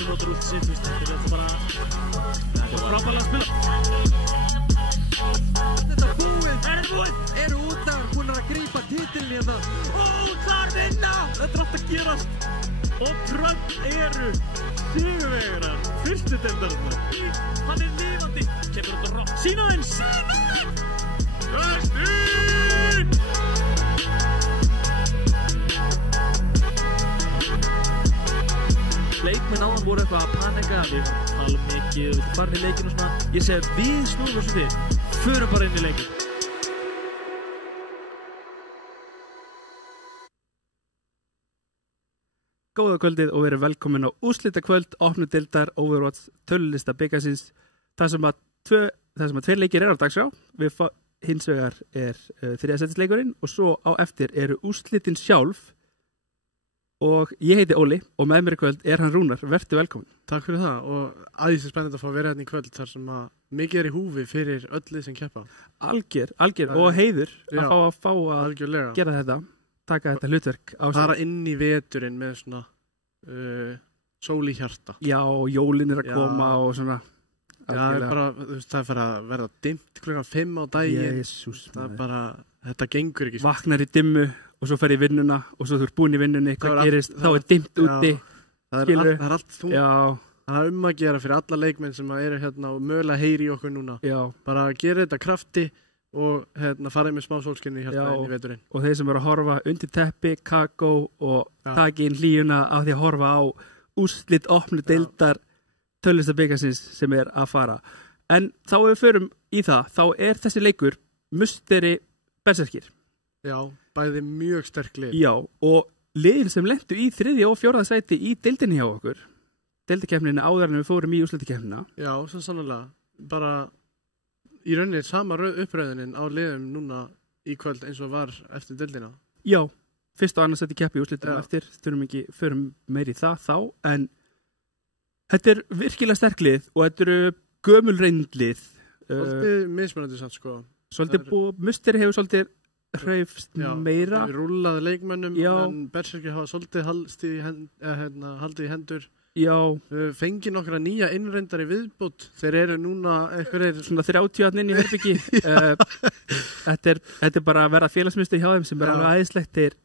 sem notar út sitt, þetta er bara frábærlega að spila. Þetta er búið! Eru útar búin að grípa titilin hérna. Útar vinna! Þetta er alltaf að gerast. Og Tröll eru sigurvegarar fyrstu deildarinnar. Hann er lifandi. Kemur út á rock. Sínaðinn! Justin! Leikmenn áðan voru eitthvað að panika, við talum mikið, farin í leikinu og svona. Ég segi að við snúðum þessu við, förum bara inn í leikin. Góða kvöldið og verið velkomin á úrslitakvöld, opnudeildar, Overwatch, tölulista bikarsins. Það sem að tveir leikir á dagskrá, hins vegar þriðasætisleikurinn og svo á eftir eru úrslitin sjálf. Og ég heiti Óli og með mér í kvöld er hann Rúnar, vertu velkomin. Takk fyrir það og aðeins spennandi að fá að vera hérna í kvöld þar sem að mikið í húfi fyrir öllu sem keppa. Algjör og heiður að fá að gera þetta, taka þetta hlutverk á sig. Fara inn í veturinn með svona sól í hjarta. Já, og jólin er að koma og svona. Já, það er bara að verða dimmt klukkan 5 á daginn. Jesús, það er bara, þetta gengur ekki. Vaknar í dimmu og svo fer í vinnuna og svo þú ert búin í vinnunni, hvað gerist, þá er dimmt úti. Það er allt þungt. Það er að gera fyrir alla leikmenn sem eru hérna og mögulega heyri í okkur núna. Já. Bara gera þetta krafti og fara með smá sólskinni hérna inn í veturinn. Og þeir sem eru að horfa undir teppi, kakó og taka inn hlýjuna af því að horfa á úrslit opnu deildar tölulista bikarsins sem er að fara. En þá ef við förum í það, þá er þessi leikur musteri berserkir. Já, bæði mjög sterk lið. Já, og liðin sem lentu í 3. og 4. sæti í deildinni hjá okkur. Deildakeppnina áður en við fórum í úrslitakeppnina. Já, svo sannlega. Bara í rauninni sama uppröðunin á liðum núna í kvöld eins og var eftir deildina. Já, 1. og 2. sæti keppi í úrslitinu eftir. Förum meir í það þá, en þetta er virkilega sterk lið og þetta eru gömul reyndlið. Svolítið mismunandi samt sko. Musteri hefur svolítið hreifst meira. Við rúllaði leikmönnum en berserkir hafa svolítið haldið í hendur. Já. Fengi nokkra nýja innreyndar í viðbót. Þeir eru núna eitthvað svona 30 inn í herbyggi. Þetta er bara að vera félagsmiðstöð hjá þeim sem er alveg æðislegt.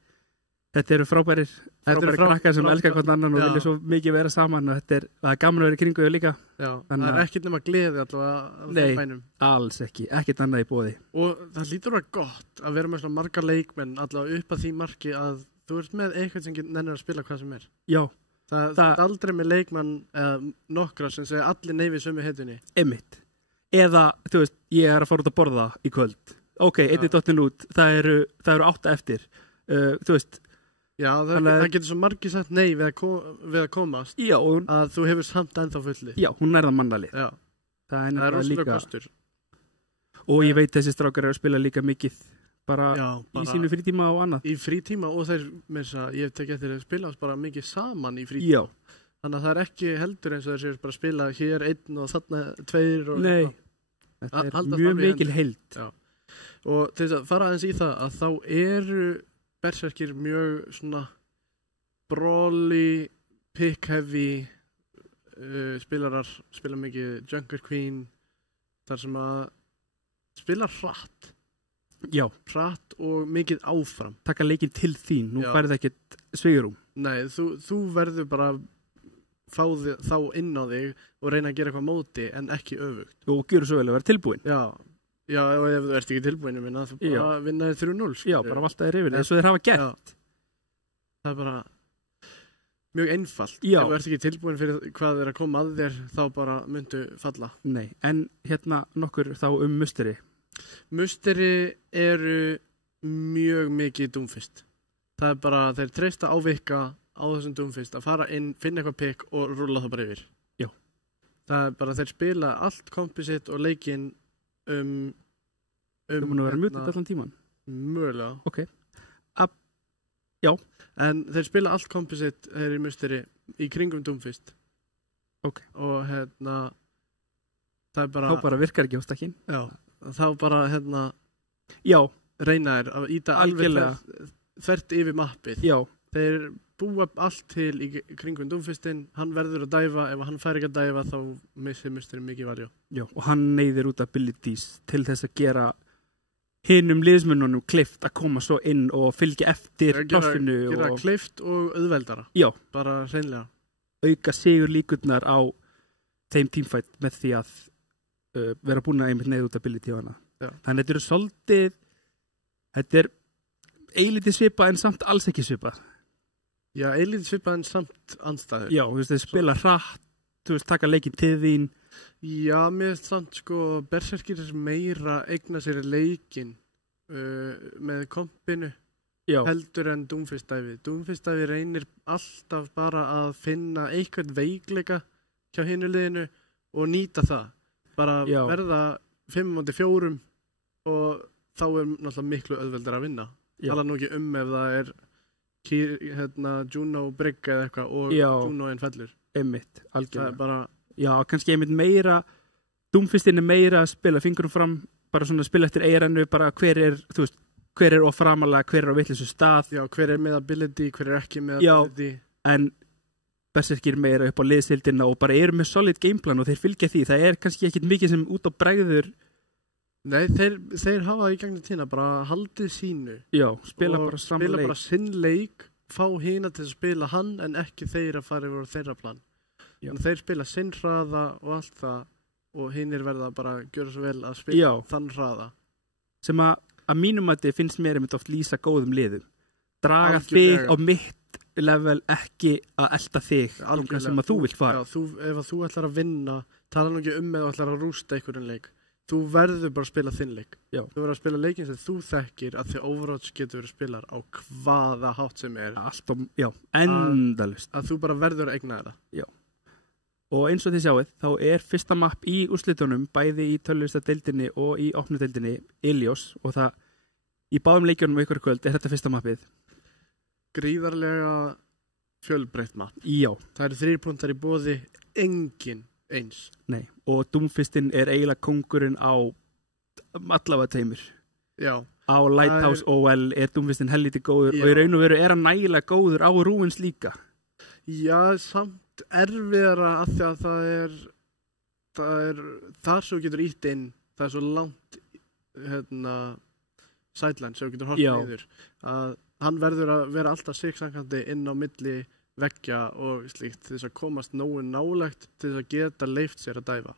Þetta eru frábæri krakkar sem elskar hvern annan og vilja svo mikið vera saman og það er gaman að vera í kringu þau líka. Já, það er ekkert nema gleði allavega. Nei, alls ekki, ekkert annað í boði. Og það lítur að vera gott að vera með svona marga leikmenn allavega upp að því marki að þú ert með eitthvað sem nennir að spila hvað sem er. Já. Það er aldrei með leikmann nokkra sem segja allir nei við sömu heitunni. Einmitt. Eða, þú veist, ég er að fara út að borða í kvöld. Ok, einnig dottin út, það eru 8 eftir. Þú veist, já, það getur svo margir sagt nei við að komast. Já, að þú hefur samt ennþá fullið. Já, hún er það mannalið. Já, það er rosalega kostur. Og ég veit þessi strákar eru að spila líka mikið bara í sínu frítíma og annað. Í frítíma og þeir, ég tek eftir að spila bara mikið saman í frítíma. Já. Þannig að það er ekki heldur eins og þeir bara spila hér 1 og þarna 2 og nei, þetta er mjög mikil heild. Já. Og til þess að fara aðeins í það að þá eru berserkir mjög svona brawly, pick heavy spilarar, spila mikið Junker Queen þar sem að spila hratt. Já. Hratt og mikið áfram. Taka leikinn til þín, nú færið ekkert svigrúm. Nei, þú verður bara fá þá inn á þig og reyna að gera eitthvað móti en ekki öfugt. Og gera svo vel að vera tilbúin. Já, og ef þú ert ekki tilbúin þú bara vinnaði 3-0. Já, bara valtaði yfir eins og þeir hafa gert. Það er bara mjög einfalt. Já. Ef þú ert ekki tilbúin fyrir hvað er að koma að þér þá bara myndu falla. Nei, en hérna nokkur þá musteri. Musteri eru mjög mikið Doomfist. Það er bara, þeir treysta ávika á þessum Doomfist að fara inn, finna eitthvað pick og rúlla það bara yfir. Já. Það er bara, þeir spila allt komposite og leikinn Þú múin að vera mjög allan tíman? Mögulega. Ok. Já. En þeir spila allt komposite þeir í musteri í kringum Doomfist. Ok. Og það er bara... Þá bara virkar ekki á stakkin. Já. Þá bara Já. Reyna þér að íta alveg þvert yfir mappið. Já. Þeir búa allt til í kringum Doomfistinn, hann verður að dæfa, ef hann fær ekki að dæfa þá missir Mystery mikið valjó. Já, og hann neyðir út abilities til þess að gera hinum liðsmönnunum kleift að koma svo inn og fylgja eftir plássinu Gera og kleift og auðveldara. já, Bara hreinlega. auka sigur líkurnar á þeim teamfight með því að vera búin að einmitt neyða út ability á hana. Já. Þannig þetta eru svolítið, þetta er eilítið svipað en samt alls ekki svipað. Já, eilítið svipað en samt andstæður. Já, þú veist, þeir spila hratt, þú veist, taka leikinn til þín. Já, mér finnst samt sko berserkir meira eigna sér leikinn með kompinu Já, heldur en Doomfist-dæfið. Doomfist-dæfið reynir alltaf bara að finna eitthvað veikleika hjá hinu liðinu og nýta það. Bara Já. verða 5-4 og þá er náttúrulega miklu auðveldar að vinna. Já. Tala nú ekki ef það er Juno Brigg eða eitthvað og Já. Juno en fellur. einmitt, Það er algjörlega. bara, Já, kannski einmitt meira, Doomfistin er meira að spila fingurum fram, bara svona að spila eftir eirannu, bara hver er, þú veist, hver er oframalega, hver er á vitleysu stað, já, hver er með ability, hver er ekki með Já. ability. en berserkir meira upp á liðsildina og bara eru með solid gameplan og þeir fylgja því. Það er kannski ekkit mikið sem út á bregður, Nei, þeir hafa í gegnum tína bara haldið sínu. já, spila og bara saman spila leik. bara sinn leik, fá hina til að spila hann en ekki þeir að fara yfir á þeirra plan. Já. En þeir spila sinn hraða og allt það og hinir verða bara að gjöra svo vel að spila Já. þann hraða. Sem að mínum að þið finnst mér einmitt oft lýsa góðum liðum. Draga Algjörlega. þig á mitt level, ekki að elta þig þangað sem að þú vilt fara. Já, ef að þú ætlar að vinna, tala nú ekki eða þú ætlar að rústa einhverjum leik. Þú verður bara að spila þinn leik. Já. Þú verður að spila leikin sem þú þekkir að því Overwatch getur verið spilar á hvaða hátt sem er. Allt á, já, endalust. Að þú bara verður að eigna þetta. Og eins og þið sjáið, þá er fyrsta mapp í úrslitunum, bæði í tölulistadeildinni og í opnudeildinni, Ilios, og það í báðum leikjunum ykkur kvöld er þetta fyrsta mappið. Gríðarlega fjölbreytt mapp. Já, Það eru 3 punktar í boði, engin eins. nei, og Doomfistin er eiginlega kóngurinn á allavega teimur. Já, Á Lighthouse OL er Doomfistin hellítið góður og í raun og veru er hann nægilega góður á Ruins líka. já, samt erfiðara af því að það er þar svo getur ítt inn, það er svo langt sideline sem getur hort Já. niður að hann verður að vera alltaf sigsankandi inn á milli veggja og slíkt til þess að komast nógu nálægt til þess að geta leyft sér að dæfa.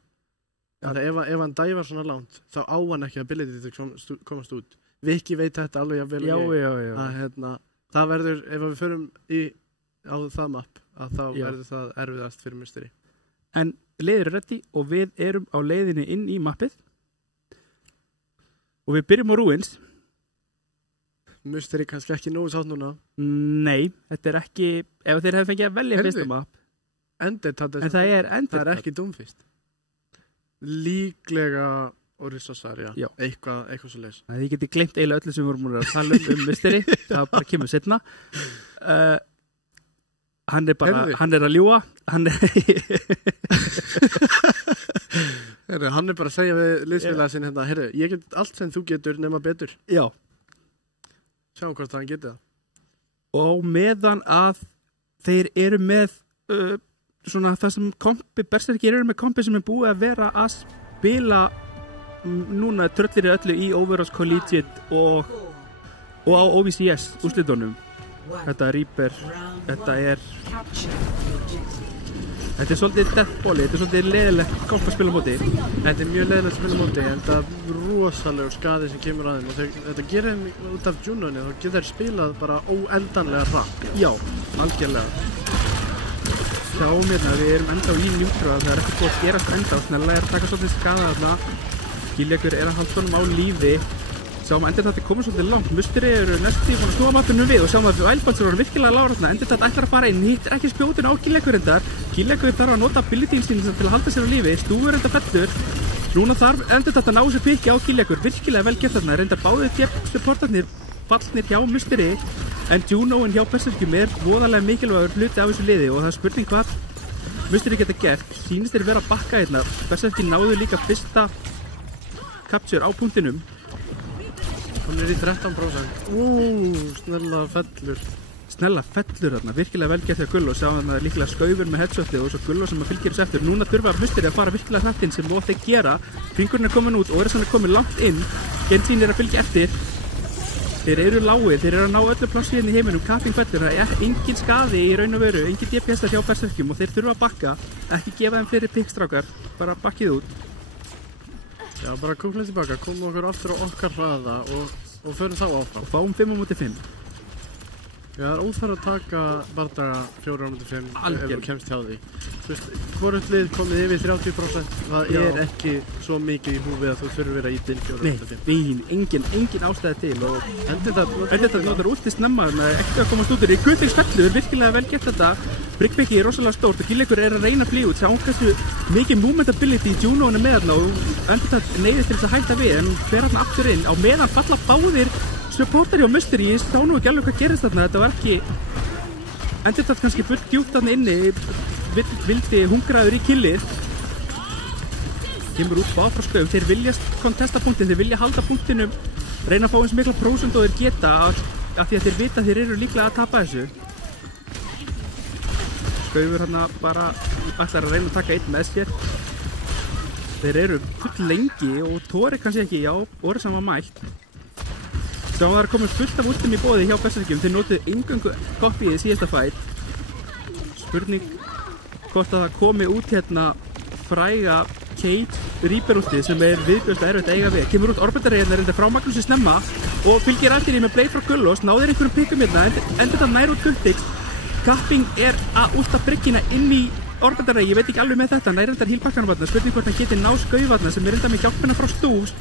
Þannig að ef hann dæfar svona langt þá á hann ekki ability til að komast út. Viki veit þetta alveg jafn vel Já, og ég. já, já. Að, það verður, ef við förum á það mapp, að þá Já. verður það erfiðast fyrir Mystery. En liðir er reddi og við erum á leiðinni inn í mappið. Og við byrjum á Ruins. Mystery kannski ekki nógu sátt núna. Nei, þetta er ekki, ef þeir hefði fengið að velja Heyrðu. fyrsta mapp. Endertat En það er endur. það er ekki Doomfist. Líklega Orisa Saria. Já. Eitthvað svo leys. Þið getið gleymt eiginlega öllu sem við vorum að tala um Mystery. Það bara kemur setna. Hann er bara, Heyrðu. hann er að ljúga. Hann er Hann er bara að segja við liðsfélaga sinni hérna, heyrðu, ég get allt sem þú getur nema betur. Já. Sjáum hvort hann geti það. Og meðan að þeir eru með svona það sem berserkir eru með kompi sem er búið að vera að spila núna tröllir öllu í Overwatch Collegiate og á OVCS úrslitunum. Þetta Reaper, þetta er svolítið deathballi, þetta er svolítið leðilegt komp að spila á móti. Þetta er mjög leiðilegt að spila á móti en það er rosalegur skadi sem kemur að þeim og þetta gerir þeim út af Juno-ni þá getur þeir spilað bara óendanlega hratt. Já, algjörlega. Sjáum hérna, við erum enda í njútra, það er ekki búið að gerast enda og snella er að taka svolítið skada þarna. Giljakur er að halda honum á lífi. Sjáum að Endertat er komið svolítið langt. Mystery eru næstu búin að snúa mappinu við og sjáum að Wildballs eru virkilega lágur þarna. Endertat ætlar að fara inn, hittir ekki spjótin á Giljakur endar. Giljakur þarf að nota abilityin sín til að halda sér á lífi. Stúfur enda fellur. Núna þarf Endertat að ná sér pikki á Giljakur. Virkilega vel gert þarna. Reyndar báðir supportarnir fallnir hjá Mystery. En Juno-in hjá Berserkjum er voðalega mikilvægur hluti af þessu liði og það er spurning hvað Mystery geta gert. Sýnist þeir vera að bakka hérna. Berserkjum náðu líka fyrsta capture á punktinum. Hann er í 13%. Snella fellur. snella fellur þarna, virkilega vel gert hjá Gullo, sjáum þarna líklega skaufur með headshotið og svo Gullo sem að fylgir þessu eftir. Núna þurfa Musteri að fara virkilega hratt inn sem þeir gera. Hringurinn er komin út, Orison er komin langt inn, Genshin er að fylgja eftir. Þeir eru lágir, þeir eru að ná öllu plássi hérna í heiminum, Kapping fellur, það er engin skaði í raun og veru, engin DPS hjá Berserkjum og þeir þurfa að bakka, ekki gefa þeim fyrir pikkstrákar, bara bakkið út. Já, bara kúklið tilbaka, komum okkur aftur á okkar hraða og förum þá áfram. Og fáum 5-5. Já, það er óþarf að taka bardaga 4-5 ef þú kemst hjá því. Þú veist, hvort lið komið yfir 30%, það er ekki svo mikið í húfi að þú þurfir að íta inn 4-5. Nei, engin ástæði til og Endetta notar últi snemma, ekki að komast út úr í Guðfings fellur, virkilega vel gert þetta. Brickbeki er rosalega stórt og Gillekur er að reyna að flýja út, sjáum hversu mikið movement ability Juno er með þarna og Endetta neyðist til þess að hætta við en fer þarna aftur inn á meðan falla báðir supporteri og Musteri, ég sá nú ekki alveg hvað gerist þarna, þetta var ekki Endetta kannski fullt djúpt þarna inni, vildi hungraður í killið. Kemur út bá frá skauf, þeir viljast kontesta punktin, þeir vilja halda punktinum, reyna að fá eins mikla prósent og þeir geta af því að þeir vita að þeir eru líklega að tapa þessu. Skaufur hérna bara ætlar að reyna að taka einn með sér. Þeir eru full lengi og Tori kannski ekki, já, Orison var mætt. Sjáum það er komið fullt af últum í boði hjá Berserkjum, þeir notuðu eingöngu copyið í síðasta fight. Spurning hvort að það komi út hérna fræga Cage Reaper últið sem er viðbjörnslega erfitt að eiga við. Kemur út Orbitari hérna reynda frá Magnúsi snemma og fylgir allir í með Blade frá Gullos, náðir einhverjum pikkum hérna, endur þetta nær út Gulltix. Kapping er að últa bryggina inn í Orbitari, ég veit ekki alveg með þetta, nær reyndar hílpakkanum þarna, spurning hvort hann geti ná skaufarna sem er reynda með hjálpina frá Stús.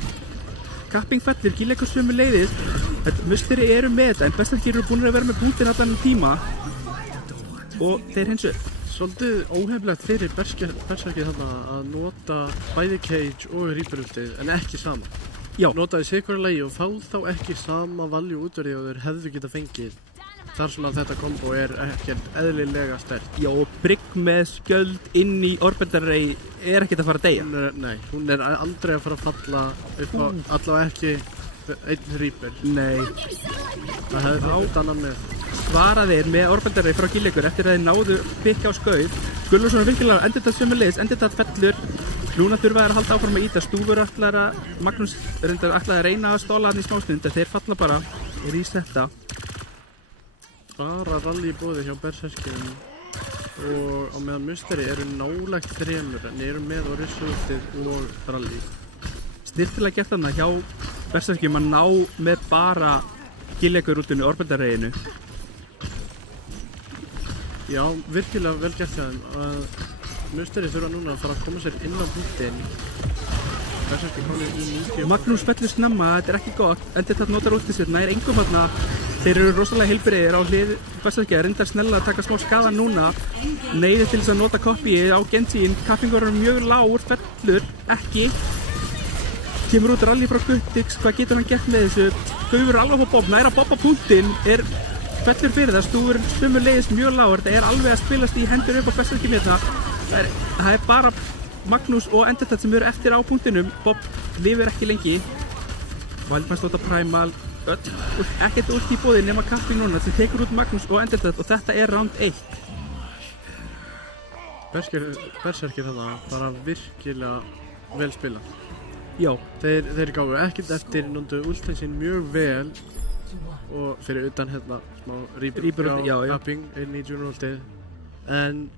Kapping fellur, Gillekur sömu leiðis, Musteri eru með þetta en Berserkir eru búin að vera með punktin allan tíma og þeir hinsu. Svolítið óheflegt fyrir Berserkir þarna að nota bæði Cage og Reaper-ultið en ekki sama. Já. Notaði sikura lagi og fá þá ekki sama value út úr því og þeir hefðu geta fengið. Þar sem að þetta kombo er ekkert eðlilega sterkt. Já, og Brygg með skjöld inn í Orbitari er ekkert að fara að deyja. Nei, hún er aldrei að fara að falla upp á allavega ekki einn Reaper. Nei. Það hefði það annan með. Svaraðir með Orbitari frá Gillekur eftir að þeir náðu pikka á skauf. Gulluson er virkilega endur þetta sömuleiðis, endur þetta fellur. Núna þurfa þeir að halda áfram að íta. Stúfur ætlar að, Magnús ætlar að reyna að stóla hann í smástund en þeir falla bara og resetta. Bara rally í boði hjá Berserkjum og á meðan Musteri eru nálægt þremur en eru með Orison-ultið og rally. Snirtilega gert þarna hjá Berserkjum að ná með bara Gillekur út unni Orbitariðinu. Já, virkilega vel gert hjá þeim. Musteri þurfa núna að fara að koma sér inn á punktinn. Berserkjum komið í 90. Magnús fellur snemma, þetta er ekki gott, endur þetta notar últið sér, nær engum þarna. Þeir eru rosalega heilbrigðir á hlið Berserkja, reyndar snella að taka smá skaða núna. Neyðir til þess að nota copyið á Genshin, Kappingur er mjög lágur, fellur ekki. Kemur út rally frá Gulltix, hvað getur hann gert með þessu? Gaufur alveg á bob, nær að bobba punktinn, fellur fyrir það, Stúfur sömuleiðis mjög lágur, þetta er alveg að spilast í hendur upp á Berserkjum hérna. Það er bara Magnús og Endetta sem eru eftir á punktinum, Bob lifir ekki lengi. Wildman stóta Primal, ekkert út í boði nema Kapping núna sem tekur út Magnús og Endetta og þetta er round 1. Berserkir þarna bara virkilega vel spilað. Já. Þeir gáðu ekkert eftir, nondu últið sín mjög vel og fyrir utan hérna smá Reaper á Kapping inn í Juno-ultið en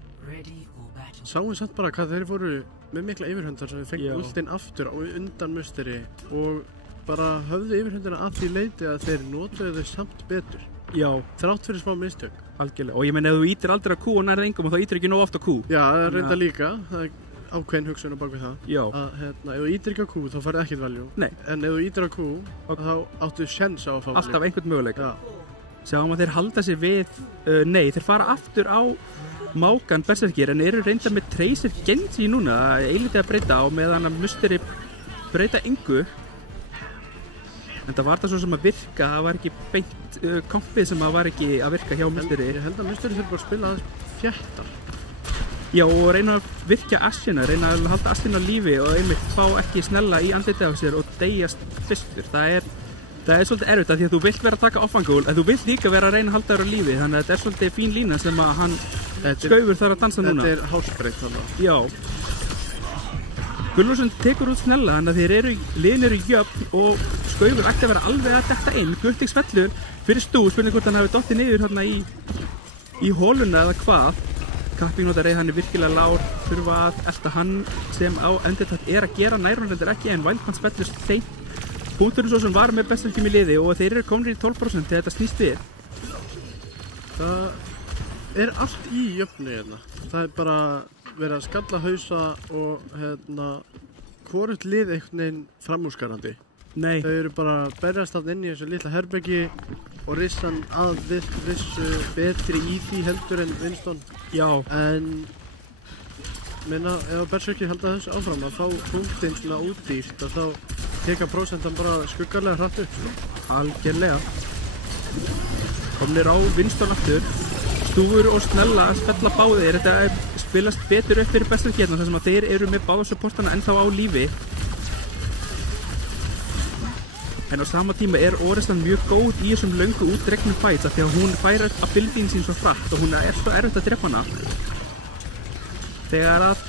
sáum samt bara hvað þeir voru með mikla yfirhundar sem við fengum últinn aftur á undan Musteri og bara höfðu yfirhundina að því leiti að þeir notuðu þau samt betur. Já. Þrátt fyrir smá mistök. Algjörlega. Og ég meina ef þú ítir aldrei á Q og nærið engum og þá ítir ekki nóg oft á Q. Já, það er reynda líka. Það er ákveðin hugsun á bak við það. Já. Að ef þú ítir ekki á Q þá farið ekkert value. Nei. En ef þú ítir á Q þá áttu sjens á að fá value. Alltaf einhvern möguleika. Já. Sjáum að þeir halda sig við, nei, þeir fara aftur á Mákan Berserkir en eru reynda með Tracer Genji núna, eilítið að breyta á meðan að Musteri breyta engu. En það var það svo sem að virka, það var ekki beint kompið sem að var ekki að virka hjá Musteri. Ég held að Musteri þurfa bara að spila aðeins þjættar. Já, og reyna að virkja Asjuna, reyna að halda Asjuna á lífi og einmitt fá ekki snella í andlitið af sér og deyjast fyrstur. Það er Það svolítið erfitt af því að þú vilt vera að taka off-angle en þú vilt líka vera að reyna að halda þér á lífi þannig að þetta svolítið fín lína sem að hann Skaufur þarf að dansa núna. Þetta hásbreytt þannig. Já. Gunnlaugsson tekur út snella þannig að liðin eru jöfn og Skaufur ætti að vera alveg að detta inn. Gulltix fellur fyrir Stúr, spurning hvort hann hafi dottið niður hérna í hóluna eða hvað. Kapping nota reið, hann virkilega lár, þurfa að elta hann sem á endurtætt að gera nærunlendur ekki en Wildcats fellur seint. Punkturinn svo sem var með bestarkjum í liði og þeir eru komnir í 12% þegar þetta snýst við. Það allt í jöfnu hérna. Það bara verið að skalla hausa og hvorugt lið einhvern veginn framúrskarandi. Nei. Þau eru bara að berjast þarna inn í þessu litla herbergi og Rissan að vissu betri í því heldur en Winston. Já. En ef Berserkir halda þessu áfram að fá punktinn svona útdýrt og þá teka prósentan bara skuggarlega hratt upp. Algjörlega. Komnir á Winston aftur. Stúfur og Snella að spella báðir. Þetta spilast betur upp fyrir Berserkir hérna þar sem að þeir eru með báða supportana ennþá á lífi. En á sama tíma Orison mjög góð í þessum löngu útdregnum fights af því að hún fær abilityin sín svo hratt og hún svo erfitt að drepa hana. Þegar að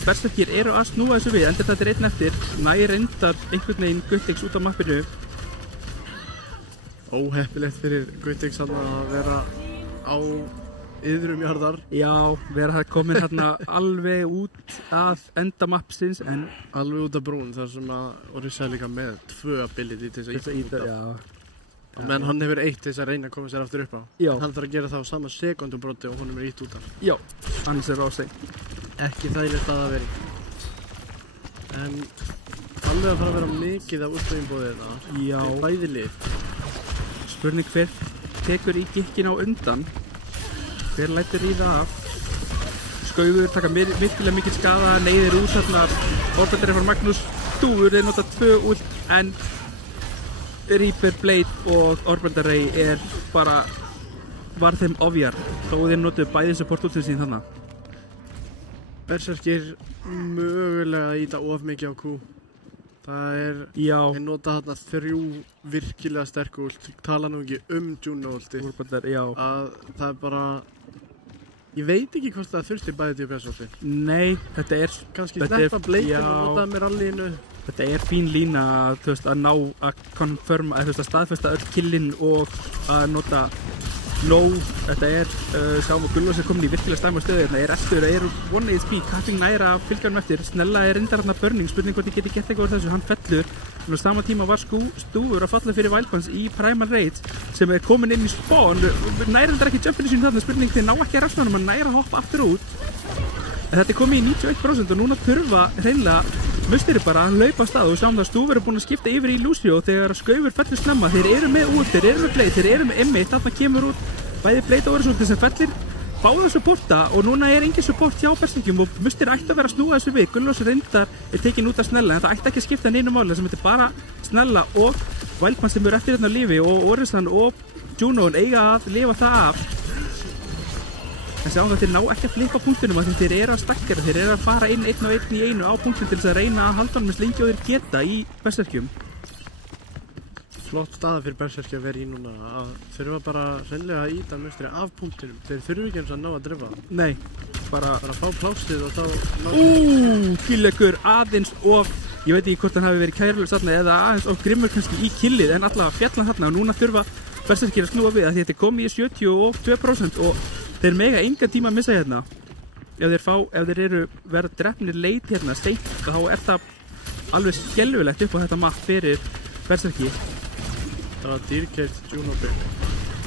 Berserkir eru að snúa þessu við, endur þetta einn eftir, næri reyndar einhvern veginn Gulltix út á mappinu. Óheppilegt fyrir Gulltix að vera á yðrum jarðar. Já, vera komin hérna alveg út að enda mappsins en alveg út af brún þar sem að Orisa er líka með 2 ability til þess að íta út af. Men hann hefur 1 til þess að reyna að koma sér aftur upp á. Já. Hann þarf að gera það á sama sekundubróti og honum ítt út af. Já, hann er ráseg. Ekki þægilegt að vera. En alveg að fara að vera mikið af útbúinbóðið þetta. Já. Bæði lið. Spurning hver tekur í gikkina á undan. Hver lætur í það af. Skaufur taka virkilega mikil skada, neyðir út þarna. Orbiter frá Magnús. Stúfur, þeir nota 2 ult en Reaper Blade og Orbiter bara var þeim ofjar. Þó þeir notuðu bæði support út til sín þannig. Berserkir mögulega íta of mikið á Q. Það þeir nota þarna 3 virkilega sterk ult. Tala nú ekki Juno ulti. Að það bara ég veit ekki hvort það þurfti bæði DPS ulti. Nei, þetta kannski sleppa Blade og nota með rallyinu. Þetta fín lína að ná að konfirma, að staðfesta öll killin og að nota þetta sjáum og Gunnlaugs komin í virkilega stæma stöðu hérna, eftir, one HP, Kapping næra að fylgja hann eftir, Snella reyndar hérna burning, spurning hvort ég geti gert eitthvað úr þessu, hann fellur, en á sama tíma var Stúfur að falla fyrir Wildcats í Primal Rage sem komin inn í spawn, næra reyndar ekki jumpinu sín þarna, spurning þeir ná ekki að rafna hann, næra að hoppa aftur út, en þetta komið í 91% og núna þurfa hreinlega Musteri bara að hlaupa af stað og sjáum það að Stúfur búin að skipta yfir í Lucio þegar Skaufur fellur snemma. Þeir eru með út, þeir eru með Blade, þeir eru með M1, þarna kemur út bæði Blade og Orison sem fellir báða supporta og núna engin support hjá Berserkjum og Musteri ætti að vera að snúa þessu við. Gunnlaugs reyndar tekin út af Snella en það ætti ekki að skipta neinu máli sem þetta bara Snella og Wildcats sem eru eftir hérna á lífi og Orison og Juno eiga að lifa það af. En sjáum það þeir ná ekki að flippa punktunum af því þeir eru að stakkera, þeir eru að fara inn 1 og 1 í einu á punktin til þess að reyna að halda hann með lengi og þeir geta í Berserkjum. Flott staða fyrir Berserkja að vera í núna að þurfa bara hreinlega að íta Musteri af punktinum. Þeir þurfu ekki eins að ná að drefa. Nei, bara fá plásið og þá killegur aðeins og ég veit ekki hvort hann hafi verið kærlaus þarna eða aðeins og grimmur kannski í killið en allavega fjallan þarna og núna þurfa Berserkir að snúa við að þetta komið í 72% og þeir mega enga tíma að missa hérna. Ef þeir eru verið drefnir leit hérna seint, þá það alveg skelfilegt upp á þetta mapp fyrir Berserki. Það var dýrkeypt Juno pick.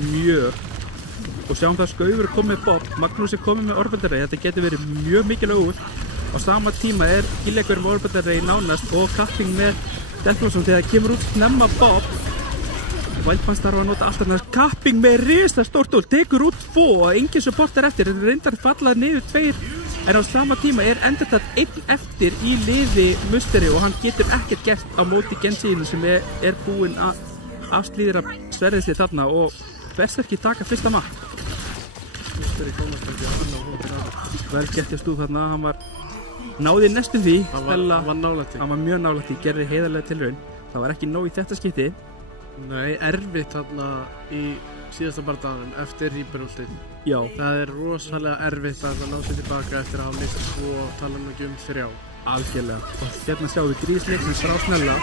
Mjög. Og sjáum það Skaufur komið Bob, Magnús komið með Orbiter Ray, þetta getur verið mjög mikilvæg út. Á sama tíma Gillegur með Orbiter Ray nánast og Kapping með Deathloson þegar það kemur út snemma Bob. Wildcats þarf að nota alltaf þess Kapping með risa stórt ól, tekur út 2 og engin support eftir, þetta reyndar fallað niður 2 en á sama tíma endurtætt 1 eftir í liði Musteri og hann getur ekkert gert á móti Genjiðinu sem búinn að afslíðra sverðið sér þarna og Berserkir taka fyrsta mapp. Musteri komast ekki að finna hóttir vel gettist þú þarna, hann náði næstum því hann var nálægt í. Hann var mjög nálægt í, gerði heiðarlega tilraun. Það var ekki nóg í þetta skipti. Nei, erfitt þarna í síðasta bardaganum eftir Reaper-ultið. Já, Það er rosalega erfitt að ná sér tilbaka eftir að hafa mist 2 og tala ekki 3. algjörlega. Og hérna sjáum við Grísli sem sá snella.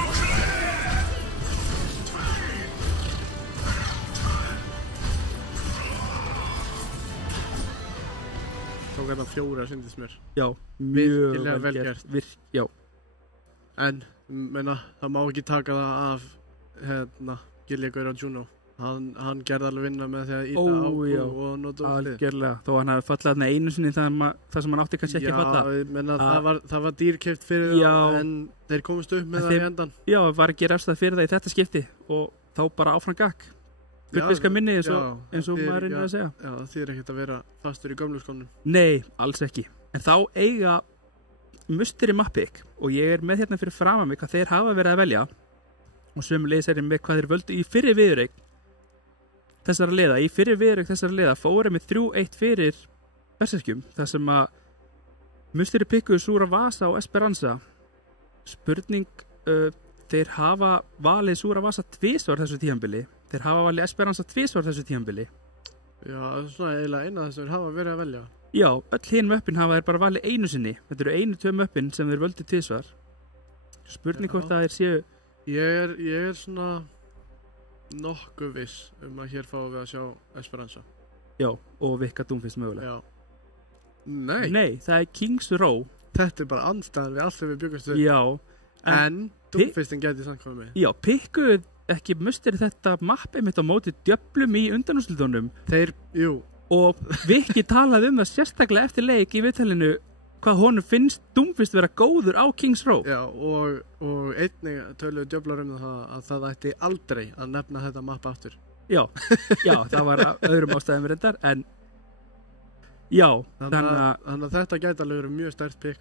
Tók hérna 4 syndist mér. Já, mjög Virkilega vel gert. Já, En, menna, það má ekki taka það af Gilja Gaur og Juno. Hann gerði alveg vinna með því að íta á já. og nota útlið. algjörlega. Þó hann hafi fallað þarna einu sinni það sem hann átti kannski ekki að falla. Já, menna, það var dýrkeypt fyrir Já. það, en þeir komist upp með En það í endan. Já, var ekki refstað fyrir það í þetta skipti og þá bara áfram gakk. Gullfiska minni eins og maður reynir að segja. Já, það þýðir ekkert að vera fastur í gömlu skónum. Nei, alls ekki. En þá eiga Mystery Mapic og ég er með hérna fyrir framan mig hvað þeir hafa verið að velja og sömuleiðis er ég með hvað þeir völdu í fyrri viðureik þessara liða. Í fyrri viðureik þessara liða fóru með 3-1 fyrir Berserkjum þar sem að Mystery pikkuðu Súra Vasa og Esperanza. Spurning, þeir hafa valið Súra Vasa 2 þessu tímabili. Þeir hafa valið Esperanza 2 þessu tímabili. Já, það er svona eiginlega eina þess að þeir hafa verið að velja. Já, öll hinn möppin hafa þeir bara valið einu sinni. Þetta eru 1-2 möppin sem þeir völdu 2. Spurning hvort að þeir séu... Ég er svona nokkuð viss að hér fáum við að sjá Esperanza. Já, og Vikka Doomfist mögulega. Já. Nei, það er Kings Row. þetta er bara andstæðan við allt sem við byggumst við. Já. En Doomfistin gæti samt komið með. Já, pikkuðu ekki Mystery þetta mappi mitt á móti djöflum í undanúrslitunum. Þeir, jú. Og Viki talaði það sérstaklega eftir leik í viðtalinu hvað honum finnst Doomfist vera góður á Kings Row. Já, og einnig töluðu djöflar að það ætti aldrei að nefna þetta mappa aftur. Já, það var öðrum ástæðum reyndar, en já, þannig að þetta gæti alveg verið mjög sterkt pikk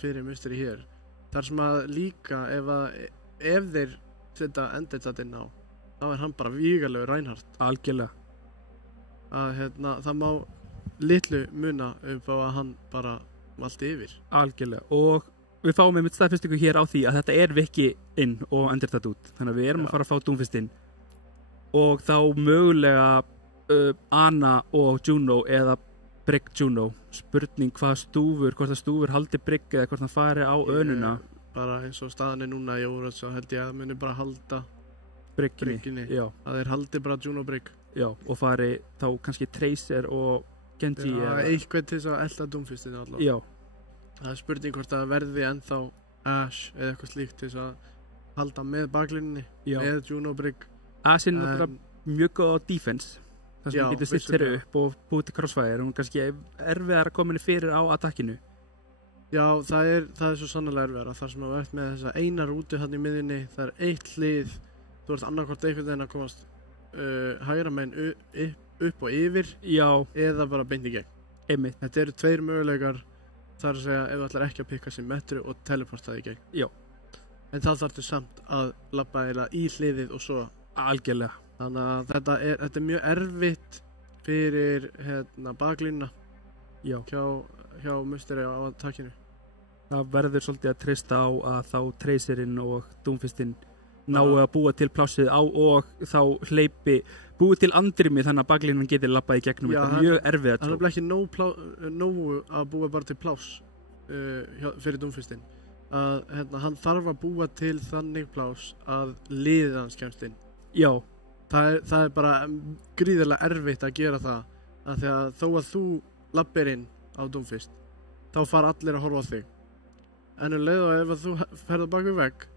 fyrir Mystery hér. Þar sem að líka ef þeir setja Ended inn á, þá er hann bara vígalegur Reinhardt. Algjörlega. Það má litlu muna upp á að hann bara valdi yfir. Algjörlega. Og við fáum með staðfestingu hér á því að þetta er Viki inn og Ended út. Þannig að við erum að fara að fá Doomfist inn. Og þá mögulega Anna og Juno eða Brigg Juno. Spurning hvað stúfur, hvort að stúfur haldi Brigg eða hvort hann fari á önuna. Bara eins og staðan er núna í Overwatch, þá held ég að muni bara halda Brigginni. Já. Að þeir haldi bara Juno Brigg. Já, og fari þá kannski Tracer og Genji. Já, eitthvað til þess að elda Doomfistinu allavega. Já. Það er spurning hvort að verði ennþá Ash eða eitthvað slíkt til þess að halda með baklínunni með Juno Brigg. Ash er náttúrulega mjög góð á defense. Það sem getur stilt þeirra upp og búið til crossfire. Hún kannski erfiðar að koma henni fyrir á attackinu. Já, það er svo sannlega erfiðara. Þar sem að verðt með þessa eina rútu hann í miðjunni. Það er eitt hlið. Þú ert annarkvort einhvern veginn að komast hægra meginn upp og yfir. Já. Eða bara beint í gegn. Einmitt. Þetta eru 2 möguleikar. Það er að segja ef þú ætlar ekki að pikka symmetru og teleporta þig í gegn. Já. En þá þarftu samt að labba í hliðið og svo. Algjörlega. Þannig að þetta er mjög erfitt fyrir baklínuna hjá Mystery á attackinu. Það verður svolítið að treysta á að þá Tracerinn og Doomfistinn nái að búa til plássið á og þá búi til andrými þannig að baklínan getur labbað í gegnum. Þetta er mjög erfið að trú. Það er ekki nógu að búa bara til pláss fyrir Doomfistinn. Hann þarf að búa til þannig pláss að liðið hans kemst inn. Já. Það er bara gríðarlega erfitt að gera það af því að þó að þú labbir inn á Doomfist þá fara allir að horfa á þig en leið og ef þú ferð á baku vegg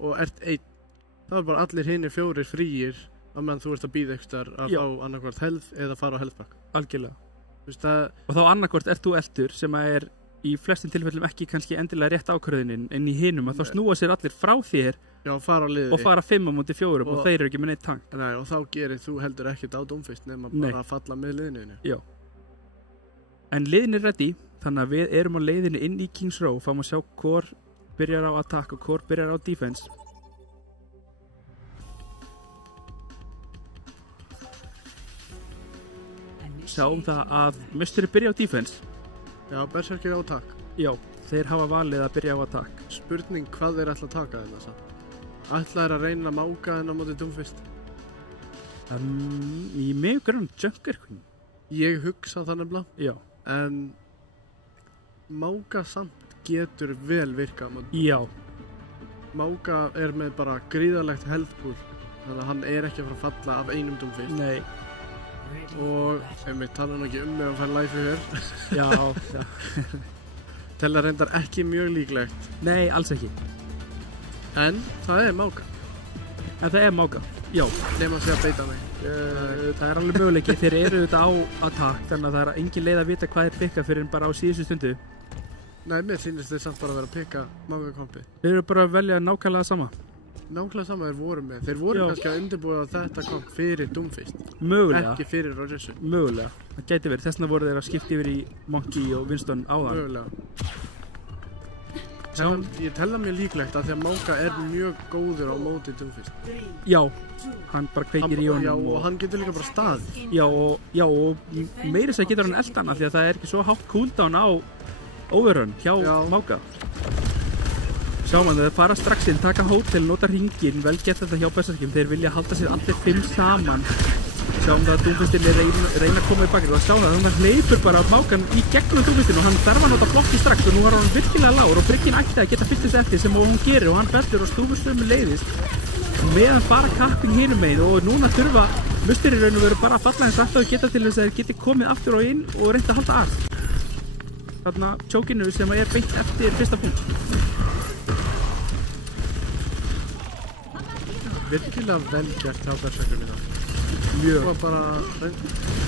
og ert einn þá er bara allir hinir 4 fríir á meðan þú ert að bíða ekstar að fá annarkvort health eða fara á healthback. Algjörlega. Og þá annarkvort ert þú eldur sem að er í flestum tilfellum ekki kannski endilega rétt ákvörðunin en í hinum að þá snúa sér allir frá þér og fara 5 á móti 4 og þeir eru ekki með neitt tank. Nei, og þá gerir þú heldur ekkert á Doomfist nema bara að falla með liðinu. Já. En liðin er ready, þannig að við erum á leiðinu inn í Kings Row, fáum að sjá hvor byrjar á attack og hvor byrjar á defense. Sjáum það að Mystery byrja á defense. Já, Berserkir á attack. Já, þeir hafa valið að byrja á attack. Spurning hvað þeir ætla að taka þetta samt. Ætlaðir að reyna Máka en á móti Doomfist? Í mig grunn Junker Queen. Ég hugsa það nefnilega, Já. en Máka samt getur vel virkað á móti. Já. Máka með bara gríðarlegt health pool, þannig að hann ekki að fara að falla af einum Doomfist. Nei. Og einmitt tala hann ekki mig að fara live hér. Já. Tel að reyndar ekki mjög líklegt. Nei, alls ekki. En það Máka. En það Máka. Já. Nefn að segja að beita mig. Það alveg möguleiki. Þeir eru þetta á attack, þannig að það engin leið að vita hvað þeir pikka fyrir en bara á síðustu stundu. Nei, mér finnst þeir samt bara að vera að pikka Máka kompi. Þeir eru bara að velja nákvæmlega sama. Nákvæmlega sama þeir voru með. Þeir voru kannski að undirbúa þetta komp fyrir Doomfist. Mögulega. Ekki fyrir Rogersu. Mögulega. Það gæti verið. Þessna voru þeir að skipta yfir í Monkey og Winston áðan. Mögulega. Ég tel það mér líklegt að því að Máka mjög góður á móti Doomfist. Já, hann bara kveikir í honum. Já, og hann getur líka bara staðið. Já, og meiri sér getur hann eldana því að það ekki svo hátt cooldown á overrun hjá Máka. Sjáum hann, þeir fara strax inn, taka hótel, nota hringinn, vel gett þetta hjá Berserkjum. Þeir vilja halda sér allir 5 saman. Sjáum það að Doomfistin reyna að koma í bakið og sjáum það að hann hleypur bara á Mákan í gegnum Doomfistin og hann þarf að nota blokki strax og nú var hann virkilega lágur og Brygginn ætti að geta fyllt þessu eftir sem hún gerir og hann fellur og stúfur sömu leiðis meðan bara kapping hinum megin og núna þurfa Musteri raun og veru bara að falla eins aftur og geta til þess að þeir geti komið aftur og inn og reynda að halda að þarna tjókinu sem beint eftir fyrsta punkt. Virkilega vel gert hjá Berserkjum í það. Mjög. Og bara,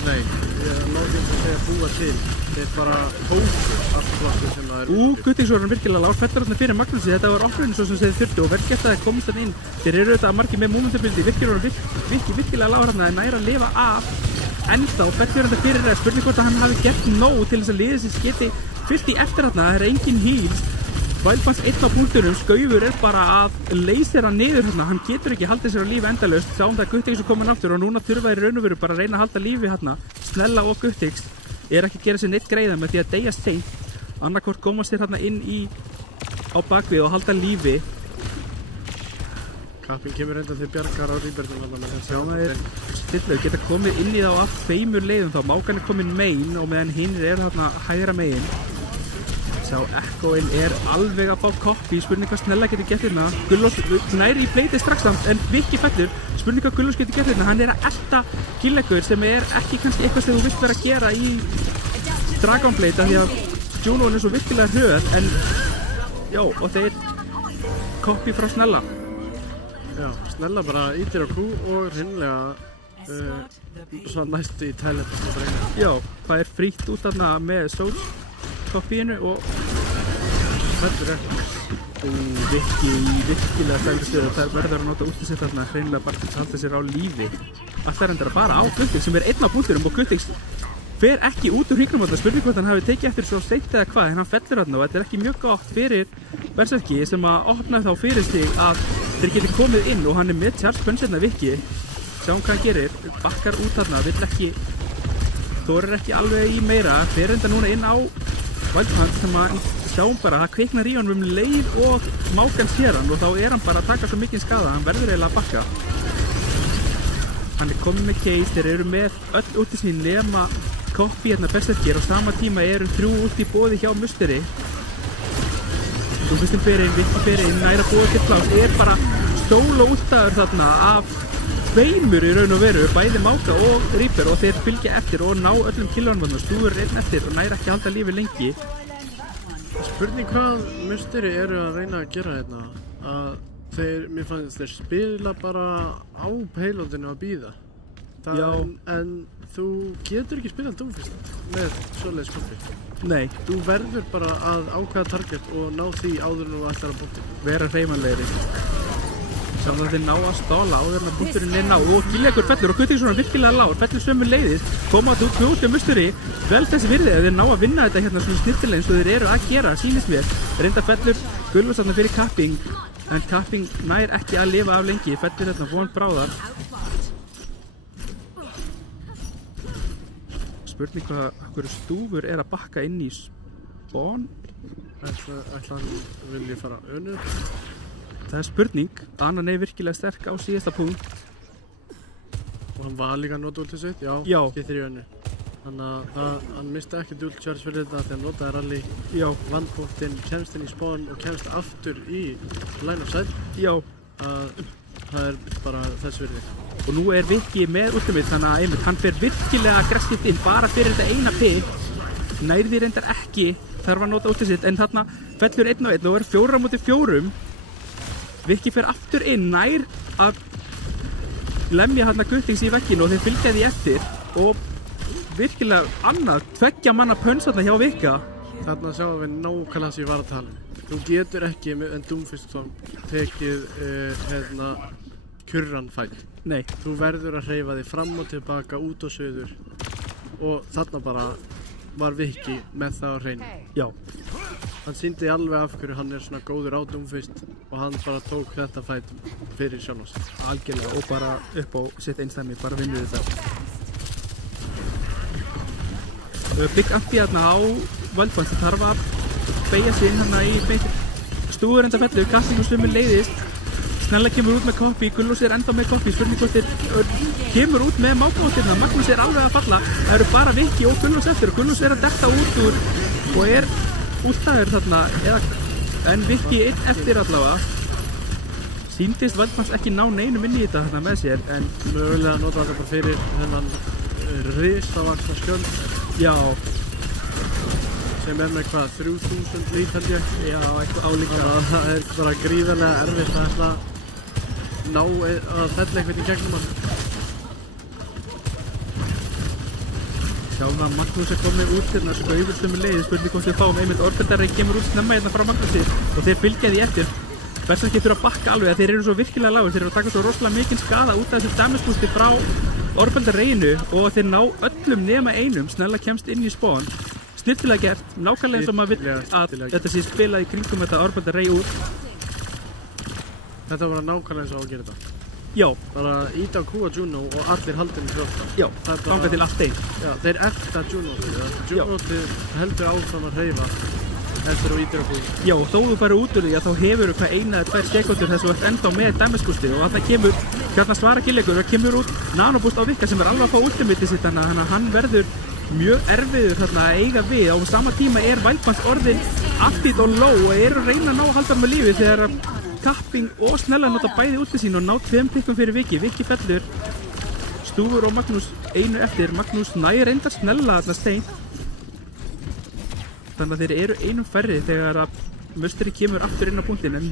nei, ég náði ekki að segja búa til. Þeir bara tóku allt flottu sem það Guttingsson var hann virkilega lágur, fellur þarna fyrir Magnúsi, þetta var opnunin svo sem segði 40 og vel gert að það komist þarna inn. Þeir eru auðvitað margir með momentubildi, virkilega lágur þarna en næra að lifa af ennþá, fellur þarna fyrir það, spurning hvort að hann hafi gert nóg til þess að liðið sér geti fyllt í eftir þarna, það engin heals. Wildfans 1 á punktunum, Skaufur bara að leysir hann niður hérna, hann getur ekki haldið sér á lífi endalaust, sjáum það Guttings er komin aftur og núna þurfa þeir raun og veru bara að reyna að halda lífi hérna, Snella og Guttings ekki að gera sér neitt greiða með því að deyja seint, annarkvort koma sér hérna inn á bakvið og halda lífi. Kapping kemur enda til bjargar á Ríbertum sjáum það stillau, geta komið inn í þá af 2 leiðum þá, Mákan komin megin og meðan hinn þarna hægra megin. Sá Ekkoinn alveg að fá koppi, spurning hvað Snella getur gett hérna. Gullós næri í bleiti strax samt en Viki fellur, spurning hvað Gullós getur gett hérna. Hann að elta Gillegur sem ekki kannski eitthvað sem þú vilt vera að gera í Dragon Blade af því að Juno svo virkilega hröð en já, og þeir koppi frá Snella. Já, Snella bara ítir á Q og hreinlega svo næstu í teleport. Já, það frítt út þarna með Souls koppíinu og fellur ekki. Viki í virkilega stægri stöðu, það verður að nota útið sér þarna hreinlega bara til að halda sér á lífi. Allt reyndar að fara á Guttings sem 1 á punkturum og Guttings fer ekki út úr hringnum þarna, spurning hvort hann hafi tekið eftir svo seint eða hvað, en hann fellur þarna og þetta ekki mjög gott fyrir Berserki sem að opna þá fyrir sig að þeir geti komið inn og hann með Charles Punch Viki, sjáum hvað hann gerir, bakkar út þarna, vill ekki þorir ekki alveg í meira, fer enda núna inn á Wildfans sem að sjáum bara að það kveiknar í honum leið og Mákan sér hann og þá hann bara að taka svo mikinn skada, hann verður eiginlega að bakka. Hann kominn með case, þeir eru með öll úti sín nema koppi hérna Berserkir og sama tíma 3 út í boði hjá Musteri. Þú fyrstum fyrir Viki fyrir næra bóði til pláss, bara stóla útaður þarna af 2 í raun og veru, bæði Máka og Reaper og þeir fylgja eftir og ná öllum killunum stúður 1 eftir og næra ekki að halda lífi lengi. Spurning hvað Musteri að reyna að gera hérna, að mér fannst þeir spila bara á payloadinu að bíða. En þú getur ekki spilað Doomfist með svoleiðis koppi. Nei. Þú verður bara að ákveða target og ná því áður en þú ætlar að bóti. Vera hreyfanlegri. Þannig að þeir ná að stála áður en að punkturinn ná og Gillegur fellur og Guttingsson virkilega lágur, fellur sömu leiðis, koma út knúti Musteri, vel þessi virði að þeir ná að vinna þetta hérna svona snirtilega eins og þeir eru að gera, sýnist mér. Reynda fellur Gullós þarna fyrir Kapping, en Kapping nær ekki að lifa af lengi, fellur hérna von bráðar. Spurning hvað stúfur að bakka inn í spawn. Ætla hann vilji fara önnur? það er spurning. Annan er virkilega sterk á síðasta punkt. Og hann var líka að nota ultið sitt, Já. skiptir í önnu. Þannig að hann misti ekki ult charge fyrir þetta þegar hann notaði rally, Já, vann punktinn, kemst inn í spawn og kemst aftur í line of sight. já. Það er bara þess virði. Og nú er Viki með ultimate, þannig að einmitt, hann fer virkilega aggressíft inn bara fyrir þetta eina pick. Nærði reyndar ekki, þarf að nota ultið sitt, en þarna fellur 1 á 1 og er 4 á móti 4. Viki fer aftur inn, nær að lemja hann að Guttings í vegginu og þeir fylgja því eftir og virkilega annað, 2 manna pönns þarna hjá Vika. Þarna sjáum við nákvæmlega sem ég var að tala um. Þú getur ekki en Doomfist tekið kurran fætt. Nei, Þú verður að hreyfa þig fram og tilbaka, út og suður og þarna bara var Viki með það á hreinu. já, Hann sýndi alveg af hverju hann er svona góður á Doomfist og hann bara tók þetta fætt fyrir sjálfans. algjörlega og bara upp á sitt einstæmi, bara vinnur þetta. Big Antti hérna á Wildfans, það þarf að beigja sig inn hérna í beitt. Stúður enda fellur, Kasting og Svimur leiðist. Snella kemur út með Koppi, Gullós er enda með Koppi, spurning hvort kemur út með mákmáttirna, Magnús er alveg að falla. Það eru bara Viki og Gullós eftir og Gullós er að detta út úr og er útstæður þarna, en Viki einn eftir allavega. Sýndist Wildfans ekki ná neinum inn í þetta þarna með sér, en Mögulega nota þetta bara fyrir þennan risavaxna skjöld já, sem er með hvað, 3000 lít held ég. já, eitthvað álíka. Þannig að það er bara gríðarlega erfitt að ná að fella eitthvað í gegnum hann. Sjáum að Magnús er komið út hérna, Skaufur Svimur leiðist, spurning hvort við fáum einmitt Orbendarri kemur út snemma hérna frá Magnúsi og þeir fylgja því eftir. Berserkir þurfa að bakka alveg að þeir eru svo virkilega lágur, þeir eru að taka svo rosalega mikinn skada út af þessu damage boosti frá Orbendarreinu og þeir ná öllum nema einum, Snella kemst inn í spawn. Snirtilega gert, nákvæmlega eins og maður vill að þetta sé spilað í kringum þetta Orbendarrei úr. Þetta var nákvæmlega eins og á að gera þetta. Já, Bara íta á Q á Juno og allir haldinni fljóta. já, Það er bara- þangað til allt einn. Já, þeir ekta Juno. Juno heldur áfram að hreyfa eftir og ítir á Q. Já, og þó þú farið út úr því að þá hefur hvað 1 eða 2 sekundur þess að þú ert ennþá með damage boosti og að það kemur, hérna svara gillegur, það kemur út nanoboost á Vika sem er alveg að fá ultimate sitt þannig að hann verður mjög erfiður þarna að eiga við og á sama tíma er Wildfans orðin aftit og low og eru að reyna að ná að halda með lífi þegar að Kapping og Snella nota bæði útlið sín og ná 2 pikkum fyrir Viki. Viki fellur, Stúfur og Magnús einu eftir, Magnús nægir reyndar Snella þarna stein. Þannig að þeir eru einum færri þegar að Musteri kemur aftur inn á punktinn en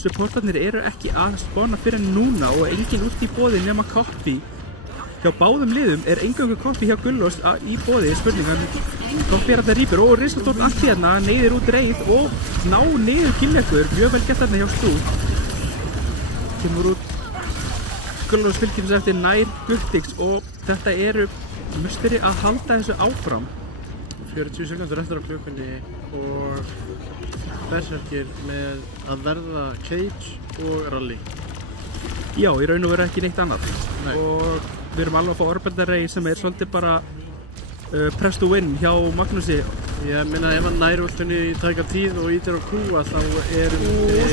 supportarnir eru ekki að spána fyrir núna og engin út í boði nema Koppi. Hjá báðum liðum er engangu Koppi hjá Gullós í boði, spurningan. Koppi er að það rýpur og risastórt allt hérna, neyðir út reið og ná niður killegur, mjög vel gett þarna hjá Stúf. Kemur út, Gullós fylgir þess eftir nær Guttings og þetta eru Musteri að halda þessu áfram. 40 sekundur eftir á klukkunni og Berserkir með að verða Cage og Rally. Já, í raun og veru ekki neitt annað. Nei. Og við erum alveg að fá Orbendarrei sem er svolítið bara press to win hjá Magnúsi. Ég minna ef hann nær ultunni í tæka tíð og ítir á Q þá erum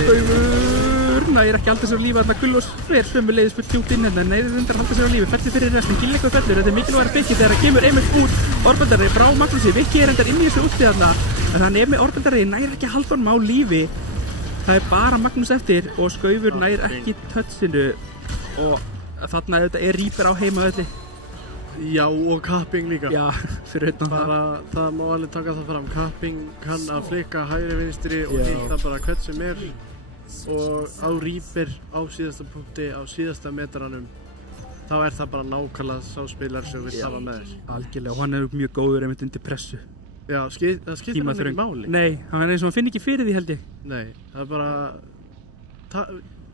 Skaufur, nægir ekki alltaf sér á lífi þarna. Gullós fer sömuleiðis fyrir djúpt inn hérna, neyðir reyndar alltaf sér á lífi, fellir fyrir restin, Gillegur fellur, þetta er mikilvægur byggi þegar það kemur einmitt út Orbendarrei frá Magnúsi. Viki er reyndar inn í þessu úti þarna, en hann er með Orbendarrei, nægir ekki að halda honum á lífi. Það er bara Magnús eftir og Skaufur nægir ekki touchinu og þarna þetta er Reaper á heimavelli. Já, og Kapping líka. Já, fyrir utan það. Bara, það má alveg taka það fram. Kapping kann að flikka hægri vinstri og Já. hitta bara hvert sem er og á Reaper á síðasta punkti, á síðasta metranum þá er það bara nákvæmlega sá spilar sem við hafa með þess. Algjörlega, og hann er mjög góður einmitt undir pressu. Já, það skiptir hann ekki máli. Nei, hann er eins og hann finn ekki fyrir því held ég. Nei, það er bara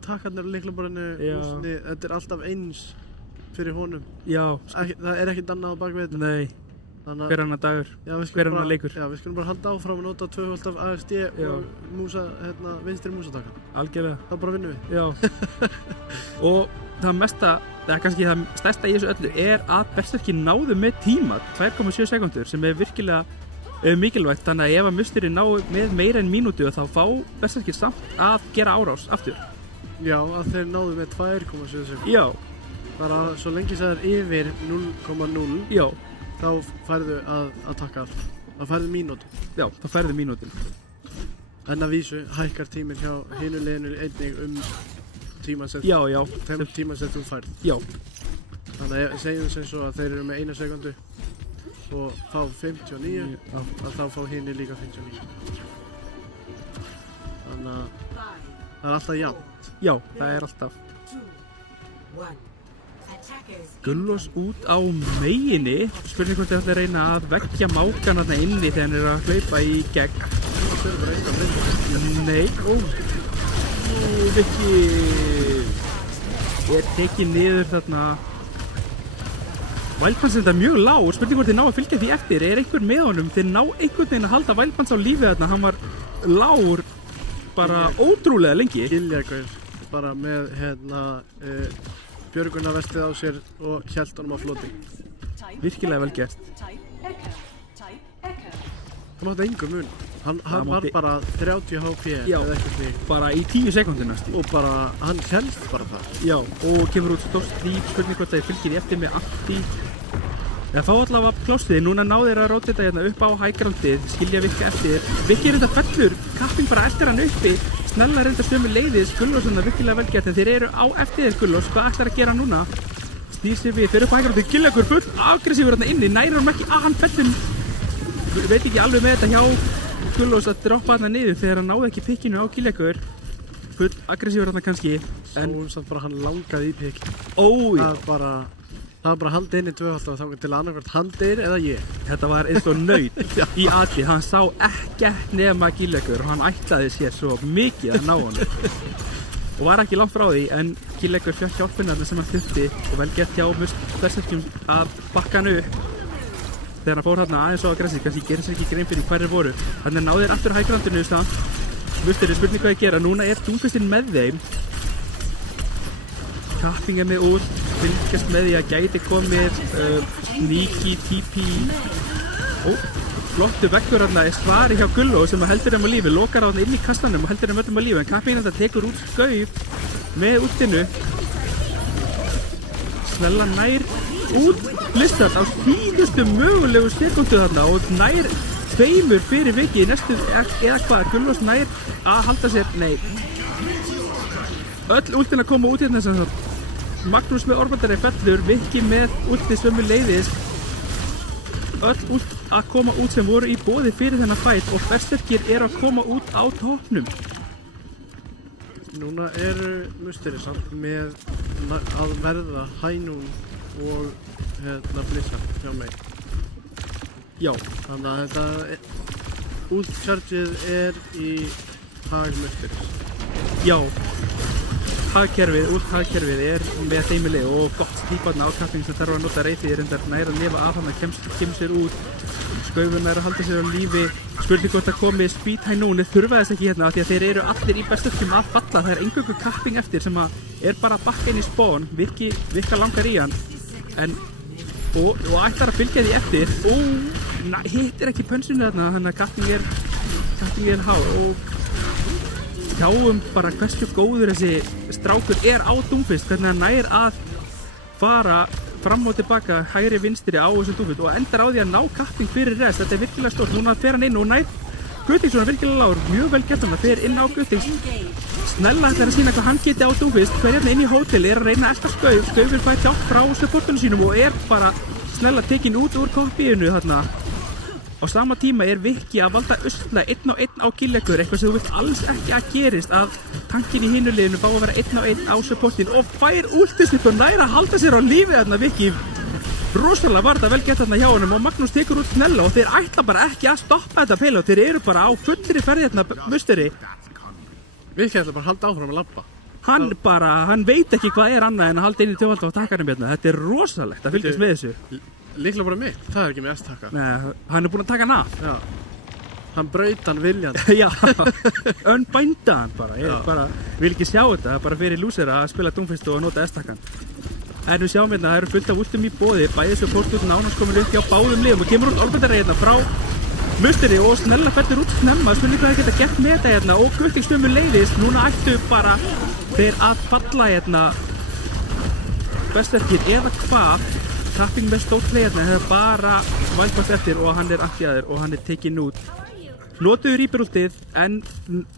takkarnir á lyklaborðinu, Já. húsinni, þetta er alltaf eins fyrir honum. Já, Það er ekkert annað á bakvið þetta. nei, Þannig hver annar dagur, já, við hver skulum annar bara- leikur. Já, við skulum bara halda áfram og nota 2 af AFD Já. og vinstri músatakar. Algjörlega, Það bara vinnum við. já. Og það mesta, það er kannski það stærsta í þessu öllu, er að Berserkir náðu með tíma, 2,7 sekundur, sem er virkilega mikilvægt. Þannig að ef að Musteri ná með meira en mínútu þá fá Berserkir samt að gera árás aftur. Já, að þeir náðu með 2,7 sekúndur. Já, Bara svo lengi sem það er yfir 0,0 já, þá færðu að taka allt. Það færðu mínútu. já, það færði mínútin. En að vísu hækkar tíminn hjá hinu liðinu einnig tímann sem Já, já, þeim tíma sem þú færð. já, Þannig að segjum sem svo að þeir eru með 1 sekundu og fá 59 já. að þá fá hini líka 59. Þannig að það er alltaf jafnt. Já, það er alltaf. Gullós út á meginni. Spurning hvort þið ætla að reyna að vekkja mákan þarna inni þegar hann er að hlaupa í gegn. Það er bara eitthvað breynd. Nei, Viki er tekið niður þarna. Vælpans er þetta mjög lág. Spurning hvort þið ná að fylgja því eftir. Er einhver með honum? Þið ná einhvern veginn að halda Vælpans á lífi þarna. Hann var lágur bara ótrúlega lengi. Giljagur bara með björgunarvestið á sér og hélt honum á floti. Virkilega vel gert. Það mátti engu mun. Hann var bara 30 HP Já. eða eitthvað því. Bara í 10 sekúndur næstu. Og bara, hann hélst bara það. Já, og kemur út stórt slíp. Spurning hvort það fylgir því eftir með anti. Það fá allavega plásið. Núna náðu þeir að róta þetta hérna upp á hægrandið. Skilja Viki eftir. Viki er þetta fellur. Kapping bara eftir hann uppi. Snella reynda sömu leiðis. Gullós svona virkilega vel gert. En þeir eru á eftir þér Gullós. Hvað ætlar að gera núna? Snýr sér við. Þeir eru upp á hægrandið. Giljagur full aggressífur hérna inni. Nærir hann ekki að hann fellur. Veit ekki alveg með þetta hjá Gullós að droppa hérna niður þegar hann náði ekki pikkinu á Giljagur. Full aggressífur hérna kannski. En samt bara hann langaði í pikk. Ói. Það var bara haldið inn í 2 alltaf þá til annarkvært handir eða ég. Þetta var eins og naut í atlið. Hann sá ekkert nema Giljagur og hann ætlaði sér svo mikið að ná honum. Og var ekki langt frá því, en Giljagur fékk hjálpina þarna sem hann þurfti og vel gett hjá berserkjum að bakka hann upp. Þegar hann fór þarna aðeins á aggressív, kannski gerir sér ekki grein fyrir hverjir voru. Þannig náði þeir aftur hægrandinu samt. Mustir, spurning hvað ég gera. Núna er Doomfistinn með þeim. Kapping er með út, fylgjast með því að gæti komið sneaky TP. Flottu vekkur hérna er svari hjá Gullós sem heldur þeim á lífi, lokar á hann inn í kastanum og heldur þeim öllum á lífi, en Kapping þetta tekur út skauf með útinu. Snella nær út listast á síðustu mögulegu sekundu þarna og nær 2 fyrir Viki í næstu eða hvað, Gullós nær að halda sér, nei. Öll últin að koma út hérna sem það. Magnús með Orbandari fellur, Viki með últi sömu leiðis. Öll út að koma út sem voru í boði fyrir þennan fæt og berserkir er að koma út á toppnum. Núna eru Musteri samt með að verða Hænún og Blizzard hjá mig. Já. Þannig að þetta útchargeið er í hag Musteri. Já. Hagkerfið er með þeimili og gott stíparna á Kapping sem þarf að nota reytið reyndar næra að lifa af hann að kemur sér út. Skaufun er að halda sér á lífi. Spurning hvort að komi Speed Hænún, þurfa þess ekki hérna af því að þeir eru allir í berserkjum að falla. Það er eingöngu Kapping eftir sem að er bara að bakka inn í spawn, virka langar í hann og ætlar að fylgja því eftir. Hittir ekki pönsinu þarna, þannig að Kapping er há og sjáum bara hversu góður þessi strákur er á Doomfist, hvernig hann nær að fara fram og tilbaka hægri vinstri á þessu Doomfist og endar á því að ná Kapping fyrir rest. Þetta er virkilega stórt. Núna fer hann inn og nær Guttingsson er virkilega lágur, mjög vel gert hann að fer inn á Guttings. Snella ætlar að sína hvað hann geti á Doomfist, hver hérna inn í hótel er að reyna að elta Skaufur fætt hjálp frá supportunum sínum og er bara Snella tekin út úr kopíinu þarna. Á sama tíma er Viki að valda usla 1 á 1 á Giljagur, eitthvað sem þú vilt alls ekki að gerist, að tankin í hinu liðinu fá að vera 1 á 1 á supportin og fær últisnitt og næra að halda sér á lífi þarna Viki. Rosalega var þetta vel gett þarna hjá honum og Magnús tekur út Snella og þeir ætla bara ekki að stoppa þetta peila og þeir eru bara á fullri ferði þarna Musteri. Viki ætla bara að halda áfram að labba. Hann veit ekki hvað er annað en að halda inn í tjófald á takkanum hérna. Þetta er rosalegt að fylgjast með þessu. Líklega bara mitt, það er ekki með S-takka. Nei, hann er búinn að taka hann af. Já, hann braut hann viljandi. Já, önbænda hann bara. Ég vil ekki sjá þetta, bara fyrir lúsera að spila Doomfist og nota S-takkan. En við sjáum hérna, það eru fullt af últum í boði, bæðið svo fórstútt nánast komin upp hjá báðum liðum og kemur út Orbandari hérna frá Musteri og Snella fellur út snemma, spurning hvað það geta gett með þetta hérna og Guttings sömu leiðist. Núna ættu bara þeir að falla hérna Berserkir eða hvað Kapping með stórt hérna hefur bara Wildpass eftir og hann aktivaður og hann tekinn út. Notuðu Reaper-últið en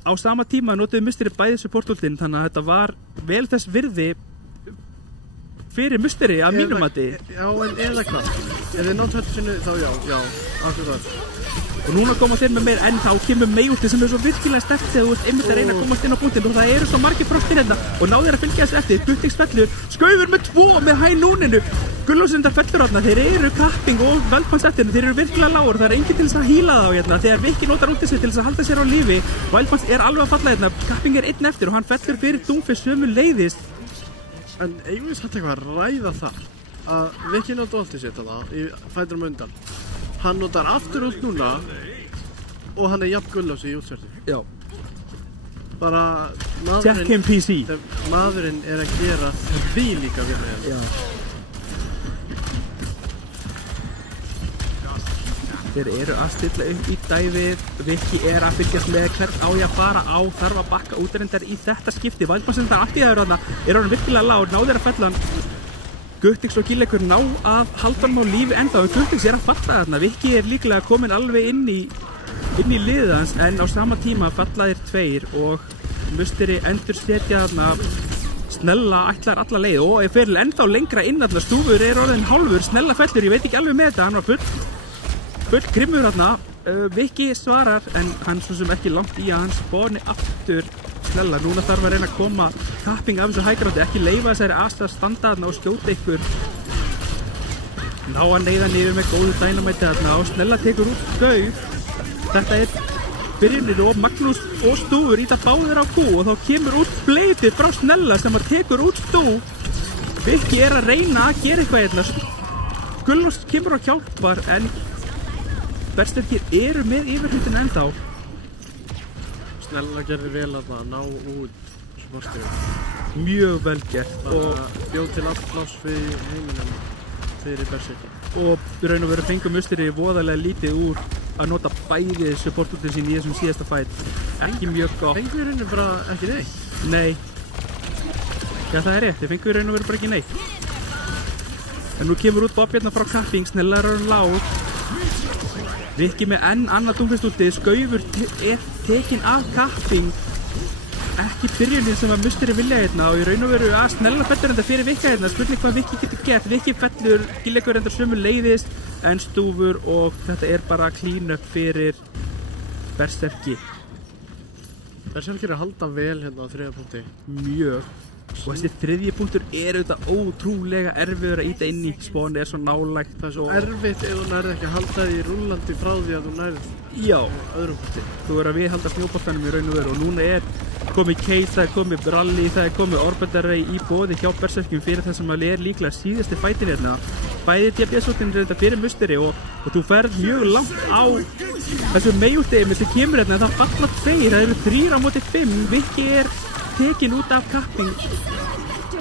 á sama tíma notuðu Mystery bæði support-últin, þannig að þetta var vel þess virði fyrir Mystery að mínum mati. Já, en eða hvað? Ef þið nátt höllinu þá já, akkurat. Og núna koma þeir með meir en þá kemur Mei-últið sem svo virkilega sterkt þegar þú ert einmitt að reyna að komast inn á búntinn og það eru svo margir frostir hérna og náður að fylgja þessu eftir. Guttix fellur, Skaufur með 2 með hænúninu. Gullósundar fellur hérna, þeir eru Kapping og Wildpass eftir, þeir eru virkilega lágur, það er enginn til þess að híla þá hérna þegar Viki notar útið sig til þess að halda sér á lífi. Wildpass alveg að falla hérna, Kapping einn eftir og hann fellur fyrir Doomfist sömuleiðis. En eigum við satt eitthvað að ræða það að Viki notar útið sitt þarna í fæturum undan. Hann notar aftur út núna og hann jafn Gullósi í útsvertu. Já. Bara Jack him PC. Maðurinn að gera því líka við mig. Já. Þeir eru að stilla upp í dæfið, Viki að fylgjast með hvern á ég að fara á, þarf að bakka útrendar í þetta skipti. Wildpass þetta aktíðaður þarna, hann virkilega lágur, náður að fella hann. Guttix og Gillekur ná að halda hann á lífi enda og Guttix að falla þarna. Viki líklega komin alveg inn í liðið hans en á sama tíma falla þeir tveir og Mystery endur setja þarna Snella ætlar alla leið og ég fer ennþá lengra inn þarna. Stúfur orðin hálfur, Snella fellur, ég veit ekki alveg með þetta, hann var full grimmur þarna. Viki svarar en hann svo sem ekki langt í að hann spóni aftur Snella. Núna þarf að reyna að koma Kapping af þessu hægráti, ekki leyfa þessari Asta að standa þarna og skjóta ykkur. Ná að neyða niður með góðu dynamite þarna og Snella tekur út Skauf. Þetta byrjunir og Magnús og Stúfur íta báðir á kú og þá kemur út bleitið frá Snella sem tekur út Stú. Viki að reyna að gera eitthvað hérna. Gullós kemur og hjálpar en Berserkir eru með yfirhundin ennþá. Snella gerði vel að ná út sportið. Mjög vel gert og bjóð til allt pláss fyrir heiminum fyrir Berserkir. Og raun og veru fengum Mystery voðalega lítið úr að nota bæði supportútin sín í þessum síðasta fæt. Ekki mjög gott. Fengum við raun og bara ekki neitt? Nei. Já, það er rétt, þeir fengum við raun og veru bara ekki neitt. En nú kemur út Bob hérna frá Kapping, Snella hann lág. Viki með annað Doomfist-últið, Skaufur tekinn af Kapping. Ekki byrjunin sem að Mystery vilja hérna og í raun og veru að Snella fellur enda fyrir Viki hérna. Spurning hvað Viki getur gert. Viki fellur, Gillekur enda sömuleiðis en Stúfur og þetta bara clean up fyrir Berserki. Berserkir að halda vel hérna á 3. punkti. Mjög. Og þessi 3. punktur auðvitað ótrúlega erfiður að íta inn í. Spónið svo nálægt. Það svo erfitt ef þú nærði ekki að halda því rúllandi frá því að þú nærði öðrum punkti. Þú verður að viðhalda snjóboltanum í raun og veru og núna komið Case, það komið Rally, það komið Orbitaray í boði hjá Berserkjum fyrir það sem líklega síðasti fætin hérna. Bæði DPS-útin reynda fyrir Mystery og þú ferð mjög langt á þessu Mei-útið sem kemur hérna en það falla 2, það eru 3 á móti 5. Viki tekin út af Kapping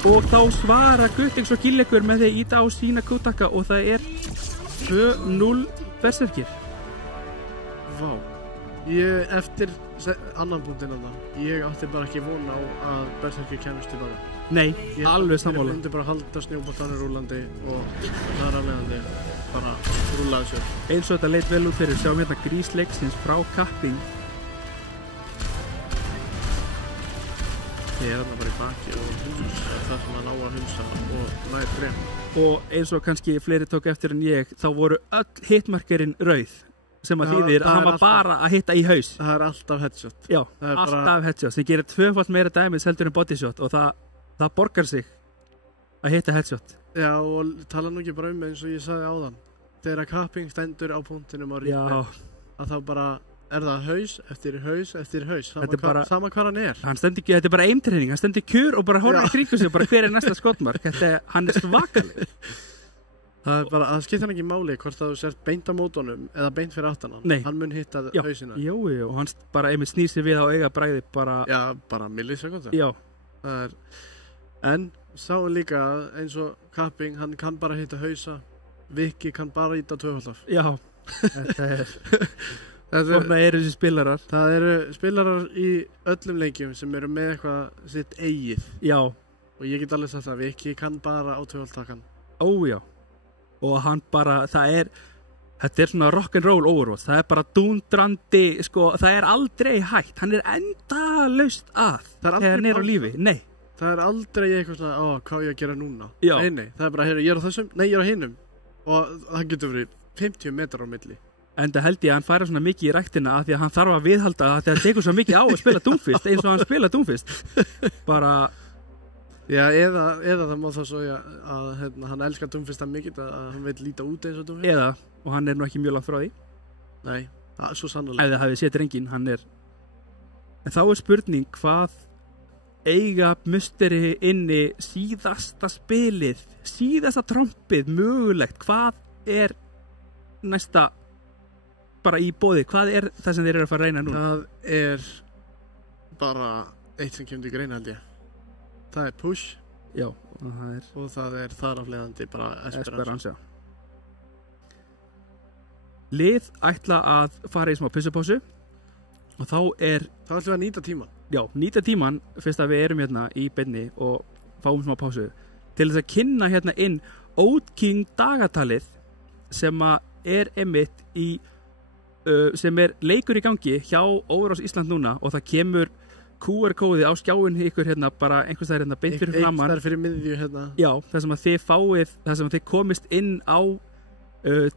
og þá svara Guttix og Gillekur með því að íta á sína kútaka og það 2-0 Berserkir. Vá. Eftir annan punktinn ég átti bara ekki von á að Berserkir kæmust tilbaka. Nei, alveg sammála. Ég myndi bara halda snjóboltanir rúllandi og þar afleiðandi bara rúlla þessu. Eins og þetta leit vel út fyrir, sjáum hérna grísleiksins frá Kapping. Ég þarna bara í baki og hús það sem hann á að hunsa og nær drem. Og eins og kannski fleiri tók eftir en ég, þá voru öll hitmarkerinn rauð sem að þýðir að hann var bara að hitta í haus. Það alltaf headshot. Já, alltaf headshot sem gerir 2-falt meira damage heldur en bodyshot og það borgar sig að hitta headshot. Já, og tala nú ekki bara eins og ég sagði áðan. Þegar Kapping stendur á punktinum á Reaper að þá bara það haus eftir haus eftir haus sama hvar hann hann stendur ekki, þetta bara aimtraining, hann stendur kjur og bara horfir í kringu sig og bara hver næsta skotmark. Hann svakaleg. Það skiptir hann ekki máli hvort þú sért beint á mótunum eða beint fyrir aftan hann. Nei. Hann mun hitta hausina. Jú, og hann bara einmitt snýr sig við á auga bragði bara. Já, bara millisekúnda. Já. En sáum líka eins og Kapping, hann kann bara hitta hausa. Viki kann bara hitta tvöfaldaf. Já, þetta Svona eru þessi spilarar. Það eru spilarar í öllum leikjum sem eru með eitthvað sitt eigið. Já. Og ég get alveg sagt það, Viki kann bara á tvöfaldtakan. Já. Og hann bara, þetta er svona rock'n'roll Overwatch. Það er bara dúndrandi, sko, það er aldrei hægt. Hann er endalaust að þegar hann er á lífi. Nei. Það er aldrei eitthvað svona, hvað ég að gera núna? Já. Nei, það er bara, ég er á þessum, nei, ég er á hinum. Og það getur verið 50 metrar á milli. En það held ég að hann færa svona mikið í ræktina af því að hann þarf að viðhalda að það tekur svo mikið á að spila Doomfist eins og hann spila Doomfist. Bara... Já, eða það má það svo að hann elskar Doomfist það mikið að hann vil líta út eins og Doomfist. Eða, og hann er nú ekki mjög langt frá því. Nei, svo sannlega. Eða hafið séð drenginn, hann er... En þá er spurning hvað eiga musteri inni síðasta spilið, síðasta trompið mögulegt, hvað er næsta bara í boði, hvað er það sem þeir eru að fara að reyna núna? Það er bara eitt sem kemur til greina held ég. Það er push. Já, og það er þar af leiðandi bara Esperanza. Lið ætla að fara í smá pussupásu og þá ætlum við að nýta tíman. Já, nýta tíman fyrst að við erum hérna í beinni og fáum smá pásu til þess að kynna hérna inn Oat King dagatalið sem er einmitt í sem er leikur í gangi hjá Overwatch Ísland núna og það kemur QR-kóði á skjáin ykkur hérna bara einhvers þær hérna beint fyrir framan. Eitt þar fyrir miðju hérna. Já, þar sem að þið fáið, þar sem að þið komist inn á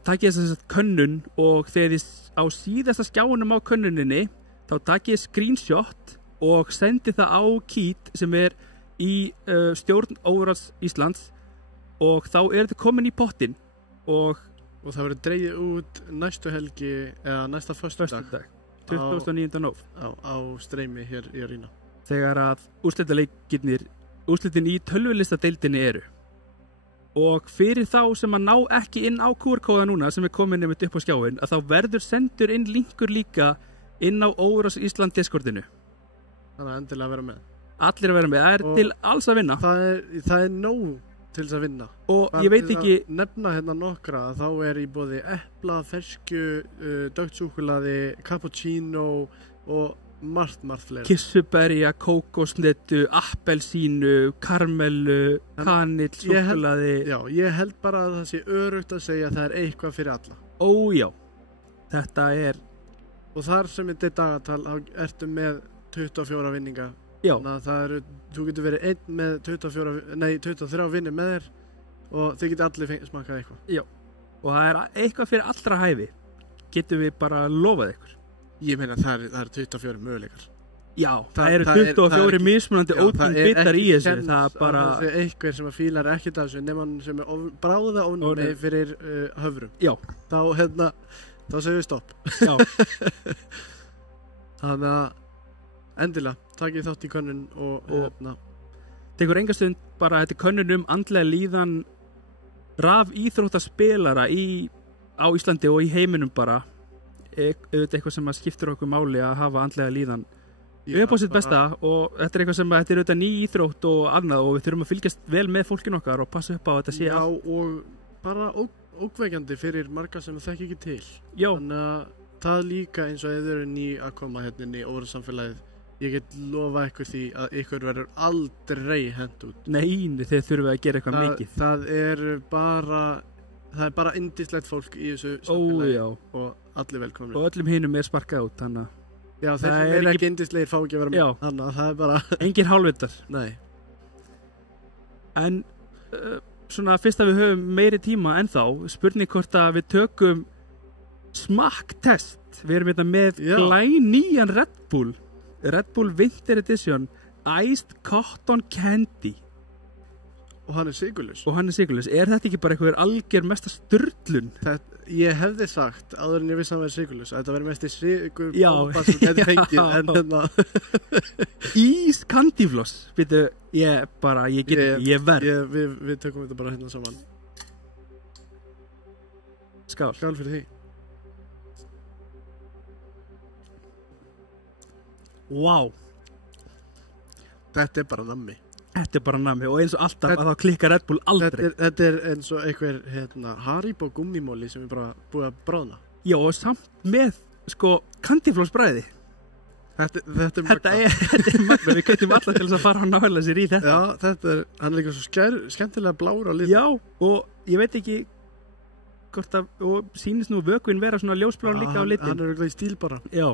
takið þess að könnun og þegar þið á síðasta skjáinum á könnuninni þá takið screenshot og sendið það á Kít sem er í stjórn Overwatch Íslands og þá þið komin í pottin og það verður dreigið út næstu helgi eða næsta föstudag 29. nóv á streymi hér í Arena þegar að úrslitin í tölvulistadeildinni eru og fyrir þá sem að ná ekki inn á QR-kóða núna sem er komin nefnt upp á skjáin að þá verður sendur inn linkur líka inn á Overwatch Ísland Discordinu þannig að endilega vera með allir að vera með, það er til alls að vinna það er nóg til þess að vinna og bara ég veit ekki nefna hérna nokkra þá er í boði epla, ferskju, dögt súkkulaði, cappuccino og margt fleira kissuberja, kókosnetu, appelsínu, karmellu, kanill, súkkulaði ég held bara að það sé örugt að segja að það er eitthvað fyrir alla já, þetta er og þar sem þetta dagatal ertu með 24 vinninga já. Þannig að þú getur verið einn með 23 vinnir með þér og þið getur allir smakað eitthvað. Já, og það er eitthvað fyrir allra hæfi. Getum við bara lofað ykkur? Ég meina það er 24 möguleikar. Já, það eru 24 mismunandi ótrúin bitar í þessu. Það er bara... Það er einhver sem fílar ekkert af þessu nema sem er bráða ónæmi fyrir höfrum. Já. Þá segir við stopp. Já. Þannig að endilega, takið þátt í könnun og tekur enga stund bara þetta könnun andlega líðan raf íþróttaspilara á Íslandi og í heiminum bara auðvitað eitthvað sem skiptir okkur máli að hafa andlega líðan upp á sitt besta og þetta er eitthvað sem þetta er auðvitað ný íþrótt og annað og við þurfum að fylgjast vel með fólkin okkar og passa upp á að þetta sé Já, og bara ókveikjandi fyrir marga sem þekki ekki til Já. Þannig að það líka eins og þið eru ný að koma hérna inn í Overwatch-samfélagið ég get lofa ykkur því að ykkur verður aldrei hent út Nei, þið þurfum að gera eitthvað mikið Það er bara yndislegt fólk í þessu samfélagi og allir velkomni og öllum hinum er sparkað út þannig Já, þeir sem er ekki yndislegir fá ekki að vera með þannig að það er bara engir hálfvitar Nei En svona fyrst að við höfum meiri tíma ennþá spurning hvort að við tökum smakktest við erum hérna með glænýjan Red Bull Winter Edition Iced Cotton Candy og hann er sigurlaus Er þetta ekki bara einhver algjör mesta sturlun? Ég hefði sagt áður en ég vissi að hann væri sigurlaus að þetta væri mesti sigurbomba sem gæti fengið en Ís Candyfloss Býtu, ég verð Við tökum þetta bara hérna saman Skál fyrir því Wow Þetta er bara nammi og eins og alltaf að þá klikkar Red Bull aldrei Þetta er eins og einhver Haribo gummimóli sem er bara búið að bráðna Já og samt með sko kandiflósbræði. Þetta Þetta er magna, við getum alla til þess að fara að nála sér í þetta. Já, hann er líka svo skemmtilega blár á lit. Já, og ég veit ekki hvort að, og sýnist nú vökvinn vera svona ljósblár líka á litin. Hann er örugglega í stíl bara. Já.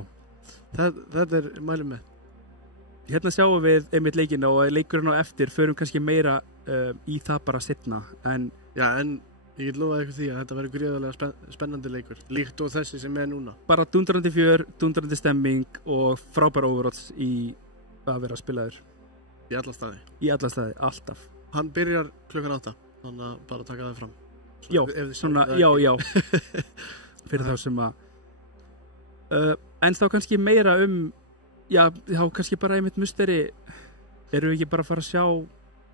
Þetta er mælum með. Hérna sjáum við einmitt leikina og leikurinn á eftir förum kannski meira í það bara seinna, en Já, en ég get lofað ykkur því að þetta verður gríðarlega spennandi leikur, líkt og þessi sem er núna. bara dundrandi fjör, dundrandi stemming og frábæra overalls í að vera spilaður Í alla staði. í alla staði, alltaf. Hann byrjar klukkan 8, þannig að bara taka það fram. Já, ef þið svona, sjáið það já, fyrir þá sem að en þá kannski meira já, kannski bara einmitt musteri, erum við ekki bara að fara að sjá,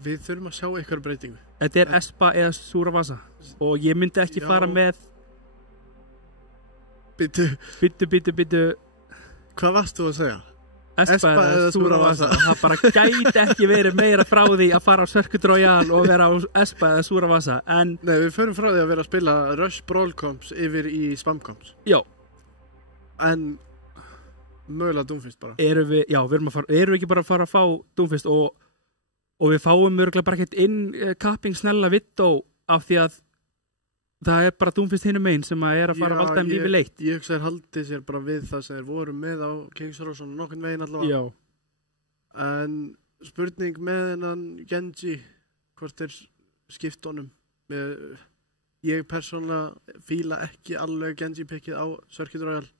Við þurfum að sjá eitthvað breytingu. þetta er Espa eða Súravasa og ég myndi ekki Já. fara með Bittu, hvað varst þú að segja? Espa eða Súravasa, það bara gæti ekki verið meira frá því að fara á Circuit Royale og vera á Espa eða Súravasa, en Nei, við förum frá því að vera að spila Rush Brawl Comps yfir í Spam Comps. já, En mögulega Doomfist bara. erum við ekki bara að fara að fá Doomfist og við fáum örgulega bara ekkert inn kapping snella Vittó af því að það er bara Doomfist hinum einn sem að er að fara að valda þeim lífi leitt. Ég hugsa þér haldið sér bara við það sem þeir voru með á Kings Rosan nokkurn veginn allavega. Já, En spurning með hennan Genji, hvort þeir skipt honum. Ég persónulega fíla ekki alveg Genji pickið á Circuit Royale.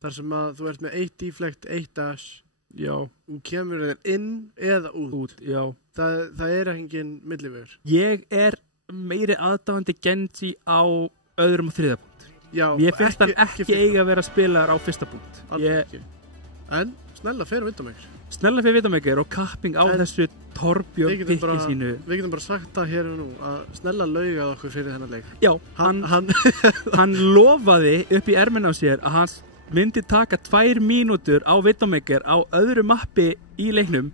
Þar sem að þú ert með 1 deflect, 1 dash. já, Þú kemur þér inn eða út. já. Það er engin millivegur. Ég er meiri aðdáandi Genji á öðrum og þriðja punkt. Já, Ég finnst hann ekki fyrsta. eiga að vera spilaðar á fyrsta punkt. Alls ekki. En snella fer að vita mig. Snella fyrir vitamekir og kapping á En þessu Torbjörn Við getum pikki sínu. Við getum bara sagt það hér og nú að snella laugað okkur fyrir þennan leik. Já, hann Hann lofaði upp í erminn á sér að hann myndi taka 2 mínútur á Vidowmaker á öðru mappi í leiknum.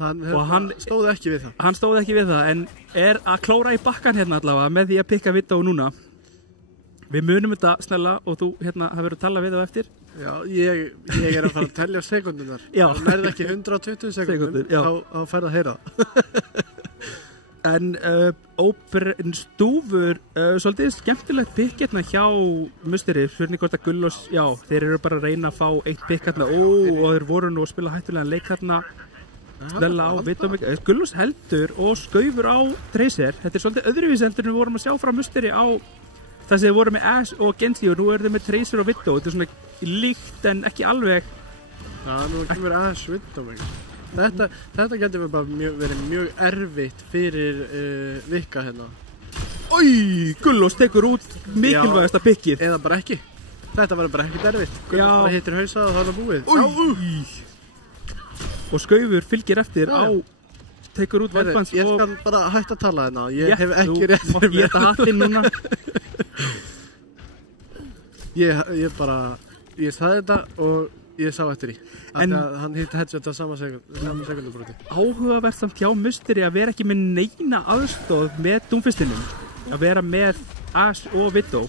Og hann- stóð ekki við það. Hann stóð ekki við það en er að klóra í bakkan hérna allavega með því að pikka Vidow núna. Við munum þetta snella og þú hérna það verður að tala við á eftir. Já, ég er að fara að telja sekundunar. Já. Það nærði ekki 120 sekundum, Sekúndur, já. þá færð að heyra það. En Open Stúfur svolítið skemmtilegt pikk hérna hjá Musteri, spurning hvort að Gullos, já, þeir eru bara að reyna að fá eitt pikk hérna, og þeir voru nú að spila hættulegan leik hérna, snella á Vidowmaker, Gullos heldur og skaufur á Tracer. Þetta er svolítið öðruvísi heldur en við vorum að sjá frá Musteri á það sem þið voru með Ash og Genji og nú eru þið með Tracer og Vidow. Þetta er svona líkt en ekki alveg. Já, nú kemur aðeins vitt á mig. Þetta getur bara verið mjög erfitt fyrir Vika hérna. Ói, Gullos tekur út mikilvægasta pikkið. Eða bara ekki. Þetta verður bara ekkert erfitt. Já. Gullos bara hittir hausa og það er búið. Ói. Og skaufur fylgir eftir Já, á, tekur út Heyrðu, Valdbans ég og skal bara hægt að tala hérna. Ég hef þú ekki rétt mátt éta hattinn núna. Ég sagði þetta og ég sá eftir því. En- Hann hitt headshot á sama sekundubroti. Áhugavert samt hjá Musteri að vera ekki með neina aðstóð með Doomfistinum, að vera með Ash og Vidow.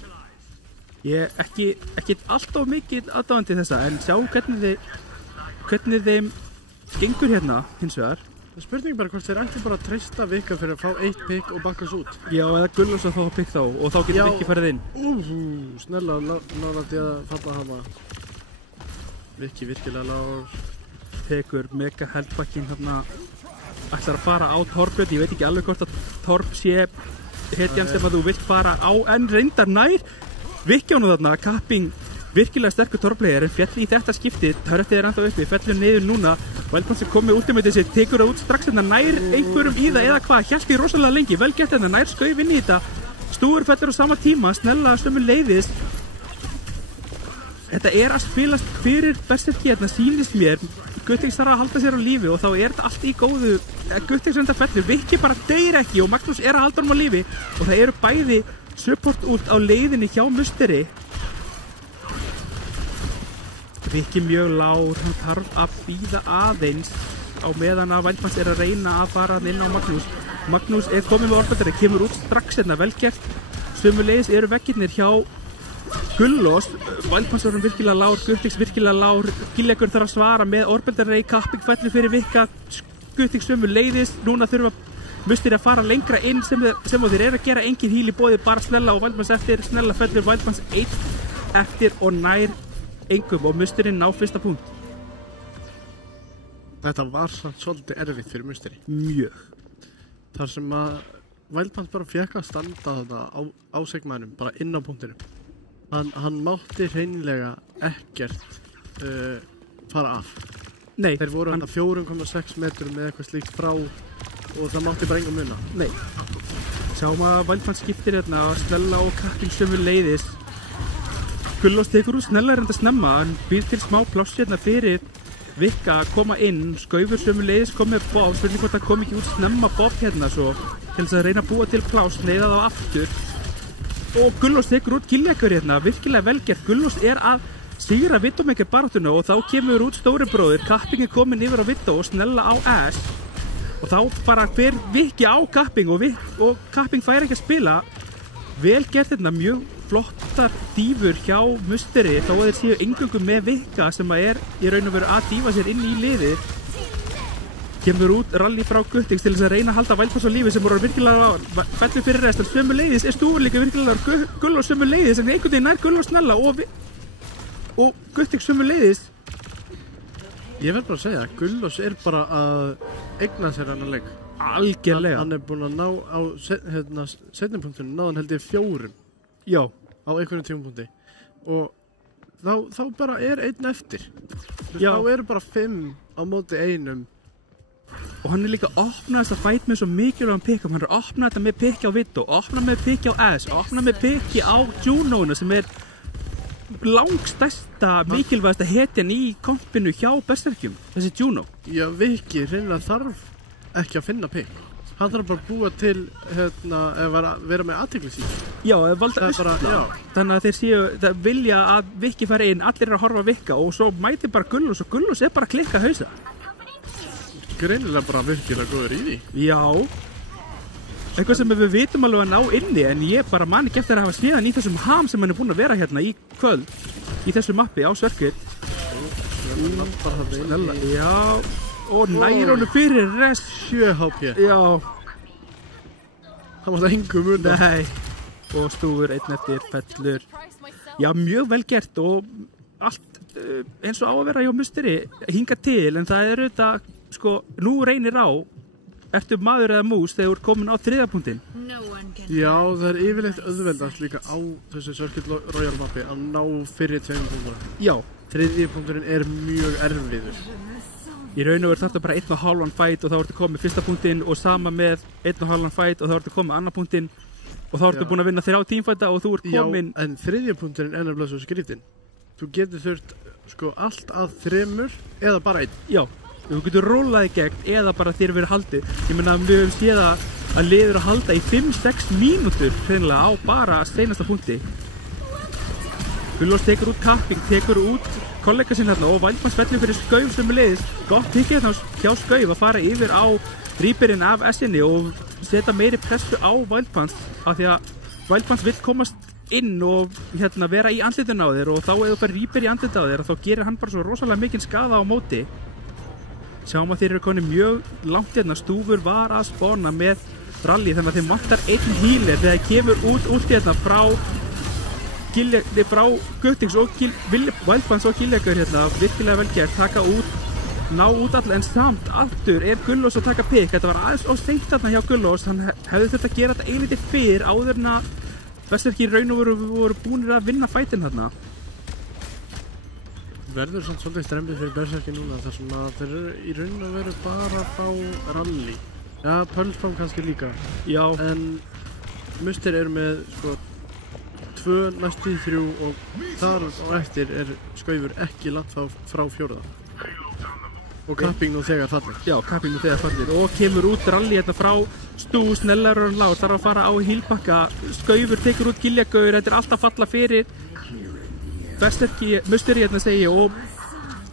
Ég er ekki alltof mikið aðdáandi þessa, en sjá hvernig þeim gengur hérna hins vegar. Það er spurning bara hvort þeir ætti bara að treysta Vika fyrir að fá 1 pick og bankast út. Já, eða Gullos að fá pikk þá og þá getur Já. ekki farið inn. Snella nálætti að falla hana. Viki virkilega lág. Tekur mega heldbakkin hérna, ætlar að fara á Torbjörn. Ég veit ekki alveg hvort að Torb sé hetjan sem að þú vilt fara á, en reyndar nær Viki á nú þarna, kapping virkilega sterkur Torblegir, en fjall í þetta skipti, törftið er ennþá uppi, fellur niður núna. Valdbans sem kom með ultimatið sitt, tekur það út strax hérna, nær einhverjum í það eða hvað, hélt í rosalega lengi, vel gert hérna, nær skauf inn í þetta. Stúfur fellur á sama tíma, snella sömu leiðis. Þetta er að spilast fyrir Berserki hérna, sýnist mér. Guttings þarf að halda sér á lífi og þá er þetta allt í góðu. Guttings reyndar fellur, Viki bara deyr ekki og Magnús er að halda honum á lífi og það eru bæði support út á leiðinni hjá Musteri. Viki mjög lágur, hann þarf að bíða aðeins á meðan að Valdbans er að reyna að fara inn á Magnús. Magnús er komið með orðbættari, kemur út strax hérna, vel gert. Sömuleiðis eru veggirnir hjá Gullós, Wildpans var virkilega lár, Guttix virkilega lár, Gillegur þarf að svara með Orbendarrey, Kapping fellur fyrir Vikka, Guttix sömu leiðis, núna þurfa Musteri að fara lengra inn sem þeir eru að gera, engin híl í boði, bara Snella og Wildpans eftir, Snella fellur, Wildpans 1 eftir og nær engum og Musteri ná fyrsta punkt. Þetta var samt svolítið erfitt fyrir Musteri. Mjög. Þar sem að Wildpans bara fekk að standa þetta á segmænum, bara inn á punktinu. Hann mátti hreinlega ekkert fara af. Nei. Þeir voru hann 4,6 metrum með eitthvað slíkt frá og það mátti bara engum munna. Nei. Sjáum að Wildpans skiptir hérna og Snella og Kapping sömu leiðis. Gullós tekur úr Snella reynda snemma, hann býr til smá pláss hérna fyrir Vikka að koma inn, Skaufur sömu leiðis kom með Bob, spurning hvort það kom ekki út snemma Bob hérna svo til þess að reyna að búa til pláss, neyða þá aftur. Og Gullós tekur út Gillegur hérna, virkilega velgert. Gullós að sigra Widowmaker baráttuna og þá kemur út stóri bróðir, Kapping komin yfir á Widow og Snella á Ash og þá bara hver Vikki á Kapping og Kapping fær ekki að spila. Vel gert hérna, mjög flottar dýfur hjá Musteri þó að þeir séu eingöngu með Vikka sem að í raun og veru að dýfa sér inn í liðið. Kemur út rally frá Guttix til þess að reyna að halda Wildpans á lífi sem voru virkilega fellur fyrir rest, en sömu leiðis stúfur líka virkilega Gullós sömu leiðis en einhvern veginn nær Gullós Snella og Guttix sömu leiðis. Ég verð bara að segja, Gullós bara að eigna sér hann að leik. Algjörlega. Hann búinn að ná á setni punktinu, náðan held ég 4. Já. Á einhverjum tímapunkti. Og þá bara einn eftir. Já. Þá eru bara 5 á móti einum. Og hann líka að opna þessa fæt með svo mikilvægum pikkum. Hann að opna þetta með pikki á Widow, opna með pikki á Ash, opna með pikki á Juno-na sem langstærsta mikilvægasta hetjan í kompinu hjá Berserkjum, þessi Juno. Já, Vikki hreinlega þarf ekki að finna pikk. Hann þarf bara að búa til vera með athyglisík. Já, valda usla. Þannig að þeir það vilja að Vikki fari inn, allir að horfa Vikka og svo mæti bara Gullós og Gullós bara að klikka hausa. Greinilega bara virkilega góður í því. Já. Eitthvað sem við vitum alveg að ná inni, en ég bara man ekki eftir að hafa séð hann í þessum ham sem hann búinn að vera hérna í kvöld í þessu mappi á Circuit. Snella, já. Og nær honum fyrir rest 7 HP. Já. Það mátti engum munna. Nei. Og stúfur einn eftir fellur. Já, mjög vel gert og allt eins og á að vera hjá Musteri hinga til, en það auðvitað sko, nú reynir á ertu maður eða mús þegar þú ert komin á 3. punktinn. Já, það yfirleitt auðveldast líka á þessu Circuit Royale mappi að ná fyrir 2 punktunum. Já. 3. punkturinn mjög erfiður. Í raun og veru þarftu bara 1,5 fight og þá ertu komið 1. punktinn og sama með 1,5 fight og þá ertu komið 2. punktinn og þá ertu búin að vinna 3 teamfighta og þú ert komin. Já, en 3. punkturinn nefnilega svo skrítinn. Þú getur þurft sko allt að 3 eða bara 1. Já. Þú getur rólaði gegn eða bara þér verið haldið. Ég meina við höfum séð að liður að halda í 5-6 mínútur hreinlega á bara seinasta punkti. Gullós tekur út Kapping, tekur út kollega sinn hérna og Wildpans fellur fyrir Skauf sem leiðis. Gott tikkið hjá Skauf að fara yfir á Reaperinn af S-inni og setja meiri pressu á Wildpans af því að Wildpans vill komast inn og hérna vera í andlitinu á þér og þá ef þú fær Reaper í andlitinu á þér þá gerir hann bara svo rosalega mikinn skaða á móti. Sjáum að þeir eru konið mjög langt hérna, stúfur var að spána með rally þannig að þeir vantar einn healer þegar þeir kemur út hérna frá Guttix og Wildpans og Gillegur hérna, virkilega vel gert, taka út, ná út allir en samt aftur Gullós að taka pikk, þetta var aðeins og seint þarna hjá Gullós, hann hefði þurft að gera þetta eilítið fyrr áður en að Berserkir í raun og voru búinir að vinna fætin þarna. Verður svolítið strempið fyrir Berserkir núna þar sem að þeir eru í raun og veru bara á rally. Já, Pölsfam kannski líka. Já. En Musteri eru með sko 2 næstu 3 og þar og eftir Skaufur ekki langt frá 4. Og Kapping nú þegar fallir. Já, Kapping nú þegar fallir og kemur út rally hérna frá Stú, Snellar og Lár, þarf að fara á hílbakka. Skaufur tekur út Gillegur, þetta alltaf falla fyrir Musteri hérna segi og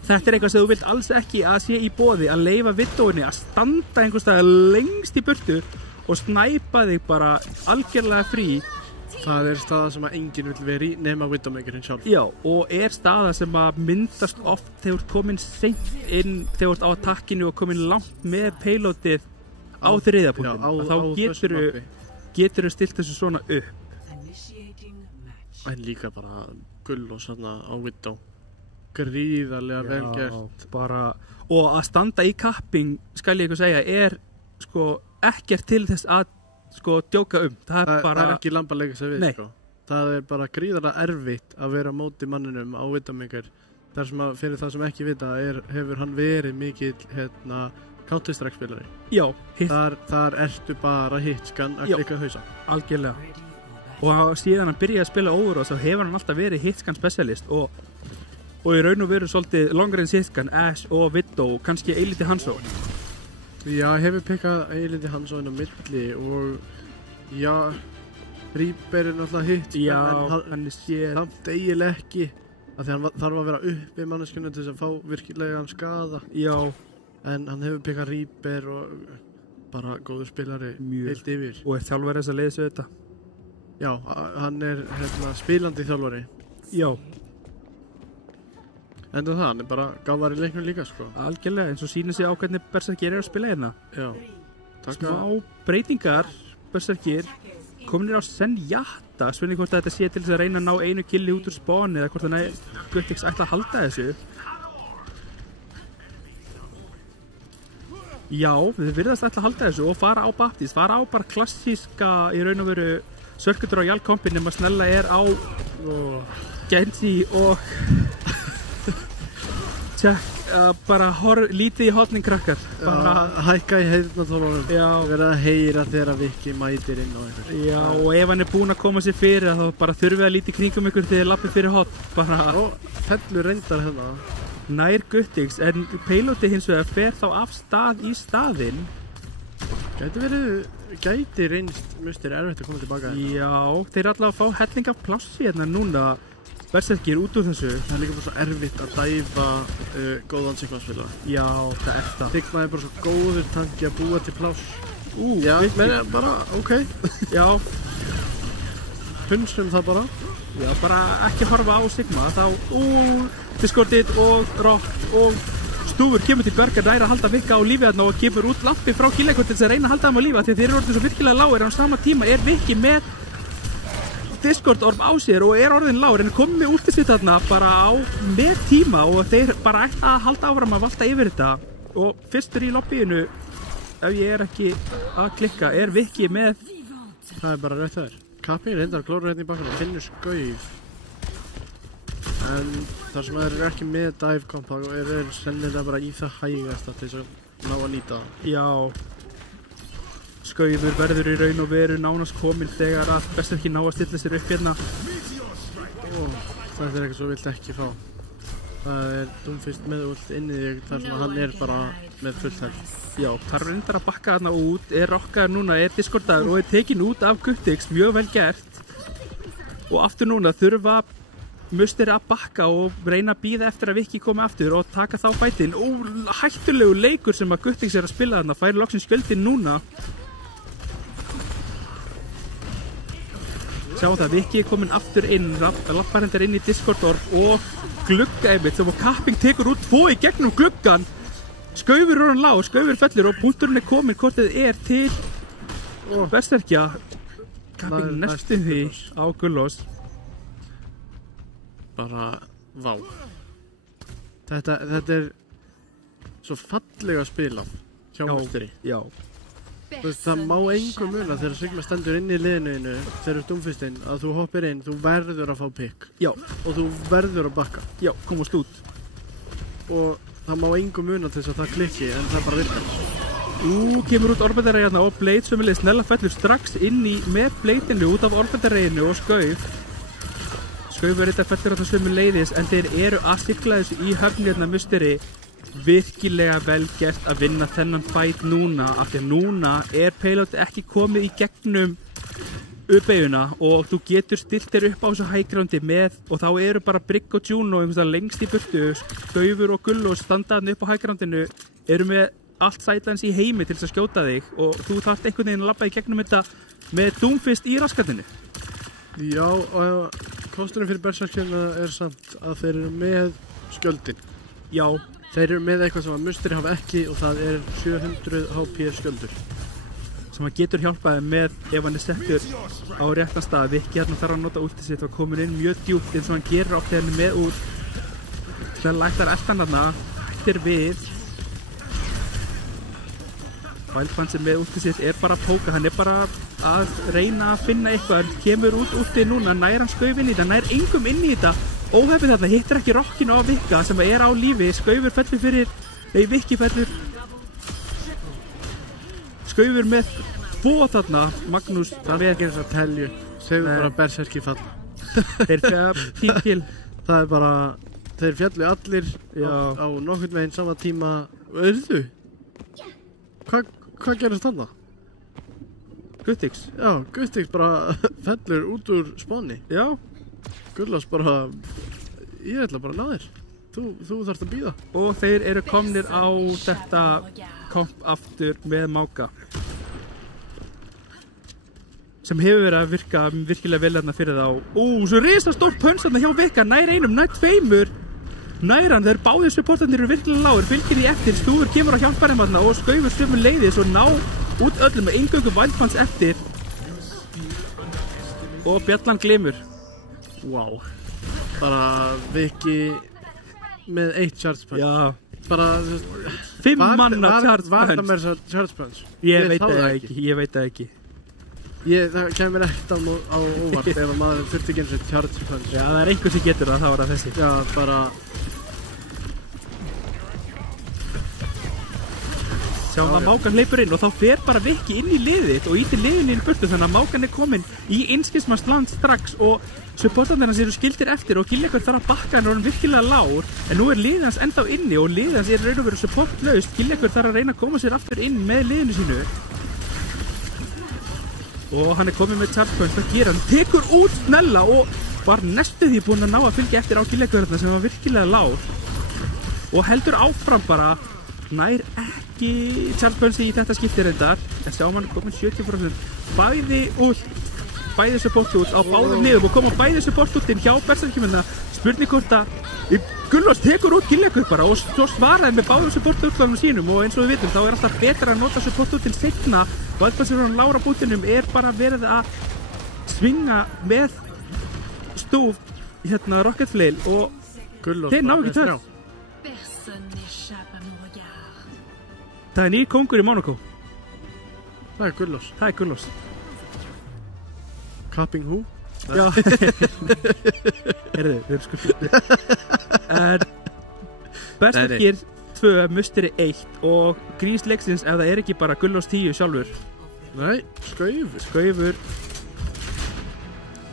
þetta eitthvað sem þú vilt alls ekki að sé í boði að leyfa Widowinni að standa einhvers staðar lengst í burtu og snæpa þig bara algjörlega frí Það er staða sem að enginn vill vera í nema Widowmakerinn sjálf. Já, og er staða sem að myndast oft þegar þú ert komin seint inn, þegar þú ert á attackinu og komin langt með payloadið á þriðja punktin. Þá getur þú stilt þessu svona upp. En líka bara gull og svona á Widow. Gríðarlega vel gert. Bara, og að standa í kapping, skal ég eitthvað segja, er sko ekkert til þess að sko djóka Það er ekki lamb að leika sig við, Nei. sko. Það er bara gríðarlega erfitt að vera á móti manninum á Widowmaker. Þar sem að fyrir það sem ekki vita hefur hann verið mikill Counter-Strike spilari. Já, þar ertu bara hitscan að klikka hausa. Algjörlega. Og síðan hann byrjaði að spila Overwatch þá hefur hann alltaf verið hitscan specialist og í raun og veru svolítið long range hitscan, Ash og Widow, kannski eilítið Hanzo. Já, hefur pikkað eilítið Hanzo inn á milli og já, Reaper er náttúrulega hitscan. Já, hann er sér. Samt eiginlega ekki, af því hann þarf að vera upp við manneskjunum til þess að fá virkilega skada. Já. En hann hefur pikkað Reaper og bara góður spilari heilt yfir. Og er þjálfari þess að leiða sig þetta. Já, hann er spilandi þjálfari. Já. Enda það, hann er bara gáfari í leiknum líka, sko. Algjörlega, eins og sýnir sig á hvernig Berserkir er að spila hérna. Já. Smá breytingar, Berserkir, kominir á Zenyatta, spurning hvort þetta sé til þess að reyna að ná einu killi út úr spáni eða hvort þannig Guttix ætla að halda þessu. Já, við virðast ætla að halda þessu og fara á Baptist, fara á bara klassíska í raun og veru Circuit Royale kompin nema Snella er á Genji og Jack, bara lítið í hotning krakkar. Hækka í heyrnartólunum. Verða að heyra þegar Viki mætir inn á einhver. Já, og ef hann er búinn að koma sér fyrir þá bara þurfið að líti kringum ykkur þegar þið lappið fyrir hot. Fellur reyndar hérna. Nær Guttix, en payloadi hins vegar fer þá af stað í staðinn. Gæti reynst mustir erfitt að koma tilbaka. Já, þeir allavega að fá helling af plássi hérna núna. Berserkir út úr þessu. Það er líka bara svo erfitt að dæfa góðan Sigma-spilara. Já, það er það. Sigma er bara svo góður tanki að búa til pláss. Já, menn bara, ok. Já. Hunsum það bara. Já, bara ekki horfa á Sigma. Þá, Discordið og Rock og Stúfur kemur til Börgar, næra að halda Vika á lífi þarna og gefur út lampi frá Killekvöld til þess að reyna að halda þeim á lífi því að þeir eru orðin svo virkilega lágir á sama tíma er Viki með Discord orm á sér og er orðin lágur en komið með últisvið þarna bara á með tíma og þeir bara ætla að halda áfram að valta yfir þetta og fyrstur í lobbyinu ef ég er ekki að klikka er Viki með það er bara rétt þær Kappi reyndar klóra hérna í bakana og finnur skauf en þar sem þeir eru ekki með dive kompa og eru sennilega bara í það hægasta til þess að ná að nýta það Já Skaufur verður í raun og veru nánast kominn þegar að Berserkir ná að stilla sér upp hérna. Þetta er eitthvað svo vilt ekki fá. Það er Doomfist með ult inn í þig þar sem hann er bara með fullt helg. Já, þarf reyndar að bakka þarna út, er rokkaður núna, er Discordaður og er tekin út af Guttix, mjög vel gert. Og aftur núna þurfa Mustir að bakka og reyna að bíða eftir að Viki komi aftur og taka þá fætin. Hættulegu leikur sem að Guttix er að spila þarna, fær loksins skjöldin núna. Sjáum það, Viki er komin aftur inn, lappar hendar inn í Discord-orb og glugga einmitt sem að Kapping tekur út 2 í gegnum gluggan. Skaufur er hann lág, Skaufur fellur og punkturinn er komin hvort þið er til Berserkja. Kapping næstum því á Gullós. Bara, vá. Þetta er svo fallega spilað hjá Musteri. Já. Það má engum muna þegar Sigma stendur inn í liðinu þegar þú ert Doomfistinn að þú hoppir inn, þú verður að fá pick og þú verður að bakka komast út og það má engum muna til þess að það klikki en það bara virkar kemur út Orbiter hérna og Blade sömulegis Snella fellur strax inn í með Blade-inu út af Orbiter-reinu og Skauf er þetta fellur hérna sömulegis en þeir eru að sirkla þessu í höfni hérna Musteri virkilega vel gert að vinna þennan fight núna af því að núna er payload ekki komið í gegnum uppeyjuna og þú getur stilt þér upp á þessu high groundi með og þá eru bara Brigg og Juno lengst í burtu, Skaufur og Gull og standaðan upp á high groundinu eru með allt sidelines í heimi til þess að skjóta þig og þú þarft einhvern veginn að labba í gegnum þetta með Doomfist í raskatinu Já, og kosturinn fyrir berserkina samt að þeir eru með skjöldin. Já, Þeir eru með eitthvað sem að musteri hafa ekki og það 700 HP skjöldur. sem að getur hjálpaði með ef hann settur á réttan stað. Viki hérna þarf að nota últið sitt og komin inn mjög djúpt eins og hann gerir oft þegar hann með út. Það læktar eldan þarna, hættir við. Wildfans sem með últið sitt bara að póka, hann bara að reyna að finna eitthvað. Hann kemur út útið núna, nær hann skauf inn í þetta, nær engum inn í þetta. Óhefið þarna, hittir ekki rokkinu á Vikka sem á lífi, skaufur fellur fyrir, Viki fellur. Skaufur með 2 þarna, Magnús. Það er ekki eins að telju, segðu bara berserki fall. Þeir tíma til. Það er bara, þeir fjallu allir á nokkurn veginn sama tíma. Örðu? Hvað gerist þarna? Guttix. Já, Guttix bara fellur út úr spáni. Já. Gullás bara, ég ætla bara að ná þér. Þú þarft að bíða. Og þeir eru komnir á þetta komp aftur með Máka. Sem hefur verið að virka virkilega vel hérna fyrir þá. Svo risastórt pöns hérna hjá Vikka, nær einum, nær 2. Nær hann, þeir báðir supportarnir eru virkilega lágur, fylgir í eftir, Stúfur kemur á hjálpar þeim hérna og skaufur sömu leiðis og ná út öllum með eingöngu Wildfans eftir. Og bjallan glimur. Wow. Bara Viki með 1 charge punch. Já. Bara 5 manna charge Var það punch. með þess að charge punch? Ég veit það ekki. Það kemur ekkert á óvart ef að maður þurfti ekki eins og charge punch. Já, það einhver sem getur það var það þessi. Já, bara Sjáum að Mákan hleypur inn og þá fer bara Viki inn í liðið og ítir liðinu inn í burtu þannig að Mákan komin í einskismannsland strax og supportarnir hans eru skildir eftir og Gillekur þarf að bakka hann og hann virkilega lágur en nú liðið hans ennþá inni og liðið hans raun og veru supportlaust. Gillekur þarf að reyna að koma sér aftur inn með liðinu sínu og hann komin með charge punch, það gerir hann, tekur út snella og var næstu því búinn að ná að fylgja eftir á Gillekur sem var virkilega lágur og heldur áfram bara, nær ekki charge punch í þetta skipti reyndar en sjáum hann komin 70%, bæði support út á báðum niðum og koma bæði support út inn hjá berserkjumina. Spurning hvort að Gullós tekur út Gillekur bara og svo svaraði með báðum support útláðunum sínum og eins og við vitum þá alltaf betra að nota support út til seinna og alltaf sem hann lára bútinum bara verið að svinga með Stúf hérna Rocket Flail og Gullós þeir ná ekki törn. Það nýr kongur í Monaco. Það er Gullós. Clapping who? Já. Herðu, við erum skuldið. En Berserkir 2, Musteri 1 og grís leiksins ef það ekki bara Gullós 10 sjálfur. Nei, Skaufur.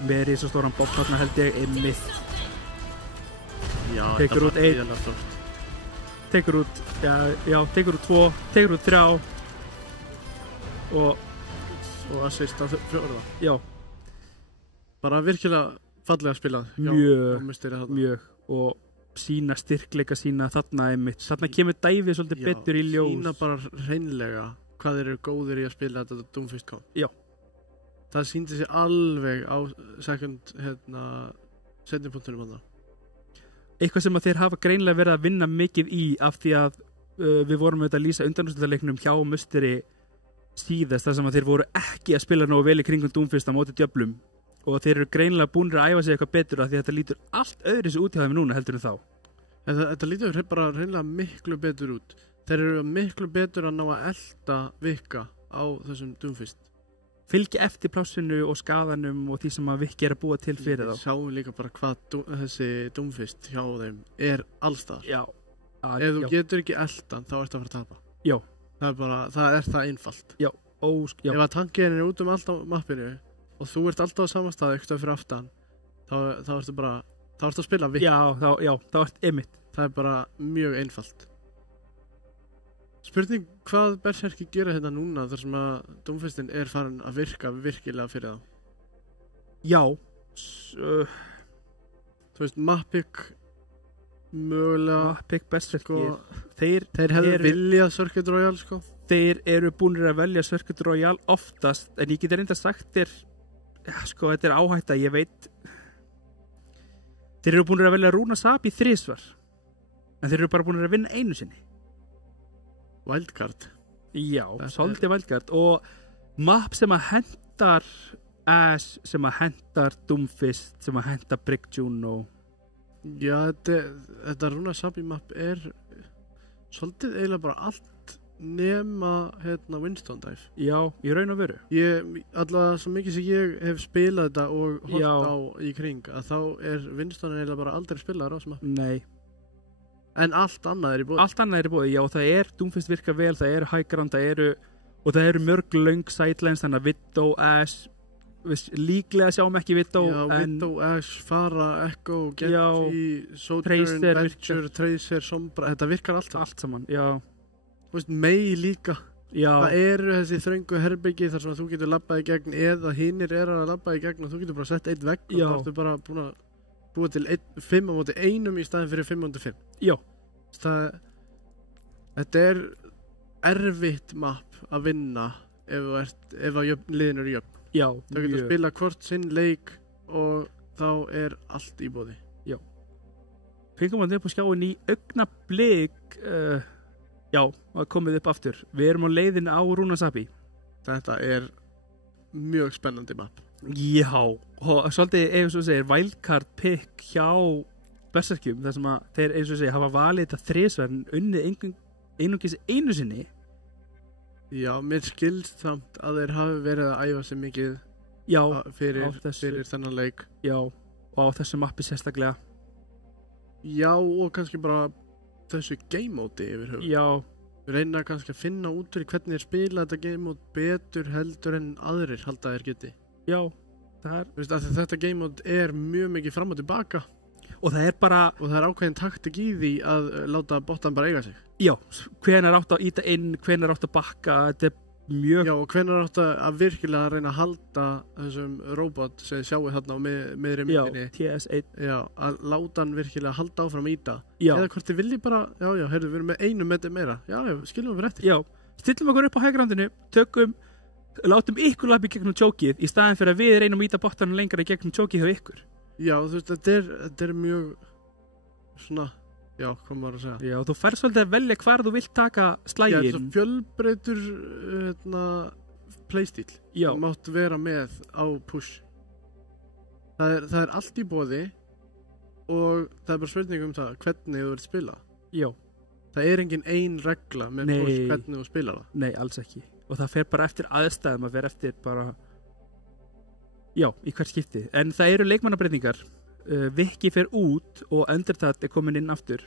Með risastóran bopp þarna held ég einmitt. Já, Tekur út 1. Tekur út 2, tekur út 3 og assist á 4. Já. Bara virkilega fallega spilað. Mjög og sína styrkleika sína þarna einmitt. Þarna kemur dæfið svolítið betur í ljós. Sína bara hreinlega hvað þeir eru góðir í að spila þetta Doomfist kom. Já. Það sýndi sig alveg á setni punktunum hann. Eitthvað sem að þeir hafa greinilega verið að vinna mikið í af því að við vorum auðvitað að lýsa undanúrslitaleiknum hjá Musteri síðast þar sem að þeir voru ekki að spila nógu vel í kringum Doomfist á móti djöflum og þeir eru greinilega búnir að æfa sig eitthvað betur af því að þetta lítur allt öðru sér út hjá þeim núna heldur en þá. Þetta lítur bara hreinlega miklu betur út. Þeir eru miklu betur að ná að elda Vikka á þessum Doomfist. Fylgja eftir plássinu og skaðanum og því sem að Viki að búa til fyrir þá. Sjáum líka bara hvað þessi Doomfist hjá þeim allstaðar. Já. Ef þú getur ekki eldan þá ertu að fara að tapa. Já. Það er það einfalt. Já. Ef að tankiðin út allt á mappinu og þú ert alltaf á sama stað eitthvað fyrir aftan þá ertu að spila Vikka. þá ert einmitt. Það er bara mjög einfalt. Spurning hvað Berserki gera hérna núna þar sem að Doomfistin farin að virka virkilega fyrir þá. Já. Þú veist, Mappik mögulega Mappik Berserkir þeir hefðu viljað Circuit Royale sko. Þeir eru búinir að velja Circuit Royale oftast en ég geti reynda sagt þér sko, þetta er áhætta, ég veit þeir eru búin að velja Rúna Sapi 3 svar en þeir eru bara búin að vinna einu sinni. Wildcard. Já, svolítið wildcard og map sem að hendar Ash, sem að hendar Doomfist, sem að hendar Brick Juno. Já, þetta Rúna Sapi map svolítið eiginlega bara allt nema Winston Dive. Já, í raun og veru. Allavega svo mikið sem ég hef spilað þetta og hort á í kring að þá Winston eiginlega bara aldrei spilaður á þessu map. Nei. En allt annað í bóði. Allt annað í bóði, já, það Doomfist virkar vel, það high ground, það mörg löng sidelines, þannig að Widow, Ash, líklega sjáum ekki Widow. Já, Widow, Ash, Pharah, Echo, Genji, Sojourn, Venture, Tracer, Sombra, þetta virkar allt saman. Já. Þú veist, Mei líka. Já. Það þessi þröngu herbyggi þar sem að þú getur labbað í gegn eða hinir að labba í gegn og þú getur bara sett eitt vegg og þá ertu bara búin að búið til 5-1 í staðin fyrir 5-5. Já. Þetta erfitt map að vinna ef að liðin eru jöfn. Já. Þau getur spila hvort sinn leik og þá allt í boði. Já. Fengum við upp á skjáin í augnablik, já, það komið upp aftur. Við erum á leiðin á Rúna Sapi. Þetta mjög spennandi map. Já, og svolítið eins og segir wildcard pick hjá Berserkjum, þar sem að þeir eins og segir hafa valið þetta 3 svar en unnið einungis einu sinni. Já, mér skilst samt að þeir hafi verið að æfa sig mikið fyrir þennan leik. Já, og á þessu mappi sérstaklega. Já, og kannski bara þessu game mode yfir höfuð. Já. Reyna kannski að finna út fyrir hvernig þeir spila þetta game mode betur heldur en aðrir halda þeir geti. Já, veist, þetta game mode mjög mikið fram og tilbaka og það er ákveðin taktik í því að láta bottan bara eiga sig. Já, hvenær átt að íta inn, hvenær átt að bakka, þetta mjög. Já, og hvenær átt að virkilega reyna að halda þessum robot sem sjáu þarna á miðri myndinni. Já, TS1. Já, að láta hann virkilega halda áfram að íta. Já. Eða hvort þið vilji bara, heyrðu, við erum með 1 metri meira. Já, skiljum við eftir. Já, stillum okkur upp á hægrandinu, látum ykkur lappi gegnum tjókið í staðin fyrir að við reynum að íta bottanum lengra í gegnum tjókið hjá ykkur. Já, þú veist, þetta mjög svona, já, hvað maður að segja. Já, þú færð svolítið að velja hvar þú vilt taka slægin. Já, þetta er fjölbreytur playstíl. Já. Þú mátt vera með á push. Það allt í boði og það bara spurning það hvernig þú vilt spila. Já. Það engin ein regla með push hvernig þú spila það. Nei, alls ekki. Og það fer bara eftir aðstæðum að vera eftir bara í hvert skipti. En það eru leikmannabreitingar. Viki fer út og Undertat komin inn aftur.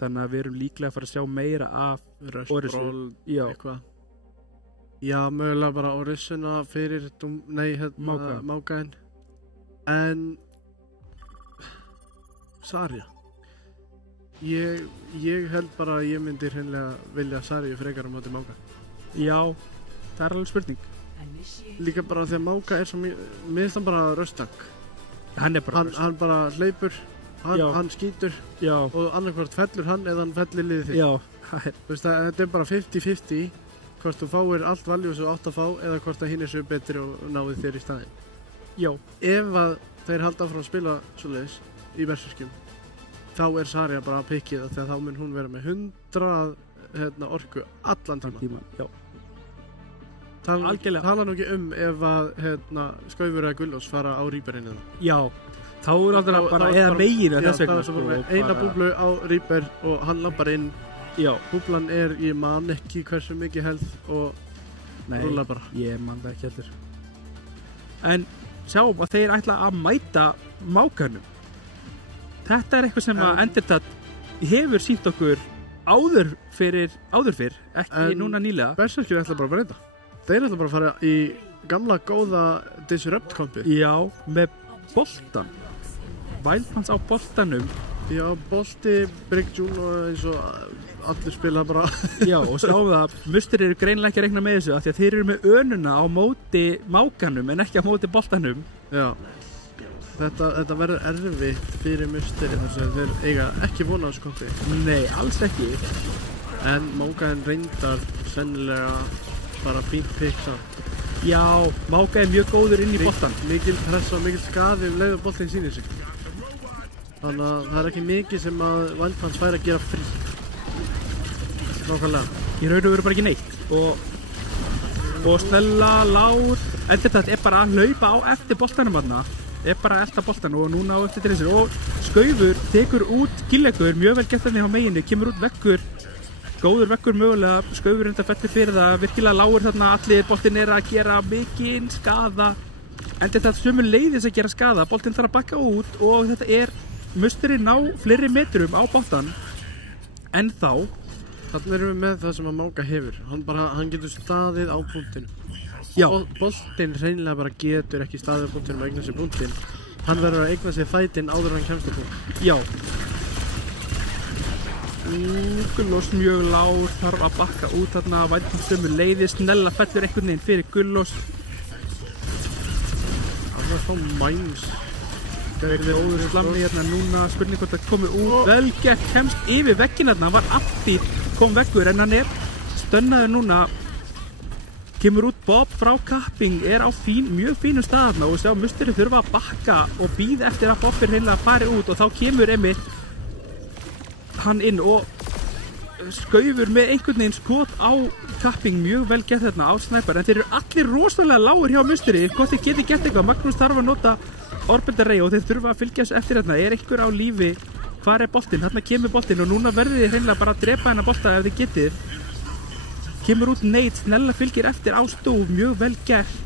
Þannig að við erum líklega að fara að sjá meira af Orisu. Eitthvað. Já, mögulega bara Orisuna fyrir Mákain. En Saria. Ég held bara að ég myndi hreinlega vilja Saria frekar á móti Máka. Já, það alveg spurning. Líka bara því að Máka svo mér finnst hann bara röstak. Hann hann bara hleypur, hann skýtur og annarkvort fellur hann eða hann fellir liðið þig. Já. Þú veist að þetta bara 50-50 hvort þú fáir allt valjú sem þú átt að fá eða hvort það hinir sér betur og náðið þér í staðinn. Já. Ef að þeir halda áfram að spila svoleiðis í Berserkjum þá Saria bara að pikkið það þegar þá mun hún vera með 100 orku allan tíma. Já. Tala nú ekki ef að Skaufur eða Gullós fara á Reaperinu. Já, þá aldrei bara eða meginu þess vegna. Já, það eina búblu á Reaper og hann lappar inn. Já. Búblan ég man ekki hversu mikið held og rúla bara. Nei, ég man það ekki heldur. En sjáum að þeir ætla að mæta Mákanum. Þetta eitthvað sem að Undertat hefur sýnt okkur áður fyrr, ekki núna nýlega. Berserkir ætla bara að breyta. Þeir ætla bara að fara í gamla góða Disrupt kompið. Já, með boltan. Wildlands á boltanum. Já, bolti, Brick Juno eins og allir spila bara. Já, og sjáum það, Mustir eru greinlega ekki að reikna með þessu af því að þeir eru með önuna á móti Mákanum en ekki á móti boltanum. Já, þetta verður erfitt fyrir Mustir þess að þeir eiga ekki vona á þessu kompi. Nei, alls ekki. En Mákan reyndar sennilega bara fínt pikk samt. Já, Máka er mjög góður inn í boltan. Mikil pressa og mikil skaði leiður boltin sýnir sig. Þannig að það er ekki mikið sem að Wildfans fær að gera frí. Nákvæmlega. Í raun og veru bara ekki neitt. Og Snella, Lár, þetta er bara að hlaupa á eftir boltanum þarna. Er bara að elta boltan og núna á eftir til þessu. Og Skaufur tekur út Gillekur, mjög vel gett þannig á meginni, kemur út veggur. Góður veggur mögulega, Skaufur enda fellur fyrir það, virkilega Lágur þarna, allir boltin er að gera mikinn skaða. En þetta sömu leiðis að gera skaða, boltin þarf að bakka út og þetta er Musteri ná fleiri metrum á boltan. En þá Þannig erum við með það sem að Máka hefur. Hann getur staðið á punktinu. Já. Boltinn hreinlega bara getur ekki staðið á punktinu og eigna sér punktinn. Hann verður að eigna sér fætinn áður en hann kemst á punkt. Já. Gullós mjög Lár, þarf að bakka út þarna, Wildfans sömu leiði, Snella fellur einhvern veginn fyrir Gullós. Hann var þá mæns. Gæði óður slammi hérna núna, spurning hvort það komur út, vel gert, kemst yfir vegginn þarna, var aftur kom veggur en hann er stönnaður núna, kemur út Bob frá Kapping, er á mjög fínum stað þarna og sjá Musteri þurfa að bakka og býða eftir að Bob hreinlega fari út og þá kemur einmitt hann inn og Skaufur með einhvern veginn skot á Kapping, mjög vel gert þarna á snæpar, en þeir eru allir rosalega lágur hjá Musteri, hvort þeir geti gert eitthvað, Magnús þarf að nota Orbital Ray og þeir þurfa að fylgjast eftir þarna, er einhver á lífi, hvar er boltinn, þarna kemur boltinn og núna verður þið hreinlega bara að drepa hennar bolta ef þið getið. Kemur út Nate, Snella fylgir eftir á stúf, mjög vel gert.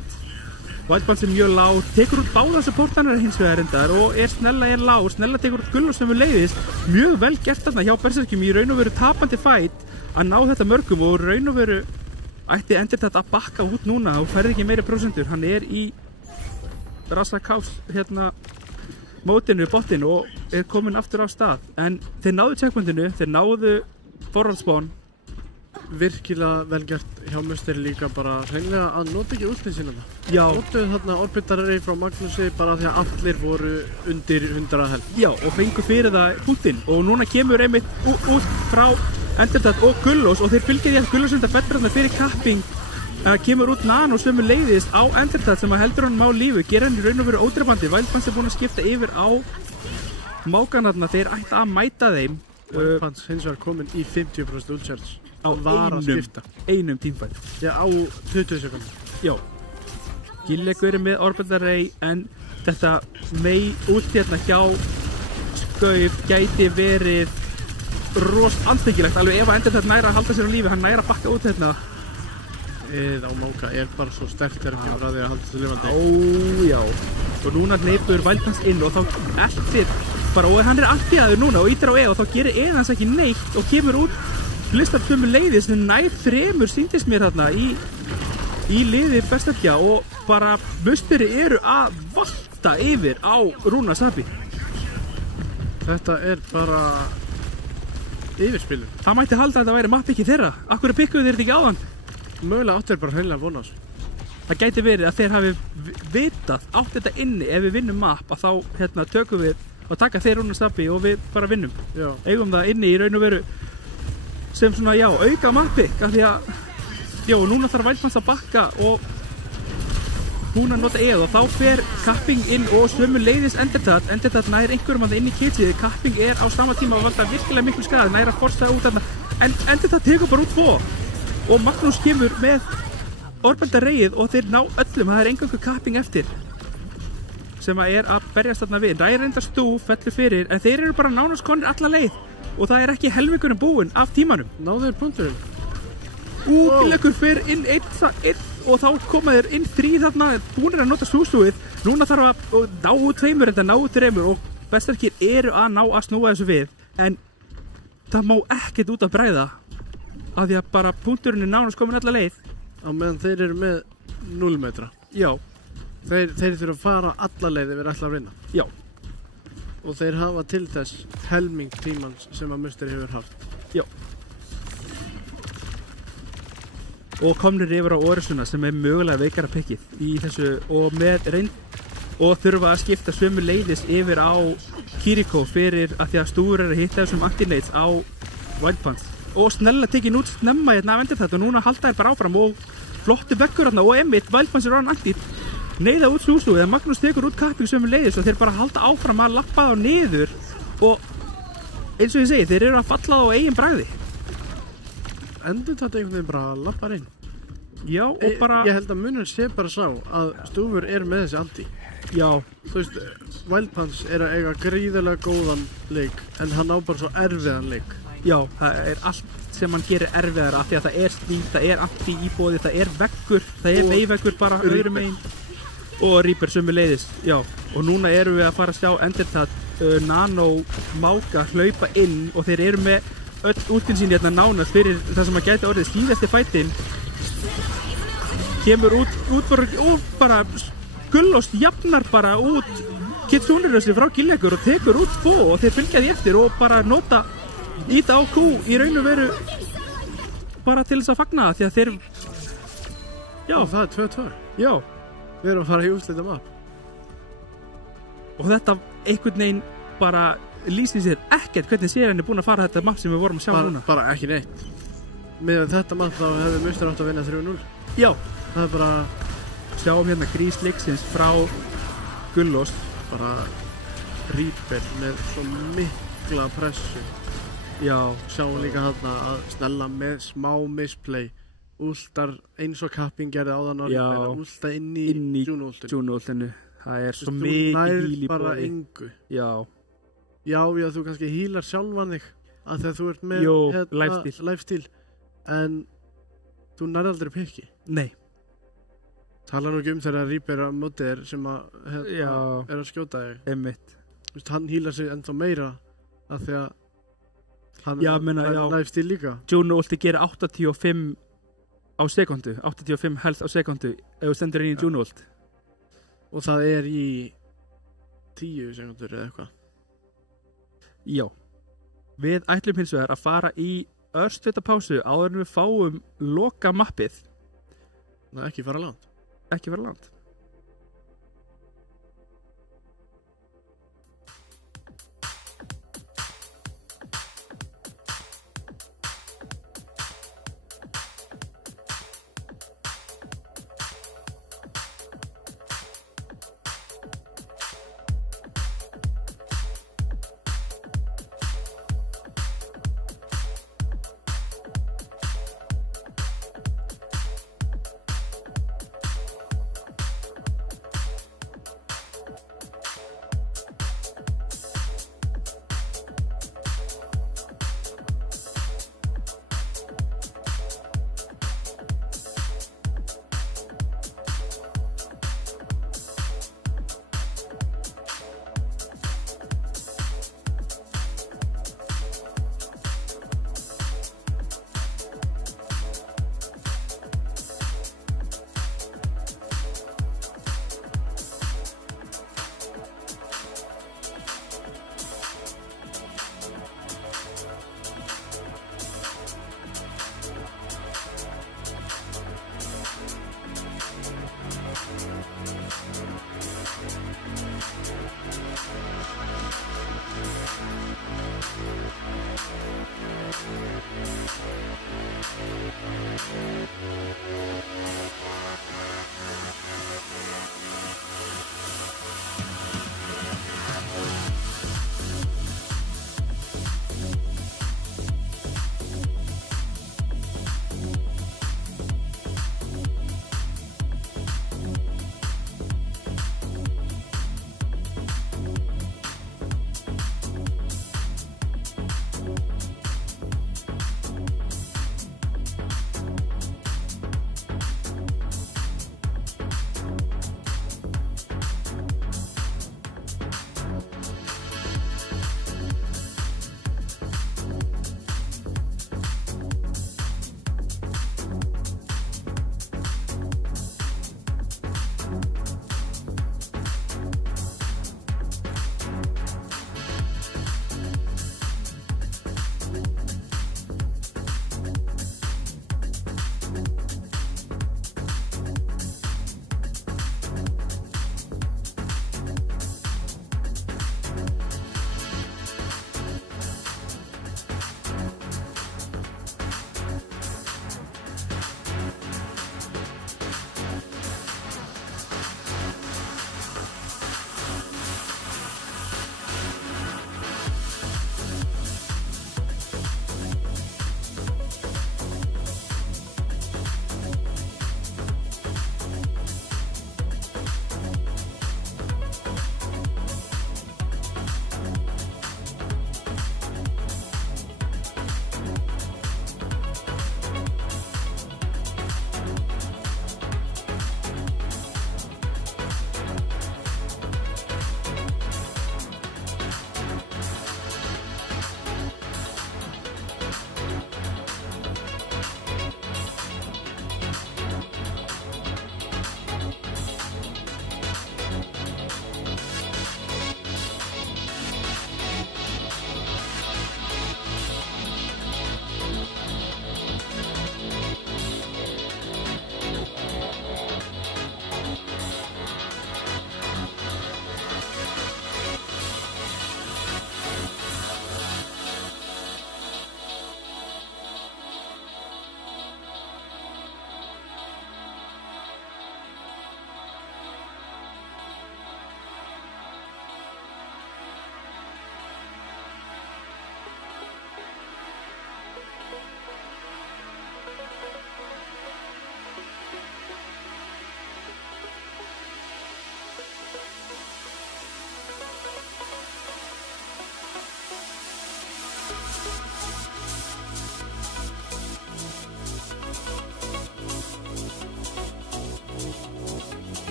Wildfans er mjög lág, tekur út báða supportanar hins vegar reyndar og Snella er lág, Snella tekur út Gullós sem við leiðist, mjög vel gert þarna hjá Berserkjum í raun og veru tapandi fæt að ná þetta mörgum og raun og veru ætti endur þetta að bakka út núna og færði ekki meiri prósentur, hann er í Rasakás hérna mótinu, botinu og er komin aftur á stað, en þeir náðu checkpointinu, þeir náðu forward spawn. Virkilega vel gert hjá Musteri líka, bara hreinlega að nota ekki útlinn sína það. Já. Notuðu þarna Orbital Ray frá Magnúsi bara því að allir voru undir 100 held. Já, og fengu fyrir það punktinn og núna kemur einmitt út frá Endertat og Gullós og þeir fylgja því að Gullós enda fellur þarna fyrir Kapping. Kemur út Nano sömu leiðist á Endertat sem að heldur honum á lífi, gera hann í raun og veru ódreifandi. Wildfans er búin að skipta yfir á Mákanarna, þeir ætti að mæta þeim. Wildfans hins vegar komin í 50% últjárts á einum tímfætt. Já, á 20 sekundum. Já. Gillekur er með Orbital Ray en þetta mei út hérna hjá Skauf gæti verið andstyggilegt, alveg ef að Endertat næra að halda sér á lífi, hann næra að bakka út hérna. Á Máka er bara svo sterkt þegar hann kemur að því að halda sér lifandi. Já. Og núna neypur Wildfans inn og þá eftir bara, og hann er alltíðaður núna og ítir á og þá gerir hans ekki neitt og kemur út listar sömu leiði sem nær þremur sýndist mér þarna í liði Berserkja og bara Musteri eru að valta yfir á Rúna Sabi. Þetta er bara yfirspilun. Það mætti halda að þetta væri mappikið þeirra. Akkur pikkuðu þeir þetta ekki áðan? Mögulega áttu er bara hreinlega að vona þessu. Það gæti verið að þeir hafi vitað átt þetta inni, ef við vinnum mapp að þá tökum við og taka þeir Rúna Sabi og við bara vinnum. Já. Eigum það inni í raun og veru sem svona, já, auka mappik af því að, já, núna þarf Wildfans að bakka og hún að nota og þá fer Kapping inn og sömu leiðis Endertat nær einhverjum að það inn í kitið, Kapping er á sama tíma að valda virkilega miklu skadi, nær að forsa út þarna, en Endertat tekur bara út 2 og Magnús kemur með Orbital Rayið og þeir ná öllum, það er engangu Kapping eftir sem að er að berjast þarna við, ræðir enda stúf, fellur fyrir, en þeir eru bara nánast konir alla leið og það er ekki helmingurinn búinn af tímanum. Náðu þeir punkturinn? Gillekur fer inn 1 og þá koma þeir inn 3 þarna, búinir að nota sústúið, núna þarf að ná út 2 en ná út 3 og Berserkir eru að ná að snúa þessu við, en það má ekkert út að bræða af því að bara punkturinn er nánast komin alla leið. Á meðan þeir eru með 0 metra. Já. Þeir þurfa að fara alla leið ef þeir ætla að vinna. Já. Og þeir hafa til þess helming tímans sem að Musteri hefur haft. Já. Og komnir yfir á Orisuna sem er mögulega veikara pikkið í þessu og með og þurfa að skipta sömu leiðis yfir á Kiriko fyrir að því að Stúr er að hitta þessum anti-nades á Wildfans. Og Snella tekin út snemma hérna af Endertat og núna halda þær bara áfram og flottu veggur hérna og einmitt Wildfans er orðan aktív neyða út Súsú eða Magnús tekur út kapping sömu leiðis og þeir bara halda áfram að lappa þá niður og eins og ég segi, þeir eru að falla á eigin bragði. Endur þetta einhvern veginn bara lappar inn. Já, og bara... Ég held að munur sé bara sá að Stúfur er með þessi aldi. Já. Þú veist, Wildfans er að eiga gríðarlega góðan leik, en hann á bara svo erfiðan leik. Já, það er allt sem hann gerir erfiðara af því að það er stíl, það er anti í boði, það er veggur, það er veiveggur bara öðrum megin og Reaper sömu leiðis, já. Og núna erum við að fara að sjá Endertat, Nano, Máka hlaupa inn og þeir eru með öll útin sín hérna nánast fyrir það sem að gæti orðið síðasti fætin. Kemur út bara Gullóst jafnar bara út Kitsunirössi frá Giljagur og tekur út 2 og þeir fylgja því eftir og bara nota íta á Q í raun og veru bara til þess að fagna því að þeir já, og það er 2-2. Já, við erum að fara í úrslita map og þetta einhvern veginn bara lýsir sér ekkert hvernig serien er búin að fara þetta map sem við vorum að sjá núna. Bara ekki neitt. Með þetta map þá hefur Mustur átt að vinna 3-0. Já, það er bara sjáum hérna grís leiksins frá Gullóst, bara Reaper með svo mikla pressu. Já, sjáum líka þarna að Snella með smá misplay últar eins og kapping gerði áðan últa inn í June-últinu. Það er svo mikið híl í bara boði. engu. Já, þú kannski hílar sjálfan þig að þegar þú ert með lifesteal en þú nær aldrei pikki. Nei. Tala nú ekki þegar Reaper á móti þér sem að er að skjóta þig. Einmitt. Hann hílar sig ennþá meira af því að hann lifesteal líka. June-últi gerir 85 á sekundu, 85 health á sekundu ef þú stendur inn í June-últ. Og það er í 10 sekundur eða eitthvað. Já. Við ætlum hins vegar að fara í örstutta pásu áður en við fáum loka mappið. Nei, ekki fara langt. Ekki fara langt.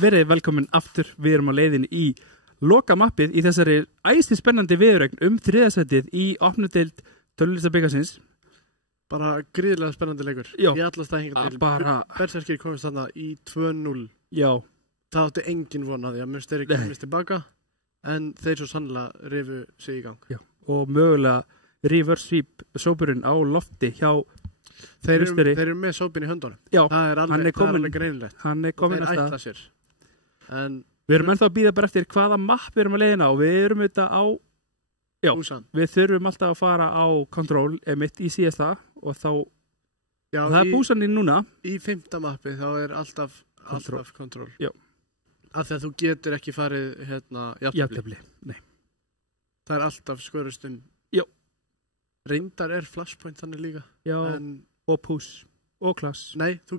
verið velkomin aftur, við erum á leiðinni í lokamappið í þessari æsti spennandi viðuregn þriðasætið í opnudeild tölvulistabikarsins. Bara gríðlega spennandi leikur. Já. Í alla stæðingar til. Bara, Berserkir komist þarna í 2-0. já, Það átti engin von að því að Musteri komist tilbaka, en þeir svo sannlega rifu sig í gang. já, og mögulega reverse sweep sópurinn á lofti hjá Þeir Musteri. eru með sópin í höndunum. Já, Það er hann er alveg, kominn- greinilegt. hann er komin Þeir að ætla stað. sér. En Við erum ennþá að býða bara eftir hvaða mapp við erum að leiðina og við erum auðvitað á, já. Busan. við þurfum alltaf að fara á control mitt í síðasta og þá, Já, það er búsaninn núna. Í 5. mappi þá er alltaf kontról. Já. Af því að þú getur ekki farið jafntefli. Jafntefli, nei. Það er alltaf skorustum. Já. Reyndar er flashpoint þannig líka. Já, En og push og klass. nei, þú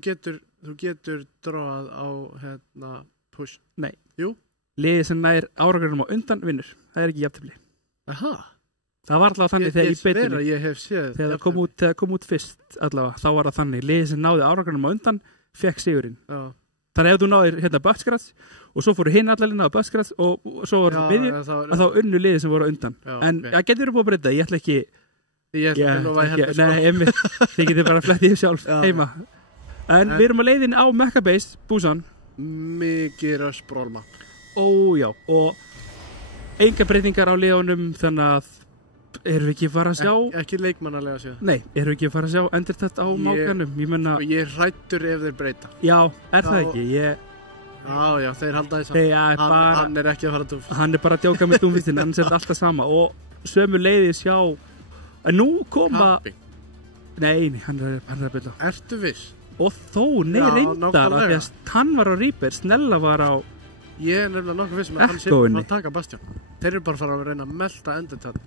getur dráað á push. Liðið sem nær árangrinum á undan vinnur. Það er ekki jafntefli. Aha. Það var allavega þannig þegar í beitunni. Ég hef séð. Þegar það kom út fyrst allavega, þá var það þannig. Liðið sem náði árangrinum á undan fekk sigurinn. Já. Þannig ef þú náðir buttskratch og svo fóru hinn allar náðu buttskratch og svo var miðju, að þá unnu liðið sem voru á undan. Já, En ok. það getur upp á breyta, ég ætla ekki, Ég ætla ekki að lofa að held að nei, einmitt, þið getur bara flettið sjálf Já. heima. En við erum á leiðin á Mekkabase, Busan. Mikið rössbrólma. Ó já, og enga breytingar á liðunum, þannig að erum við ekki að fara að sjá, Ekki leikmannalega séð. nei, erum við ekki að fara að sjá endurtett á mákanum, ég menna, Og ég er hræddur ef þeir breyta. já, er það Já. ekki, Já, þeir halda þess hann Hann er ekki að fara dúf. er bara að djóka með dúmfistin, hann er alltaf sama og sömu leiði sjá, en nú koma, Kappi. nei, hann er að byrja. Ertu viss? Og þó, nei, Já, reyndar, af því að hann var á Reaper, Snella var á, Ég er nefnilega nokkuð viss með að hann sé Echoinni. að taka Bastion. Þeir eru bara að fara að reyna að melta Endertad.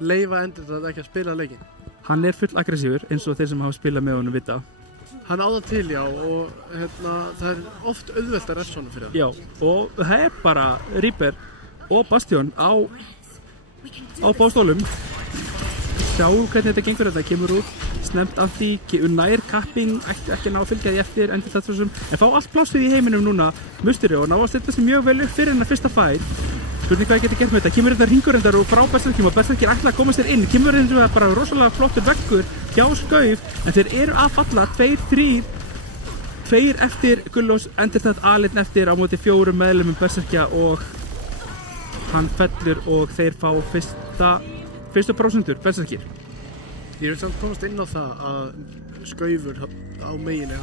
Leifa Endertad ekki að spila leikin. hann er full aggressífur, eins og þeir sem hafa spilað með honum vita. Hann á það til, já, og það er oft auðvelt að refsa honum fyrir það. Já, og það er bara Reaper og Bastion á bástólum. Sjáum hvernig þetta gengur, þetta kemur út snemt anti, nær kapping, ekki ná að fylgja því eftir endur þetta en fá allt plássið í heiminum núna Musteri og ná að stilla sig mjög vel upp fyrir hennar fyrsta fæð. Spurning hvað getur gert með þetta, kemur þetta ringur endar og frá Berserkjum og Berserkir ætla að koma sér inn, kemur þetta bara rosalega flottur veggur hjá Skauf, en þeir eru að falla 2 eftir Gullós, Endertad alinn eftir á móti 4 meðlumum Berserkja og hann fellur og þeir fá fyrstu prósentur Berserkir. Ég vil samt komast inn á það að Skaufur á meginni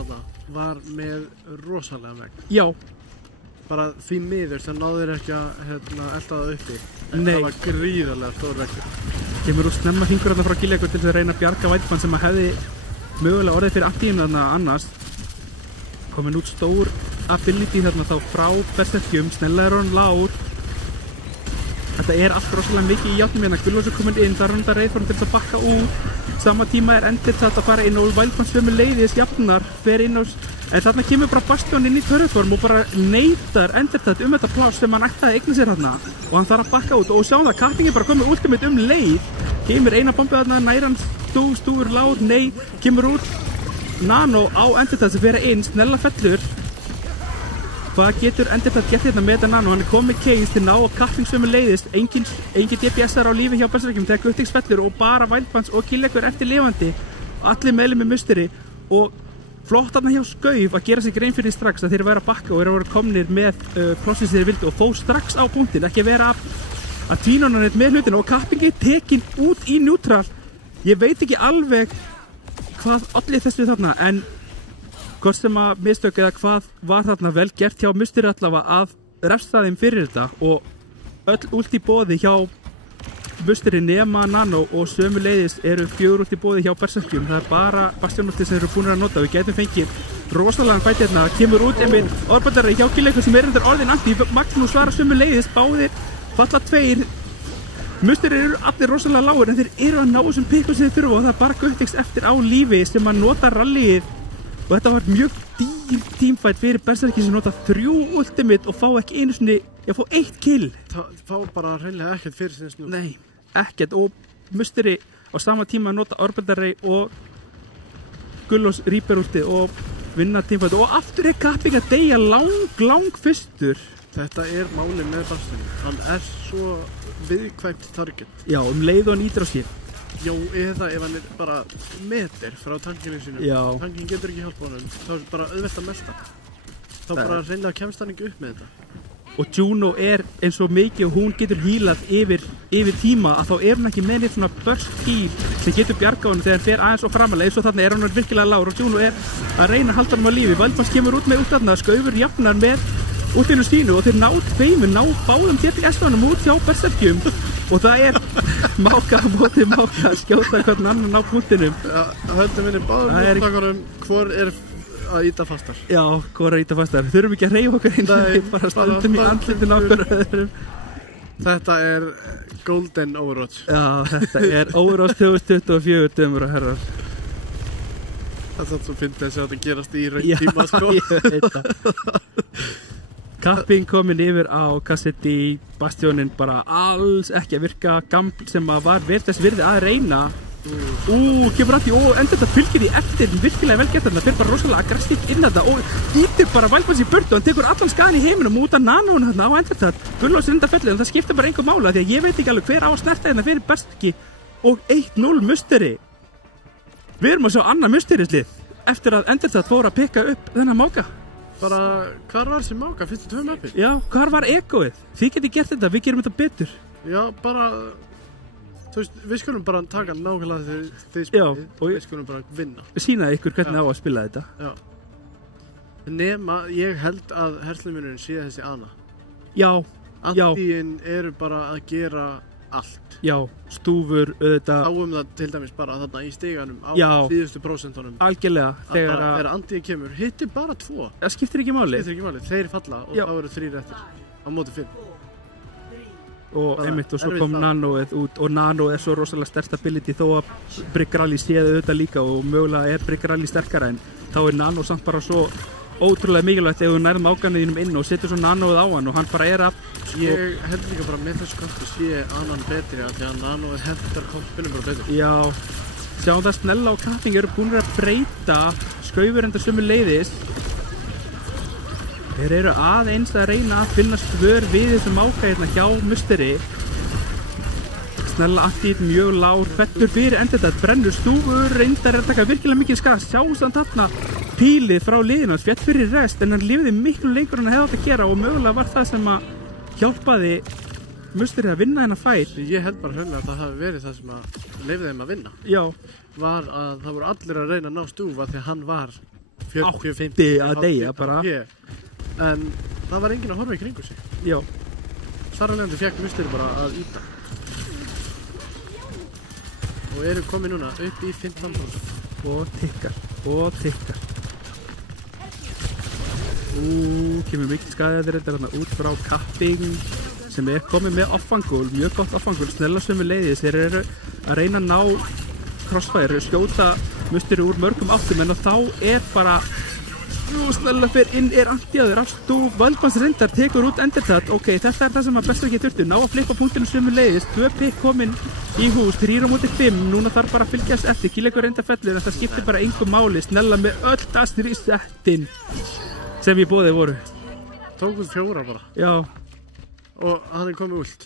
var með rosalega vegg. Já, Bara því miður það náður ekki að elda það uppi. Nei. Það var gríðarlega stór veggur. kemur úr snemma hringur þarna frá Gilleikur til þess að reyna að bjarga Vætmann sem að hefði mögulega orðið fyrir antíum þarna annars. Komin út stór ability þarna þá frá Berserkjum, Snella er hann lár. Þetta er allt rosalega mikið í játnum hérna, Gullós er komin inn, það er hann að reyðfórum til þess að bakka út. Sama tíma er Endertad að fara inn og Vætmann svömmu leiðis jafnar, fer inn á, en þarna kemur bara Bastion inn í törðform og bara neitar Endertad þetta pláss sem hann ætlaði að eigna sér þarna og hann þarf að bakka út og sjáum það, Kapping er bara komið ultimate leið, kemur eina bombi þarna, nær hann stúr lár, nei, kemur út Nano á Endertad sem fyrir inn, Snella fellur. Hvað getur Endertad gett hérna með þetta Nano? Hann er komið case til ná og Kapping svömmu leiðist, engin DPS-ar á lífi hjá Berserkjum þegar Guttings fellur og bara Vældbanns og Gilleikur eftir lifandi, allir meðlum með Musteri og flott þarna hjá Skauf að gera sig grein fyrir strax að þeir vera að bakka og eru að vera komnir með plossið sem þeir vildu og fó strax á punktin, ekki vera að tvína hann með hlutina og Kappingi tekin út í neutral. Ég veit ekki alveg hvað allir þessu þarna, en hvort sem að mistök eða hvað var þarna vel gert hjá Musteri allavega að refsa þeim fyrir þetta og öll út í boði hjá Musteri nema Nano og sömuleiðis eru 4 út í boði hjá Berserkjum. Það er bara Bastionmösti sem eru búin að nota. Við getum fengið rosalega fæti hérna, kemur út einmitt Orbandari hjá Gilleikur sem er undir orðin anti, Magnús svara sömuleiðis, báðir falla 2. Musteri eru allir rosalega lágur en þeir eru að ná þessum pikkum sem þeir þurfa og það er bara Guttings eftir á lífi sem að nota rallyið og þetta var mjög dýr teamfight fyrir Berserkir sem nota 3 ultimate og fá ekki einu sinni, fá 1 kill. Fá bara hreinlega ekkert fyrir sinni snúð. Nei, ekkert og Musteri á sama tíma að nota Orbandari og Gullós Reaper úti og vinna tímafætt og aftur er Kapping að deyja lang fyrstur. Þetta málið með Bastion. Hann svo viðkvæmt target. Já, leið og hann ítir á sér. Já, eða ef hann bara meter frá tankinu sínum. Já. Tankin getur ekki hjálpa honum. Þá bara auðvelt að melta. Þá bara reynilega kemst hann ekki upp með þetta. Og Juno eins og mikið og hún getur hýlað yfir tíma að þá hún ekki með neitt svona burst heal sem getur bjarga honum þegar hann fer aðeins og framalega eins og þarna hann virkilega lágur og Juno að reyna að halda honum á lífi. Valdmans kemur út með út þarna, Skaufur jafnar með útlinu sínu og þeir ná báðum TPS-vanum út hjá berserkjum og það Máka á móti Máka að skjóta hvern annan á punktinum. Já, höldum minni báðum útlagunum hvor að íta fastar. Já, hvor að íta fastar. Þurfum ekki að hreyfa okkur eins og við bara stöndum í andlitin okkur öðrum. Þetta Golden Overwatch. Já, þetta Overwatch 2024, dömur og herrar. Það svo fyndi þess að þetta gerast í rauntíma, sko. Já, ég veit það. Kapping komin yfir á Cassidy, Bastioninn bara alls ekki að virka, Gamble sem var þess virði að reyna. Kemur að því og endur þetta fylgir því eftir, virkilega vel gert þarna, fyrir bara rosalega aggressíft inn þetta og ítir bara Valdmans í burtu og hann tekur allan skaðan í heiminum út af nanónu þarna á endur þetta, Gullós rinda fellið en það skiptir bara einhver mála því að ég veit ekki alveg hver á að snerta hérna fyrir berserki og 1-0 musteri. Við erum að sjá annað musterishlið eftir að endur þetta fór að pikka upp þennan Máka. Bara, hvar var þessi Máka fyrstu 2 mappir? Já, hvar var egoið? Þið getið gert þetta, við gerum þetta betur. Já, bara þú veist, við skulum bara taka nákvæmlega þegar þið spilið og við skulum bara vinna. Sýna ykkur hvernig á að spila þetta. Já. Nema, ég held að herslumunurinn sé þessi Ana. Já. Antíinn bara að gera allt. Já, stúfur, auðvitað. Áum það til dæmis bara þarna í stiganum á síðustu prósentunum. Algjörlega. Þegar Antíinn kemur, hittir bara 2. Það skiptir ekki máli. Þeir falla og þá eru 3 eftir á móti 5. Og einmitt og svo kom Nanoið út og Nanoið svo rosalega sterkt ability þó að Brick Rally séð auðvitað líka og mögulega Brick Rally sterkara en þá Nano samt bara svo ótrúlega mikilvægt ef þú nærðum áganiðinum inn og setur svo Nanoið á hann og hann bara að Ég held líka bara með þessu kompu sé Anan betri að því að Nanoið hentar kompinu bara betri. Já, sjáum það Snella og Kapping eru búin að breyta Skaufur enda sömu leiðis. Þeir eru aðeins að reyna að finna svör við þessum Máka hérna hjá musteri. Snella Antíinn mjög lágur, fellur fyrir endur þetta, brennur stúfur, reyndar að taka virkilega mikið skara, sjást þarna pílið frá liðinu, hann fjall fyrir rest en hann lifði miklu lengur en hann hefði átt að gera og mögulega var það sem að hjálpaði musteri að vinna þennan fæt. Ég held bara hreinlega að það hafi verið það sem að leyfði þeim að vinna. Já. Var að það voru allir að reyna að ná stúfa því að hann var 40-50 að deyja bara. En það var enginn að horfa í kringu sig. Já. Þar að nefndi fekk musteri bara að íta. Og eru komið núna upp í 15%. Og tikkar. Kemur mikil skaðið þetta þarna út frá Kapping sem komið með offangul, mjög gott offangul, Snella sömu leiðis. Þeir eru að reyna að ná crossfire, skjóta musteri úr mörgum áttum en þá bara Snella fyrir inn Antíaður á stúf, Valdmans reyndar tekur út endur það, ok, þetta það sem að besta ekki þurftu, ná að flippa punktinu sömu leiðis, 2 pikk komin í hús, 3 á móti 5, núna þarf bara að fylgjast eftir, Kýleikur reyndar fellur en það skiptir bara engu máli, Snella með öll dastri settin sem í boði voru. Tók út 4 bara. Já. Og hann komið ult.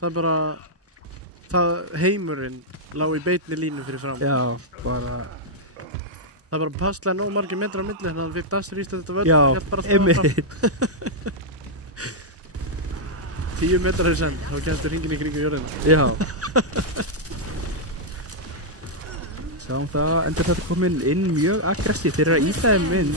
Það bara, heimurinn lá í beinni línu fyrir fram. Já, bara það bara passlega nóg margir metrar á milli, hann fyrir dastur íst þetta völd. Já, einmitt. 10 metrar í senn, þá kemstu hringin í kringu jörðina. Já. Sjáum það, endur þetta komin inn mjög aggressív, þeir eru að íta þeim inn.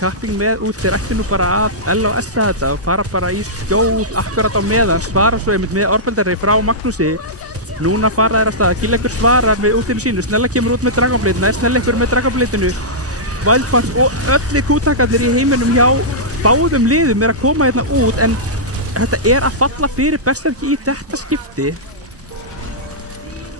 Kapping með út, þeir ætti nú bara að LOS-a þetta og fara bara í skjól akkurat á meðan, svara svo einmitt með orbeldari frá Magnúsi. Núna fara þeir að staða, Kýleikur svarar með útinu sínu, Snella kemur út með Dragonblade, Snelleikur með Dragonbladeinu, Valdmans og öllu kútakarnir í heiminum hjá báðum liðum að koma hérna út en þetta að falla fyrir berserki í þetta skipti.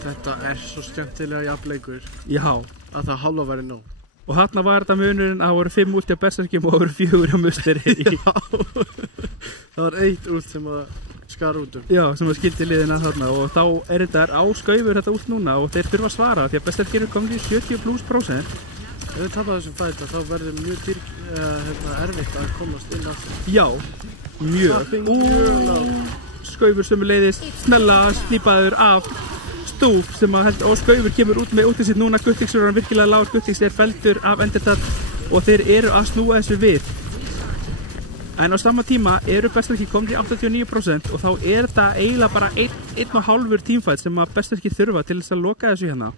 Þetta svo skemmtilega jafnleikur. Já. Að það hálfa væri nóg. Og þarna var þetta munurinn að það voru 5 út hjá berserkjum og það voru 4 hjá musteri. Já. Það var 1 út sem að skar út Já, sem að skildi liðina þarna og þá þetta á Skaufur þetta út núna og þeir þurfa að svara því að berserkjur komið í 70+%. Ef við tapum þessum fæta þá verður mjög erfitt að komast inn aftur. Já, mjög. Skaufur sömuleiðis, snella slípaður af Stúf sem að held og Skaufur kemur út með útið sitt núna. Guttix er hann virkilega lágur, Guttix er feldur af Endertad og þeir eru að snúa þessu við. En á sama tíma eru Berserkir komið í 89% og þá er þetta eiginlega bara 1,5 teamfight sem að Berserkir þurfa til þess að loka þessu hérna.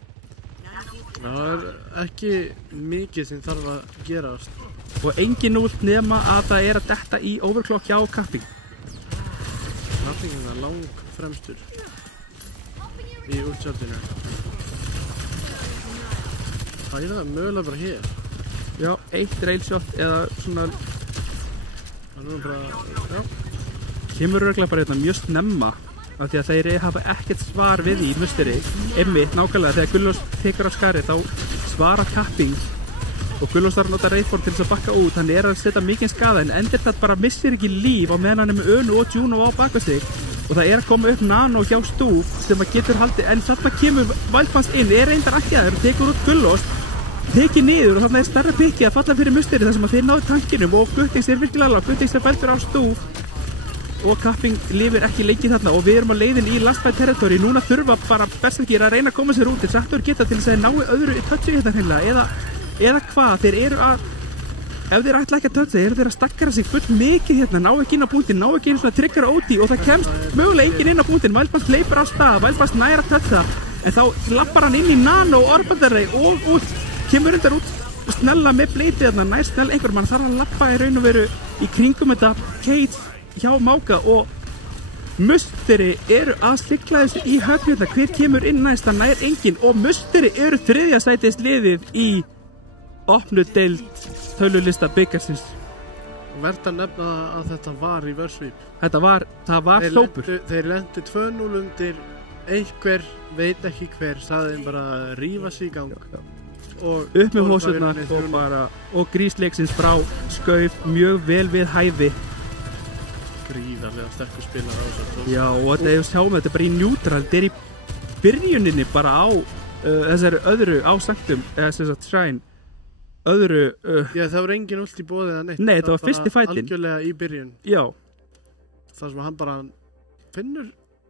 Það ekki mikið sem þarf að gerast. Og engin út nema að það að detta í overclock hjá Kapping. Kapping er lang fremstur í útsjáttinu. Það það mögulega bara hér. Já, 1 railshot eða svona... Það bara, já. Kemur örugglega bara mjög snemma af því að þeir hafa ekkert svar við í musteri. Einmitt, nákvæmlega, þegar Gullós tekur á skari þá svarar Kapping og Gullós þarf að nota Rayform til þess að bakka út. Hann að setja mikinn skaða en Endertad bara missir ekki líf á meðan hann með Önu og Juno á baka sig og það að koma upp Nano hjá Stúf sem að getur haldið en þarna kemur Wildfans inn, reyndar ekki að þeir tekur út Gullós, tekið niður og þarna stærra pikki að falla fyrir musteri þar sem að þeir náðu tankinum og Guttix virkilega lág, Guttix fældur á Stúf og Kapping lifir ekki lengi þarna og við erum á leiðin í last by territory. Núna þurfa bara Berserkir að reyna að koma sér út til Saktor geta til þess að nái öðru í touchi þetta hreinlega eða hvað, þeir eru að ef þeir ætla ekki að toucha, þeir að stakkara sig full mikið hérna, ná ekki inn á punktin, ná ekki inn svona tryggjara óti og það kemst mögulega enginn inn á punktin. Wildfans hleypur á stað, Wildfans nær að toucha en þá lappar hann inn í Nano og Orbital Ray og út, kemur undan út og snella með bleitið þarna, nær snell einhver mann þarf að lappa í raun og veru í kringum þetta cage hjá Máka og musteri eru að slikla þessu í höfnirna. Hver kemur inn næst? Það nær enginn og musteri eru 3. sætis liðið í opnu deild tölulista bikarsins. Verð að nefna að þetta var í vörsvíp. Það var hlópur. Þeir lentu 2-0 undir, einhver, veit ekki hver, sagði þeim bara að rífa sig í gang. Og upp með hósurnar og grísleiksins frá Skauf mjög vel við hæfi. Gríðarlega sterkur spilar á þessu. Já, og þetta sjáum þetta bara í neutral, þetta í byrjuninni bara á þessari öðru á Sanctum, eða þess að Shrine öðru Já, það var engin ult í boði eða neitt. Nei, þetta var fyrsti fætin algjörlega í byrjun. Já. Það sem hann bara finnur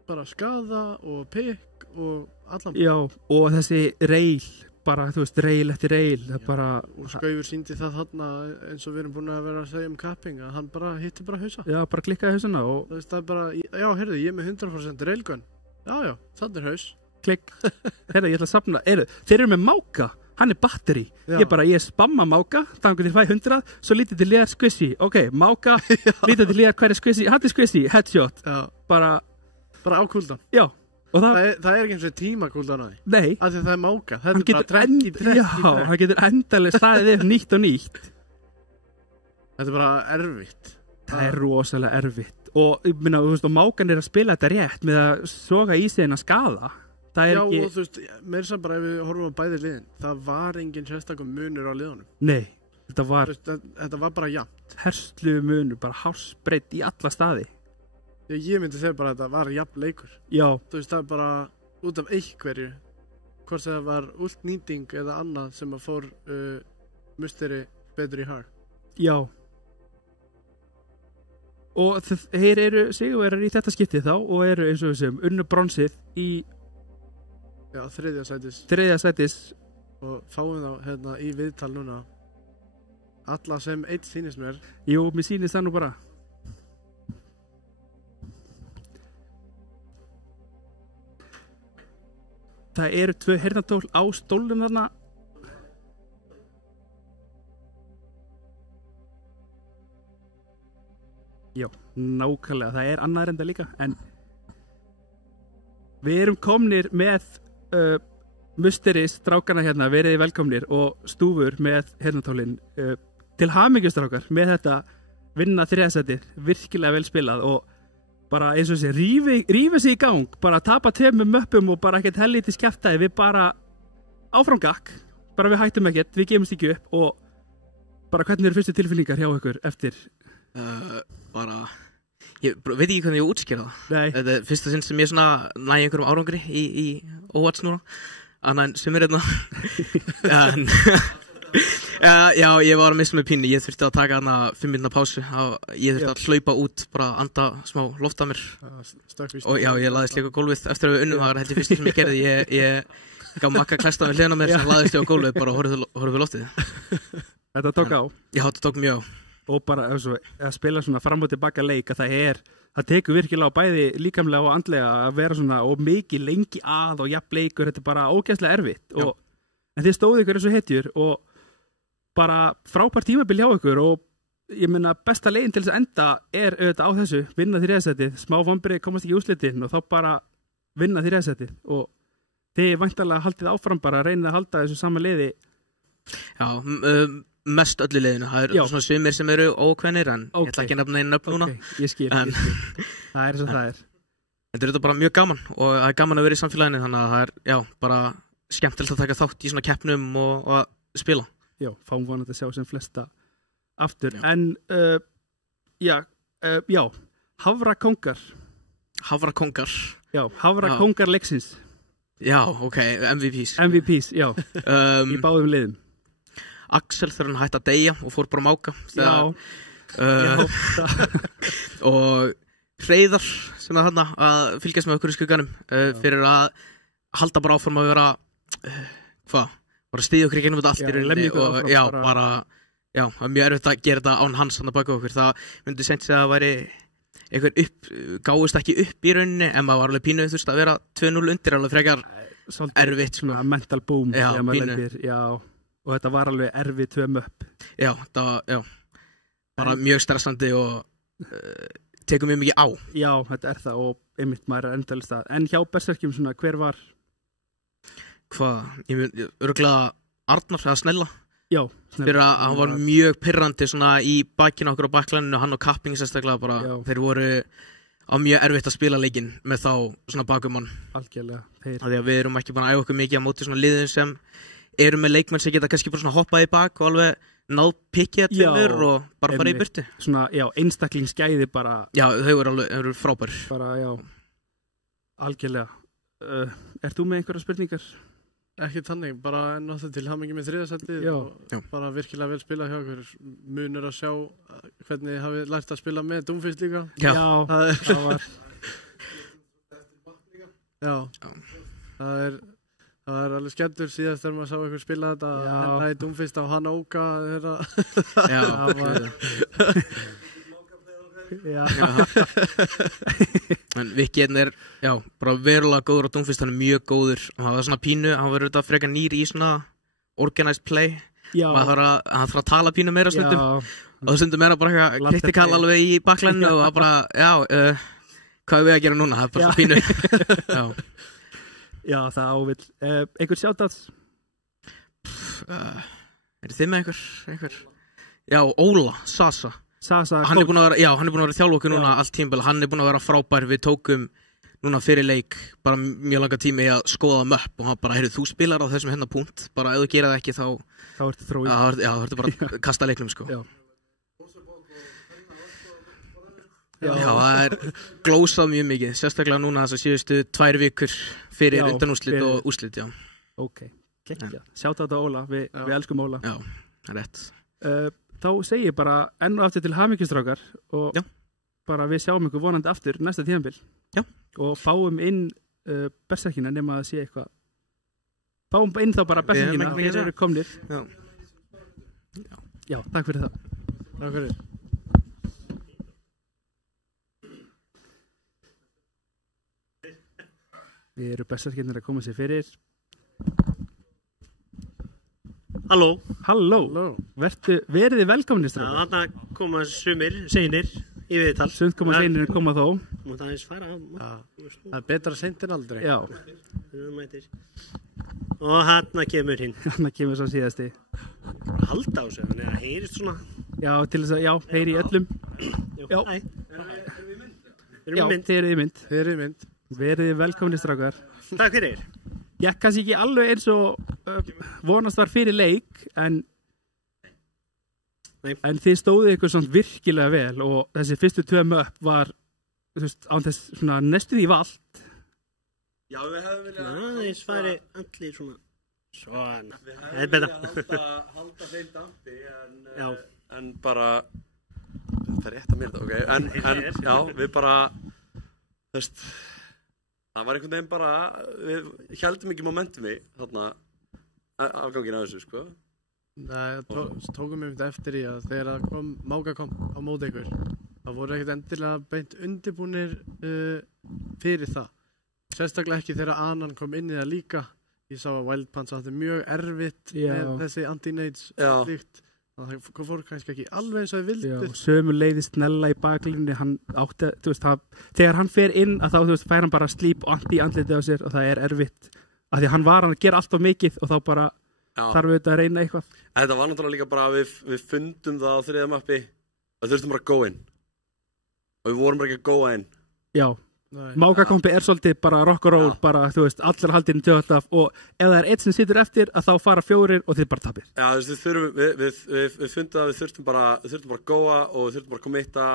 bara skaða og pikk og allan. Já, og þessi reil bara, þú veist, reil eftir reil það bara og Skaufur sýndi það þarna eins og við erum búin að vera að segja Kapping að hann bara hitti bara hausa. Já, bara klikkaði hausana og það er bara, já, heyrðu, ég er með 100% railgun. Já, þannig haus. Klikk. Heyrðu, ég ætla að safna, þeir eru með Máka. Hann batteri. Ég spamma Máka, þannig til 100, svo lítið til liðar Squishy. Ok, Máka, lítið til liðar hver Squishy, hann Squishy, headshot. Já. Bara á kúldan. Já. Og það er ekki eins og tíma kúldan á því. Nei. Af því það er Máka. Hann getur endalega staðið upp nýtt og nýtt. Þetta er bara erfitt. Það er rosalega erfitt. Og ég minna, þú veist, og Mákan að spila þetta rétt með að soga í sig en að skaða. Já, ekki... og þú veist, meira samt bara ef við horfum á bæði liðin, það var engin sérstakum munur á liðunum. Nei, þetta var bara jafnt. Herslu munur, bara hásbreytt í alla staði. Ég myndi segja bara að þetta var jafn leikur. Já. Þú veist, það bara út af einhverju, hvort það var ultnýting eða annað sem að fór musteri betur í hag. Já. Og þeir eru sigurvegarar í þetta skiptið þá og eru eins og þessum unnu bronsið í Já, 3. sætis. 3. sætis. Og fáum þá hérna í viðtal núna alla sem eitt sýnist mér. Jú, mér sýnist það nú bara. Það eru 2 heyrnartól á stólnum þarna. Já, nákvæmlega. Það er annað enda líka, en við erum komnir með musteri strákana hérna, veriði velkomnir og Stúfur með heyrnartólin til hamingjustrákar með þetta vinna 3. sætið, virkilega vel spilað og bara eins og þessi rífa sig í gang, bara tapa 2 möppum og bara ekkert hellítið skjaftaði, við bara áfram gakk, bara við hættum ekkert, við gefumst ekki upp og bara hvernig eru fyrstu tilfinningar hjá ykkur eftir? Ég veit ekki hvernig ég útskýra það. Nei. Þetta er fyrsta sinn sem ég svona næ einhverjum árangri í Overwatch núna. Annað en sem er hérna. Já, ég var að missa með pínu. Ég þurfti að taka hana 5 mínútna pásu. Ég þurfti að hlaupa út, bara anda smá loft að mér. Og já, ég laðist líka á gólfið eftir að við unnum. Það var heldur fyrst sem ég gerði. Ég gaf makka klæsta við hliðina mér sem laðist ég á gólfið, bara horfði við loftið. Þetta tók á. Já, þetta tók mjög á. Og bara að spila svona fram og tilbaka leik að það tekur virkilega á bæði líkamlega og andlega að vera svona og mikið lengi að og jafn leikur, þetta er bara ógeðslega erfitt en þið stóðu ykkur eins og hetjur og bara frábært tímabil hjá ykkur og ég meina besta leiðin til þess að enda er auðvitað á þessu, vinna því þriðasætið, smá vonbrigði komast ekki í úrslitin og þá bara vinna því þriðasætið og þið væntanlega haldið áfram bara að reyna að halda þessu sama leiði. Já, mest öllu liðinu, það svona sumir sem eru ókvennir en ég ætla ekki að nefna einn nöfn núna. Ég skil. Það er eins og það er. Þetta er bara mjög gaman og það er gaman að vera í samfélaginu þannig að það er, já, bara skemmtilegt að taka þátt í svona keppnum og að spila. Já, fáum vonandi að sjá sem flesta aftur. Já. En, já, Hafrakóngar. Hafrakóngar. Já, Hafrakóngar leiksins. Já, ok, MVPs, já, í báðum liðum. Axel þegar hann hætti að deyja og fór bara að máka. Og Hreiðar sem er þarna að fylgjast með okkur í skugganum fyrir að halda bara áfram að vera bara stiðja okkur í gennum þetta allt í rauninni og já, bara já, það er mjög erfitt að gera þetta án hans hann að baka okkur. Það myndi seint segja að það væri einhver gáist ekki upp í rauninni en maður var alveg pínu þurft að vera 2-0 undir alveg frekar erfitt svona mental boom já, já, og þetta var alveg erfitt 2 möpp. Já, þetta var bara mjög stressandi og tekur mjög mikið á. Já, þetta er það og einmitt maður er endalist að en hjá berserkjum svona, hver var? Ég mun örugglega Arnar eða Snella. Já, fyrir að hann var mjög pirrandi svona í bakinu okkur á baklæninu, hann og Kapping sérstaklega bara, þeir voru á mjög erfitt að spila leikinn með þá svona bakumann. Algjörlega. Því að við erum ekki búin að æfa okkur mikið á móti svona liðin sem eru með leikmenn sem geta kannski bara svona hoppað í bak og alveg náð pikkið tveimur og bara í burtu. Svona, já, einstaklingsgæði bara. Já, þau eru frábær. Bara, já, algjörlega. Ert þú með einhverja spurningar? Ekki þannig, bara náttúrulega til hamingi með þriðasætið og bara virkilega vel spilað hjá okkur. Munur að sjá hvernig þið hafið lært að spila með Doomfist líka. Já, það var. Já, það er alveg skemmtur síðast þegar maður sá ykkur spila þetta hennar í Doomfist á hann óka þeirra. Já, það var. Já. En Viki er bara verulega góður á Doomfist, hann er mjög góður og hann var svona pínu, hann var auðvitað frekar nýr í svona organized play hann þarf að tala pínu meira stundum og stundum er það bara kritikal alveg í baklæninu og það bara hvað er við að gera núna, það er bara pínu. Já, það ávill. Einhver shoutouts? Þið með einhver? Já, Óla, Sasa hann er búin að vera þjálfa okkur núna allt tímabil, hann er búin að vera frábær. Við tókum núna fyrir leik bara mjög langa tími í að skoða möpp og hann bara, heyrðu, þú spilar á þessum hérna punkt, bara ef þú gera það ekki þá ertu þróið. Já, þá ertu bara að kasta leiknum sko. Já, það er glósað mjög mikið, sérstaklega núna þess að síðustu 2 vikur fyrir undanúrslit og úrslit, já. Ok, gekkja. Sjátt á þetta Óla, við elskum Óla. Já, rétt. Þá segi ég bara enn og aftur til hamingjustrákar og bara við sjáum ykkur vonandi aftur næsta tímabil. Já. Og fáum inn berserkina nema að sé eitthvað. Fáum inn þá bara berserkina, þeir eru komnir. Já, takk fyrir það. Takk fyrir. Við eru berserkinir að koma sér fyrir. Halló. Verið þið velkomnir strákar. Þarna koma sumir, seinir í viðtal. Sumt koma seinir en koma þó. Mátt aðeins fara. Það er betra seint en aldrei. Já. Og þarna kemur hinn. Þarna kemur svo síðasti. Halda á sig, þannig að heyrist svona. Já, til þess að, heyri í öllum. Já. Þið eruð í mynd. Verið þið velkomnir strákar. Takk fyrir. Já, kannski ekki alveg eins og vonast var fyrir leik, en þið stóðu ykkur svona virkilega vel og þessi fyrstu 2 möpp var, þú veist, án þess svona næstuð í vald. Já, við höfum verið að... Það færi allir svona Svona. Við Það er hefum betra. viljað halda þeim dampi Já. en bara það er rétt að mér þetta, ok en já, við bara þú veist það var einhvern veginn bara við héldum ekki momentumi þarna afgangin af þessu, sko. Nei, tókum við eftir í að þegar Máka kom á móti ykkur það voru ekkert endilega beint undirbúnir fyrir það. Sérstaklega ekki þegar Anan kom inn í það líka. Ég sá að Wild Pants átti mjög erfitt með þessi anti-nades og slíkt. Þannig að það fór kannski ekki alveg eins og þið vildu. Já, sömuleiðis Snella í baklínunni, hann átti, þú veist, þegar hann fer inn að þá, þú veist, fær hann bara slíp og anti-andlitið á sér og það er erfitt. Af því að hann var að gera allt of mikið og þá bara þarf við að reyna eitthvað. Þetta var náttúrulega líka bara að við fundum það á þriðja mappi að þurftum bara að go in. Og við vorum bara ekki að goa inn. Já. Mákakompi er svolítið bara rock and roll, bara, þú veist, allir haldinn tjóðallaf og ef það er eitt sem situr eftir að þá fara 4 og þið bara tapir. Já, þú veist, við fundum að við þurftum bara að goa og við þurftum bara að committa,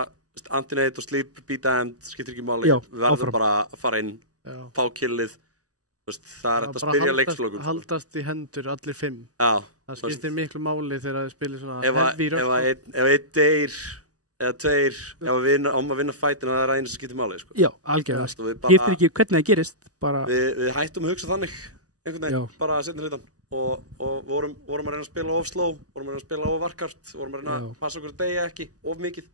anti-nade og sleep, beat end, skiptir ekki máli. Já, við verðum bara að fara inn, fá killið, það er þetta að spyrja leikslokum. Haldast í hendur allir 5. Já. Það skiptir miklu máli þegar þið spilir svona heavy rush. Ef einn deyr eða 2, ef við að vinna fætina það er einu sem skiptir máli, sko. Já, algjörlega. Skiptir ekki hvernig það gerist, bara... Við hættum að hugsa þannig, einhvern veginn, bara að setja hlutan. Og vorum að reyna að spila of slow, vorum að reyna að spila of varkart, vorum að reyna að passa okkur að deyja ekki of mikið.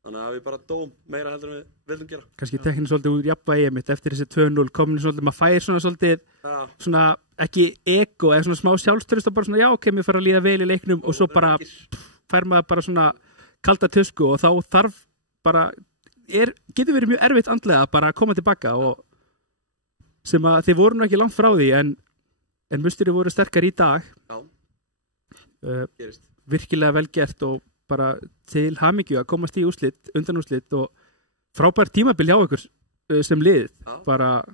Þannig að við bara dóm meira heldur en við vildum gera. Kannski teknir svolítið úr jafnvægi mitt eftir þessi 2-0, komin svolítið, maður fær svona svolítið, svona ekki ego, eða svona smá sjálfstraust og bara svona, já, ok, mér fara að líða vel í leiknum og svo bara fær maður bara svona kalda tusku og þá þarf bara, getur verið mjög erfitt andlega bara að koma tilbaka og sem að þið voru nú ekki langt frá því en Musteri voru sterkar í dag. Já, virkilega vel gert og bara til hamingju að komast í úrslit, undanúrslit og frábær tímabil hjá ykkur sem lið bara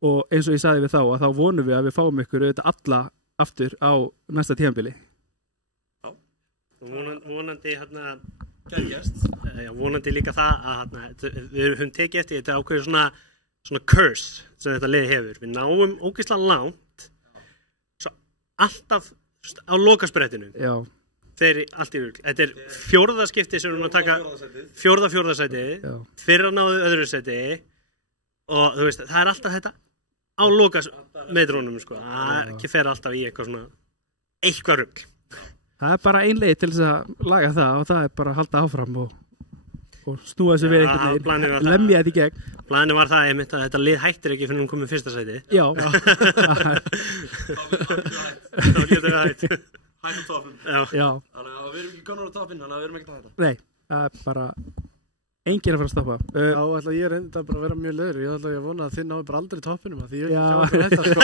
og eins og ég sagði við þá að þá vonum við að við fáum ykkur auðvitað alla aftur á næsta tímabili. Já. Vonandi hérna vonandi líka það að við höfum tekið eftir þetta ákveður svona curse sem þetta lið hefur. Við náum ógeðslega langt svo alltaf á lokasprettinu. Já. Þeir allt í rugl. Þetta er 4. skipti sem við erum að taka 4. sæti, fyrra náðu öðru sæti og þú veist, það er alltaf þetta á lokametrónum, sko. Það ekki fer alltaf í eitthvað rugl. Það er bara ein leið til þess að laga það og það er bara að halda áfram og snúa þessu við einhvern veginn, lemja þetta í gegn. Planið var það einmitt að þetta lið hættir ekki fyrir hún komið 1. sæti. Já. Þá getur við hætt. Hættum toppum. Já. Þannig að við erum ekki konur á toppinn, þannig að við erum ekkert að hætta. Nei, það er bara enginn að fara að stoppa. Já, ætla ég reynda bara að vera mjög leiður. Ég ætla að vona að þið náðu bara aldrei toppinum að því ég sjá ekki þetta, sko.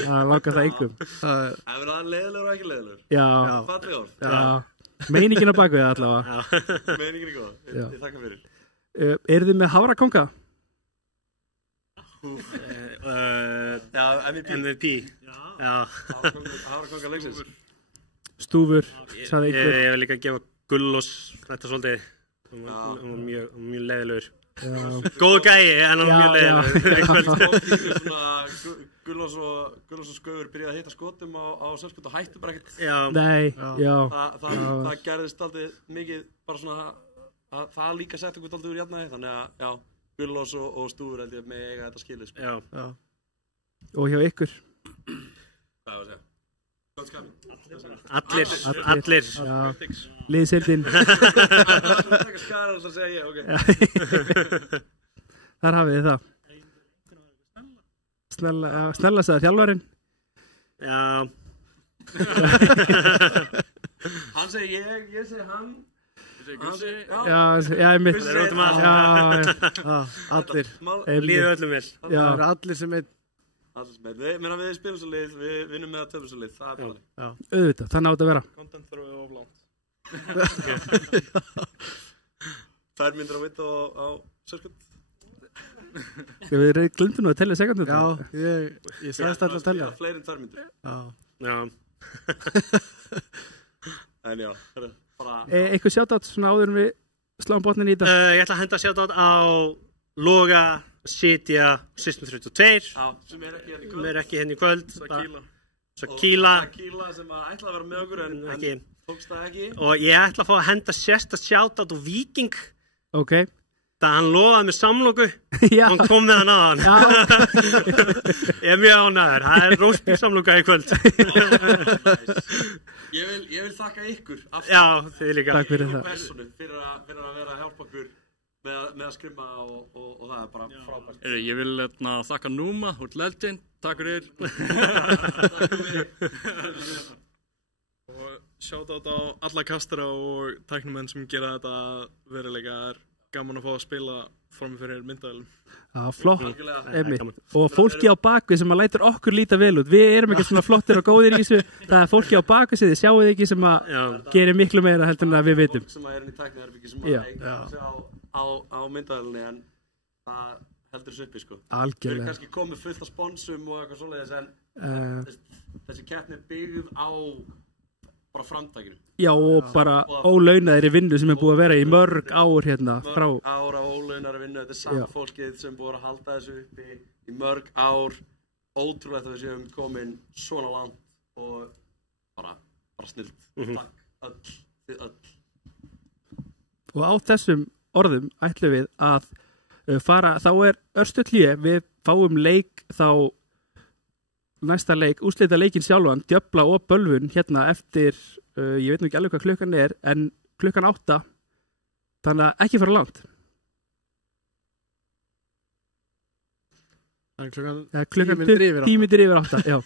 Það langar það engum. Það er verið að leiðilegur og ekki leiðilegur. Já. Falleg orð. Já. Meiningin á bakvið allavega. Meiningin er góð. Ég þakka fyrir. Eru þið með hafrakonga? Já, MVP. Já. Hafrakonga leiksins. Stúfur, sagði einhver. Ég vil líka gefa Gullós þetta svolítið. Hún var mjög leiðilegur. Góðu gæi, en hann var mjög leiðilegur. Gullós og Skaufur byrjaði að hitta skotum á sérskot og hættu bara ekkert. Nei, já. Það gerðist aldrei mikið bara svona það líka sett okkur aldrei úr jafnæði, þannig að já, Gullós og Stúfur held ég með eiga þetta skilið, sko. Já. Og hjá ykkur? Hvað var að segja? Allir. Liðsildin. Skar alltaf að segja, ok. Þar hafið þið það. Snella sagði þjálfarinn. Já. Hann segi ég segi hann. Já, ég mitt. Allir. Líður öllum vel. Það eru allir sem einn. Við spilum svo lið, við vinnum með að töfum svo lið, það er bara. Já, auðvitað, þannig átt að vera. Content þurfum við of langt. 2 myndir að vita á sérskot. Við glemdum nú að tellja sekundum. Já, ég sagðist alltaf að tellja. Fleiri en 2 myndir. Já. En já, bara... Eitthvað sjátátt svona áður en við sláum botnin í þetta? Ég ætla að henda sjátátt á Loga, Sitja System 32 sem ekki hérna í kvöld Sakila sem að ætla að vera með okkur en tókst það ekki og ég ætla að fá að henda sérstakt shoutout á Víking Ok það hann lofaði með samloku og hann kom með hann aðan ég mjög ánægður það roastbeef samloka í kvöld ég vil þakka ykkur já, þið líka takk fyrir það fyrir að vera að hjálpa okkur með að skrimma og það bara frábært ég vil þakka Núma, þú ert legend takk fyrir og shoutout á alla kastara og tæknumenn sem gera þetta veruleika gaman að fá að spila fram fyrir myndavélum flott, og fólki á bakvið sem að lætur okkur líta vel út við erum ekki svona flottir og góðir í þessu það er fólki á bakvið sem þið sjáuð ekki sem að gerir miklu meira heldur en að við vitum fólk sem er inn í tækniherbyggi sem að sjá á myndavélinni en það heldur þessu uppi sko við erum kannski komið fullt af sponsum og eitthvað svoleiðis en þessi keppni er byggð á bara framtakinu já og bara ólaunaðri vinnu sem er búið að vera í mörg ár hérna frá ára ólaunaðri vinnu þetta er sama fólkið sem búið að halda þessu uppi í mörg ár ótrúlegt að við séum komin svona langt og bara snilt takk þið öll og á þessum orðum ætlum við að fara þá er örstutt hlé við fáum leik þá næsta leik, úrslita leikinn sjálfan Djöfla og Bölvun hérna eftir ég veit nú ekki alveg hvað klukkan er en klukkan 8 þannig að ekki fara langt klukkan 10 mínútur yfir 8 já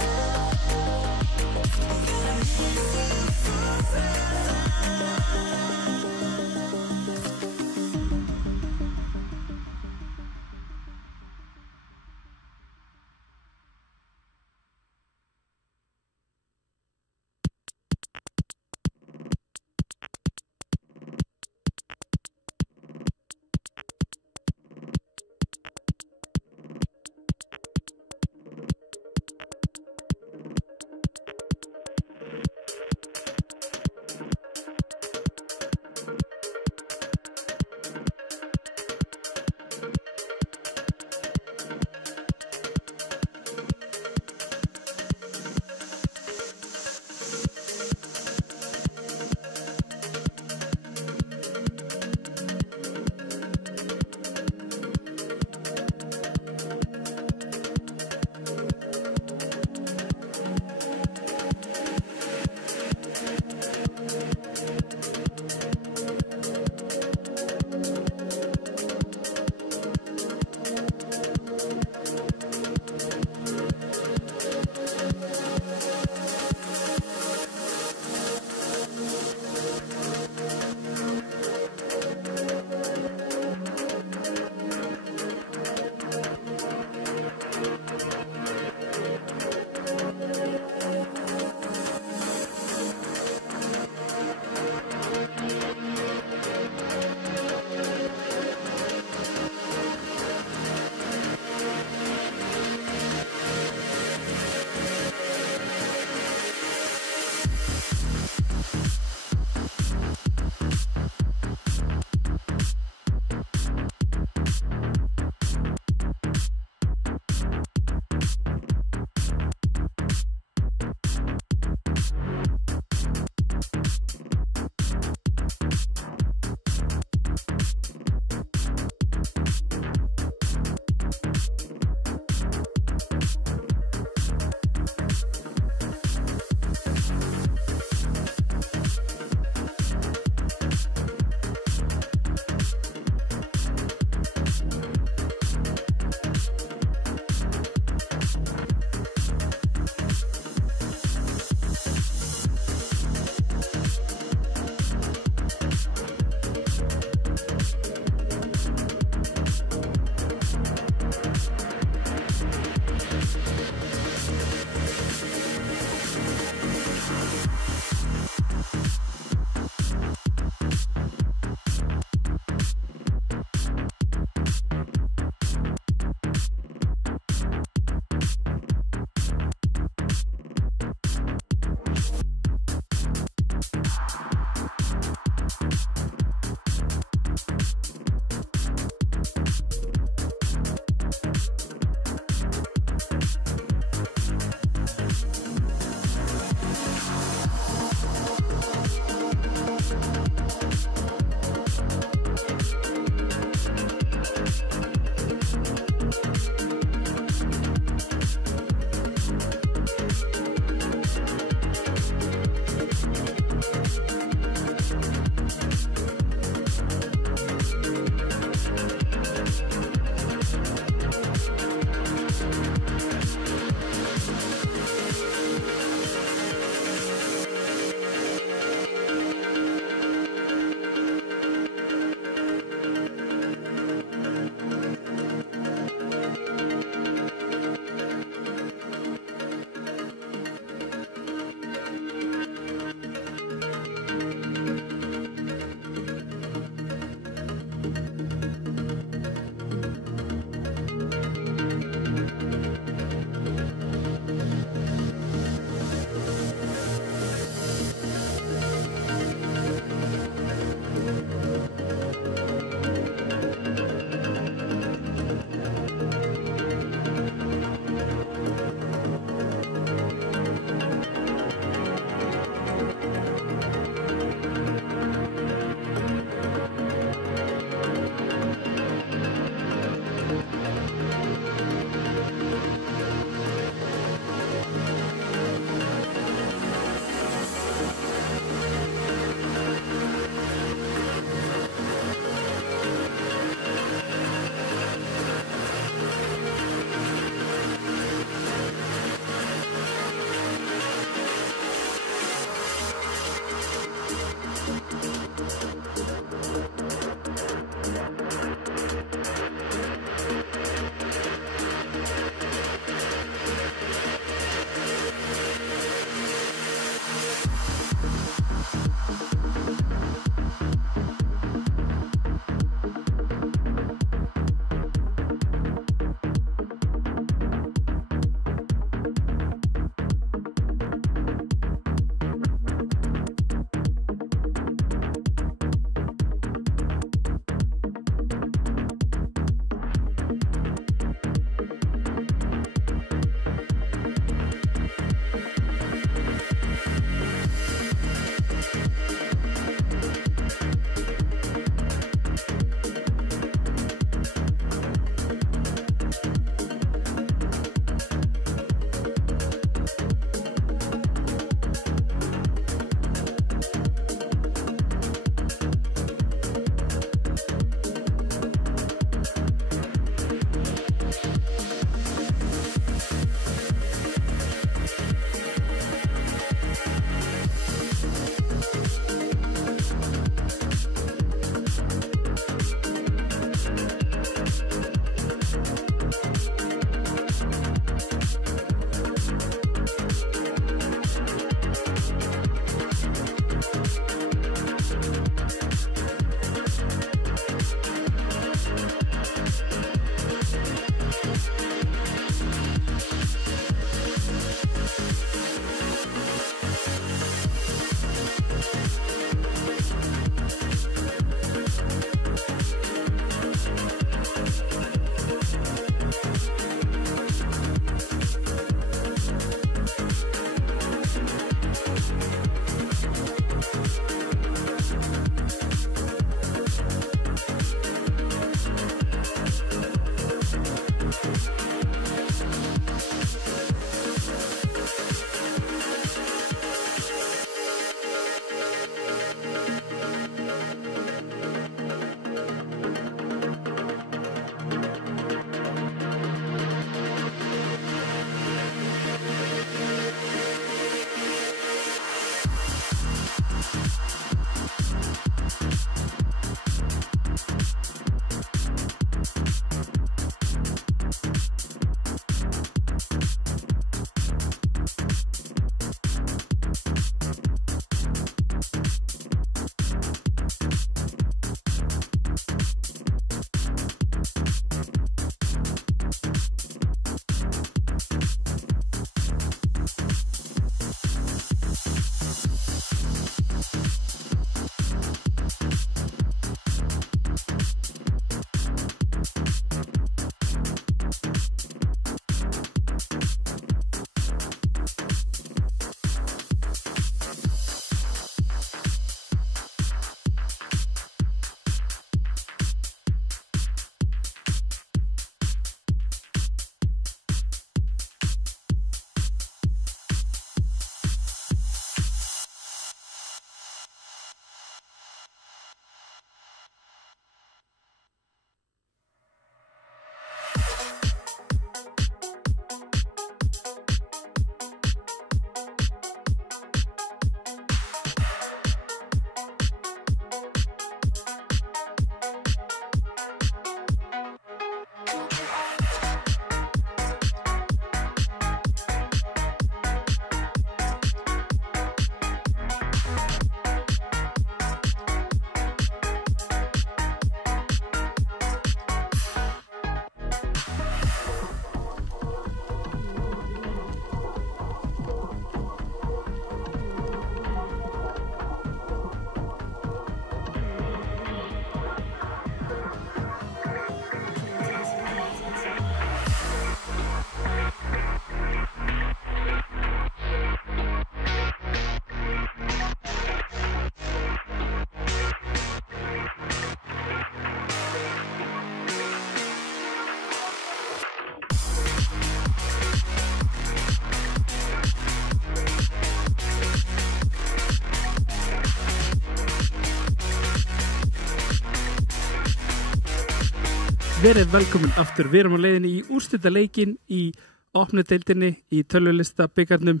verið velkomin aftur. Við erum á leiðinni í úrslitaleikin í opnudeildinni í tölvulista byggarnum.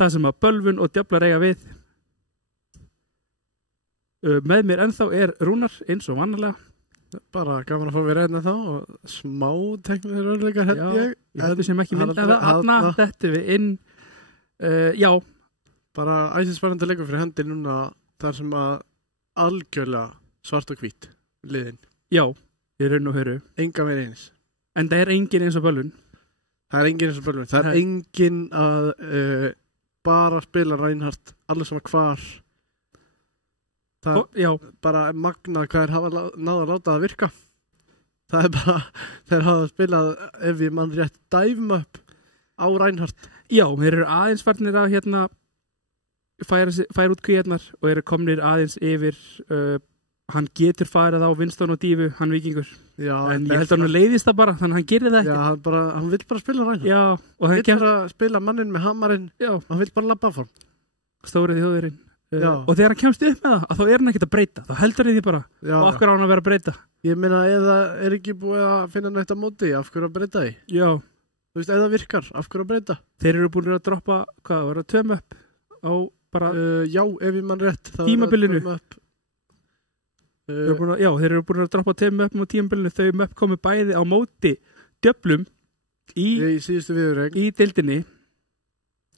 Það sem að Bölvun og Djöflar eiga við. Með mér ennþá er Rúnar eins og vannalega. Bara gaman að fá við reyna þá og smá teknilegir örleikar held ég. Ég heldur sem ekki mynda það. Þarna þetta við inn. Já. Bara æsinsparandi leikur fyrir hendi núna þar sem að algjörlega svart og hvít liðin. Já, ég raun og höru. Enga meir eins. En það er engin eins og Bölvun. Það er engin eins og Bölvun. Það er engin að bara spila Reinhardt alveg sama hvar. Það er bara magnað hvað er hafa náða að láta það virka. Það er bara, þeir hafa spilað ef ég mann rétt dæfum upp á Reinhardt. Já, þeir eru aðeins farnir að færa út kvíarnar og eru komnir aðeins yfir hann getur farið á Winston og Dífu, hann vikingur. Já, en ég held að hann leiðist það bara, þannig að hann gerir það ekki. Já, hann vill bara spila Reinhardt. Já, og hann vill bara spila mannin með hamarinn. Já. Hann vill bara labba fór. Stórið þjóðurinn. Og þegar hann kemst upp með það, þá er hann ekkert að breyta. Þá heldur því bara. Já. Og af hverju á hann að vera að breyta? Ég meina, eða er ekki búið að finna neitt að móti, af hverju að breyta því? Já. Þú veist, eða virkar, af hverju að breyta? Þeir eru búin að droppa, hvað, var það 2 möpp á bara... já, ef ég mann rétt. Tímabilinu. Þeir eru búin að droppa 2 möppum á tímabilinu. Þau möpp komu bæði á móti Djöflum í síðustu viðureign í deildinni.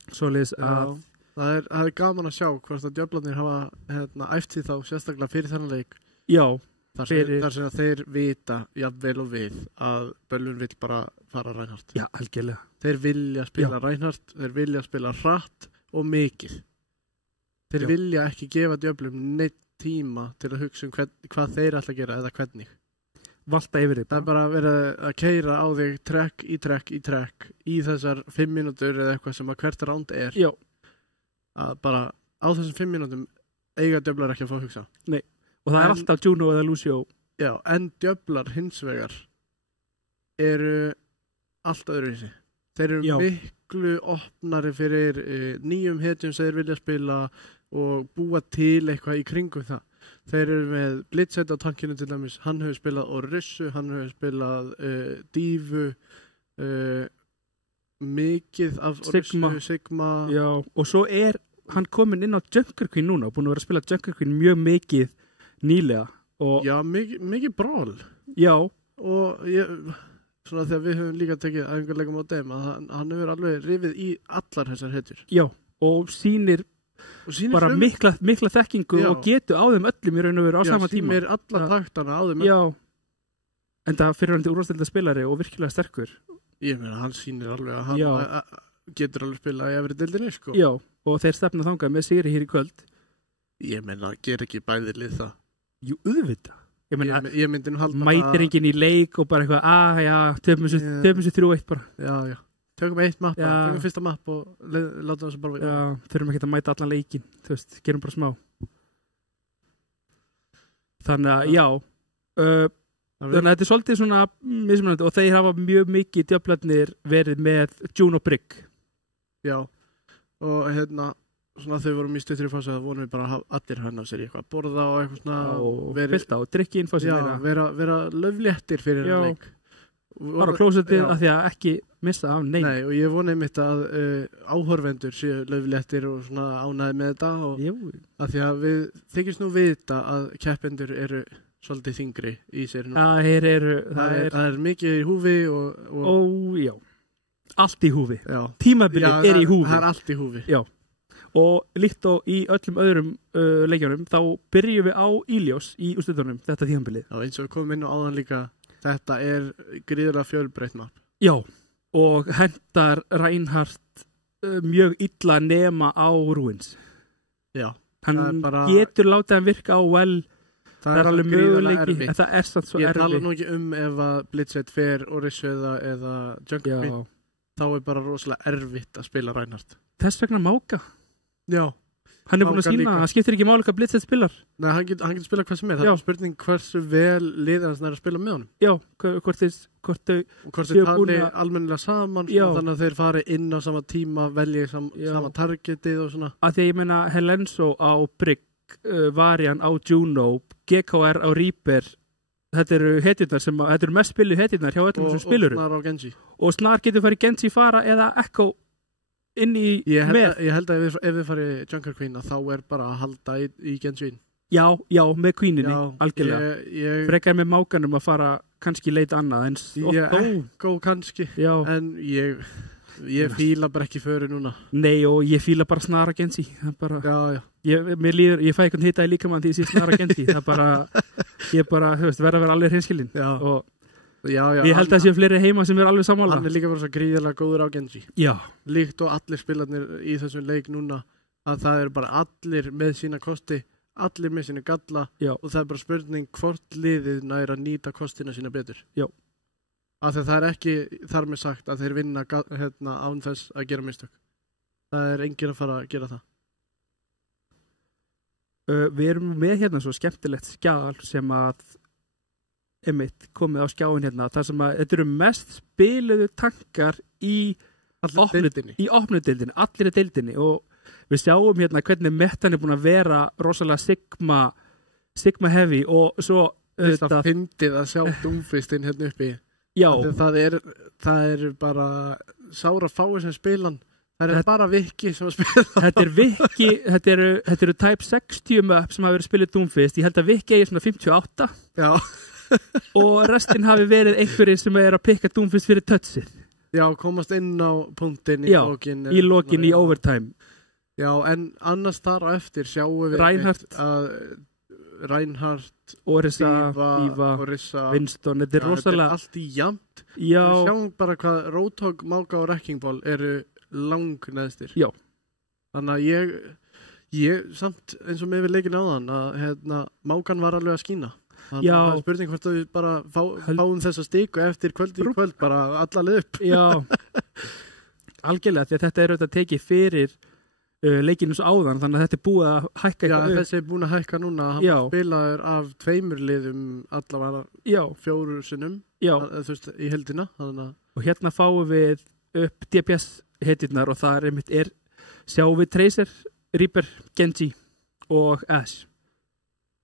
Svoleiðis að það er gaman að sjá hvort að Djöflarnir hafa æft því þá sérstaklega fyrir þennan leik. Já. Þar sem að þeir vita jafnvel og við að Bölvun vill bara fara Reinhardt. Já, algjörlega. Þeir vilja spila Reinhardt, þeir vilja spila hratt og mikið. Þeir vilja ekki gefa Djöflum neitt tíma til að hugsa hvað þeir ætla að gera eða hvernig. Valta yfir því. Það er bara verið að keyra á þig trekk í þessar 5 mínútur eða eitthvað sem að hvert ránd er. Já. Að bara á þessum 5 mínútum eiga Djöflar ekki að fá að hugsa. Nei, og það er alltaf Juno eða Lucio. Já, en Djöflar hins vegar eru allt öðruvísi. Þeir eru miklu opnari fyrir nýjum hetjum sem þeir vilja spila og búa til eitthvað í kringum það. Þeir eru með Blitzhead á tankinu til dæmis. Hann hefur spilað Orissu, hann hefur spilað Dífu, mikið af Orissu, Sigma. Já, og svo er hann komin inn á Junker Queen núna og búin að vera að spila Junker Queen mjög mikið nýlega. Og já, mikið brawl. Já. Og svona þegar við höfum líka tekið æfingarleikum á þeim að hann hefur alveg rifið í allar þessar hetjur. Já, og sýnir bara mikla þekkingu og getu á þeim öllum í raun og veru á sama tíma. Já, sýnir alla taktana á þeim öllum. Já, en það fyrir hann til úrvarsdeilda spilari og virkilega sterkur. Ég meina, hann sýnir alveg að hann getur alveg spilað í efri deildinni, sko. Já, og þeir stefna þangað með sigri hér í kvöld. Ég meina, ger ekki bæði lið það. Jú, auðvitað. Ég myndi nú halda mætir enginn í leik og bara eitthvað, töfum þessu 3-1 bara. Já. Tökum 1 mapp, tökum fyrsta mapp og láta þessu bara... Já, þurfum ekki að mæta allan leikin, þú veist, gerum bara smá. Þannig að, já, þannig að þetta er svolítið svona mismunandi og þeir hafa mjög mikið Djöflarnir verið með Juno Brigg. Já, og svona þau vorum í stuttri fása að vonum við bara að hafa allir hann á sér eitthvað að borða og eitthvað svona... Og fylta og drikki inn fása meira. Já, vera löfléttir fyrir en leik. Bara klósetið að því að ekki missa af neinn. Nei, og ég vona einmitt að áhorfendur séu löfléttir og svona ánæði með þetta og að því að við þykist nú vita að keppendur eru svolítið þingri í sér nú. Það er mikið í húfi og já, allt í húfi. Tímabilið er í húfi. Það er allt í húfi. Já, og líkt og í öllum öðrum leikjunum þá byrjum við á Íljós í úrslitunum þetta tímabilið. Já, eins og við komum inn á áðan líka. Þetta er gríðarlega fjölbreytt mapp. Já, og hendar Reinhardt mjög illa nema á Ruins. Já. Hann getur látið hann virka á vel. Það er alveg möguleiki, en það er samt svo erfið. Ég tala nú ekki ef að Blitzhead fer Orissu eða Junker Queen. Þá er bara rosalega erfitt að spila Reinhardt. Þess vegna Máka. Já. Hann er búin að sína, það skiptir ekki máli hvað Blitzhead spilar. Nei, hann getur spilað hvað sem er. Það er spurning hversu vel liðans er að spila með honum. Já, hvort þeir tali almennilega saman, þannig að þeir fari inn á sama tíma, velji sama targetið og svona. Að því að ég meina Helenso á Brigg, Varian á Juno, GKR á Reaper, þetta eru hetjurnar þetta eru mest spilu hetjurnar hjá öllum þessum spilurum. Og Snar og Genji. Og Snar getur farið Genji fara eða Echo inn í ég held að ef við farið Junker Queen þá bara að halda í Genji. Já, með Queeninni, algjörlega. Frekar með mákanum að fara kannski leita annað en Echo kannski. Já. En ég fíla bara ekki fyrir núna. Nei, og ég fíla bara Snara Genji. Bara, mér líður, ég fæ einhvern hita í líkamann því ég sé Snara Genji. Það bara, ég bara, þú veist, verða að vera alveg hreinskilinn. Og ég held að það séu fleiri heima sem er alveg sammála. Hann er líka bara svo gríðarlega góður á Genji. Já. Líkt og allir spilarnir í þessum leik núna, að það er bara allir með sína kosti, allir með sína galla. Já. Og það er bara spurning hvort liðið nær að nýta kostina sína betur. Já. Af því það er ekki þar með sagt að þeir vinna án þess að gera mistök. Það er enginn að fara að gera það. Við erum með hérna svo skemmtilegt skjal sem að einmitt komið á skjáin hérna. Það sem að þetta eru mest spiluðu tankar í opnudeildinni, allir í deildinni. Og við sjáum hérna hvernig metan er búin að vera rosalega sigma heavy og svo það fyndið að sjá Doomfistinn hérna uppi. Já. Það er bara sára fáir sem spilan. Það er bara Viki sem spila. Þetta er Viki, þetta eru type 60 möpp sem hafa verið spilið Doomfist. Ég held að Viki er svona 58. Já. Og restin hafi verið einhverjir sem er að pikka Doomfist fyrir touchið. Já, komast inn á punktinn í lokin. Já, í lokin í overtime. Já, en annars þar á eftir sjáum við Reinhardt, Diva, Winston, þetta er rosalega allt í jamt. Já. Við sjáum bara hvað Roadhog, Máka og Wrecking Ball eru langneðstir. Já. Þannig að ég samt eins og með við leikin áðan að Mákan var alveg að skína. Þannig að það er spurning hvort að við bara fáum þessa stíku eftir kvöld í kvöld bara alla leið upp. Já. Algjörlega, því að þetta er auðvitað tekið fyrir leikinu svo áðan, þannig að þetta er búið að hækka eitthvað upp. Já, þessi er búin að hækka núna. Hann spilaður af 2 liðum allavega 4 sinnum. Já. Þú veist, í heldina. Og hérna fáum við upp DPS hetjurnar og það sjáum við Tracer, Reaper, Genji og Ash.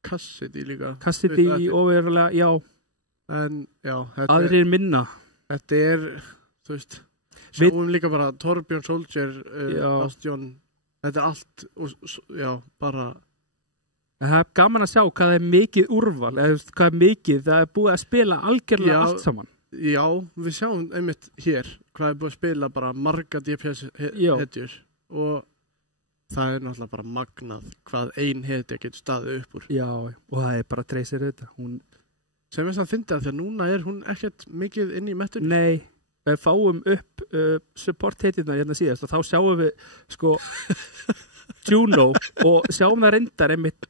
Cassidy líka. Cassidy overlega, já. En, já. Aðrir minna. Þetta er, þú veist, sjáum líka bara Torbjörn Soldier, Bastion. Þetta er allt, já, bara... Það er gaman að sjá hvað er mikið úrval, eða hvað er mikið, það er búið að spila algjörlega allt saman. Já, við sjáum einmitt hér hvað er búið að spila bara marga DPS-hetjur og það er náttúrulega bara magnað hvað ein hetja getur staðið upp úr. Já, og það er bara Tracer þetta. Sem þess að finna því að núna er hún ekkert mikið inn í mettur. Nei. Við fáum upp support hetjurnar hérna síðast og þá sjáum við sko Juno og sjáum það reyndar einmitt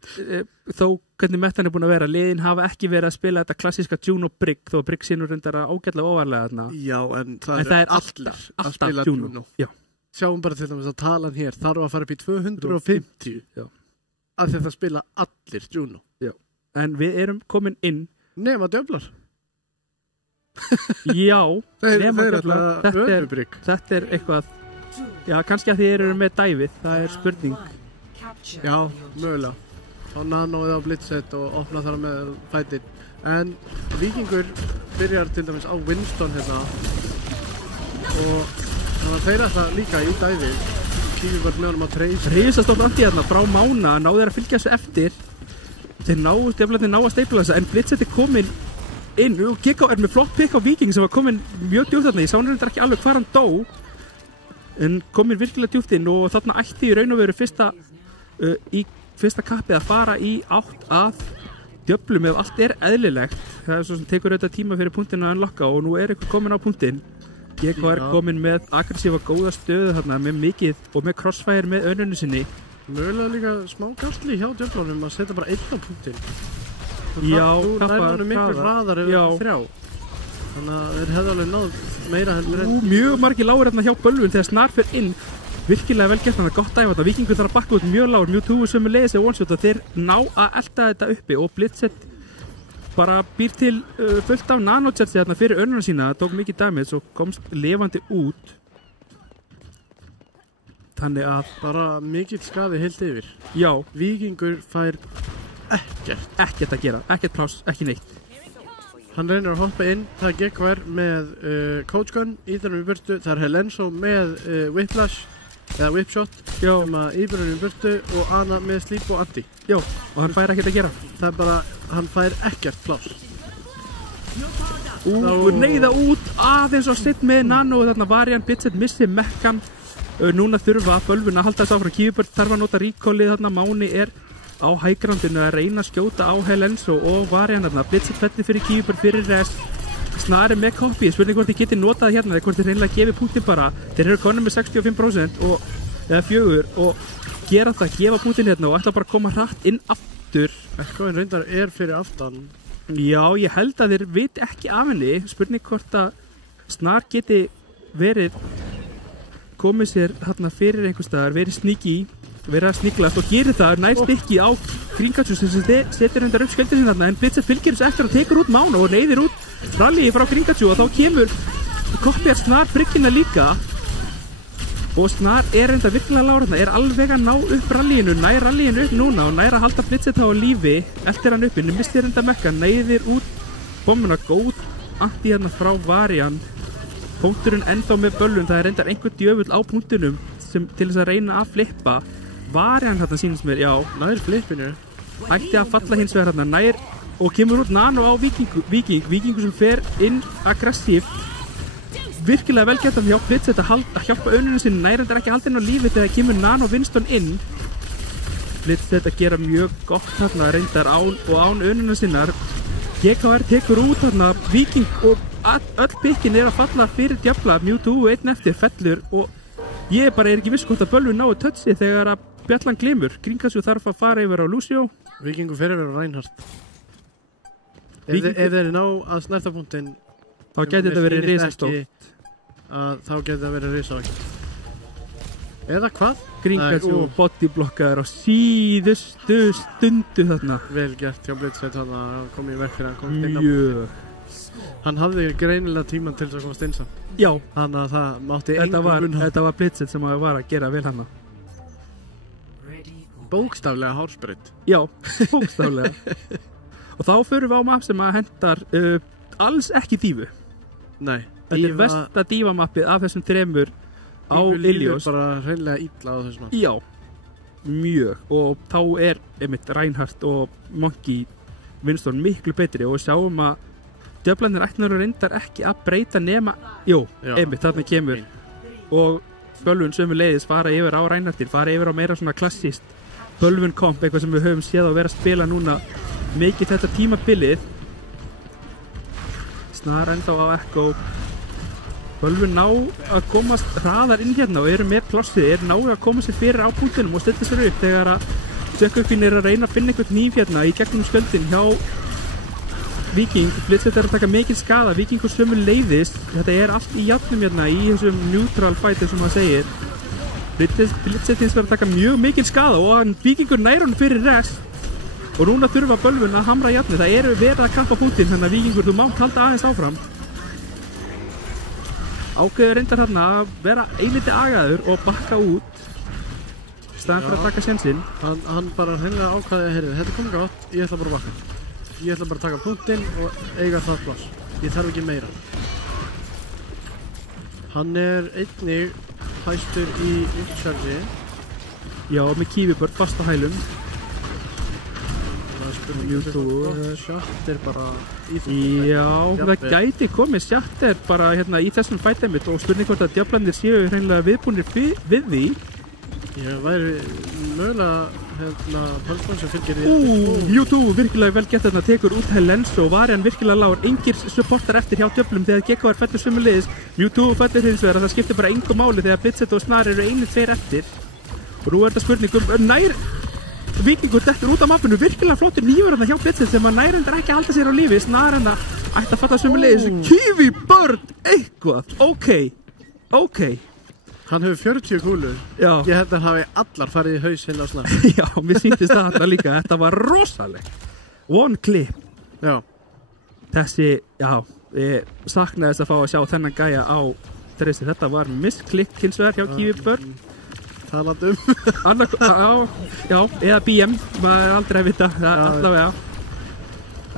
þó hvernig metan er búin að vera. Liðin hafa ekki verið að spila þetta klassíska Juno Brigg þó að Brigg sínur reyndar að ágætlega óvarlega þarna. Já, en það er allir að spila Juno. Já. Sjáum bara til dæmis að talan hér þarf að fara upp í 250. Já. Af því að það spila allir Juno. Já. En við erum komin inn. Nema djöflar. Já, þetta er eitthvað. Já, kannski að þið eru með dæfið, það er spurning. Já, mögulega. Þá nanoðið á blitzset og opna þar með fætin. En Víkingur byrjar til dæmis á Winston hérna og þannig að þeir ætla líka í dæfið. Kíkjum hvort með honum að Tracer. Risastórt andi hérna frá Mána, náðu þeir að fylgja þessu eftir. Þeir ná að steipla þessa, en blitzset er komin inn og Gekko er með flott pikk á Víking sem var komin mjög djúpt þarna. Ég sá reyndar ekki alveg hvar hann dó en komin virkilega djúpt inn og þarna ætti í raun og veru í fyrsta kappið að fara í átt að djöflum ef allt er eðlilegt. Það er svo sem tekur auðvitað tíma fyrir punktinu að unlocka og nú er eitthvað komin á punktinn. Gekko er komin með aggressífa góða stöðu þarna með mikið og með crossfire með önnunni sinni. Mögulega líka smá gastli hjá djöflunum að setja bara einn á punktinn. Já, þú nær honum miklu hraðar ef það 3. Þannig að þeir hefði alveg náð meira heldur en. Mjög margir lágur hérna hjá Bölvun þegar Snar fer inn. Virkilega vel gert, þannig að gott dæfa þetta. Víkingur þarf að bakka út mjög lágur, mjög túi sömuleiðis og one-shot og þeir ná að elta þetta uppi og blitzset bara býr til fullt af nanocharts hérna fyrir önnuna sína. Það tók mikið damage og komst lifandi út. Þannig að bara mikill skaði heilt yfir. Já. Víkingur fær ekkert að gera, ekkert pláss, ekki neitt. Hann reynir að hoppa inn, það er GKR með Coach Gun, íþarunum í burtu, það er Helenso með Whiplash, eða Whipshot, sem að íþarunum í burtu og Ana með Sleep og Anti. Já, og hann fær ekkert að gera. Það er bara, hann fær ekkert pláss. Neyða út aðeins og sitt með Nano og þarna Varian Bitset missi mekkan. Núna þurfa Bölvun að halda þess áfram. Kýfubörn þarf að nota recallið þarna. Máni er á hægrandinu að reyna að skjóta á Helenso og Varian þarna. Bitset fellir fyrir Kýfubörn fyrir res. Snari með copy. Spurning hvort þið geti notað hérna eða hvort þið reynilega gefi punktin bara. Þeir eru konum með 65% eða 4 og gera það, gefa punktin hérna og ætla bara að koma hratt inn aftur. Ekkoin reyndar er fyrir aftan. Já, ég held að þeir viti ekki af henni. Spurning hvort að Snar geti verið komið sér hérna fyrir einhvers staðar, verið sneaky, verið að sniglast og gerir það, nær stykki á Kringatsu sem setur undan upp skjöldin sinna þarna en Bitset fylgir þessu eftir og tekur út Mána og neyðir út rallyi frá Kringatsu og þá kemur Koppiar Snar frikkina líka og Snar er enda virkilega lára er alveg að ná upp rallyinu, nær rallyinu upp núna og nær að halda Bitset á lífi eftir hann uppi, mistir enda mekka, neyðir út bombuna, góð anti hérna frá Varian. Punkturinn ennþá með Bölvun, það er reyndar einhver djöfull á punktunum sem til þess að reyna að flippa. Varian hérna sýnist mér, já, nær flippinu. Ætti að falla hins vegar hérna nær og kemur út Nano á Vikingu sem fer inn aggressív. Virkilega vel geta hjá Bitset að hjálpa önunum sinni, nær reyndar ekki haldinn á lífi þegar kemur Nano Winston inn. Bitset að gera mjög gott hérna reyndar án önunum sinnar. GKR tekur út hérna Viking og öll bygkin er að falla fyrir djafla, Mewtwo einn eftir fellur og ég bara er ekki viss hvort að Bölvun náu touchi þegar að bjallan glimur. Kringatsu þarf að fara yfir á Lucio. Vikingu fer yfir á Reinhardt. Ef þeir ná að snerta punktinn þá gæti þetta verið risastórt. Þá gæti þetta verið risastórt. Eða hvað? Kringatsu bodyblokkaður á síðustu stundu þarna. Vel gert hjá Bitset þarna, kom ég vekk fyrir hann komst inn á. Mjög. Hann hafði greinilega tíma til þess að komast inn samt. Já. Þannig að það mátti engum munna. Þetta var Bitset sem var að gera vel hana. Bókstaflega hársprit. Já, bókstaflega. Og þá förum við á map sem að hendar alls ekki dífu. Nei. Þetta er versta dífamappið af þessum þremur á Ilios. Bara hreinlega illa á þessum. Já, mjög. Og þá er einmitt Reinhardt og Monkey Winston miklu betri og sjáum að djöflanir ætnar og reyndar ekki að breyta nema, einmitt þarna kemur og Bölvun sömuleiðis fara yfir á Reinhardtir, fara yfir á meira svona klassíst Bölvun komp, eitthvað sem við höfum séð að vera að spila núna mikið þetta tímabilið. Snar enda á Echo. Bölvun ná að komast hraðar inn hérna og eru með plássið, ná að koma sér fyrir á punktunum og stilla sér upp þegar að Jökkurkinn er að reyna að finna einhvern hníf hérna í gegnum skjöldin hjá Viking. Bitset er að taka mikil skada, Vikingur sömuleiðis, þetta er allt í jafnum hérna í þessum neutral fight sem maður segir. Bitset hins verður að taka mjög mikil skada og Vikingur nær hann fyrir rest og núna þurfa Bölvun að hamra jafni, það eru verið að kappa punktinn þannig að Vikingur, þú mátt halda aðeins áfram. Ákveður reyndar hérna að vera eiliti agaður og bakka út staðan fyrir að taka sénsinn. Hann bara hreinlega ákveði, heyrðu, þetta er komið gott, ég ætla bara að bakka. Ég ætla bara að taka punktinn og eiga það pláss. Ég þarf ekki meira. Hann er einnig hæstur í uppsjálfi. Já, með Kýfubörn fast á hælum. Það er spurning Sjatt er bara í því. Já, það gæti komið Sjatt er bara hérna í þessum fætæmit og spurning hvort að djöflandir séu hreinlega viðbúnir við því. Ég væri mögulega Pálsson sem fylgir því. Mewtwo virkilega vel gett þarna, tekur út Helenso og Varian virkilega lágur, engir supportar eftir hjá djöflum þegar GKR fellur sömuleiðis. Mewtwo fellur hins vegar, það skiptir bara engu máli þegar Bitset og Snar eru 1-2 eftir. Og nú er þetta spurningum, nær Vikingur dettur út á mappinu, virkilega flottir nýjur þarna hjá Bitset sem að nærendar ekki að halda sér á lífi. Snar hérna ætti að falla sömuleiðis. Kýfubörn eitthvað, ok. Hann hefur 40 kúlur. Já. Ég held að hafi allar farið í haus hinn á Snar. Já, mér sýntist það alltaf líka. Þetta var rosalegt. One clip. Já. Þessi, já, ég saknaði þess að fá að sjá þennan gæja á Treysi. Þetta var missklipp hins vegar hjá Kýfubörn. Talandum. Já, eða BM. Maður er aldrei að vita. Allavega.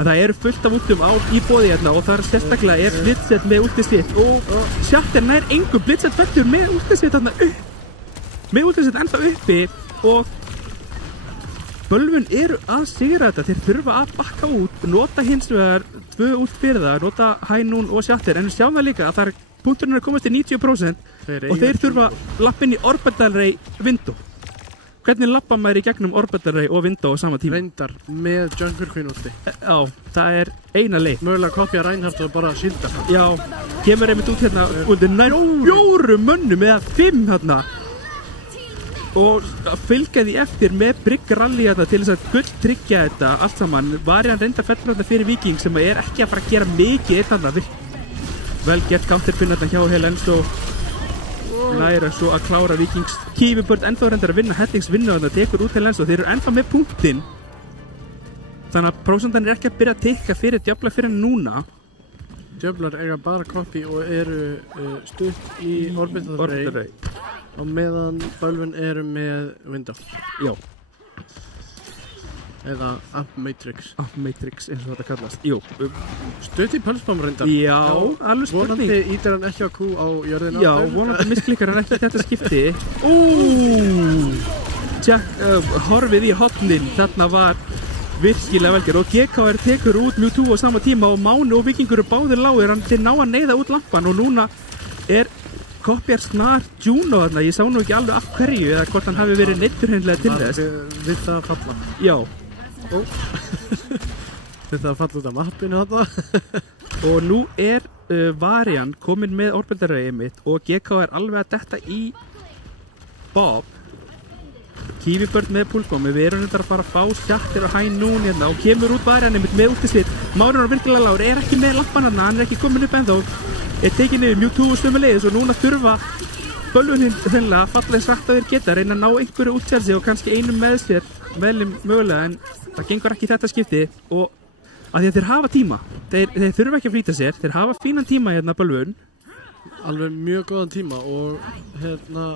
En það eru fullt af últum í boði hérna og þar sérstaklega er Blitzett með últið sitt og Shatter nær engu. Blitzett fellur með últið sitt þarna upp með últið sitt ennþá uppi og Bölvun eru að sigra þetta. Þeir þurfa að bakka út, nota hins vegar 2 út fyrir það, nota Hænún og Shatter, en við sjáum það líka að það er punkturinn að komast til 90% og þeir þurfa lappinn í Orbital Ray Window. Hvernig lappa maður í gegnum Orbital Ray og Window á sama tíma? Reyndar með Jungle Queen úti. Já, það er eina leið. Mögulega kopja Reinhardt og bara sílda. Já, kemur einmitt út hérna undir nær 4 mönnum eða 5 hérna og fylgja því eftir með Brigg Rally hérna til þess að gulltryggja þetta allt saman. Var hann reynda fellur hérna fyrir Viking sem er ekki að fara að gera mikið eitt annað. Vel gert counterpinn hérna hjá Helens og næra svo að klára Vikings. Kífibörd ennþá reyndar að vinna, Hellings vinna og það tekur út Helens og þeir eru ennþá með punktinn. Þannig að prósentan er ekki að byrja að tikka fyrir Djöfla fyrir núna. Djöflar eiga bara koppi og eru stutt í Orbital Ray og meðan Bölvun eru með Window. Já. Eða Amp Matrix. Amp Matrix eins og þetta kallast. Jú. Stutt í pulsbomb reyndar. Já, alveg spurning. Vonandi ítir hann ekki á Q á jörðina. Já, vonandi misklikkar hann ekki þetta skipti. Jack, horfið í hotnin. Þarna var virkilega velgerð og GKR tekur út Mewtwo á sama tíma og Máni og Vikingur eru báðir lágir. Þeir ná að neyða út lampan og núna er Kopjar snar Juno þarna. Ég sá nú ekki alveg af hverju eða hvort hann hafi verið neyddur hreinlega til þess. Við það að falla. Já. Við það að falla út af mappinu þarna. Og nú er Varian komin með Orbital Ray mitt og GK er alveg að detta í Bob. Kífibörn með púlsbombi. Við erum þetta að fara að fá Shatter og Hænún hérna og kemur út Varian mitt með útið sitt. Márin er virkilega lágur, er ekki með lampan hann er ekki komin upp ennþá. Er tekið niður Mewtwo sömuleiðis og núna þurfa Bölvun hreinlega að falla eins rætt að þeir geta, reyna að ná einhverju út sér sig og kannski einum með sér meðlim mögulega, en það gengur ekki þetta skipti og að því að þeir hafa tíma. Þeir þurfa ekki að flýta sér, þeir hafa fínan tíma hérna Bölvun. Alveg mjög góðan tíma og hérna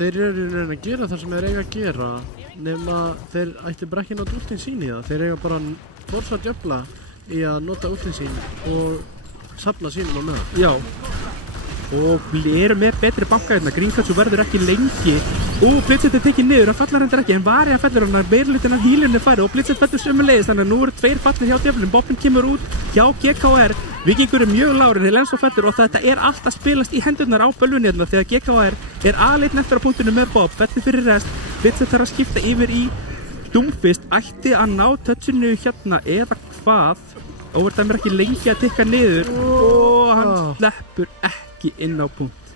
þeir eru reyna að gera það sem þeir eiga að gera nema þeir ætti bara ekki að nota últin sín í það. Þeir eiga bara að forsa Djöfla í að nota últin sín og safna sínum á meðan. Já. Og eru með betri banka hérna, Grínkatsu verður ekki lengi og Blitzett er tekið niður, hann fallar hendur ekki en Varian fellur hann, meirlutin af hílunni færi og Blitzett fellur sömuleiðis, þannig að nú eru 2 fallir hjá Djöflum, Bobbin kemur út hjá GKR, Vikingur er mjög lágur, þeir lens og fellur og þetta er allt að spilast í hendurnar á Bölvunni hérna þegar GKR er aðleitn eftir á punktinu með Bob, fellur fyrir rest, Blitzett þarf að skipta yfir í Doomfist, ætti að ná touchinu hérna eða hvað, Overtime er ekki lengi að tikka niður og hann sleppur ekki inn á punkt.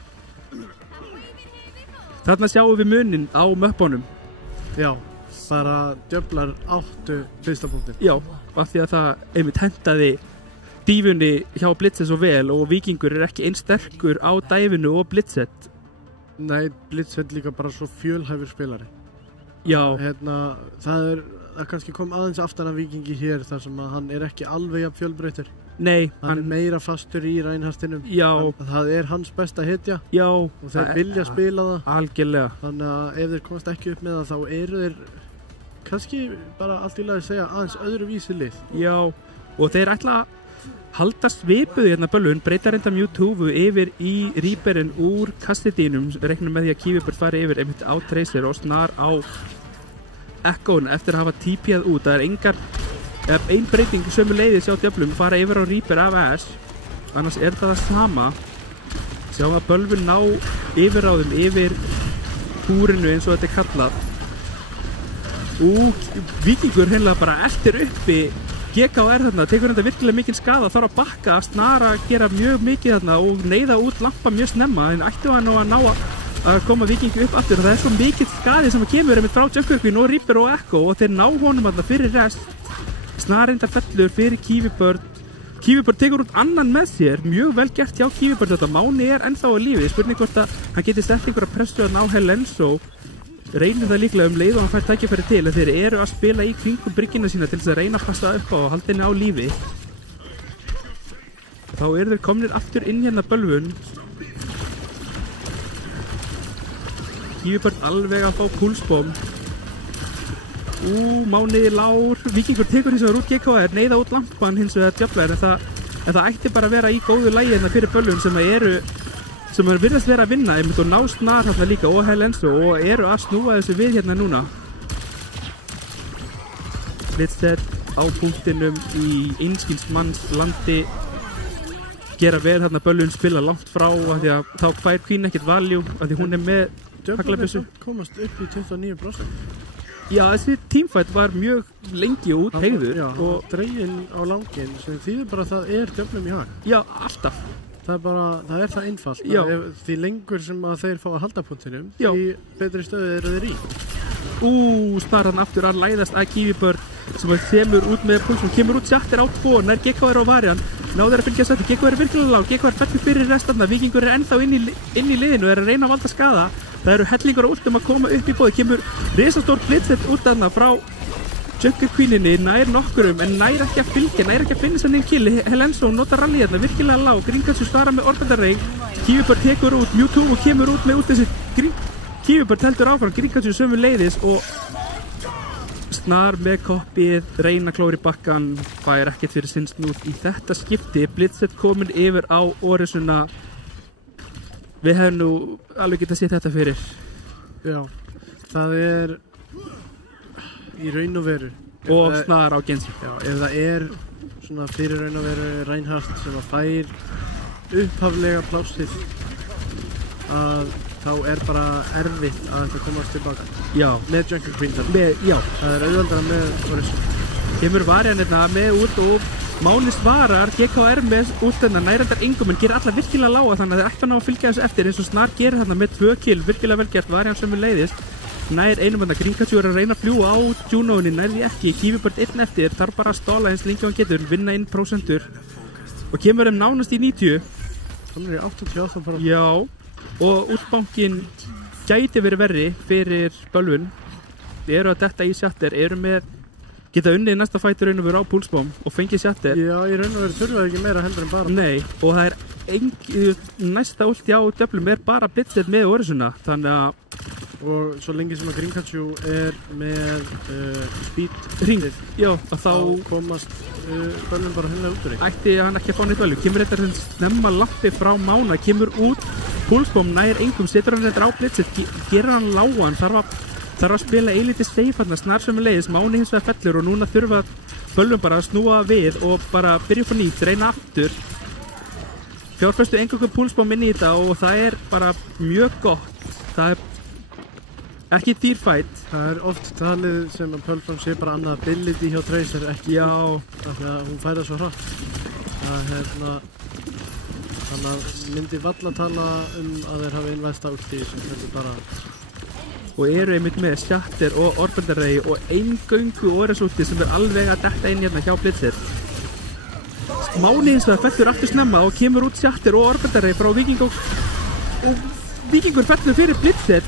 Þarna sjáum við munin á möppunum. Já, bara Djöflar áttu fyrsta punktin. Já, af því að það einmitt hendaði dífunni hjá Blitzett svo vel og Víkingur er ekki eins sterkur á dæfinu og Blitzett. Nei, Blitzett líka bara svo fjölhæfur spilari. Já. Hérna, það er að kannski kom aðeins aftan af Víkingi hér þar sem að hann er ekki alveg jafn fjölbreyttur. Nei, hann er meira fastur í Reinhardtinum. Já. Það er hans besta hetja. Já. Og þeir vilja spila það. Algjörlega. Þannig að ef þeir komast ekki upp með það þá eru þeir kannski bara allt í lagi að segja aðeins öðruvísi lið. Já, og þeir ætla að halda svipuð hérna Bölvun, breyta reynda Mewtwo yfir í Reaperinn úr Kassidínum, reiknum með því að Kífibörn fari yfir einmitt á Tracer og snar á Echo'n eftir að hafa TP'að út. Það er ein breyting sömuleiðis hjá Djöflum, fara yfir á Reaper af Ash, annars er það sama. Sjáum að Bölvun ná yfirráðum yfir húrinu eins og þetta er kallað. Og Víkingur hreinlega bara eltir uppi GKR þarna, tekur þetta virkilega mikinn skada, þarf að bakka, snara, gera mjög mikið þarna og neyða út lampa mjög snemma, en ættu hann að ná að koma Vikingi upp aftur og það er svo mikill skadi sem kemur einmitt frá Jungle Queen og Reaper og Echo og þeir ná honum þarna fyrir rest. Snarindar fellur fyrir Kífibörn. Kífibörn tekur út annan með sér, mjög vel gert hjá Kífibörn, þetta Máni er ennþá á lífi, spurning hvort að hann geti sett einhverja pressu að ná Helenso. Reynir það líklega leið og hann fær tækifæri til að þeir eru að spila í kringum bryggjuna sína til þess að reyna að passa upp á og halda henni á lífi. Þá eru þeir komnir aftur inn hérna Bölvun. Kífibörn alveg að fá púlsbomb Máni Lár, Víkingur tekur hins vegar út GKR, neyða út lampan hins vegar djöflar, en það ætti bara að vera í góðu lagi hérna fyrir Böllun sem virðast vera að vinna einmitt og ná Snar hérna líka og Helenso og eru að snúa þessu við hérna núna. Blitzer á punktinum í einskins manns landi, gera verð hérna Böllun, spila langt frá af því að þá fær Queen ekkert value af því hún er með haglabyssu. Komast upp í 29%. Já, þessi teamfight var mjög lengi út hegður og dreginn á langinn sem þýðir bara að það er djöflum í hag. Já, alltaf. Það er það einfalt. Því lengur sem að þeir fá að halda punktinum, því betri stöðu eru þeir í. Snar hann aftur að læðast að Kífibörn sem kemur út með pulsum, kemur út Sjattir á 2, nær GKR á varian, náður að fylgja Sjattir, GKR er virkilega lág, GKR fellur fyrir restanna, Víkingur er ennþá inn í liðinu og er að reyna að valda skada. Það eru hellingur á últum að koma upp í bóði, kemur risastór blitzer út þarna frá Junker Queeninni, nær nokkurum en nær ekki að fylgja, nær ekki að finna sannig kill. Helenso notar rally hérna, virkilega lág, Gringans svara með Orbendarrey, Kífibörn tekur út, Mewtwo og kemur út með út þessi Kífibörn heldur áfram, Gringans sömu leiðis og Snar með koppið, reyna klóri bakkan, fær ekkert fyrir sinn snút í þetta skipti. Blitzer komin yfir á Orisuna. Við hefum nú alveg getað séð þetta fyrir. Já, það er í raun og veru. Og Snar á Gensi. Já, ef það er svona fyrir raun og veru Reinhardt sem að fær upphaflega plásið að þá er bara erfitt að þetta komast tilbaka. Já. Með Junker Queen. Já. Það er auðvöldara með Orisuna. Kemur varian hérna með út og Máni svarar, GKR með út þennan nærendar engum en gerir alla virkilega lága þannig að þeir ætti að ná að fylgja þessu eftir eins og Snar gerir þarna með 2 kill, virkilega vel gert, varian sem við leiðist. Nær einum þarna, Gringans er að reyna að fljúa á Junoinni, nær því ekki, Kífibörn 1 eftir, þarf bara að stóla eins lengi og hann getur, vinna inn prósentur og kemur nánast í 90. Hann er í 88%. Já, og útbankin gæti verið verri fyrir Bölvun. Við eru að detta í Sjattir, eru með geta unnið næsta fæti raun og veru á Púlsbóm og fengið Sjattir. Já, í raun og veru þurfa ekki meira heldur en bara. Nei, og það er næsta ulti á döflum er bara Blitzer með Orisuna, þannig að og svo lengi sem að Gringatjú er með speed hring, já, að þá komast Bölvun bara hennilega út úr einn. Ætti hann ekki að fá neitt value, kemur þetta sem snemma lappi frá Mána, kemur út Púlsbóm nær engum, setur hann þetta á Blitzer, gerir hann lágan, þarf að spila eilítið safe hann, Snar sem er leiðis, Máni hins vegar fellur og núna þurfa Bölvun bara að snúa við og bara byrja upp á nýtt, reyna aftur. Fjárfestu engum Púlsbóm inn í þetta og það er bara mjög gott. Það er ekki dýrfætt. Það er oft talið sem að Pölfram sé bara annað ability hjá Tracer, ekki já, af því að hún færa svo hratt. Þannig að myndi valla tala að þeir hafa einvæðst á því sem þetta bara og eru einmitt með Sjattir og Orbendarrey og eingöngu Orisúti sem er alveg að detta inn hérna hjá Blitzer. Máni hins vegar fellur aftur snemma og kemur út Sjattir og Orbendarrey frá Víkingur. Víkingur fellur fyrir Blitzer.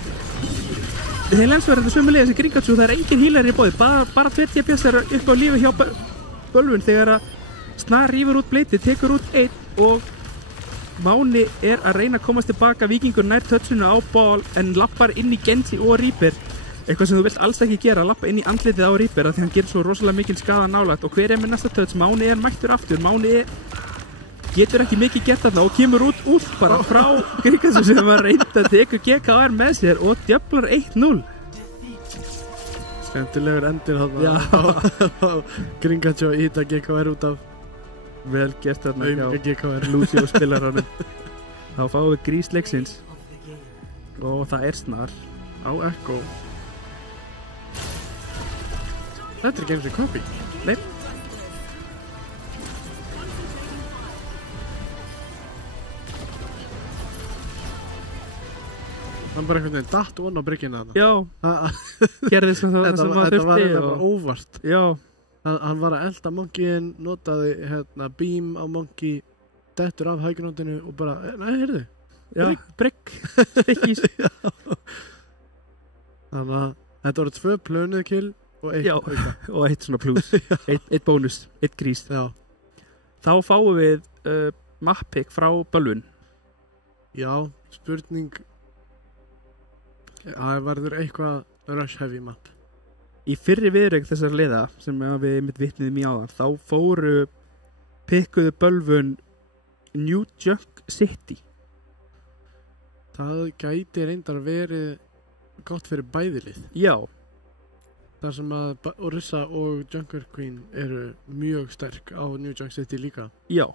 Þeir lensverðar þetta sömulega þessi Gringans og það er engin hílar í bóði, bara 2 TPS er upp á lífi hjá Bölvun þegar að Snar rífur út bleiti, tekur út 1 og Máni er að reyna að komast tilbaka, Víkingur nær touchinu á ball en lappar inn í Genji og Reaper, eitthvað sem þú vilt alls ekki gera, lappa inn í andlitið á Reaper af því hann gerir svo rosalega mikil skada nálægt og hver er með næsta touch, Máni er mættur aftur, Máni getur ekki mikið gett þarna og kemur út bara frá Gringansu sem var reynd að tekur GKR með sér og djöflar 1-0. Skemmtilegur endur þarna Gringansu að íta GKR út af vel gert þarna hjá GKR Lucio spilaranum. Þá fáum við grís leiksins og það er Snar á Echo. Þetta er ekki eins og copy. Nei. Hann bara einhvern veginn datt ofan á bryggjuna þarna. Já, gerði sem það þurfti. Þetta var bara óvart. Já. Hann var að elda Monkeyinn, notaði beam á Monkey, dettur af hægrundinu og bara, nei, heyrðu. Brygg. Stikkís. Þannig að þetta voru 2 plönuð kill og 1 auka. Og 1 svona plus. 1 bónus, 1 grís. Já. Þá fáum við map pick frá Bölvun. Já, spurning. Það verður eitthvað rush heavy map. í fyrri viðreik þessar liða sem við mitt vitniðum í áðan, þá pikkuðu Bölvun New Junk City. Það gæti reyndar verið gott fyrir bæðilið. Já. Þar sem að Orisa og Junker Queen eru mjög sterk á New Junk City líka. Já.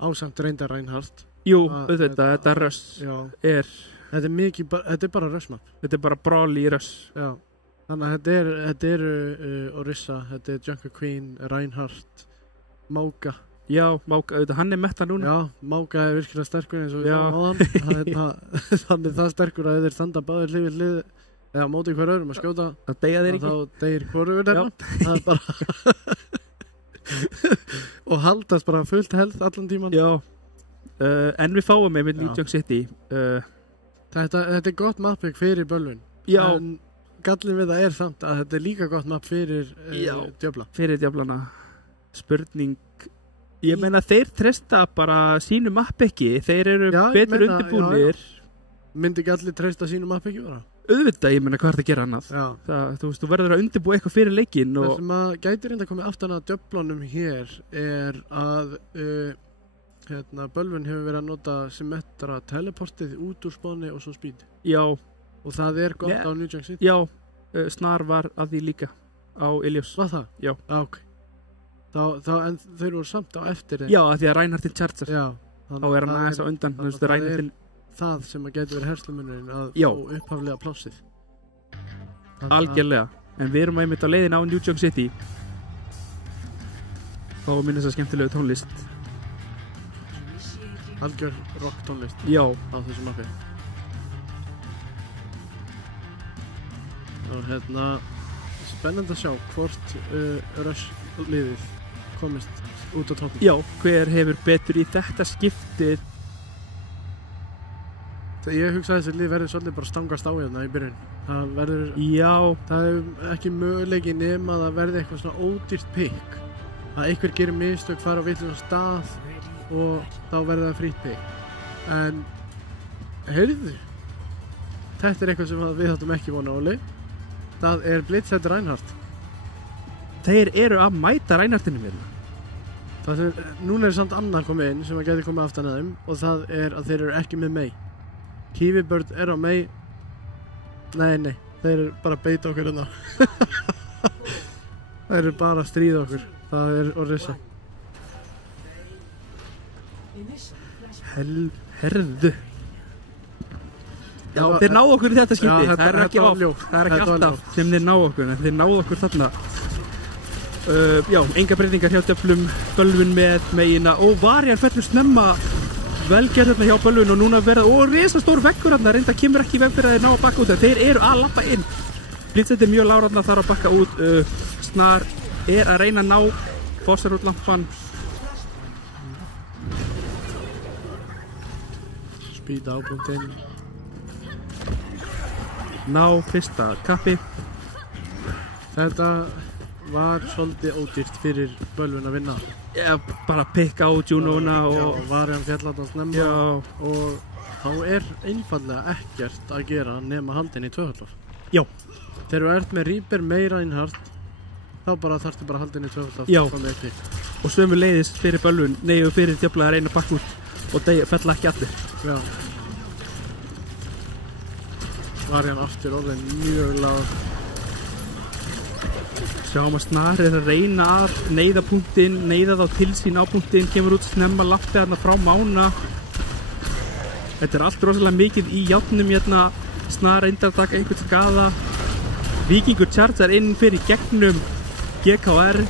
Ásamt reyndar Reinhardt. Jú, þetta rush er... Þetta er bara rush map. Þetta er bara brawl í rush. Já. Þannig að þetta eru Orisa, þetta er Junker Queen, Reinhardt, Mága. Já, Mága, hann er metta núna. Já, Mága er virkilega sterkur eins og við sáum áðan. Þannig það sterkur að þeir standa báðir hlið við hlið eða móti hver öðrum að skjóta. Það deyja þeir ekki. Þá deyr hvorugur þeirra. Það er bara... og haldast bara fullt helð allan tíman. Já. En við fáum með New Junk City. Þetta er gott mappick fyrir Bölvun. Já. En gallin við það er samt að þetta er líka gott mapp fyrir djöfla. Fyrir djöflana. Spurning... Ég meina þeir treysta bara sínu mappicki. Þeir eru betur undirbúnir. Myndi ekki allir treysta sínu mappicki bara? Auðvitað, ég meina hvað er það að gera annað. Þú veist, þú verður að undirbúa eitthvað fyrir leikinn. Það sem að gæti reynda að koma aftan að djöflunum hér er að Bölvun hefur verið að nota Symmetra teleportið út úr spáni og svo speed. Já. Og það er gott á New Junk City. Já, Snar var að því líka á Ilios. Var það? Já. Ok. En þeir voru samt á eftir þeim. Já, því að Reinhardtin charger. Já. Þá er hann aðeins á undan. Það er það sem að gæti verið herslumunurinn að fá upphaflega plássið. Algjörlega. En við erum einmitt á leiðin á New Junk City. Og minnast að skemmtilegu tónlist. Algjör rock tónlist. Já. Á þessu mappi. Og spennandi að sjá hvort Rush liðið komist út á toppin. Já, hver hefur betur í þetta skiptið? Ég hugsa að þessi lið verður svolítið bara stangast á hérna í byrjun. Það verður... Já. Það er ekki möguleiki nema að það verði eitthvað svona ódýrt pick. Að einhver gerir mistök, fara á vitlausum stað og þá verður það frýtt pick. En, heyrðu, þetta er eitthvað sem við þáttum ekki vona, Óli. Það er Blitzhead Reinhardt. Þeir eru að mæta Reinhardtinu hérna. Núna er samt annað komið inn sem að geti komið aftan að þeim og það er að þeir eru ekki með Mei. Kiwibird er á Mei. Nei, þeir eru bara að beita okkur hérna. Þeir eru bara að stríða okkur. Það er Orisa. Herðu. Já, þeir náðu okkur í þetta skipti. Það er ekki alltaf sem þeir náðu okkur, en þeir náðu okkur þarna. Já, enga breytingar hjá djöflum, Bölvun með megina og Varian fellur snemma velgerð hérna hjá Bölvun og núna verða risastór veggur hérna, reynda kemur ekki veg fyrir að þeir ná að bakka út, þeir eru að lappa inn. Blitzhead er mjög lágur hérna, þarf að bakka út, Snar er að reyna að ná, fossar út lampan. Spýta ábúndinn. Ná fyrsta kappi. Þetta var svolítið ódýrt fyrir Bölvun að vinna. Já, bara pikka á Juno-na og Varian fjallat á snemma. Já. Og þá er einfallega ekkert að gera nema haldin í tvöhaldar. Já. Þegar þú ert með Reaper meira Reinhardt, þá þarftu bara haldin í tvöhaldar. Já. Og sömu leiðis fyrir Bölvun, og fyrir djöfla að reyna að bakka út og fella ekki allir. Já. Varian aftur orðin mjög lág. Sjáum að Snar er að reyna að neyða punktinn, neyða þá til sín á punktinn, kemur út snemma lappið hérna frá Mána. Þetta er allt rosalega mikið í játnum hérna. Snar reyndar að taka einhvern skada. Víkingur charger inn fyrir gegnum GKR,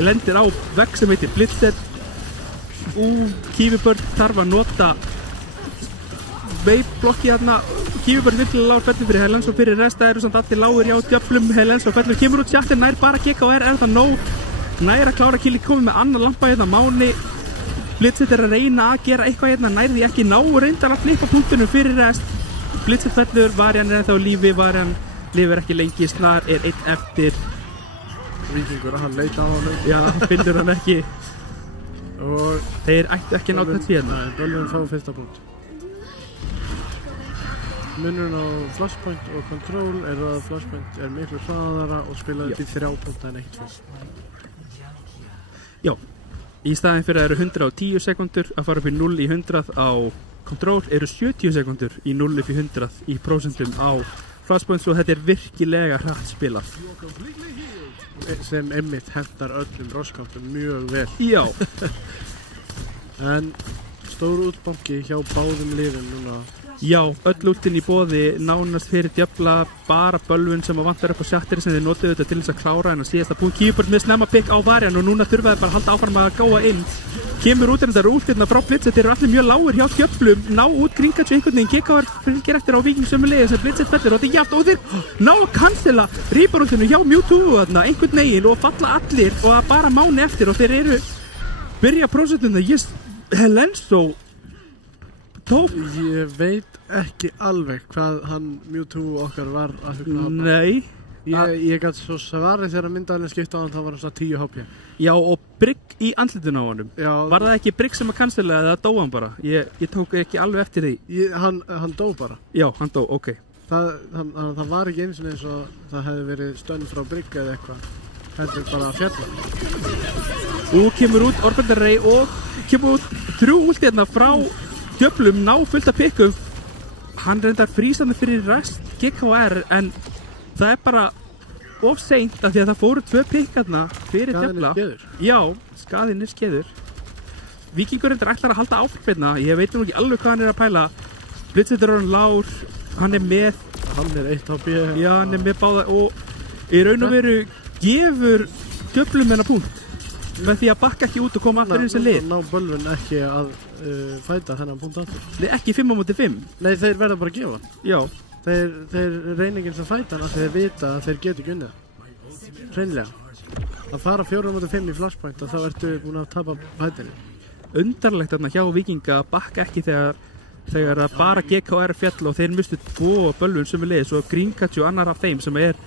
lendir á vegg sem heitir Blitzhead. Kiwibird þarf að nota veipblokki hérna. Kiwibird virkilega lágur fellur fyrir Helens og fyrir resta eru samt allir lágur hjá djöflum. Helens og fellur kemur út sjattir, nær bara GKR, er það nóg? Nær að klára killi, komið með annar lampa hérna, Máni. Blitzhead er að reyna að gera eitthvað hérna, nær því ekki ná og reyndar að flippa punktunum fyrir rest. Blitzhead fellur, Varian er ennþá lífi, Varian lifir ekki lengi, Snar er einn eftir. Víkingur, hann leita á hann. Já, finnur hann ekki. Og þeir ættu ekki nátt þetta hérna. Nei, Bölvun fá fyrsta punkt. munurinn á Flashpoint og Control er að Flashpoint er miklu hraðara og spilaði upp í 3 punkta en ekkert fyrst. Já, í staðin fyrir að eru 110 sekundur að fara upp í 0 í 100 á Control eru 70 sekundur í 0 upp í 100 í prósentum á Flashpoint, svo þetta er virkilega hratt spilað. Sem einmitt hentar öllum rosskáttum mjög vel. Já. En stór útbanki hjá báðum liðum núna. Já, öll útin í boði nánast fyrir djöfla, bara bölvun sem að vantar upp á sjatteri sem þið notuðu þetta til þess að klára en að síðasta punkt. Kýpur með snemma pikk á varjan og núna þurfaði bara að halda áfram að gáa inn. Kemur út en þetta rúltirna frá Blitzet, þeir eru allir mjög lágur hjá djöflum, ná út Gringachu einhvern veginn, GKR fylgir eftir á Viking sömuleiðis sem Blitzet fellur og þetta er jafnt og þeir ná að cancela rýparúltinu hjá Mewtwo þarna einhvern veginn og falla allir og það bara máni eftir og þeir eru byrja prósentuna, Helenso tók. Ég veit ekki alveg hvað hann Mewtwo okkar var að hugna. Nei. Ég gæti svo svarið þegar myndaðalinn skipta á hann, þá var hann svona 10 HP. Já, og brygg í andlitinu á honum. Já. Var það ekki brygg sem að cancelaði eða dó hann bara? Ég tók ekki alveg eftir því. Hann dó bara. Já, hann dó, ok. Það var ekki eins og það hefði verið stönn frá brygg eða eitthvað. Þetta er bara að fjalla. Og kemur út Orbital Ray og kemur út 3 últi hérna frá djöflum, ná fullt af pikkum. Hann reyndar frísandi fyrir rest GKR en það er bara of seint af því að það fóru 2 pikkarna fyrir djöfla. Skaðinn er skeður. Já, skaðinn er skeður. Víkingur reyndar ætlar að halda áfram hérna. Ég veit nú ekki alveg hvað hann er að pæla. Blitzet er orðinn lár, hann er með. Hann er 1 HP. Já, hann er með báða og í raun og veru gefur djöflum hennar punkt. Með því að bakka ekki út og koma aftur inn sem lið. Ná bölvun ekki að fæta þennan punkt aftur. Nei, ekki 5-5. Nei, þeir verða bara að gefa. Já. Þeir reyningin sem fæta hann að þeir vita að þeir geta ekki unnið. Hreinlega. Að fara 4-5 í Flashpoint og þá ertu búin að tapa fætinu. Undarlegt þarna hjá Víkinga að bakka ekki þegar að bara GKR fjall og þeir mistu 2 bölvun sem er leiðis og Gringachu annar af þeim sem er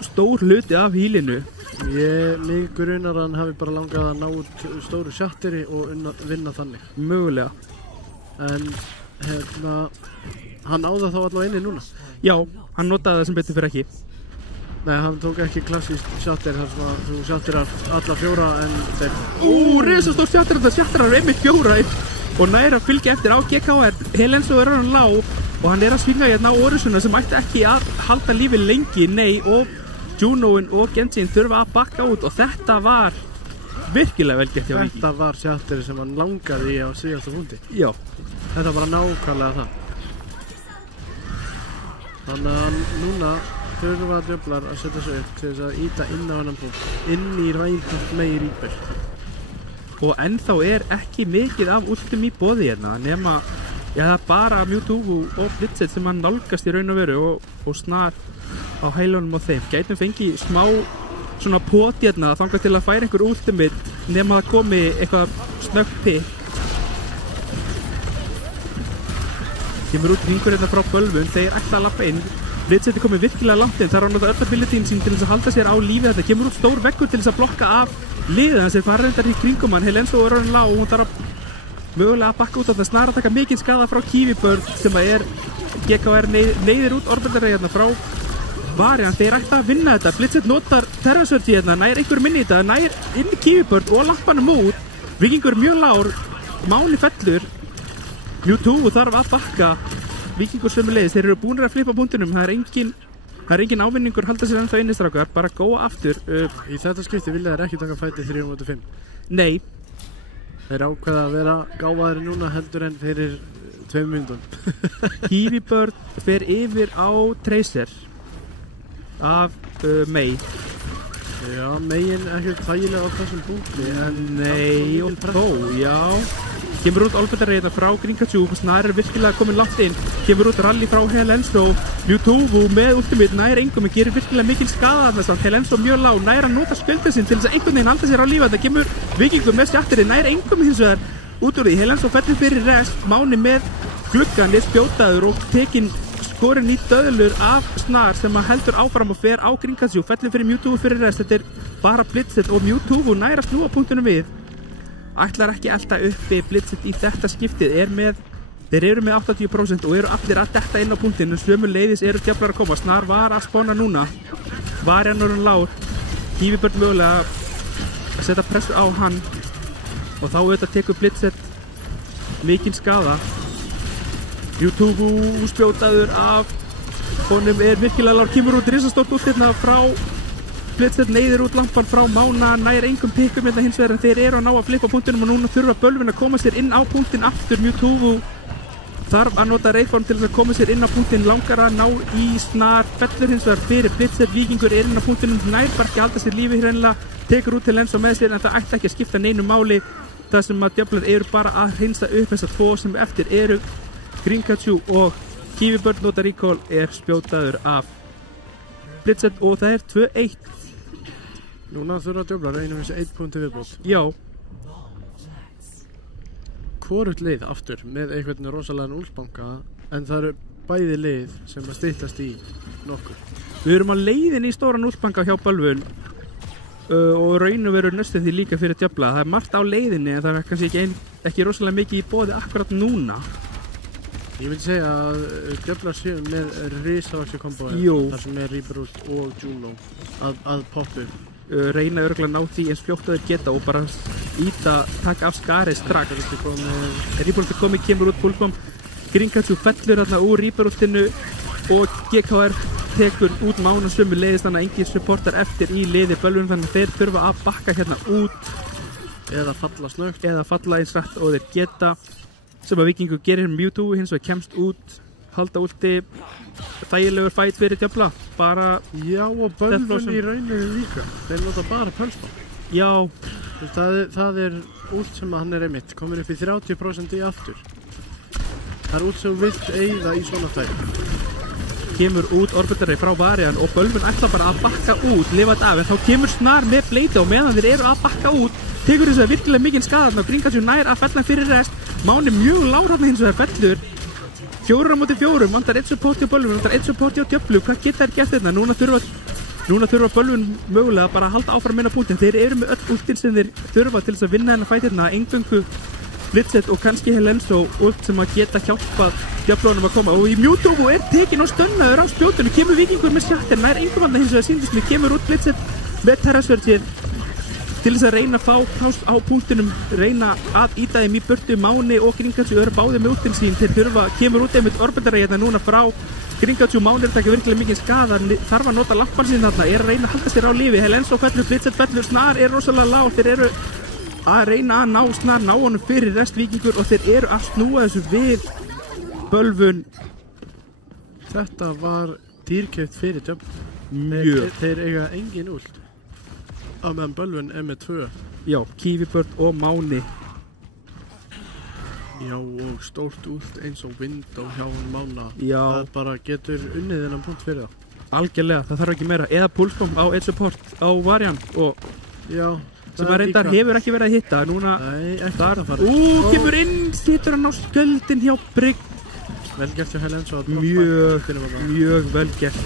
stór hluti af hílinu. Mig grunar að hann hafi bara langað að ná út stóru sjatteri og vinna þannig. Mögulega. En hann áða þá allavega inni núna. Já, hann notaði það sem betur fyrir ekki. Nei, hann tók ekki klassískt sjatter þar sem að þú sjatterar alla 4 en þeir... Risastór sjatterar, það sjatterar einmitt 4 og næra að fylgja eftir á GKR. Helenso er hann lág og hann er að svinga hérna á Orusuna sem ætti ekki að halda lífi lengi, nei, og Junoin og Genshin þurfa að bakka út og þetta var virkilega vel gert hjá Víking. Þetta var sjatteri sem hann langaði í á síðasta fundi. Já. Þetta var nákvæmlega það. Þannig að núna þurfa djöflar að setja sig upp til þess að íta inn á hennan punkt, inn í ræðpunkt með Reaper. Og ennþá er ekki mikið af últum í boði hérna, nema það er bara Mewtwo og Blitzet sem hann nálgast í raun og veru og snar á hælunum á þeim. Gætum fengið smá svona poti hérna þangað til að færa einhver ultimate nema það komi eitthvað snöggt pikk. Kemur út hringur hérna frá bölvun, þeir ætla að lappa inn. Blitzet er komið virkilega langt inn, það er á náttúrulega öll abilityin sín til þess að halda sér á lífi þetta. Kemur út stór veggur til þess að blokka af liðið hans, þeir fara reyndar í kringum hann. Helenso er orðin lág og hún þarf að mögulega að bakka út á það, snar að taka mikið skada frá Kívibörn sem að er GKR neyðir út Orbital Ray hérna frá varjan. Þeir ætla að vinna þetta. Blitzet notar terrasörti hérna, nær einhver minni þetta, nær inn í Kívibörn og lappanum út. Víkingur mjög lár, máli fellur. Mewtwo þarf að bakka. Víkingur sömuleiðis, þeir eru búinir að flippa punktunum. Það er engin ávinningur halda sér ennþá inni strákar, bara góa aftur. Í þetta skipti vilja þeir ekki taka fæti 3-5. Nei. Þeir ákveða að vera gáfaðir núna heldur en fyrir 2 mínútum. Kívibörn fer yfir á Tracer af Mei. Já, Megin ekkert þægilega á þessum punkti en nei og þó, já. Kemur út Orbital Ray hérna frá Gringachu, snar er virkilega komin langt inn. Kemur út rally frá Helenso, Mewtwo með ultimate nær engum en gerir virkilega mikil skada þarna samt. Helenso mjög lág, nær að nota skölda sinn til þess að einhvern veginn halda sér á lífi. Þetta kemur Víkingur með sjatteri, nær engum hins vegar út úr því. Helenso fellur fyrir rest, Máni með gluggan er spjótaður og tekinn skorinn í döðlur af snar sem að heldur áfram og fer á Gringachu, fellur fyrir Mewtwo fyrir rest. Þetta er bara Blitzet og Mewtwo nær að snúa punktunum við. Ætlar ekki alltaf uppi Blitzet í þetta skiptið, er með Þeir eru með 80% og eru allir að detta inn á punktinu. Sömuleiðis eru djöflar að koma. Snar var að spána núna. Varian orðinn lágur. Kífibörn mögulega að setja pressu á hann. Og þá auðvitað tekur Blitzet mikinn skaða. YouTube spjótaður af honum virkilega lágur. Kemur út risastórt út hérna frá Blitzet, neyðir út lampan frá Mána, nær engum pikkum hérna hins vegar en þeir eru að ná að flippa punktinum og núna þurfa Bölvin að koma sér inn á punktin aftur. Mewtwo þarf að nota reyðform til að koma sér inn á punktin, langar að ná í Snar, fellur hins vegar fyrir Blitzet, Víkingur er inn á punktinum, nær bara ekki að halda sér lífi hreinlega, tekur út til Lenso með sér en það ætti ekki að skipta neinu máli, það sem að djöflar eru bara að hreinsa upp þessar tvo sem eftir eru. Grinkachu og Kífibörn nota recall spjótaður af Blitzet og það 2-1. Núna þurfa djöflar einum þessi 1 punkti viðbót. Já. Hvorugt lið aftur með einhvern rosalega úlsbanka en það eru bæði lið sem að styttast í nokkur. Við erum á leiðin í stóran úlsbanka hjá Bölvun og raun og veru næstum því líka fyrir djöfla. Það margt á leiðinni en það kannski ekki rosalega mikið í boði akkurat núna. Ég vil segja að djöflar séu með risavaxi kombo þar sem Reaper út og Juno að poppu. Reyna örgulega ná því eins fljótt að þeir geta og bara taka af skarið strax. Reaper-ulti komið, kemur út púlkom, Grinkachu fellur þarna úr Reaper-ultinu og GKR tekur út Mána sömu leiðist þannig að engin supportar eftir í liði Bölvun þannig að þeir þurfa að bakka hérna út eða falla snögt eða falla eins rætt og þeir geta sem að Víkingur gerir Mewtwo hins vegar kemst út, halda últi, þægilegur fæt fyrir djöfla, bara... Já, og Bölvun í rauninu líka, þeir nota bara pölsbá. Já. Það últ sem hann einmitt, komin upp í 30% í aftur. Það últ sem vilt eyða í svona færi. Kemur út Orbitari frá Varian og Bölvun ætla bara að bakka út, lifa þetta af, en þá kemur Snar með bleiti og meðan þeir eru að bakka út, tekur þess að virkilega mikinn skaðan og Grinkachu nær að fella fyrir rest. Máni mjög lágur hann hins vegar fellur 4-4, vantar 1 support hjá Bölvun, vantar 1 support hjá djöflu, hvað geta þær gert þetta? Núna þurfa Bölvun mögulega bara að halda áfram minna punktin, þeir eru með öll últin sem þeir þurfa til þess að vinna þennan fæt hérna, engöngu Blitzet og kannski Lenso ult sem að geta hjálpað djöflunum að koma og í Mewtwo tekin og stönnaður á spjótunum, kemur Víkingur með sjatter, nær engum annað hins vegar síndist mér, kemur út Blitzet með terrasverðir til þess að reyna að fá pláss á punktinum, reyna að íta þeim í burtu. Máni og Grinkachu eru báðir með últin sín, þeir kemur út einmitt Orbitari hérna núna frá Grinkachu. Máni er taka virkilega mikið skada, þarf að nota lampan sín þarna, er að reyna að halda sér á lífi. Lenso fellur, Blitzet fellur, Snar er rosalega lág, þeir eru að reyna að ná Snar, ná honum fyrir rest Víkingur og þeir eru að snúa þessu við Bölvun. Þetta var dýrkeypt fyrir djöfl. Þeir eiga engin últ. Á meðan Bölvun er með 2. Já, Kífibörn og Máni. Já, og stórt últ eins og Window hjá Mána. Já. Það bara getur unnið þennan punkt fyrir það. Algjörlega, það þarf ekki meira. Eða púlsbom á 1 support á Varian og já, sem að reyndar hefur ekki verið að hitta. Núna þar að fara. Kemur inn, setur hann á skjöldin hjá Brygg. Vel gert hjá Lenso að mjög vel gert.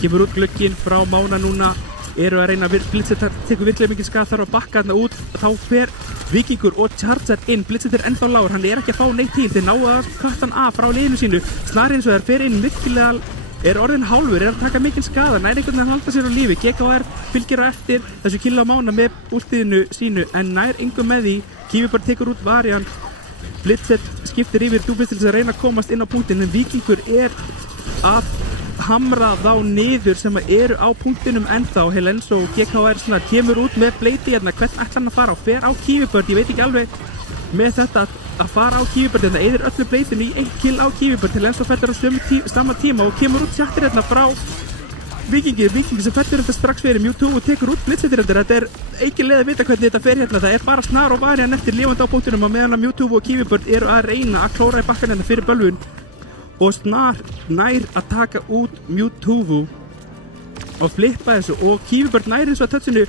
Kemur út glögginn frá Mána núna. Eru að reyna að Blitzet tekur virkilega mikið skað, þarf að bakka þarna út, þá fer Víkingur og charger inn. Blitzet er ennþá lágur, hann er ekki að fá neitt til, þeir ná að katta hann af frá liðinu sínu. Snar eins og þær fer inn virkilega, er orðin hálfur, er að taka mikinn skada, nær einhvern veginn að halda sér á lífi. GKR fylgir á eftir þessu kill á Mána með últiðinu sínu en nær engum með því. Kífibörn tekur út Varian, Blitzet skiptir yfir dúbist til þess að reyna að komast inn á punktin en Víkingur er að hamra þá niður sem eru á punktinum ennþá. Lenso og GKR kemur út með bleiti hérna, hvern ætlar hann að fara á? Fer á Kífibörn, ég veit ekki alveg með þetta að fara á Kífibörn hérna, eyðir öllu bleitinu í 1 kill á Kífibörn. Lenso fellur á sama tíma og kemur út sjattir hérna frá Víkingi sem fellur þetta strax fyrir Mewtwo og tekur út Blitzetir hérna. Þetta er ekki leið að vita hvernig þetta fer hérna, það er bara Snar og Varian eftir lifandi á punktinum og meðan að Mewtwo og Kífibörn eru að reyna að klóra í bakkan hérna fyrir Bölvun og Snar nær að taka út Mewtwo og flippa þessu og Kífibörn nær eins og að touchinu.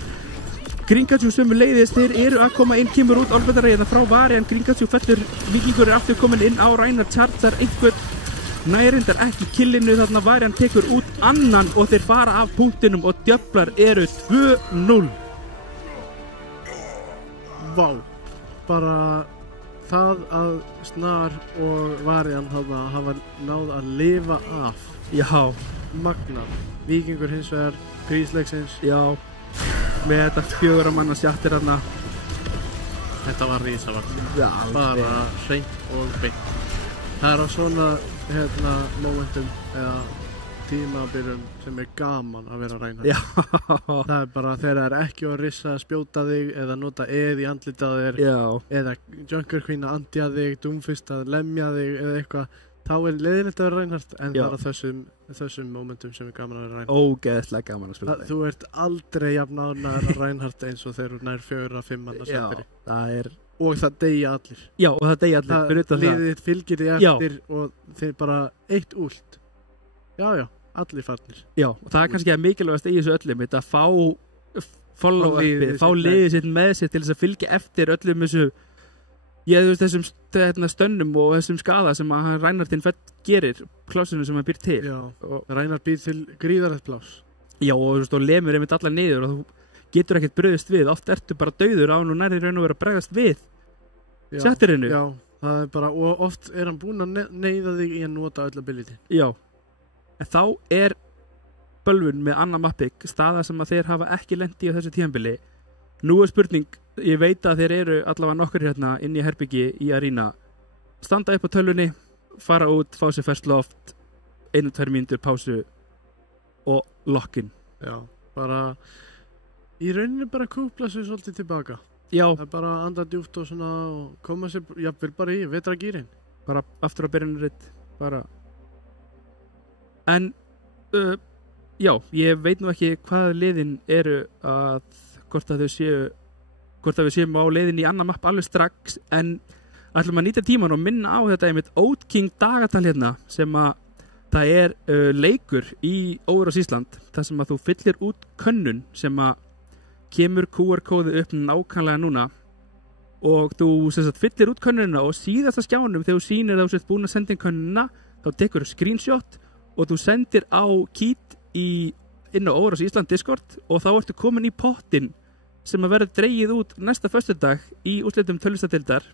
Grinkachu sömu leiðist, þeir eru að koma inn, kemur út Orbitari hérna frá Varian. Grinkachu fellur, Víkingur er aftur komin inn á Rænar, charger einhvern, nærindar ekki killinu, þarna Varian tekur út annan og þeir fara af punktinum og djöflar eru 2-0. Vá, bara það að Snar og Varian hafa náð að lifa af Já, magnað. Víkingur hins vegar grísleiksins. já, með þetta 4 manna sjattir þarna. Þetta var rísavagn. Já, Bara hreint og beint. Það er á svona momentum eða tímabilum sem er gaman að vera Reinhardt. Já, Það er bara þegar það er ekki að rissa að spjóta þig eða nota í andlitið á þér já, eða Junker Queen að andja þig, Doomfist að lemja þig eða eitthvað. Þá er leiðilegt að vera Reinhardt en Já. það er á þessum momentum sem er gaman að vera Reinhardt. ógeðslega gaman að spila. Þú ert aldrei jafn ánægður að Reinhardt eins og þegar þú nær 4-5 manna Já, sætiri. það er, Og það deyja allir. já, og það deyja allir, fyrir utan það. Liðið þitt fylgir því Já. eftir og þeir bara eitt últ. Já, allir farnir. Já, og það er kannski að mikilvægast í þessu öllum, þetta að fá follow-upið, liðið fá sitt liðið sitt með sér til þess að fylgja eftir öllum þessu, þú veist, þessum stönnum og þessum skada sem að Reinhardtinn gerir, klásinu sem hann býr til. Já, Og, Reinhardt býr til gríðarlegt pláss. já, og þú veist, og lemur einmitt alla niður og þú getur ekkert brugðist við, oft ertu bara dauður án og nærri raun og vera að bregðast við settirinu. Já, það er bara, og oft er hann búinn að neyða þig í að nota öll ability. Já, en þá er bölvun með Anna Mappik staða sem að þeir hafa ekki lent í á þessu tímabili. Nú er spurning, ég veit að þeir eru allavega nokkur hérna inn í herbyggi í Arena, standa upp á tölvunni, fara út, fá sér ferskt loft, 1-2 mínútur pásu og lokkin. Já, bara í rauninni bara kúpla sig svolítið tilbaka. Já, Það er bara að anda djúpt og svona og koma sér, jafnvel bara í vetragýrin. bara aftur á byrjunaritt, bara. En, já, ég veit nú ekki hvað liðin eru að, hvort að við séum á leiðin í annan mapp alveg strax, en ætlum að nýta tíman og minna á þetta einmitt Oat King dagatal hérna, sem að það er leikur í Óðurás Ísland, þar sem að þú fyllir út könnun sem að kemur QR-kóði upp nákvæmlega núna og þú sem sagt fyllir út könnunina og síðasta skjánum þegar þú sýnir að þú sett búin að senda inn könnunina, þá tekur þú screenshot og þú sendir á kít inn á Óðurás Ísland Discord og þá ertu komin í pottin sem að verður dregið út næsta föstudag í úrslitum tölvustadeildar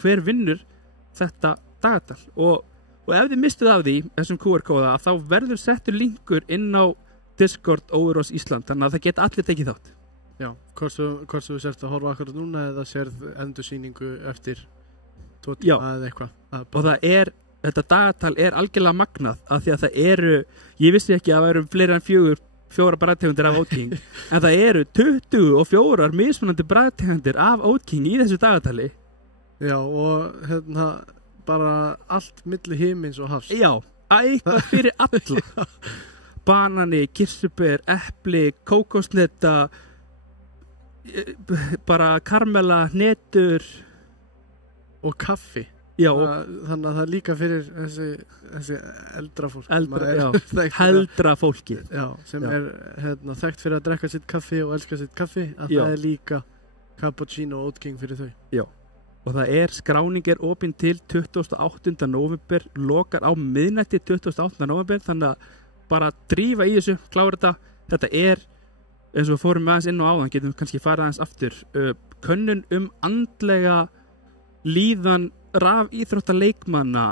hver vinnur þetta dagatal og ef þið mistuð af því þessum QR-kóða þá verður settur linkur inn á Discord Óðurás Ísland, þannig að það geta allir tekið þátt. Já, hvort þú sért að horfa akkurat núna eða sérð endursýningu eftir 2 tíma eða eitthvað. Og þetta dagatal er algjörlega magnað af því að það eru, ég vissi ekki að það eru fleiri en 4 bragðtegundir af Oat King en það eru 24 mismunandi bragðtegundir af Oat King í þessu dagatali. Já, og bara allt milli himins og hafs. Já, eitthvað fyrir alla. Banani, kirsuber, epli, kókosneta, bara karmela, hnetur og kaffi. Já, þannig að það er líka fyrir þessi eldra fólk. heldra fólki. Já, sem er þekkt fyrir að drekka sitt kaffi og elska sitt kaffi, að það er líka cappuccino og Oat King fyrir þau. Já, og það er skráning er opin til 28. november, lokar á miðnætti 28. november, þannig að bara drífa í þessu, klára þetta er, eins og við fórum með aðeins inn og áðan, getum kannski farið aðeins aftur, könnun andlega líðan rafíþróttaleikmanna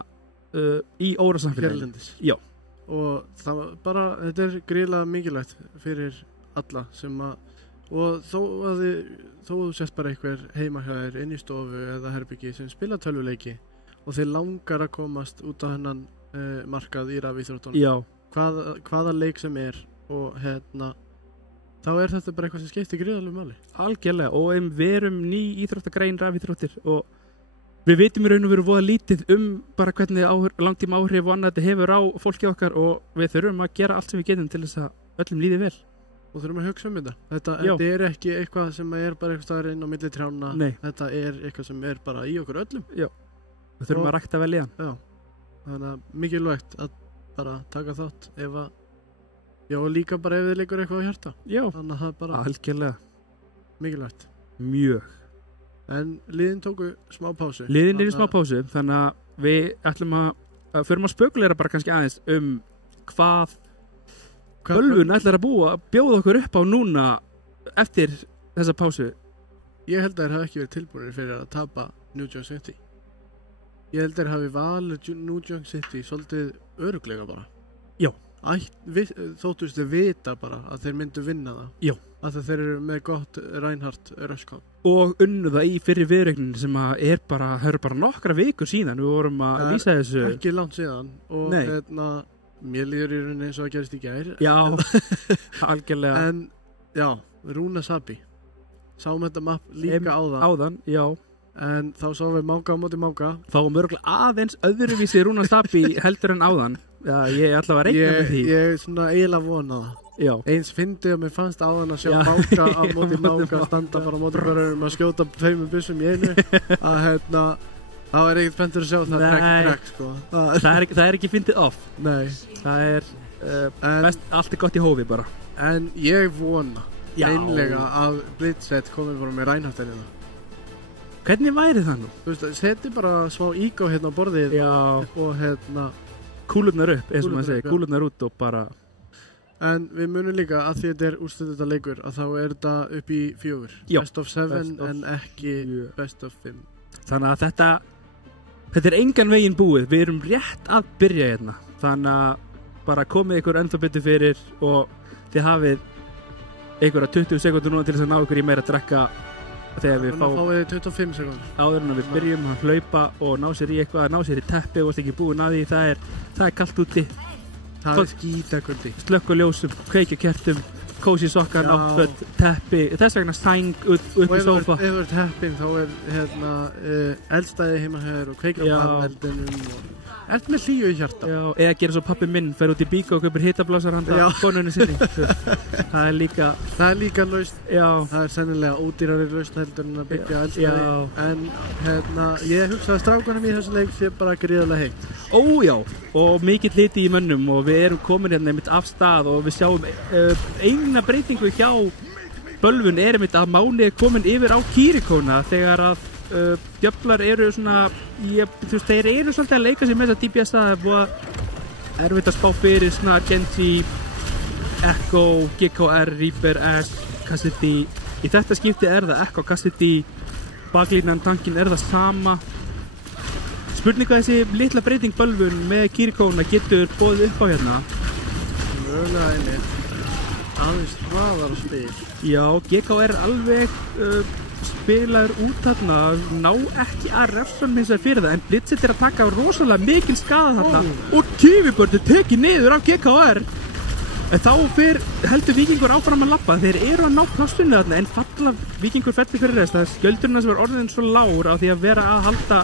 í órasamfélaginu. Hérlendis. Já. Og það bara, þetta er gríðlega mikilvægt fyrir alla sem að, og þó þú sett bara einhver heima hjá þér inn í stofu eða herbyggi sem spila tölvuleiki og þeir langar að komast út á hennan markað í rafíþróttunum. Já. Hvaða leik sem er og þá er þetta bara eitthvað sem skiptir gríðarlegu máli. Algjörlega, og við erum ný íþróttagrein rafíþróttir og við vitum í raun og veru voða lítið bara hvernig langtíma áhrif og annað þetta hefur á fólki okkar og við þurfum að gera allt sem við getum til þess að öllum líði vel. Og þurfum að hugsa þetta. Þetta er ekki eitthvað sem er bara eitthvað staðar inn á milli trjána. Nei. Þetta er eitthvað sem er bara í okkur öllum. Já, við þurfum að rækta vel í hann. Já, þannig að mikilvægt að bara taka þátt og líka bara ef þið leikur eitthvað á hjarta. Já, þannig að það bara algjörlega mikilvægt. Mjög. En liðin tóku smá pásu. Liðin er í smá pásu, þannig að við ætlum að förum að spökulera bara kannski aðeins hvað bölvun ætlar að bjóða okkur upp á núna eftir þessa pásu. Ég held að þeir hafa ekki verið tilbúinir fyrir að tapa New Jersey City. ég held þeir hafi valið New Junk City svolítið öruglega bara. Já. Þóttust þeir vita bara að þeir myndu vinna það. Já. Að þeir eru með gott Reinhardt Röskon. Og unnu það í fyrri viðreiknin sem að eru bara nokkra vikur síðan. Við vorum að lýsa þessu. Ekki langt síðan. Og mér líður í rauninni eins og að gerist í gær. Já, algjörlega. En, já, Rúna Sabi. Sáum þetta mapp líka áðan, já. En þá sáum við Máka á móti Máka. Fáum örgulega aðeins öðruvísi Rúna Sabi heldur en áðan. Já, ég ætla að reikna með því. Ég er svona eiginlega vona það. Já. Eins fyndið að mér fannst áðan að sjá Máka á móti Máka standa bara á móti börjum að skjóta 5 byssum í einu. Að þá er ekkert spenntur að sjá það trekk, sko. Það er ekki fyndið off. Nei. Það er allt er gott í hófi bara. En ég vona einlega að Blitzett komið bara með Reinhardt Hvernig væri það nú? Þú veist, seti bara smá ígá hérna á borðið og kúlurnar upp, eins og maður segir, kúlurnar út og bara. En við munum líka að því þetta er úrslitað leikur að þá er þetta upp í 4. Já. Best of 7 en ekki best of 5. Þannig að þetta er engan veginn búið. Við erum rétt að byrja hérna. Þannig að bara komið ykkur ennþá betur fyrir og þið hafið einhverja 20 sekundur núna til þess að ná ykkur í meira að drekka þegar við fáum 25 sekundur áður en við byrjum að hlaupa og ná sér í eitthvað, ná sér í teppi og ekki búin að því, það er kalt úti, það er skítakuldi, slökk og ljósum, kveikja kertum, kósi sokkar, náttföt, teppi, þess vegna sæng upp í sófa. Og ef þú ert heppinn þá er eldstæði heima hér og kveikja á eldinum og ert með hlýju í hjarta. Já, eða gera svo pappi minn, fer út í bíka og kaupir hitablásar handa konunni sinni. Það er líka lausn. Já. Það er sennilega ódýrari lausn heldur en að byggja eldstæði. En ég hugsa að strákunum í þessu leik sé bara gríðarlega heitt. Ó já, og mikill hiti í mönnum og við erum komin hérna einmitt af stað og við sjáum eina breytingu hjá Bölvun er einmitt að Máni er komin yfir á Kirikóna þegar að djöflar eru svona, þeir eru svolítið að leika sér með þess að DPS það er búið erfitt að spá fyrir Snar, Genji, Echo, GKR, Reaper, S, Cassidy. Í þetta skipti er það Echo, Cassidy, baklínan, tankin er það sama. Spurning hvað þessi litla breyting Bölvun með Kirikóna getur boðið upp á hérna. Mögulega einnig. Aðeins hraðar að spil. Já, GKR alveg spilaður út þarna, ná ekki að refsa hins vegar fyrir það, en Blitzett er að taka rosalega mikil skada þarna og Kivibörn er tekið niður af GKR. En þá heldur Víkingur áfram að labba, þeir eru að ná plássinu þarna, en Víkingur fellur fyrir þess, það er skjöldurinn sem var orðin svo lágur á því að vera að halda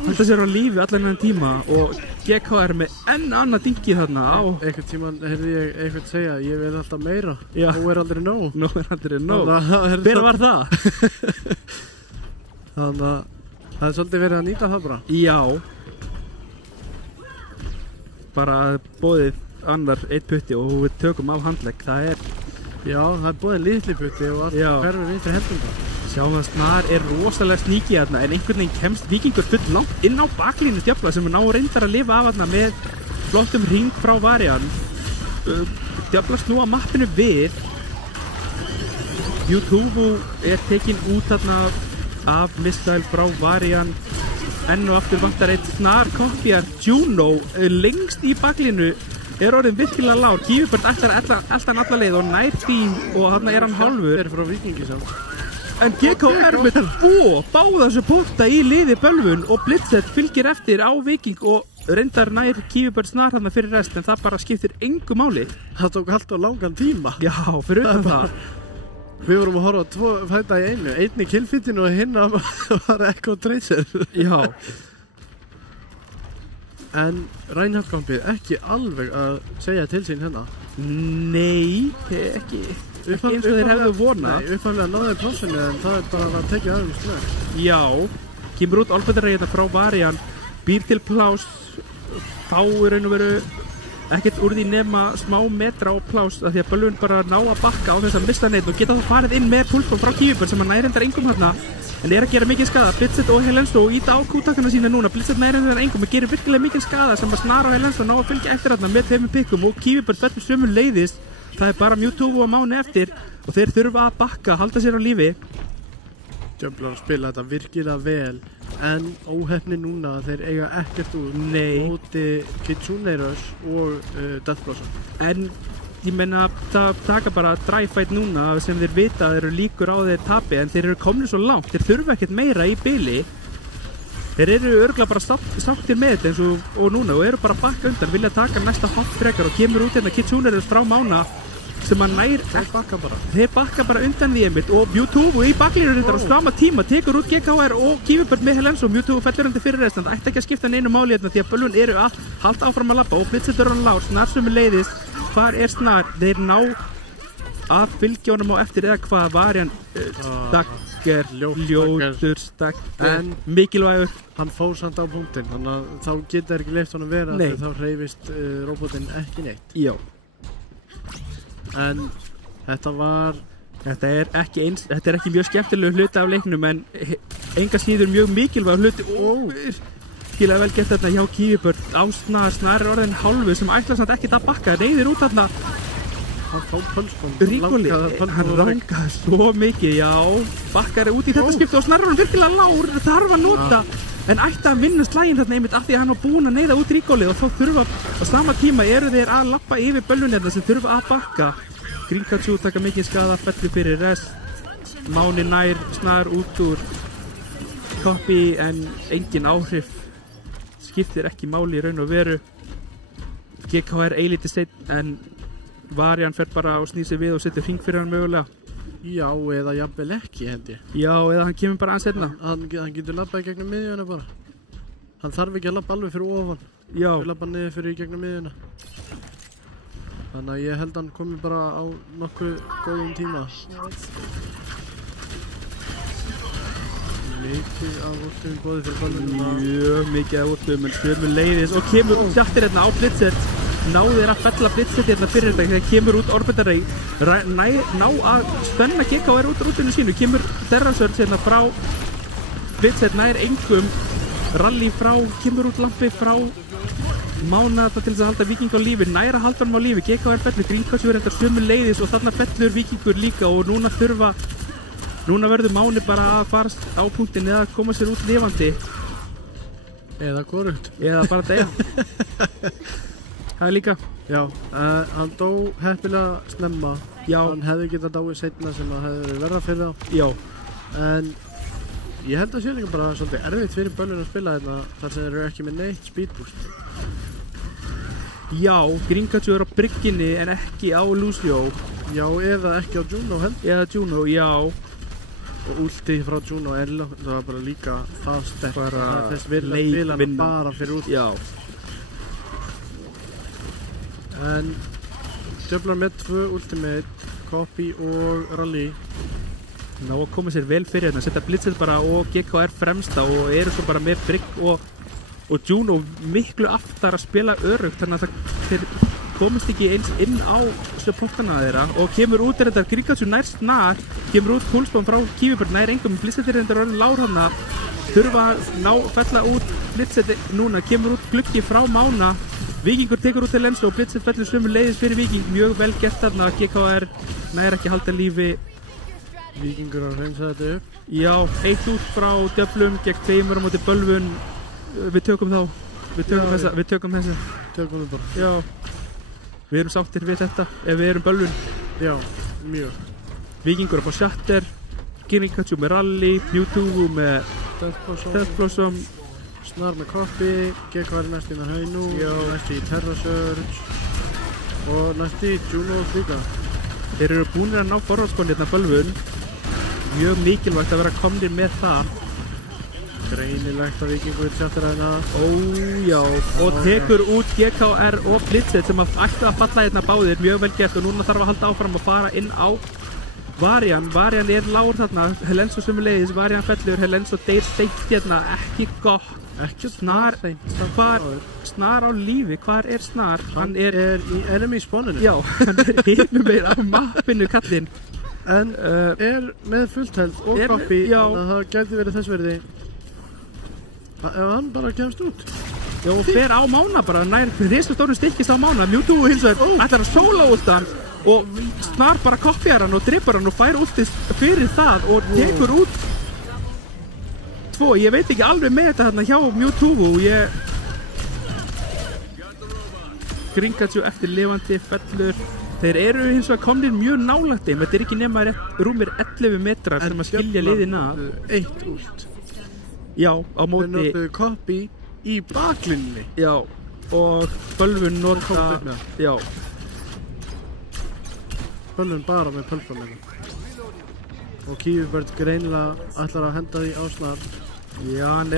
sér á lífi allan þennan tíma og GKR með enn annað dingi þarna á. Einhvern tímann heyrði ég einhvern segja, ég vil alltaf meira. Já. Nó er aldrei nóg. Nó er aldrei nóg. Hver var það? Þannig að það er svolítið verið að nýta það bara. Já. Bara boðið annar 1 putti og við tökum af handlegg. Já, það er boðið litli putti og allt hverfur vinstri hendunga. Sjáum að Snar er rosalega sníkið þarna en einhvern veginn kemst Víkingur full langt inn á baklínu djöfla sem ná reyndar að lifa af þarna með flottum hring frá Varian. Djöfla snúa mappinu við. YouTube er tekin út þarna af missile frá Varian. Enn og aftur vantar eitt Snar kopjar. Juno lengst í baklínu er orðin virkilega lág. Kivibörn ætlar hann alla leið og nær því og þarna er hann hálfur. Það er frá Víkingi sá. En GKR með báða supporta í liði Bölvun og Blitzett fylgir eftir á Viking og reyndar nær Kivibörn Snar þarna fyrir rest en það bara skiptir engu máli. Það tók allt á langan tíma. Já, fyrir utan það. Við vorum að horfa á 2 fæta í einu, einn í killfitinu og hinn var Echo Tracer. Já. En Reinhardt-kampið ekki alveg að segja til sín hérna. Nei, ekki eins og þeir hefðu vonað. Nei, upphandlega náðu plássinu en það er bara að tekja öðrum snögg. Já, kemur út Álfbættarrei hérna frá Varian, býr til pláss, þá raun og veru ekkert úr því nema smá metra á pláss af því að Bölvun bara ná að bakka á þess að mista neitt og geta þá farið inn með púlsbón frá Kivibörn sem að nærendar engum hérna en er að gera mikið skada. Blitzett og Helenso og íta á kútakana sína núna. Blitzett nærendar engum og gerir virkilega mikið skada sem að Snar og Helenso ná að fylgja eftir hérna með 2 pikkum og Kivibörn fellur sömu leiðis. Það er bara Mewtwo og Máni eftir og þeir þurfa að bakka, halda sér á lífi. Djöflar spila þetta virkilega vel en óheppni núna að þeir eiga ekkert úr móti Kitsune Rush og Death Blossom. En ég meina það taka bara dry fight núna sem þeir vita að þeir eru líkur á þeir tapi en þeir eru komnir svo langt, þeir þurfa ekkert meira í bili. Þeir eru örgulega bara sáttir með þetta eins og núna og eru bara bakka undan, vilja taka næsta hopp frekar og kemur út hérna Kitsune Rush frá Mána sem að nær þeir bakka bara undan því einmitt og Mewtwo í baklínur þetta á sama tíma tekur út GKR og Kífubörn með Helenso og Mewtwo fellur undir fyrir restand, ætti ekki að skipta neinu máli hérna því að bölvun eru að halda áfram að labba og Blitzetur hann lár, Snar sömuleiðis, hvar er Snar? Þeir ná að fylgja honum á eftir eða hvað var hann Stakker, ljótur Stakker, mikilvægur hann fór samt á punktinn, þannig að þá geta ekki leyft honum vera þegar þá hreyfist robotinn ekki neitt. Já. En þetta er ekki mjög skemmtilegu hluti af leiknum en enga síður mjög mikilvæg hluti og virkilega vel gert þarna hjá Kífubörn á Snar er orðin hálfu sem ætla samt ekkert að bakka, neyðir út þarna hann fá pölsbom Ríkoli, hann rangaði svo mikið, já bakkar út í þetta skipti og Snar er hann virkilega lár, þarf að nota en ætti að vinna slægin þarna einmitt af því að hann var búinn að neyða út Ríkoli og þá þurfa á sama tíma eru þeir að lappa yfir bölvunirna sem þurfa að bakka Grínkatsu taka mikið skada, fellur fyrir rest Máni nær Snar út úr Koppi en engin áhrif skiptir ekki máli í raun og veru GKR eilítið seinna en Varian fer bara og snýr sig við og setur hring fyrir hann mögulega. Já, eða jafnvel ekki held ég. Já, eða hann kemur bara aðeins seinna. Hann getur labbað í gegnum miðjuna bara. Hann þarf ekki að labba alveg fyrir ofan. Já. Hann labba niður fyrir í gegnum miðjuna. Þannig að ég held að hann komi bara á nokkuð góðum tíma. Mikið af úrstöðum góði fyrir ballunum. Mjög mikið af úrstöðum en sömuleiðis og kemur sjattir hérna á Blitzet. Náðir að fella Blitzet hérna fyrir þetta þegar kemur út Orbitaray ná að spenna GKR út rútinu sínu kemur Terrasörn hérna frá Blitzet nær engum Rally frá, kemur út lampi frá Mána til þess að halda Víking á lífi nær að halda honum á lífi, GKR fellur Grínkatsu er þetta sömuleiðis og þarna fellur Víkingur líka og núna verður Máni bara að fara á punktin eða að koma sér út lifandi eða hvorugt eða bara deyja það er líka já, hann dó heppilega snemma já. Hann hefði getað dáið seinna sem að hefði verið verra fyrir þá já. En ég held að sé líka bara svolítið erfitt fyrir böllun að spila þetta þar sem þeir eru ekki með neitt speedboost já, Grínkatsu er á brygginni en ekki á Lucio já, eða ekki á Juno held eða Juno, já og ulti frá Juno er það var bara líka það sterk þess virða leikvinna spila hann bara fyrir ulti já en djöflar með 2 ultimate, Koppi og Rally ná að koma sér vel fyrir hérna, setja Blitzet bara og GKR fremsta og eru svo bara með Brygg og Juno miklu aftar að spila örugt þannig að þeir komist ekki eins inn á supportana þeirra og kemur út þetta Grínkatsu nær Snar kemur út Kúlsbán frá Kífubörn nær engum Blitzet er þetta orðin lár þarna þurfa að fella út Blitzet núna kemur út gluggi frá Mána Víkingur tekur út til Helenso og Blitzet fellur sömuleiðis fyrir Víking mjög vel gert þarna GKR nær ekki halda lífi Víkingur að reynsa þetta upp já, 1 út frá djöflum gegn 2 á móti bölvun við tökum þessa tökum við bara já, við erum sáttir við þetta ef við erum bölvun já, mjög Víkingur að fá Shatter Grínkatsu með Rally, Mewtwo með Death Blossom Snar með Koppi, GKR næst í Hainu, næst í Terrasörn og næst í Juno líka. Þeir eru búinir að ná forvartskonni hérna bölvun. Mjög mikilvægt að vera komnir með það. Greinilegt að Víkingur settir hérna. Já, og tekur út GKR og Blitzet sem ættu að falla hérna báðir, mjög vel gert og núna þarf að halda áfram að fara inn á Varian er lár þarna, Helenso sömuleiðis, Varian fellur, Helenso deyr seint hérna, ekki gott. Ekki Snar, Snar á lífi, hvar er Snar? Hann er í enemy spawninu. Já, hann er hinum meira á mappinu kallinn. En er með fullt held og Koppi, þannig að það gæti verið þess verði. Ef hann bara kemst út. Já, og fer á Mána bara, nær risastórum stykkist á Mána, Mewtwo hins vegar, ætlar að sóla út hann. Og Snar bara koppjar hann og drippar hann og fær útist fyrir það og tekur út 2, ég veit ekki alveg með þetta hérna hjá Mewtwo og Gringatjú eftir lifandi fellur. Þeir eru hins vegar komnir mjög nálægt þeim, þetta ekki nema rúmir 11 metrar sem að skilja liðin að. Eitt út. Já, á móti. Þeir notuðu copy í baklinni. Já, og Bölvun nota. Já. Bölvun bara með pölframinu. Og Kífubörd greinilega ætlar að henda því á Snar. Já, hann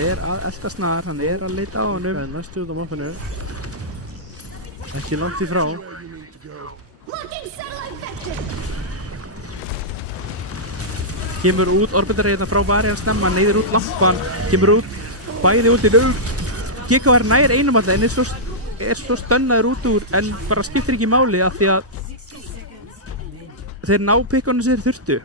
er að elta Snar, hann er að leita á honum. En næstu út á mappinu. Ekki langt í frá. Kemur út orbitarreiðna frá Varian snemma, neyðir út lampan, kemur út, bæði út í nög. GKR nær einum alltaf en er svo stönnaður út úr en bara skiptir ekki máli af því að þeir ná pikkunum sér þurftu.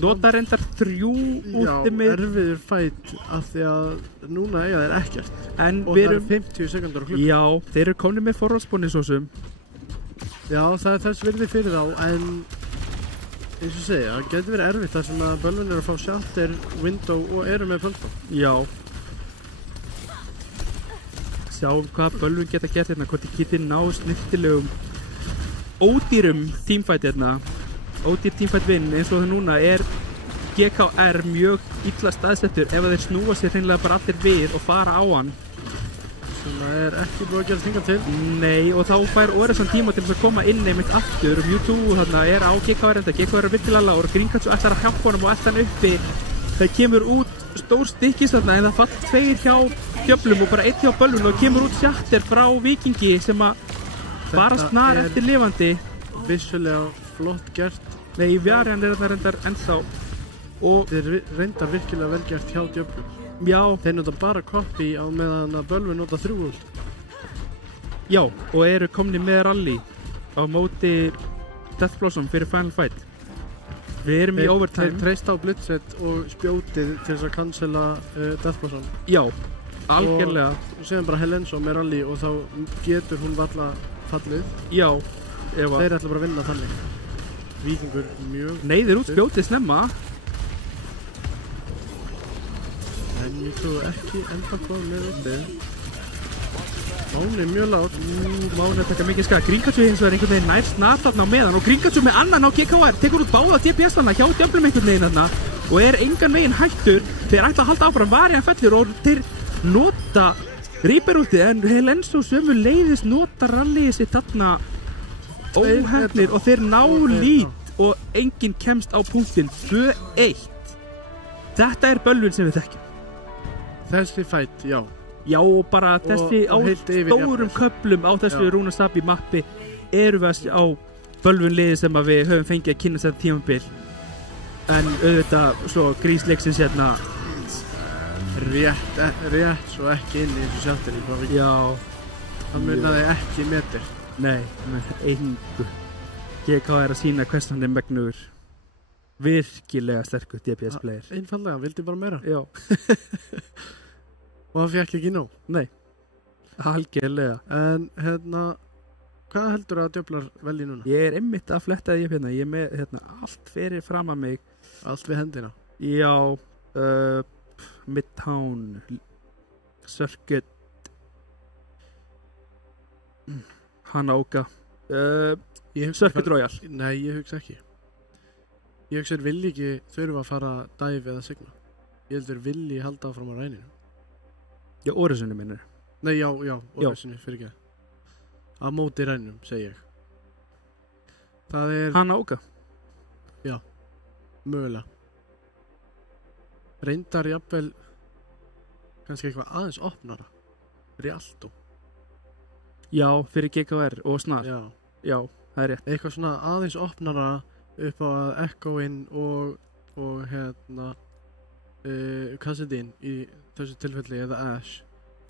Nota reyndar 3 úti með. Já, erfiður fætt af því að núna eiga þeir ekkert. En og það er 50 sekundar á klukku. Já, þeir eru komnir með forráðsbónni svo sem. Já, það er þess virði fyrir þá, en eins og segja, það getur verið erfitt þar sem að Bölvun eru að fá sjalter, window og eru með pölfa. Já. Sjáum hvað Bölvun geta gert hérna, hvort þið getið ná snirtilegum ódýrum teamfight hérna. Ódýr teamfight vinn eins og það núna er GKR mjög illa staðsettur ef þeir snúa sér hreinlega bara allir við og fara á hann. Sem er ekki búið að gera stinga til. Nei, og þá fær Orison tíma til þess að koma inn einmitt aftur. Mewtwo þarna er á GKR enda, GKR er virkilega og Gringatjú ætlar að hjálpa honum og elta hann uppi. Það kemur út stór stykkis þarna en það fall 2 hjá Djöflum og bara 1 hjá Bölvun og kemur út sjatter frá Víkingi sem að bara Snar eftir lifandi. Vissulega flott gert. Nei, Varian er það reyndar ennþá og þeir reyndar virkilega vel gert hjá Djöflum. Já, þeir nota bara copy á meðan að Bölvun nota 3 ult. Já, og eru komni með rally á móti Death Blossom fyrir Final Fight. Við erum í overtime. Þeir treysta á blitzet og spjótið til þess að cancela Death Blossom. Já, algjörlega. Og séðan bara Helenso með rally og þá getur hún valla fallið. Já, þeir ætla bara að vinna þannig. Víkingur mjög neyðir út spjótið snemma. En ég trúi ekki enda hvað með uppið. Máni mjög lágt. Máni að taka mikið skada. Gringatjú hins vegar einhvern veginn nær Snar þarna á meðan og Gringatjú með annan á GKR tekur út báða DPS-lana hjá Djöflum einhvern veginn þarna og er engan veginn hættur. Þeir ætla að halda áfram Varian fellur og þeir nota Reaper úti en Helenso sömu leiðis nota rallyið sitt þarna óhefnir og þeir ná lít og enginn kemst á punktinn 2-1. Þetta er Bölvun sem við þekkjum. Þessi fight, já. Já, og bara þessi á stórum köflum á þessu Runasabi mappi erum við að sjá Bölvun liði sem að við höfum fengið að kynna þetta tímabil. En auðvitað svo grísleiksins hérna rétt svo ekki inn í þessu sjáttinni. Já. Það munnaði ekki metir. Nei, með engu. GK er að sína hvers hann er megnugur. Virkilega sterkur DPS player. Einfallega, vildi bara meira. Já. Og hann fekk ekki nóg. Nei, algjörlega. En hvað heldur að Djöflar velji núna? Ég er einmitt að fletta því upp hérna. Ég er með allt fyrir fram að mig. Allt við hendina? Já, Midtown, Circuit, Hanaoka, Circuit Royal. Nei, ég hugsa ekki. Ég hugsa vilji ekki þurfa að fara dive eða signa. Ég heldur vilji halda áfram á ræninu. Já, Orisunni minnir. Nei, já, Orisunni, fyrir ekki. Á móti rænum, segi ég. Það er... Hanaoka. Já, mögulega. Reyndar jafnvel kannski eitthvað aðeins opnara. Rialto. Já, fyrir GKR og Snar. Já, það er rétt. Eitthvað svona aðeins opnara upp á að Echoinn og Kassadin í þessu tilfelli eða Ash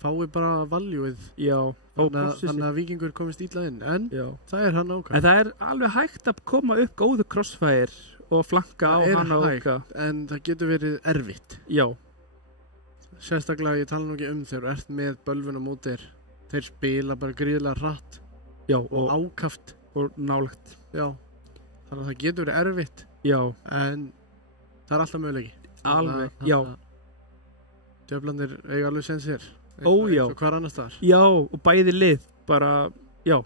fái bara valjúið. Já, þannig að Víkingur komist illa inn en það er Hanaoka. En það er alveg hægt að koma upp góðu crossfire og flanka á Hanaoka. En það getur verið erfitt. Já. Sérstaklega ég tala nú ekki þegar þú ert með Bölvun á mótir. Þeir spila bara gríðlega hratt. Já, og ákaft og nálægt. Já. Þannig að það getur verið erfitt. Já. En það er alltaf möguleiki. Alveg, já. Djöflandir eiga alveg séns hér. Ó, já. Hvar annars staðar? Já, og bæði lið, bara, já.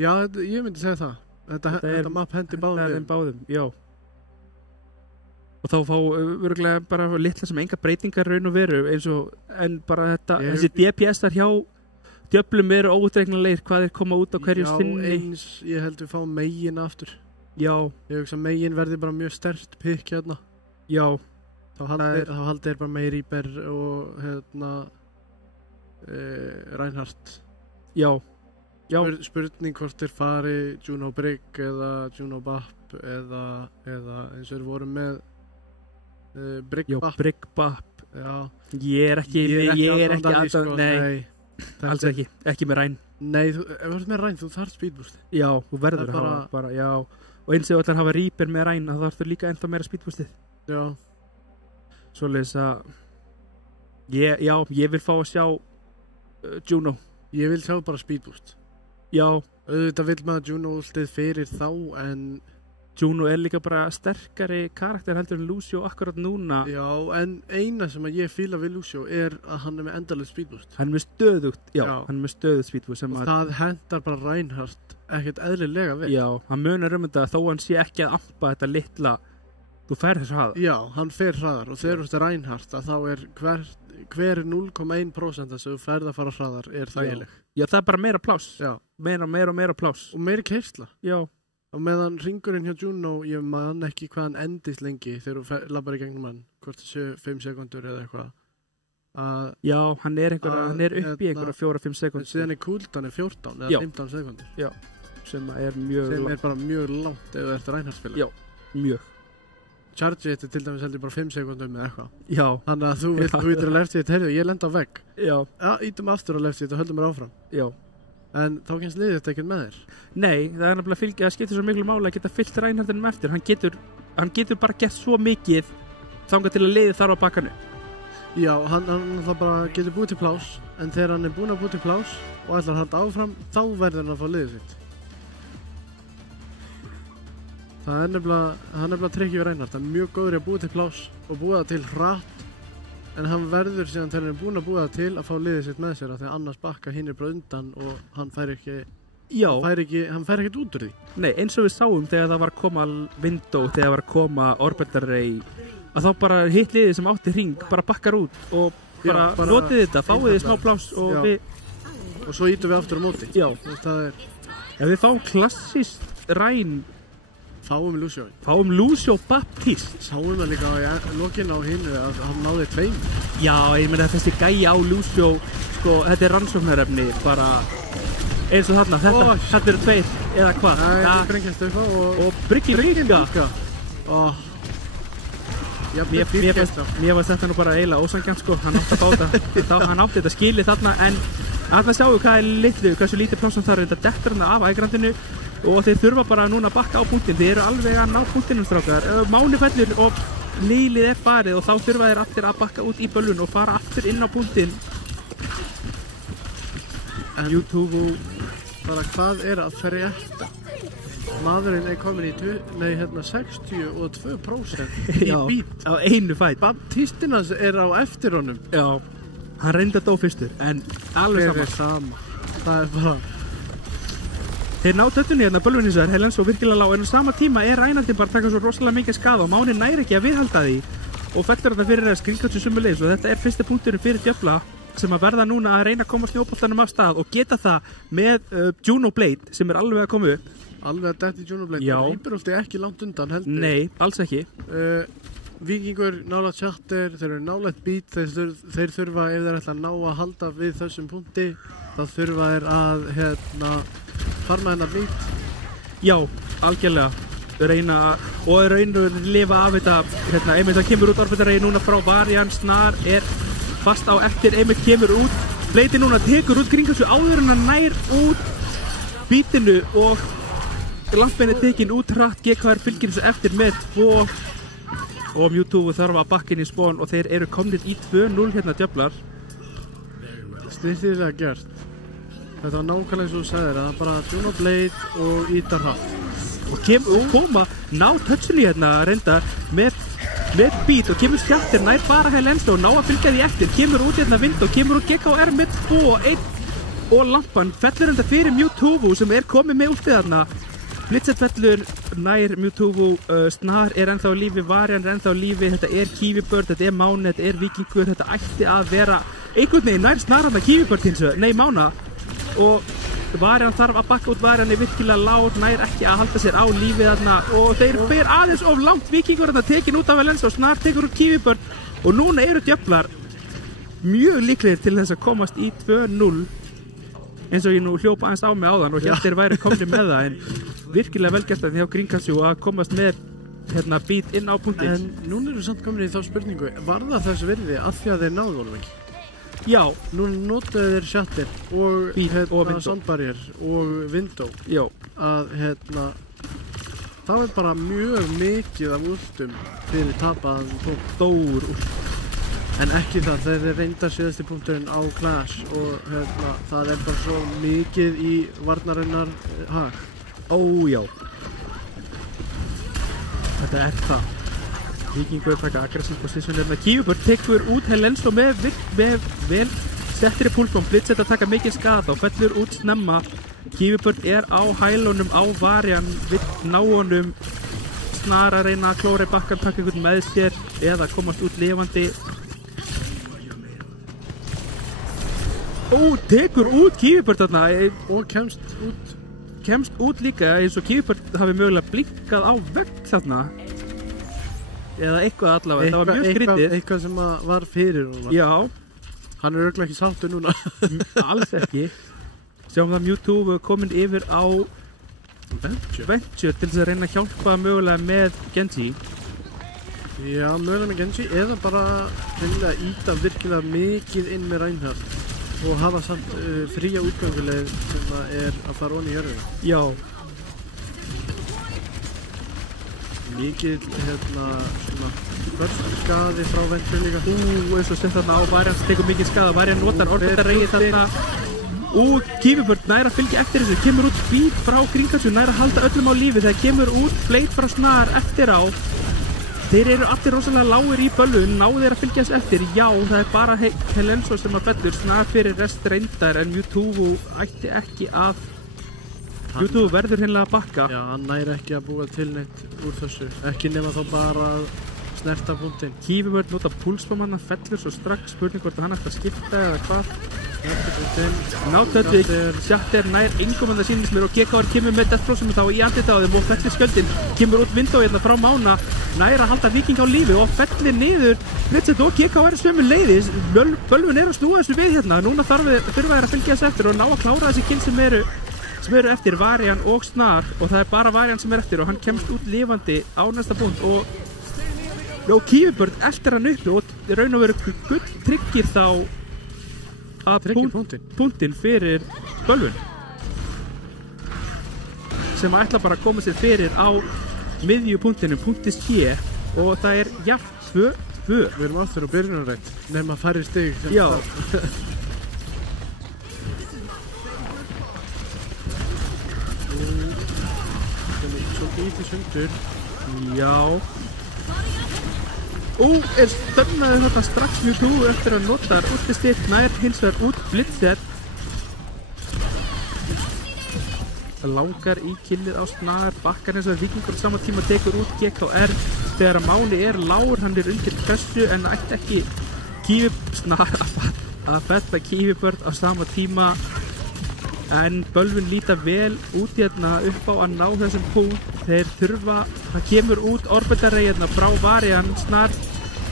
Já, ég myndi segja það. Þetta map hendi báðum Það er liðum. þeim báðum, já. Og þá fá örgulega bara litla sem enga breytingar raun og veru, eins og, en bara þetta, þessi DPS-ar hjá djöflum eru óútreiknanlegir, hvað koma út á hverju sinni. Já, eins, ég held við fá megin aftur. Já, Ég hugsa megin verði bara mjög sterkt pikk hérna. já, Þá haldi þeir bara með Reaper og Reinhardt. já, já, Spurning hvort þeir fari Juno Brigg eða Juno Bap eða eins og þeir voru með Brigg já, Bap. Briggbap. Já, Ég er ekki aðdáandi, sko, nei, alls ekki með Ræn. Nei, ef þú ert með Ræn, þú þarft speedboost. Já, þú verður Það er að hafa bara, já. Og eins og allar hafa Reaper með Ræn, þá þarftu líka ennþá meira speedboostið. Já, Svoleiðis að, ég vil fá að sjá Juno. ég vil sjá bara speedboost. Já, Auðvitað vil maður Juno ultið fyrir þá, en Juno er líka bara sterkari karakter heldur en Lucio akkurat núna. já, en eina sem að ég fíla við Lucio er að hann er með endalega speedboost. Hann er með stöðugt, Já. hann er með stöðugt speedboost sem Og það hendar bara Reinhardt ekkert eðlilega vel. já, hann munar þetta þó hann sé ekki að ampa þetta litla, þú fær þessu hraða. Já, hann fer hraðar og þegar þú ert Reinhardt að þá er hver 0,1% þess að þú ferð að fara hraðar er þægileg. Já, það er bara meira pláss. Já, Meira pláss. og meiri keyrsla. Já, Og meðan ringurinn hjá Juno, ég man ekki hvað hann endist lengi þegar þú labbar í gegnum hann, hvort það séu 5 sekundur eða eitthvað. já, hann er upp í einhverja 4-5 sekúndur. Síðan er cooldown 14 eða Já. 15 sekundur. Sem er mjög Sem er bara mjög langt ef þú ert Reinhardt spila. Já. mjög. Charge it er til dæmis heldur bara 5 sekundum eða eitthvað. Já, Þannig að þú vitur að left hit, heyrðu, ég lenda á vegg. já, Já, ítum aftur á left hit og höldum mér áfram. já. En þá kynst liðið þetta ekkert með þér. Nei, það er nefnilega fylgja, það skiptir svo miklu máli að geta fyllt Reinhardtinum eftir. Hann getur bara gert svo mikið þangað til að liðið þarf á bakkanu. Já, hann það bara getur búið til plás, en þegar hann er búinn að búið til plás og ætlar að halda áfram, þá verður hann að fá liðið sitt. Það er nefnilega trikkið við Reinhardt. Hann er mjög góður í að búið til plás og búið það til hratt, en hann verður síðan þegar hann er búinn að búið það til að fá liðið sitt með sér, af því að annars bakka hinn er bara undan og hann fær ekkert út úr því. Nei, eins og við sáum þegar það var að koma Window, þegar það var að koma Orbital Ray, að þá bara hitt liðið sem átti hring bara bakkar út og bara notið þetta, fáið þið smá pláss og og svo ítum við aftur á móti. Já. Það er Ef við fáum klassískt Ræn, fáum Lucio. fáum Lucio Baptiste. Sáum það líka í lokin á hinu að hann náði 2. Já, ég meina þessi gæi á Lucio, sko, þetta er rannsóknarefni, bara eins og þarna, þetta eru 2 eða hvað? Það er sprengjast upp Og Briggi líka. Mér var þetta nú bara eiginlega ósanngjarnt, sko, hann átti að fá þetta, hann átti þetta skilið þarna, en þarna sjáum við hversu lítið plássum þar er þetta dettur hann af ægrandinu og þeir þurfa bara núna að bakka á punktinn, þeir eru alveg að ná punktinum strákar, Máni fellur og nýlið er farið og þá þurfa þeir allir að bakka út í bölvun og fara aftur inn á punktinn. YouTube og bara hvað er að frétta? Maðurinn er komin í 62% í beat. á einu fætt. Baptistinans er á eftir honum. Já, hann reyndi að dó fyrstur, en alveg sama. Það er bara Þeir ná töttunni hérna bölvunni sér, Helens og virkilega lág, en á sama tíma er Reinhardtin bara að taka svo rosalega mikið skada og Máni næri ekki að viðhalda því og fellur þetta fyrir að skringkatsu sumulegis og þetta er fyrsti punkturinn fyrir djöfla sem að verða núna að reyna að koma snjóboltanum af stað og geta það með Juno Blade sem er alveg að koma upp. alveg að detti Juno Blade. Já. Reaper ekki langt undan heldur. Nei, alls ekki. Víkingur nálægt Shatter, þeir eru nálægt beat, þeir þurfa ef þeir ætla að ná að halda við þessum punkti þá þurfa þeir að farma hennar beat. Já, algjörlega reyna og lifa af þetta einmitt það kemur út orbitarregi núna frá Varian, Snar er fast á eftir, einmitt kemur út Bleiti núna tekur út kring þessu áður en hann nær út bítinu og langbein er tekin út hratt, GKR fylgir þessu eftir með 2 og Mewtwo þarf að bakka inn í spón og þeir eru komnir í 2-0 hérna djöflar. Snirtilega gert. Þetta var nákvæmlega eins og þú sagðir, að bara Juno Blade og íta hratt. Og koma ná touchinu hérna reyndar með með beat og kemur Sjatter nær bara Helenso og ná að fylgja því eftir, kemur út hérna vind og kemur út GKR með 2 og 1 og lampan fellur enda fyrir Mewtwo sem komið með últið þarna. Blitzett fellur nær Mewtwo, Snar ennþá á lífi, Varian ennþá á lífi, þetta Kífibörn, þetta Máni, þetta Víkingur, þetta ætti að vera einhvern veginn nær Snar hann að Kífibörn hins vegar, Mána og Varian þarf að bakka út, Varian virkilega lág, nær ekki að halda sér á lífið þarna og þeir fer aðeins of langt, Víkingur þarna tekin út af Helenso og Snar tekur út Kífibörn og núna eru djöflar mjög líklegir til þess að komast í 2-0 eins og ég nú hljópa aðeins á mig áðan og hérna væri komni með það en virkilega velgert að hjá Gringasjú að komast með hérna beat inn á punktinn. En núna eru samt komin í þá spurningu, var það þess virði að því að þeir náðu honum ekki? Já. Núna notaðu þeir Sjatter og hérna Soundbarrier og Window. Já. Að hérna, það bara mjög mikið af últum fyrir tapaðan punkt. Stór últ. En ekki það, þeir reynda síðasti punkturinn á Clash og hérna, það bara svo mikið í varnarinnar hag. Já. Þetta það. Víkingur taka aggressive position hérna. Kífibörn tekur út Helenso með vel settri púlsbom. Blitzett að taka mikið skada og fellur út snemma. Kífibörn á hælunum á Varian, vill ná honum. Snar að reyna að klóra í bakkan, taka einhvern með sér eða komast út lifandi. Tekur út Kífibörn þarna og kemst út líka eins og Kífibörn hafi mögulega blinkað á vegg þarna eða eitthvað allavega, það var mjög skrítið eitthvað sem var fyrir núna. Já, hann örugglega ekki sáttur núna. Alls ekki. Sjáum það Mewtwo komin yfir á Venture til þess að reyna að hjálpa mögulega með Genji. Já, mögulega með Genji eða bara reyna að íta virkilega mikið inn með Reinhardt og hafa samt fría útganguleið sem að fara onni í jörðina. Já. Mikið svona skadi frá Venture líka. Eins og sett þarna á Varian tekur mikið skada. Varian notar orðbættarreið þarna. Kífibörn nær að fylgja eftir þessu. Kemur út Beat frá Gringasjú, nær að halda öllum á lífi. Það kemur út Blade frá Snar eftir á. Þeir eru allir rosalega lágir í bölvun, náðu þeir að fylgjast eftir. Já, það bara Helenso sem að fellur, Snar fyrir rest reyndar en Mewtwo ætti ekki að Mewtwo verður hreinlega að bakka. Já, hann næri ekki að búa til neitt úr þessu. Ekki nema þá bara að snerta punktinn. Kífibörn nota púlsbom hann fellur svo strax, spurning hvort hann ætti að skipta eða hvað. Náttúrulega Sjatter nær engum en það sýnist mér og GKR kemur með deathfrosum þá í andlita á þeim og fellir skjöldin, kemur út Window hérna frá Mána, nær að halda Víking á lífi og fellir niður Blitzett og GKR sömu leiðis. Bölvun að snúa þessu við hérna, núna þurfa þeir að fylgja þessu eftir og ná að klára þessi kill sem eru eftir Varian og Snar og það bara Varian sem eftir og hann kemst út lifandi á næsta punkt og Kífibörn eltir hann upp og raun og veru gull tryggir þá að punktinn fyrir Bölvun sem að ætla bara að koma sér fyrir á miðjupunktinum, punkti C og það jafnt 2-2. Við erum aftur á byrjunarreit nema færri stig. Já. Svo lítið sundur. Já. Stöfnaði þetta strax Mewtwo eftir að nota útistýrt, nær hins vegar út Blitzett. Langar í killið á Snar, bakkar eins og Víkingur á sama tíma tekur út GKR þegar að Máni lágur, hann undir pressu en ætti ekki Snar að fella Kífibörn á sama tíma en Bölvun líta vel út hérna upp á að ná þessum punkt. Þeir þurfa, það kemur út orbitarreið hérna frá Varian, Snar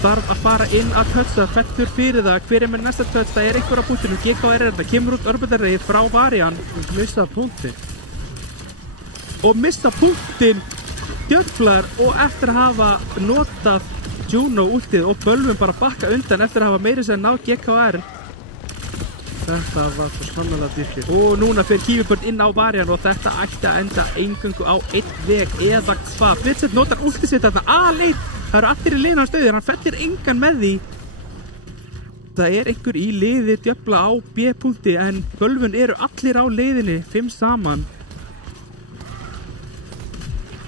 þarf að fara inn að toucha, fellur fyrir það, hver með næsta touch, það einhver á punktinu, GKR þetta, kemur út orbitarreið frá Varian og missa punktin djöflar og eftir að hafa notað Juno últið og Bölvun bara bakka undan eftir að hafa meiri sem náð GKR. Þetta var svo sannarlega dýrkir. Og núna fyrir Kífibörn inn á Varian og þetta ætti að enda eingöngu á einn veg eða hvað. Blitzett notar últið sitt þarna aleitt. Það eru allir í liðinu á stöðir, hann fellir engan með því. Það einhver í liði djöfla á B-punkti en Bölvun eru allir á liðinni, 5 saman.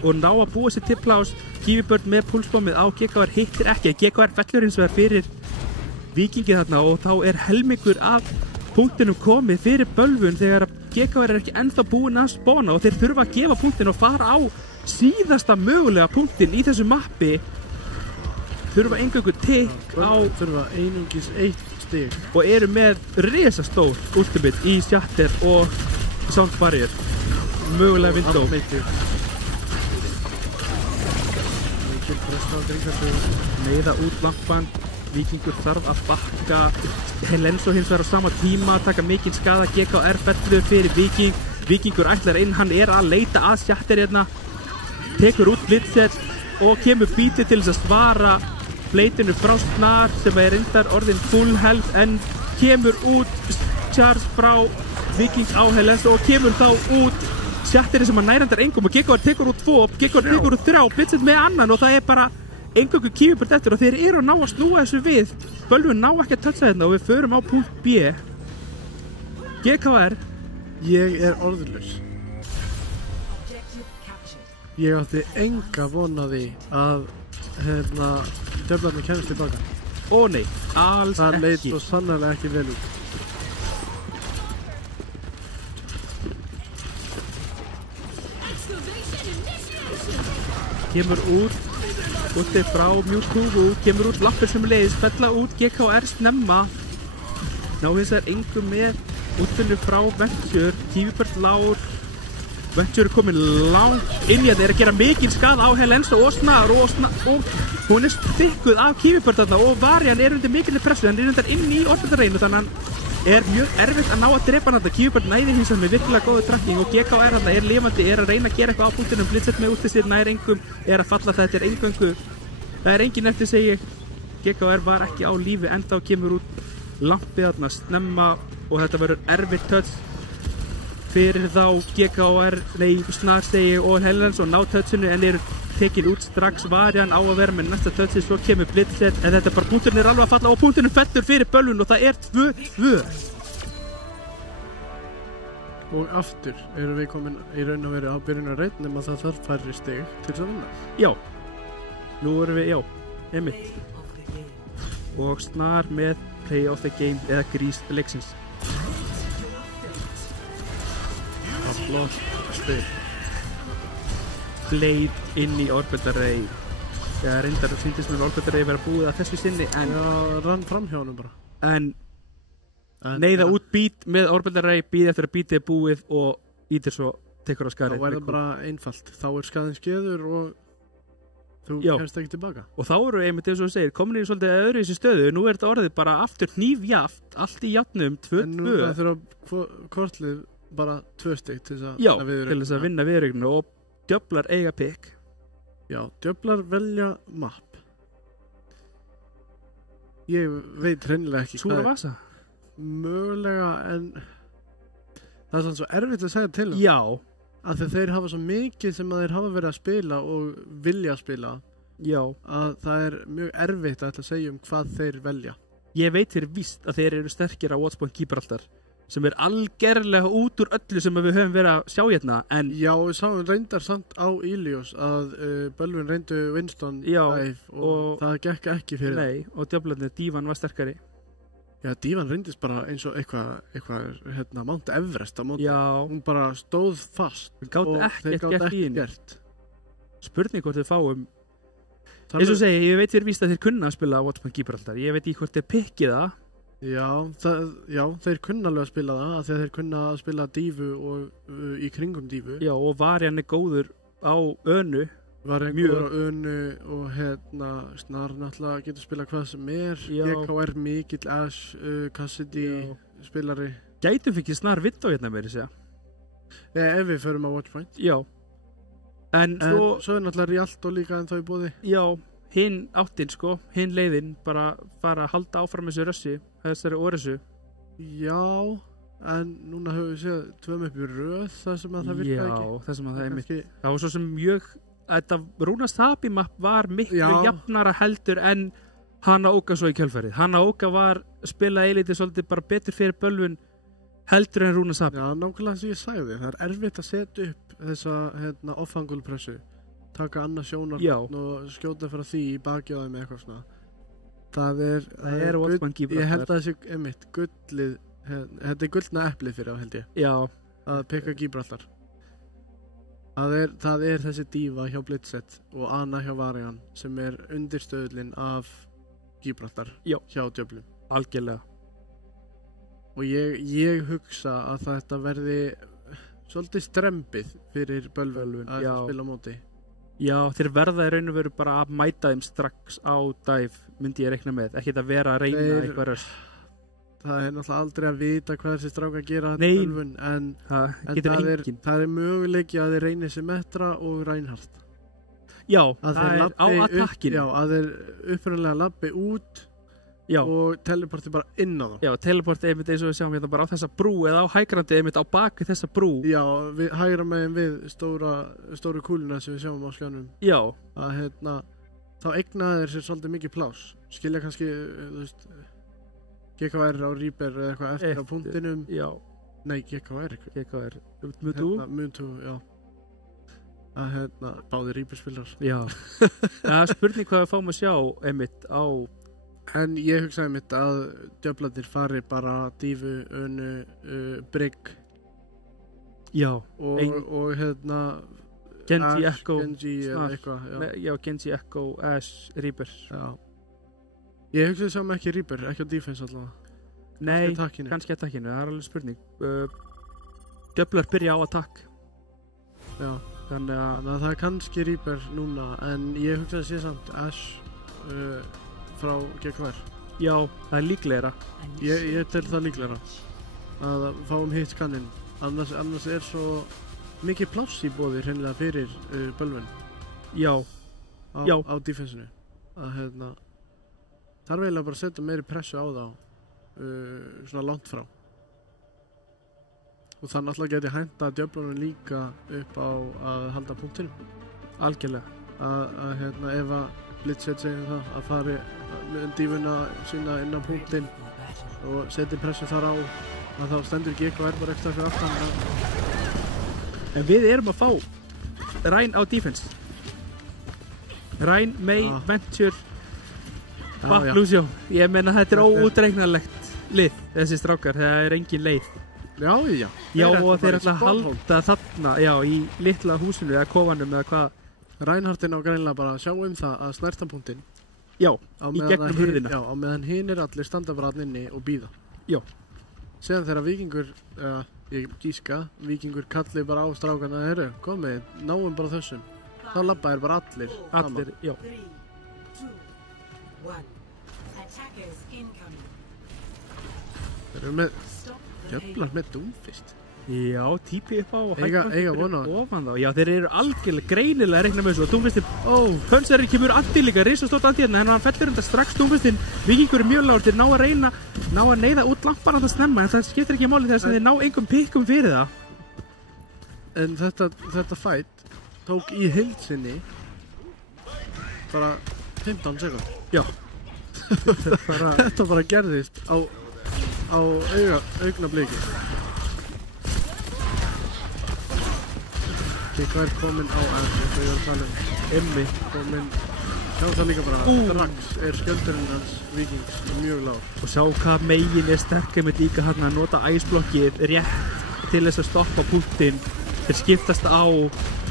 Og ná að búa sér til plás. Kífibörn með púlsbómið á GKR hittir ekki. GKR fellur hins vegar fyrir Víkingi þarna og þá er helmingur af punktinum komið fyrir Bölvun þegar GKR er ekki ennþá búin að spóna og þeir þurfa að gefa punktin og fara á síðasta mögulega punktin í þessu mappi. Þurfa eingöngu tikk á Þurfa einungis 1 stig og eru með risastór ultimate í Shatter og Sound Barrier. Mögulega Window. Mikil presta á Dringarsögu. Meiða út lampan. Víkingur þarf að bakka. Lenso hins vegar á sama tíma, taka mikinn skada. GKR fellur fyrir Víking. Víkingur ætlar inn, hann er að leita að Shatter hérna. Tekur út Blitzer og kemur bítið til þess að svara fleitinu frá Snar sem er reyndar orðin full health en kemur út charge frá Víking á Lenso og kemur þá út Shatteri sem að nærandar engum og GKR tekur út 2, GKR tekur út 3, Blitzer með annan og það er bara eingöngu Kífibörn eftir og þeir eru að ná að snúa þessu við. Bölvun ná ekki að toucha þetta og við förum á punkt B. GKR. Ég er orðlaus. Ég átti enga von á því að djöflarnir kemst tilbaka. Ó nei, alls Það leit ekki. svo sannarlega ekki vel út. Kemur út úti frá Mjúkúðu, kemur út lappir sem leiðis, fella út GKR snemma. Ná hins er engum með útfunni frá Venture, Kífibörn Lár. Venture er komin langt inn í þetta, er að gera mikinn skada á Lenso og Snar og hún er stikkuð af Kífibörn þarna og Varian er undir mikilli pressu, hann er undir inn í orðbundarreinu þannig að hann er mjög erfitt að ná að drepa hann þetta. Kífibörn næði hins með virkilega góðu tracking og GKR þarna er lifandi, er að reyna að gera eitthvað á punktinum. Blitzer með úti sér nær engum, er að falla þetta er engöngu. Það er engin eftir segi, GKR var ekki á lífi en þá kemur út lampið þarna snemma og þetta verður erfitt touch fyrir þá GKR, Snar segi og Helens og ná touchinu en eru tekin út strax. Varian á að vera með næsta touchi, svo kemur Blitzer en þetta bara punkturinn er alveg að falla og punkturinn fellur fyrir Bölvun og það er 2-2. Og aftur erum við komin í raun að vera á byrjunarreit nema það þarf færri stig til þess að vinna. Já, nú erum við, einmitt. Og Snar með Play of the Game eða Grís leiksins. Það flott stig. Blade inn í Orbital-Ray. Já, reyndar sýndist mér Orbital-Ray vera búið að þessu sinni en Já, rann fram hjá honum bara. En neyða út beat með Orbital-Ray, býð eftir að beatið er búið og ítir svo tekur á skarið. Þá væri það bara einfalt. Þá er skaðinn skeður og þú kemst ekki tilbaka. Og þá eru einmitt eins og þú segir, komin í svolítið öðru í þessu stöðu. Nú er þetta orðið bara aftur hnífjaft, allt í játnum, 2-2. En nú þurfa kortlið bara 2 stig til þess að Já, til þess að vinna viðreignu og djöflar eiga pick. Já, djöflar velja map. Ég veit hreinlega ekki Súra Vasa? Mögulega, en það er svona svo erfitt að segja til um. Já. Af því þeir hafa svo mikið sem að þeir hafa verið að spila og vilja að spila. Já. Að það er mjög erfitt að segja hvað þeir velja. Ég veit fyrir víst að þeir eru sterkir á Watchpoint Gibraltar sem er algerlega út úr öllu sem við höfum verið að sjá hérna en Já, við sáum reyndar samt á Ilios að Bölvun reyndu Winston live og það gekk ekki fyrir Nei, og djöflarnir Dívan var sterkari. Já, Dívan reyndist bara eins og eitthvað Mount Everest á móti. Já. Hún bara stóð fast og þeir gátu ekki gert. Spurning hvort við fáum eins og segi, ég veit fyrir víst að þeir kunna að spila Watchpoint Gibraltar, ég veit ekki hvort þeir pikkið það. Já, þeir kunna alveg að spila það af því að þeir kunna að spila dífu og í kringum dífu. Já, og Varian er góður á önu. Varian góður á önu og Snar náttúrulega getur spila hvað sem er. GKR mikill Ash, Cassidy spilari. Gætum fikk Snar vitt á hérna meiri segja. Ef við förum á Watchpoint. Já. En svo er náttúrulega Rialto líka en þá í boði. Já. Hinn áttin hinn leiðin bara fara að halda áfram þessu rössi, þessari oressu. Já, en núna höfum við séð 2 upp í röð þar sem að það virka ekki. Já, þar sem að það er mitt. Það var svo sem þetta Rúna Sabi map var miklu jafnara heldur en Hanaoka svo í kjölfarið. Hanaoka spilaði eilítið svolítið bara betur fyrir Bölvun heldur en Rúna Sabi. Já, nákvæmlega sem ég sagði, það er erfitt að setja upp þessa off-angle pressu taka annað sjónar Já. og skjóta frá því í bakið á þeim eitthvað svona. Það er Watchman ég held Gibraltar. að þessi einmitt gullið, þetta er gullna eplið fyrir þá held ég, Já, að pikka Gibraltar. Það er þessi dífa hjá Blitzet og Ana hjá Varian sem er undirstöðlinn af Gibraltar Já. hjá djöflum. algjörlega. Og ég hugsa að þetta verði svolítið strempið fyrir Bölvun að já. spila á móti. Já, þeir verða í raun og veru bara að mæta þeim strax á dive, myndi ég reikna með. Ekkert að vera að reyna eitthvað röst. Það er náttúrulega aldrei að vita hvað þessi strákar gera Nei. Bölvun, en Það getur enginn. það er möguleiki að þeir reynir Symmetra og Reinhardt. Já, Að það þeir er á labbi upp, attackinu. já, að þeir upprunalega labbi út Já, og teleporti bara inn á þá. já, teleport einmitt eins og við sjáum hérna bara á þessa brú eða á hægrandi einmitt á baki þessa brú. Já, hægra megin við stóru kúluna sem við sjáum á skjánum. Já, Að þá eignaði þeir sér svolítið mikið plás. Skilja kannski, þú veist, GKR á Reaper eða eitthvað eftir á punktinum. já, Nei, GKR GKR. Mutú? Mutú, já. Að báðir Reaper spilar. Já. Það er spurning hvað við fáum að sjá einmitt á. En ég hugsaði mitt að djöflarnir fari bara Dífu, Önu, Brygg Já, og Genji, Ash, Echo, Genji eða Snar. eitthvað, já. Já, Genji, Echo, Ash, Reaper. Já. Ég hugsaði saman ekki Reaper, ekki á defense allavega. Nei, Attackinu. kannski attackinu, það er alveg spurning. Djöflar byrja á attack. Já. Þannig að Það er kannski Reaper núna, en ég hugsaði sé samt Ash frá GKR. já, það er líklegra. Ég tel það líklega að fáum hitt kanninn. Annars er svo mikið pláss í boði hreinlega fyrir Bölvun Já, Já. á defensinu. Að þarf eiginlega bara að setja meiri pressu á þá svona langt frá. Og það náttúrulega geti henta djöflunum líka upp á að halda punktinu. algjörlega. Að ef að Blitzet segir það að fari með dífuna sína inn á punktinn og setja pressu þar á, að þá stendur GKR bara ekstra fyrir aftan. En við erum að fá Rein á defense. Rein, Mei, Já. Venture, Já, Bak, já. Lucio. Ég meina þetta er Þetta er- óútreiknarlegt lið, þessi strákar. Það er engin leið. Já, já. Já, Þeir og þeir bara í ætla að Stronghold. halda þarna, já, í litla húsinu eða kofanum eða hvað. Reinhardtinn á greinlega bara að sjá það að snerta punktinn. Já, Á í meðan gegnum að hin- hurðina. Já, á meðan hinir allir standa bara þarna inni og bíða. Já. Síðan þegar Víkingur, ég gíska, Víkingur kalli bara á strákana, herru, komið, náum bara þessum. Þá labba er bara allir. Allir, já. 3, 2, 1. Attackers incoming. Þeir eru með, Stop djöflar með Doomfist. Já, típi upp á og Eiga fyrir von á. ofan þá. Já, þeir eru algjörlega greinilega að reikna með þessu og Doomfistin, Pölsari kemur addi líka, risastótt addi hérna, en hann fellur þetta strax Doomfistin. Víkingur er mjög lágur, þeir ná að neyða út lampan að snemma, en það skiptir ekki máli þess að þeir ná engum pikkum fyrir það. En þetta fight tók í heild sinni bara 15 sekund. Já. Þetta bara gerðist á augnabliki. GKR kominn á Ash, eins og ég var að tala Emmi. kominn, sjá það líka bara, strax er skjöldurinn hans Víkings mjög lág. Og sjá hvað megin er sterkir með líka hann að nota æsblokkið rétt til þess að stoppa punktinn. Þeir skiptast á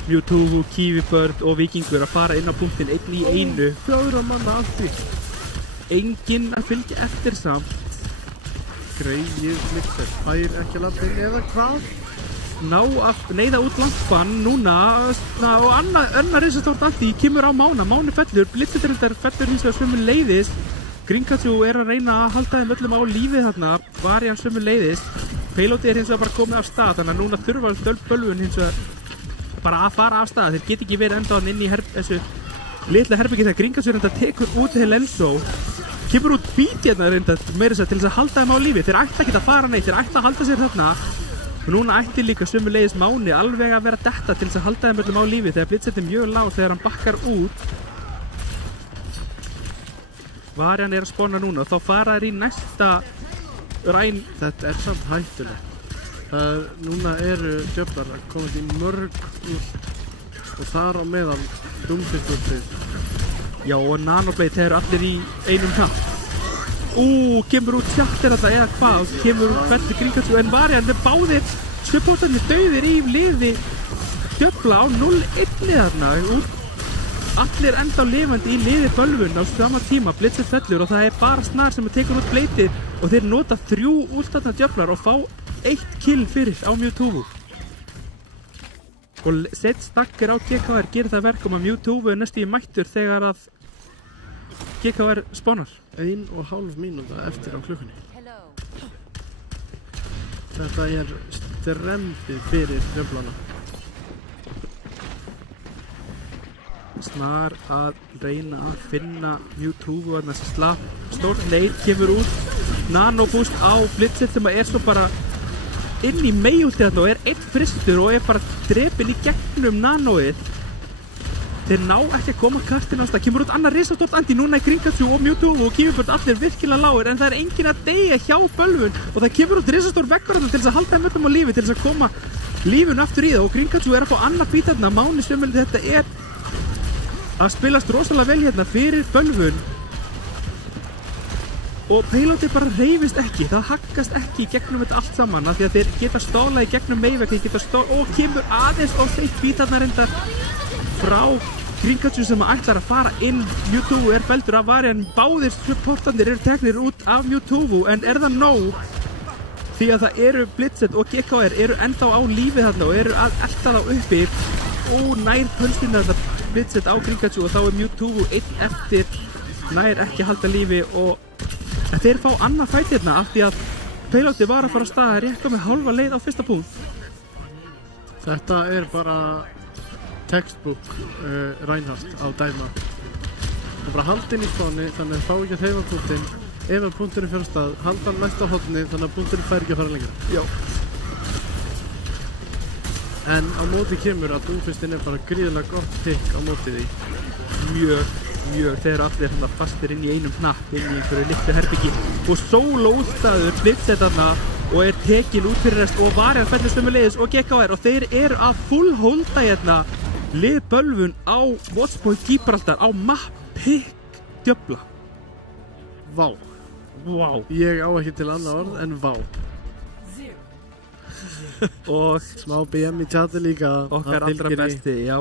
Mewtwo, Kiwibird og Víkingur að fara inn á punktinn einn í einu. 4 manna afti. Enginn að fylgja eftir samt. Greið Blitzet, fær ekki lappin eða hvað? Ná að neyða út lampan núna og annar risastórt addi kemur á Máni fellur, Blitzendrindar fellur hins vegar sömu leiðis. Grinkatsu er að reyna að halda þeim öllum á lífið þarna, Varian sömu leiðis. Payloadi er hins vegar bara komið af stað, þannig að núna þurfa Bölvun hins vegar bara að fara af stað. Þeir get ekki verið enda inn í þessu litla herbyggi þegar Grinkatsu reynda tekur út Helenso. Kemur út bít hérna reynda meira sér til þess að halda þeim á lífið. Þeir ætla ekki að fara neitt, þeir ætla að halda sér þarna. Og núna ætti líka sömuleiðis Máni alveg að vera detta til þess að halda þeim öllum á lífi þegar Blitzet er mjög lág þegar hann bakkar út. Varian er að spána núna og þá fara þeir í næsta Rein. Þetta er samt hættulegt. Núna eru djöflar að komast í mörg ult og þar á meðan Doomfist-últið. Já, og Nanoblade, þeir eru allir í einum hnapp. Kemur út tjattir þetta eða hvað, kemur út fellur Gringatsu, en Varian, þeir báðir supportarnir dauðir í liði djöfla á 0-1 þarna. Allir enda lifandi í liði bölvun á sama tíma, Blitzed fellur og það er bara Snar sem tekur út bleitið og þeir nota 3 últatna djöflar og fá 1 kill fyrir á Mewtwo. Og set stakkir á GKR gerir það verkum að Mewtwo er næstu í mættur þegar að GKR spánar. 1,5 mínúta eftir á klukkunni. Þetta er strempið fyrir djöflana. Snar að reyna að finna Mewtwo að þessi slapp. Stórt leit kemur út. Nanoboost á Blitzed sem er svo bara inn í meiultið þarna og er 1 fristur og er bara drepinn í gegnum Nanoið. Þeir ná ekki að koma kastinn á stað. Kemur út annar risastórt andi núna í Gringatsu og Mewtwo og Kýfubörn allir virkilega lágir en það er enginn að deyja hjá bölvun og það kemur út risastór veggur til þess að halda þeim öllum á lífi, til þess að koma lífun aftur í það og Gringatsu er að fá annað bít þarna. Máni Svömmel, þetta er að spilast rosalega vel hérna fyrir bölvun og payloadið bara hreyfist ekki, það haggast ekki í gegnum þetta allt saman af því að þeir geta stólað í gegnum meivekli og kemur aðeins og þeir bít þarna reyndar frá Gringatsu sem ætlar að fara inn. Mewtwo er feldur af Varian, báðir supportandir eru teknir út af Mewtwo en er það nóg? Því að það eru Blitzed og GKR eru ennþá á lífið þarna og eru að elta þá uppi og nær pölstina þetta Blitzed á Gringatsu og þá er Mewtwo 1 eftir, nær ekki að halda lífi og þeir fá annað fæti hérna af því að payloadið var að fara að staða rétt með hálfa leið á fyrsta punkt. Þetta er bara textbook Reinhardt á dæma. Það er bara haldinn í spáni þannig að fá ekki að þeifa punktinn. Ef að punkturinn fyrir stað, halda hann næst á hotni þannig að punkturinn fær ekki að fara lengra. Já. En á móti kemur að Doomfistinn er bara gríðarlega gott pick á móti því. Mjög. Þeir eru allir hérna fastir inn í einum hnapp inn í einhverju litlu herbyggi og solo útstæður Blitzed þarna og er tekin út fyrir rest og Varian fellur sömuleiðis og GKR og þeir eru að full holda hérna lið bölvun á Watchpoint Gibraltar á map pick djöfla. Vá. Ég á ekki til annað orð en vá. Og smá BM í chati líka. Okkar allra besti, já.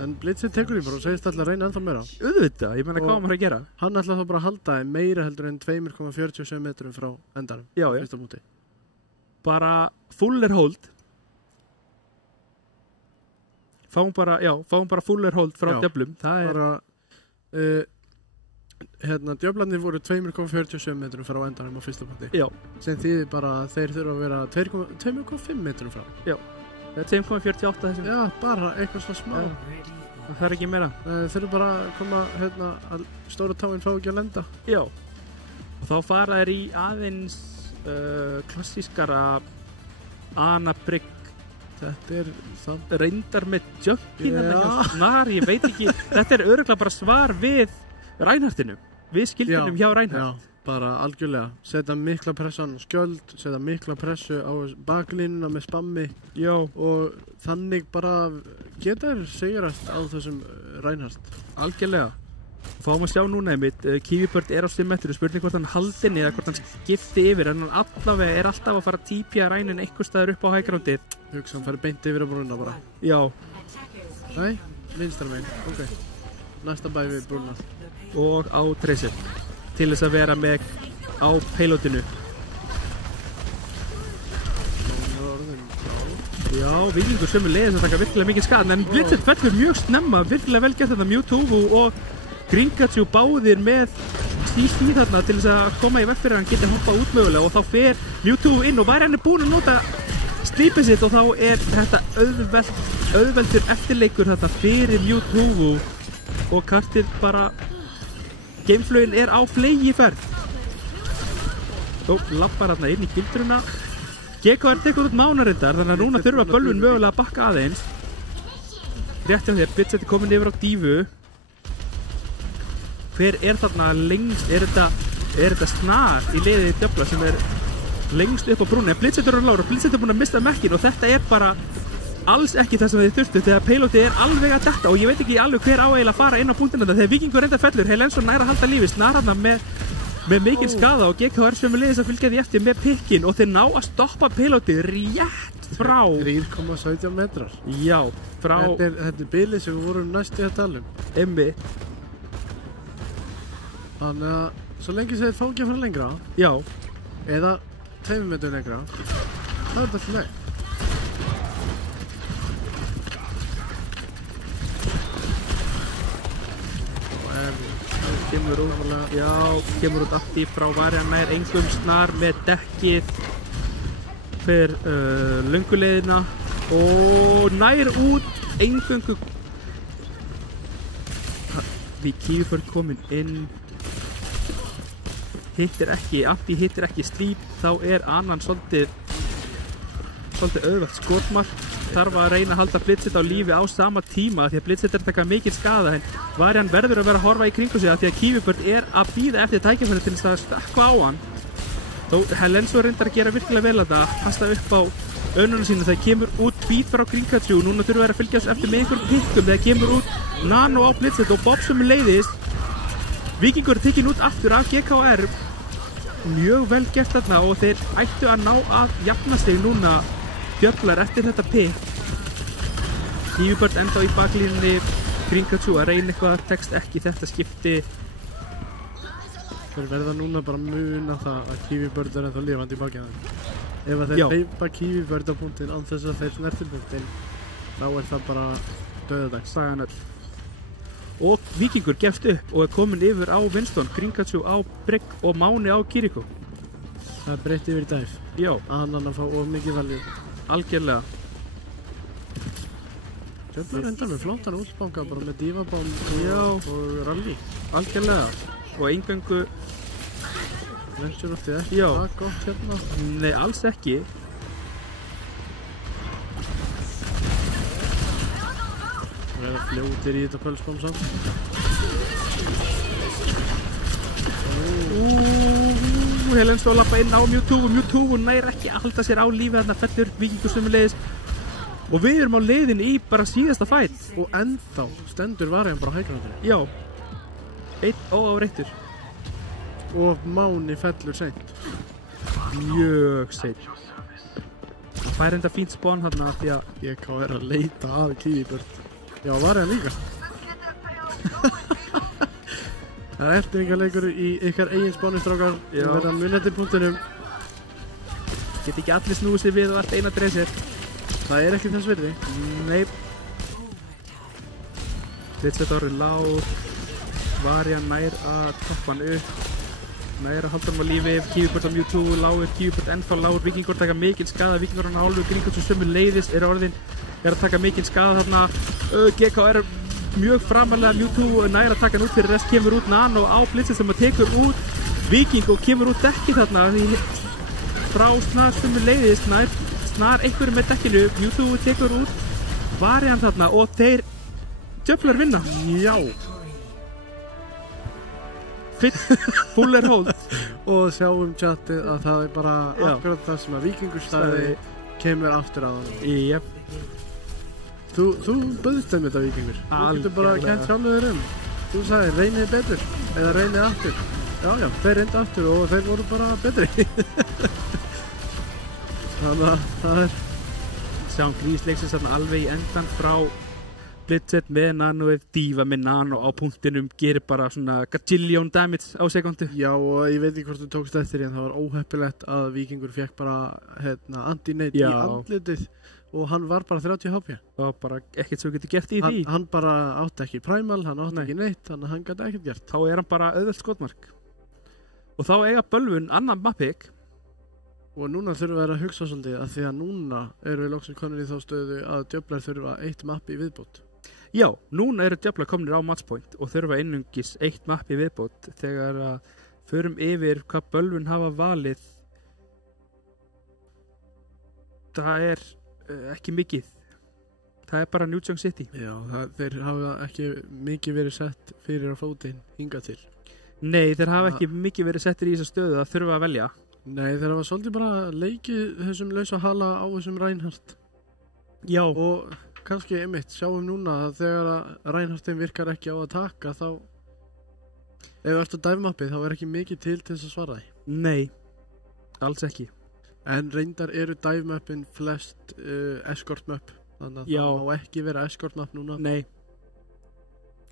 En Blitzed tekur í bara og segist alltaf að reyna ennþá meira. Auðvitað, ég meina hvað maður að gera. Hann ætla þá bara að halda meira heldur en 2,47 metrum frá endanum. Já. Bara fuller hold. Fáum bara fuller hold frá djöflum. Það er bara djöflarnir voru 2,47 metrum frá endanum á fyrsta punkti. Já. Sem þýðir bara að þeir þurfa að vera 2,5 metrum frá. Já. Það er 2,48 þessum. Já, bara eitthvað svona smá. Það er ekki meira. Þeir þurfa bara að koma að stóra táin fá ekki að lenda. Já. Og þá fara þeir í aðeins klassískara anabrygg. Þetta er það. Reyndar með jumpin Snar, ég veit ekki. Þetta er örugglega bara svar við Reinhardtinu. Við skildinum hjá Reinhardt. Já. Bara algjörlega, setja mikla pressu á skjöld, setja mikla pressu á baklínuna með spammi. Já. Og þannig bara geta þér sigrast á þessum Reinhardt. Algjörlega. Fáum að sjá núna einmitt, Kýfubörn er á 5 metru, spurning hvort hann haldinni eða hvort hann skipti yfir, en hann allavega er alltaf að fara að típja Reinin eitthvað staður upp á hægrándið. Hugsa hann fari beint yfir á brúna bara. Já. Nei, vinstra megin, ok. Næsta bæ við brúna. Og á Tracer. Til þess að vera með á payloadinu. Já, Víkingur sömuleiðis að taka virkilega mikið skad, en Blitzed fellur mjög snemma, virkilega vel gert þetta Mewtwo og Gringatsu báðir með stíl þarna til þess að koma í veg fyrir að hann geti hoppað út mögulega og þá fer Mewtwo inn og Varian er búinn að nota slípið sitt og þá er þetta auðveldur eftirleikur þetta fyrir Mewtwo og kartið bara gameflögin er á flegiferð. Þó lappar hérna inn í gildruna. GKR tekur út mánarindar, þannig að núna þurfa bölvun mögulega að bakka aðeins. Rétt hjá þér, Blitzed er komin yfir á dífu. Hver er þarna lengst? Er þetta Snar í liðið djöfla sem er lengst upp á brúnni? Blitzed er á lára, Blitzed er búinn að mista mekkin og þetta er bara alls ekki það sem þið þurftu þegar Peloti alveg að detta og ég veit ekki alveg hver á eiginlega að fara inn á punktina þegar Víkingur reyndar fellur, Helensson nær að halda lífi, Snararna með mikil skada og GKR sömuleiðis að fylgja því eftir með pikkin og þeir ná að stoppa Peloti rétt frá 3,17 metrar. Já, frá Þetta er bilið sem við vorum næstu að tala Emmi. Þannig að svo lengi sem þeir fá ekki að fara lengra Já, eða 2 metrar lengra það er alltaf leið. kemur út afti frá Varjan nær engum Snar með dekkið fyrir lönguleiðina og nær út engöngu við Kífur komin inn Antti hittir ekki Sleep, þá er annan svolítið auðvelt skotmark, þarf að reyna að halda Blitzit á lífi á sama tíma því að Blitzit er að taka mikil skada en Varjan verður að vera að horfa í kringu sig að því að Kífubörn er að bíða eftir tækifæri til þess að stökkva á hann þó Helensson reyndar að gera virkilega vel að það kasta upp á önuna sína þegar kemur út beat frá Krinkatsjú, núna þurfa þær að fylgjast eftir með einhverjum pikkum þegar kemur út Nano á Blitzit og Bob sem leiðist Víkingur er tekinn út aftur af GKR mjög vel gert þarna og þeir ættu að ná að jafna sig núna Djöflar eftir þetta pikk Kífubörn enda í baklínunni Krinkatsjú að reyna eitthvað tekst ekki þetta skipti Þeir verða núna bara muna það að Kífubörn er ennþá lifandi í bakið ef að þeir hleypa Kífubörn á punktinn án þess að þeir snerti punktinn þá er það bara döðadags sagan öll og Víkingur gefst upp og er komin yfir á Winston, Krinkatsjú á Brygg og Máni á Kiriko. Það er breytt yfir í dæf. Já. Annan að fá of mikið valju. Algjörlega. Djöflar enda með flottan útbanka bara með divabám og rally. Algjörlega. Og eingöngu Lensur átti ekki það gott hérna. Nei, alls ekki. Það er að fljótir í þetta pölsbám samt. Helensson lappa inn á Mewtwo og nær ekki að halda sér á lífi þarna fellur Víkingur sömuleiðis og við erum á leiðinni í bara síðasta fætt og ennþá stendur Varjan bara á hægrandur. Já, einn óáreittur og Máni fellur seint. Mjög seint. Það fær enda fínt spón hérna því að ég er að leita að Kífubörn. Já, Varjan líka. Það er eftirringarleikur í ykkar eigin spánistrákar sem verða munandi punktunum. Get ekki allir snúið sér við og allt eina dreysir. Það er ekki þess virði. Nei. Blitzet árið lág. Varjan nær að toppa hann upp. Nær að halda hann á lífi. Kífubörn á Mewtwo lágur. Kífubörn ennþá lágur. Víkingur taka mikil skada. Víkingur á hálfu. Krinkatsjú sömu leiðis er að taka mikil skada þarna. GKR mjög framalega Mewtwo nær að taka hann út fyrir rest kemur út Nano á Blitzit sem að tekur út Víking og kemur út dekki þarna frá Snar sömu leiðis Snar einhverjum með dekkinu Mewtwo tekur út Varjan þarna og þeir Djöflar vinna. Já. Fuller hold og sjáum chatið að það er bara akkurat það sem að Víkingur staði kemur aftur að hann. Jep. Þú bauðst þeim þetta Víkingur. Þú getur bara kent sjálfur þér Þú sagði reynið betur eða reynið aftur. Já, þeir reyndu aftur og þeir voru bara betri. Þannig að það er sjáum grísleiksins þarna alveg í endan frá Blitzet með Nano Diva með Nano á punktinum gerir bara svona gajillion damage á sekundu. Já og ég veit ekki hvort þú tókst eftir en það var óheppilegt að Víkingur fekk bara anti-nate í andlitið og hann var bara 30 HP. Það var bara ekkert sem getur gert í því. Hann bara átti ekki primal, hann átti ekki neitt, þannig að hann gæti ekkert gert. Þá er hann bara auðvelt skotmark. Og þá eiga Bölvun annan mappick. Og núna þurfum við að hugsa svolítið að því að núna eru við loksins komin í þá stöðu að Djöflar þurfa 1 mappi í viðbót. Já, núna eru Djöflar kominir á matchpoint og þurfa einungis 1 mappi í viðbót þegar að förum yfir hvað Bölvun hafa valið. Það er ekki mikið. Það er bara New Junk City. Já, þeir hafa ekki mikið verið sett fyrir á fótinn hingað til. Nei, þeir hafa ekki mikið verið settir í þessa stöðu að þurfa að velja. Nei, þeir hafa svolítið bara leikið þessum lausa hala á þessum Reinhardt. Já, og kannski einmitt sjáum núna að þegar að Reinhardtin virkar ekki á að taka þá ef þú ert á dæfmappið þá er ekki mikið til þess að svara því nei, alls ekki. en reyndar eru dæfmappin flest escortmapp þannig að Já. það má ekki vera escortmapp núna Nei,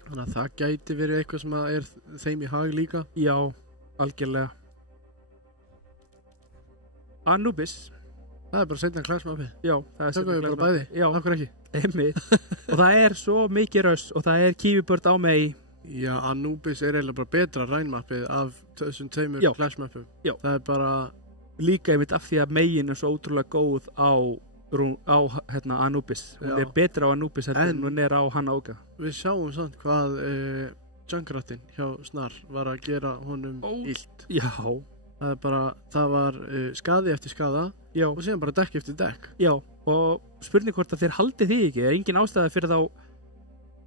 þannig að það gæti verið eitthvað sem að er þeim í hag líka já, algjörlega. Anubis, það er bara seinna klagsmappið já, það er tökum við bara bæði, Já, okkur ekki einmitt. Og það er svo mikið röss og það er Kívibörd á mig. Já, Anubis er eiginlega bara betra rænmappið af þessum tveimur Já. klagsmappum Já. það er bara Líka einmitt af því að megin er svo ótrúlega góð á Anubis. Hún Já. er betra á Anubis heldur en En- hún er á Hanaoka. við sjáum samt hvað Junkrattin hjá Snar var að gera honum Ó. illt Já, það er bara, það var skaði eftir skaða já, og síðan bara dekk eftir dekk já. Og spurning hvort að þeir haldi því ekki. Er engin ástæða fyrir þá?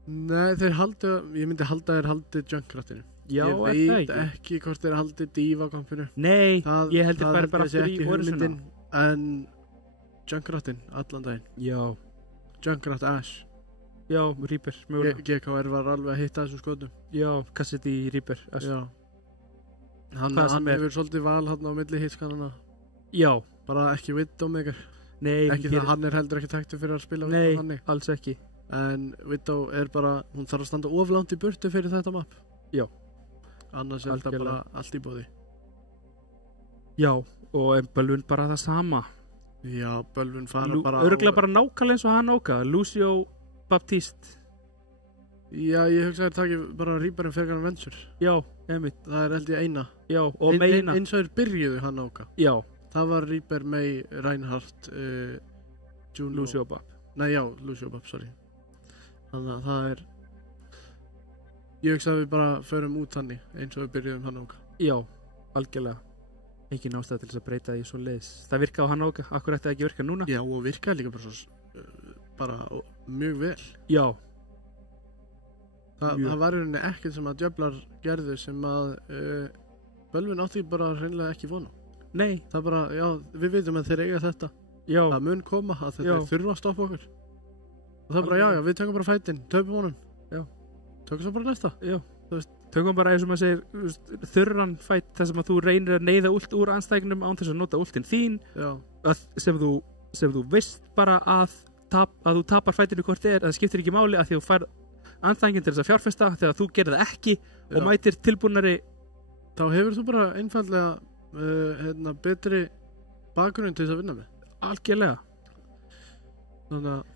Nei, þeir haldi, ég myndi halda þeir haldi Junkrattinu Já, ég er það veit ekki? ekki hvort þeir haldi Diva-kompinu Nei, ég held að færi bara sé aftur í Horizona. en Junkrattin allan daginn Já, Junkrat Ash já, Reaper, mögulega. GKR var alveg að hitta þessum skotum Já, Cassidy Reaper. Já Hann Hvað sem er. hefur svolítið val hann á milli hitskanana Já, bara ekki Widowmaker nei, ekki það, hann er heldur ekki tæktur fyrir að spila Nei, þannig alls ekki. en Widow er bara, hún þarf að standa oflangt í burtu fyrir þetta mapp Já. annars er þetta Algjörlega. bara allt í bóði Já, og en Bölvun bara það sama. já, bölvun fara bara Örgulega bara nákvæmlega eins og Hanaoka. Lucio Baptiste. já, ég hugsa að það taki bara Reaperinn frekar en Venture Já, einmitt. það er held ég eina Já, og meina. eins og þeir byrjuðu hann áka Já, það var Reaper, May, Reinhardt Juno Lucio Bap. nei, já, Lucio Bap, sorry þannig að það er ég hugsa að við bara förum út þannig eins og við byrjuðum hann áka Já, algjörlega. Engin ástæða til þess að breyta því svo leiðis. Það virka á Hanaoka. Akkur ætti það ekki að virka núna? já, og virkaði líka bara svo bara mjög vel Já, það, Mjög. það var í rauninni ekkert sem að djöflar gerðu sem að Bölvin átti bara hreinlega ekki vona nei, það bara, já, við veitum að þeir eiga þetta já, það mun koma, að þetta Já. þurfa að stoppa okkur og það er bara, já, já, við tökum bara fætinn töpum honum, Já. tökum svo bara næsta já. Tökum bara eins og maður segir, þú veist, þurran fætt þar sem að þú reynir að neyða ult úr anstæknum án þess að nota ultin þín já, sem þú veist bara að þú tapar fættinu hvort er, að það skiptir ekki máli að því að þú fær andstængin til þess að fjárfesta þegar þú gerir það ekki og Já. mætir tilbúnari. þá hefur þú bara einfallega betri bakgrunn til þess að vinna með Algjörlega. þannig að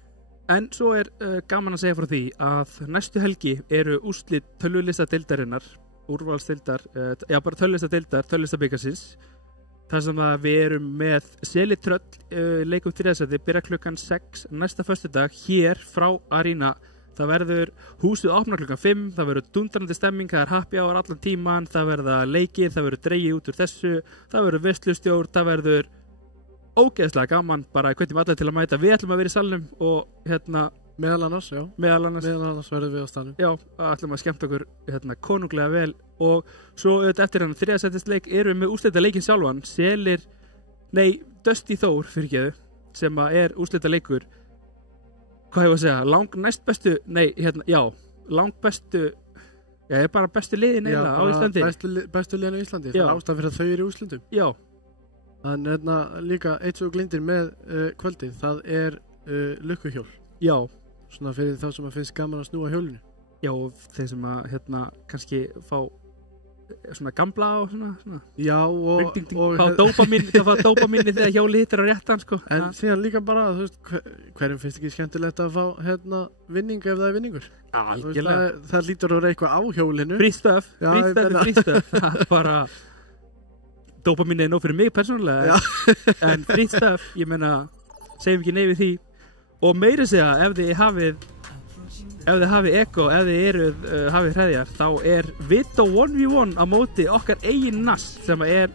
En svo er gaman að segja frá því að næstu helgi eru úrslit tölvulista deildarinnar, úrvalsdeildar, bara tölvulista deildar, tölvulista byggarsins. Þar sem að við erum með Seli Tröll leikum til þess að þið byrja klukkan 6 næsta föstudag hér frá Arena. Það verður húsið opna klukkan 5, það verður dundrandi stemming, það er happy hour allan tíman, það verða leikir, það verður dregið út úr þessu, það verður veislustjórn, það verður ógeðslega gaman, bara hvernig allir til að mæta. Við ætlum að vera í salnum og meðal annars, já, meðal annars verðum við á stanum já, ætlum að skemmta okkur konunglega vel og svo auðvitað eftir hann þriðasættisleik erum við með úrslita leikin sjálfan Dusty Þór fyrirgeðu sem að er úrslita leikur hvað hefur að segja, næstbestu langbestu er bara bestu liðin eiginlega á Íslandi bestu liðin á Íslandi, Já. það er ástæð fyrir að þau eru í úrslitum já, en líka eitt svo glindir með kvöldið, það er lukkuhjól já, svona fyrir þá sem að finnst gaman að snúa hjólinu já og þeir sem að kannski fá svona gamla og svona já, og, ding, ding, og það fá dópaminni þegar hjóli hittir á réttan sko. en síðan líka bara, þú veist, hverjum finnst ekki skemmtilegt að fá vinning ef það er vinningur Þú veist, það lítur að vera eitthvað á hjólinu frístöf Já, ég það er bara dópaminni er nóg fyrir mig persónulega en frístöf, ég meina segjum ekki nei við því og meiri segja ef þið hafið eko, ef þið eruð hafið hreðjar, þá er Vito 1v1 á móti okkar eigin nast sem er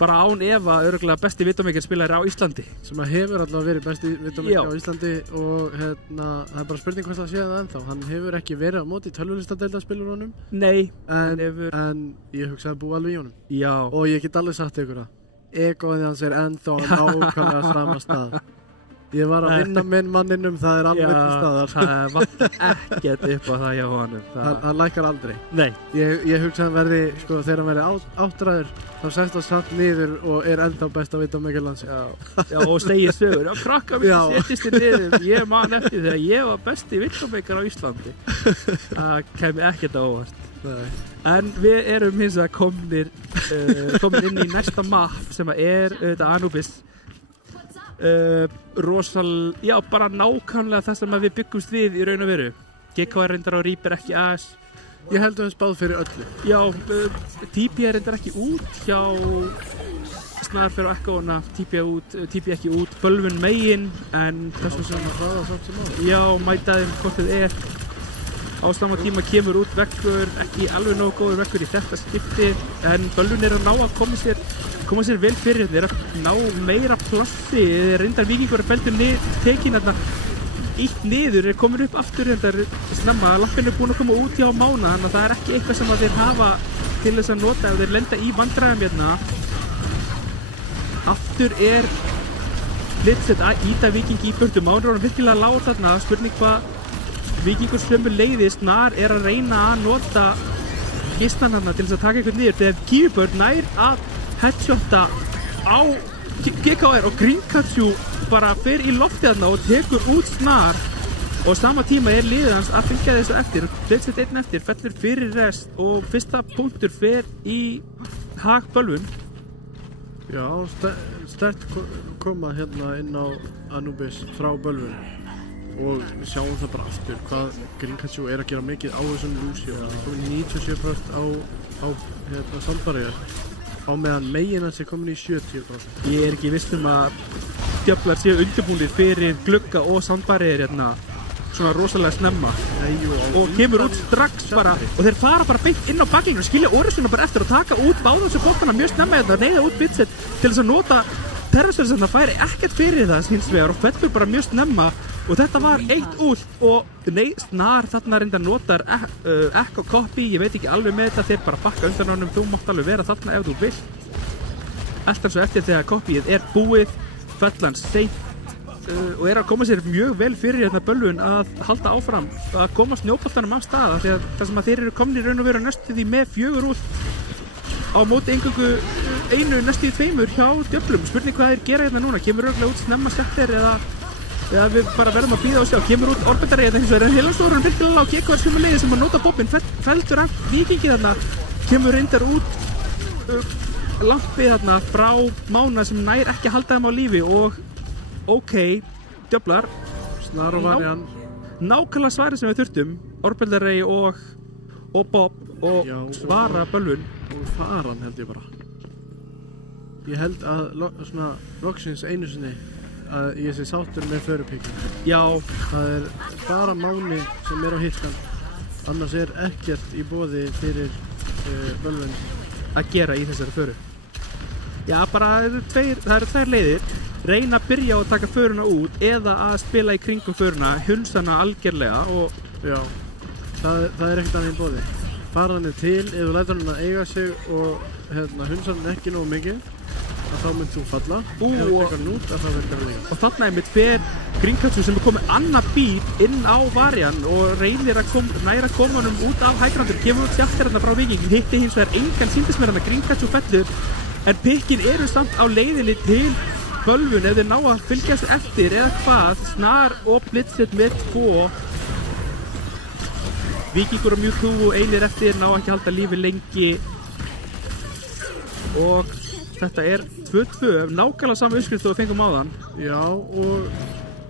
bara án efa örgulega besti Vitomaker spilari á Íslandi sem að hefur allavega verið besti Já. Vitomaker á Íslandi og það er bara spurning hvort það sé það ennþá hann hefur ekki verið á móti tölvulistadeildarspilurunum nei, en ég hugsa að búa alveg í honum já, og ég get alveg sagt ykkur það egoðið hans er ennþá á nákvæmlega sama stað Ég var að vinna minn manninum, það alveg til staðar. Það vantar ekkert upp á það hjá honum. Hann lækkar aldrei. Nei. Ég hugsa hann verði, sko, þegar hann verði áttræður, þá sest hann samt niður og ennþá best að vita mikið landsins. Já, og segir sögur. Já, krakka mér settist í niður. Ég man eftir þegar ég var besti villameikar á Íslandi. Það kemur ekkert á óvart. Nei. En við erum hins vegar komin inn í næsta map sem er Anubis. Já, bara nákvæmlega það sem við byggumst við í raun og veru. GK reyndar á Reaper ekki aðeins. Ég held að við spáð fyrir öllu. Já, TP reyndar ekki út hjá Snar fyrir Echo'na, TP ekki út, Bölvun megin, en þessum sem að hraða samt sem áður. Já, mætaðum hvort þið á sama tíma kemur út veggur, ekki alveg nógu góður veggur í þetta skipti, en Bölvun að ná að koma sér vel fyrir, þeir að ná meira plassi, reyndar Víkingur að beldur tekin þarna ítt niður, komin upp aftur reyndar snemma, lappin búin að koma út hjá Mána, þannig að það ekki eitthvað sem að þeir hafa til þess að nota ef þeir lenda í vandræðum hérna. Aftur Blitz að íta Víking í burtu, Mána er virkilega lág þarna, spurning hvað Víkingur sömu leiði, Snar að reyna að nota gistan þarna til þess að taka eitthvað niður, þegar Kýfubörn nær að headshota á GKR og Greencatchu bara fer í loftið þarna og tekur út Snar og sama tíma liðið hans að fylgja þessu eftir, Blitz einn eftir, fellur fyrir rest og fyrsta punktur fer í hag Bölvun. Já, sterkt koma hérna inn á Anubis frá Bölvun og við sjáum það bara aftur hvað Greencatchu að gera mikið á þessum Lucio. Það komið 97% á Sandbarrier á meðan megin hans komin í 70%. Ég ekki viss að djöflar séu undirbúnir fyrir glugga og Sandbarrier hérna svona rosalega snemma. Og kemur út strax bara og þeir fara bara beint inn á baklínur og skilja Orusuna bara eftir og taka út báða þessu bóttana mjög snemma hérna, neyða út bitset til þess að nota Terrasverð sem það færi ekkert fyrir það hins vegar og fellur bara mjög snemma og þetta var eitt út og Snar þarna reyndar notar Echo Copy, ég veit ekki alveg með þetta, þeir bara bakka undan honum, þú mátt alveg vera þarna ef þú vilt. Alltaf svo eftir þegar copyið búið, fellan seint og að koma sér mjög vel fyrir hérna Bölvun að halda áfram, að koma snjóboltanum af stað, því að það sem að þeir eru komin í raun og veru næstu því með 4 út á móti eingöngu einu næstu í 2 hjá djöflum. Spurning hvað þeir gera hérna núna, kemur örugglega út snemma settir eða við bara verðum að bíða og sjá, kemur út Orbitari eða hins vegar, en Heilandstóran virkilega lág, GKR sömu leiði sem að nota bobbin, feldur af Víkingi þarna, kemur reyndar út lampið þarna frá Mána sem nær ekki að halda þeim á lífi og ok, djöflar Snar og Varjan nákvæmlega svari sem við þurftum, Orbitari og Bob og svara Bölvun og faran held ég bara. Ég held að svona loksins einu sinni að ég sé sáttur með förupíkjum. Já, það bara Máni sem á hitkan, annars ekkert í boði fyrir Bölvun að gera í þessari föru. Já, bara það eru 2 leiðir, reyna að byrja á að taka föruna út eða að spila í kringum föruna, hunsana algjörlega og já, það ekkert annað í boði. Fara hann til, ef þú lætur hann að eiga sig og hunsa hann ekki nógu mikið, að þá mynd þú falla, ef þú tekur hann út, að það verður lengi. Og þarna einmitt fer Greencatchu sem komið annað bíl inn á Varjan og reynir að næra koma honum út af hægrandur, kemur út sjáttir hérna frá Víkingin, hitti hins vegar engan sýndist mér hann að Greencatchu fellur, en pikkin eru samt á leiðinni til Bölvun ef þeir ná að fylgjast eftir eða hvað, Snar og Blitzet með 2. Víkingur og Mewtwo og einir eftir ná ekki að halda lífi lengi og þetta 2-2, nákvæmlega sama uppskrift og við fengum áðan. Já, og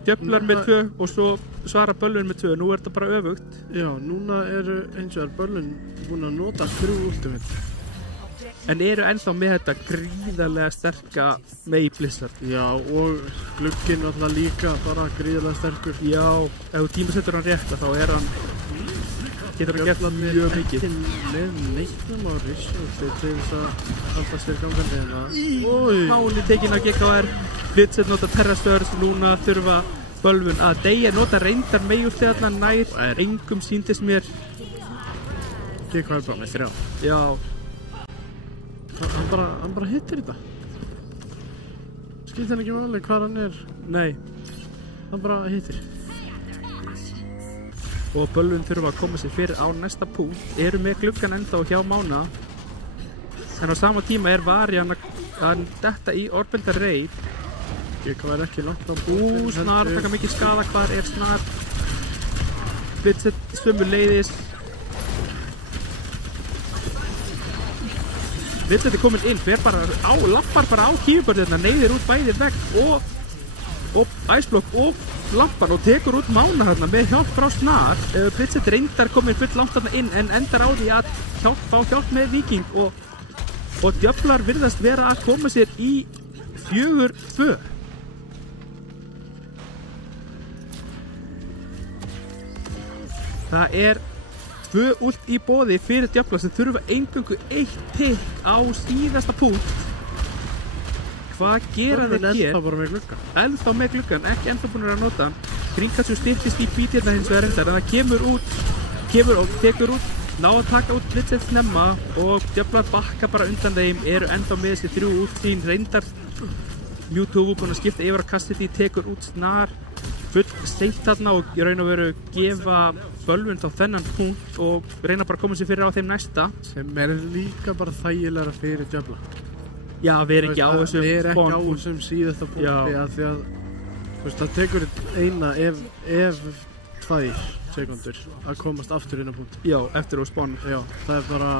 djöflar með 2 og svo svara Bölvun með 2, nú þetta bara öfugt. Já, núna eins og Bölvun búin að nota 3 ultimate. En eru ennþá með þetta gríðarlega sterka Mei Blizzard. Já, og glugginn alltaf líka bara gríðarlega sterkur. Já, ef þú tímasettur hann rétt þá hann getur hann gert mjög mikið. Með neittum á risjóti til þess að halda sér gangandi hérna. Máli tekin að GKR, Blizzard nota Terrasverð, núna þurfa Bölvun að deyja, nota reyndar Mei-úrsteðarna nær, engum sýndist mér. GKR bara með 3. Já. Hann bara hittir þetta. Skilti hann ekki máli hvað hann Nei. hann bara hittir. Og Bölvun þurfa að koma sér fyrir á næsta punkt, eru með gluggan ennþá hjá Mána, en á sama tíma er Varian að detta í Orbeldar reið. Hvað er ekki langt á Snar taka mikið skada, hvar er Snar? Blitzet sömu leiðis. Blitzet er komin inn, lappar bara á kífubörðina, neyðir út bæði vegg og æsblokk og lampan og tekur út Mána hérna með hjálp frá Snar. Blitzet reyndar komin full langt hérna inn en endar á því að fá hjálp með Viking og djöflar virðast vera að koma sér í 4-2. Það er 2 ult í boði fyrir djöflar sem þurfa eingöngu 1 tikk á síðasta punkt. Hvað gera þeir hér? Ennþá með gluggan, ekki ennþá búin að nota hann. Kringkatsu styrkist í bítirna hins vegar reyndar en það kemur og tekur út, ná að taka út Blitzet snemma og djöflar bakka bara undan þeim, eru ennþá með þessi 3 út sín reyndar. Mewtwo búin að skipta yfir að Cassidy, tekur út Snar full seint þarna og í raun og veru gefa Bölvun þá þennan punkt og reyna bara að koma sér fyrir á þeim næsta. Sem er líka bara þægilega fyrir djöfla. Já, við erum ekki á þessum síðasta punkti að því að það tekur eina ef 2 sekundur að komast aftur inn á punkt. Já, eftir og spawn. Já, það er bara...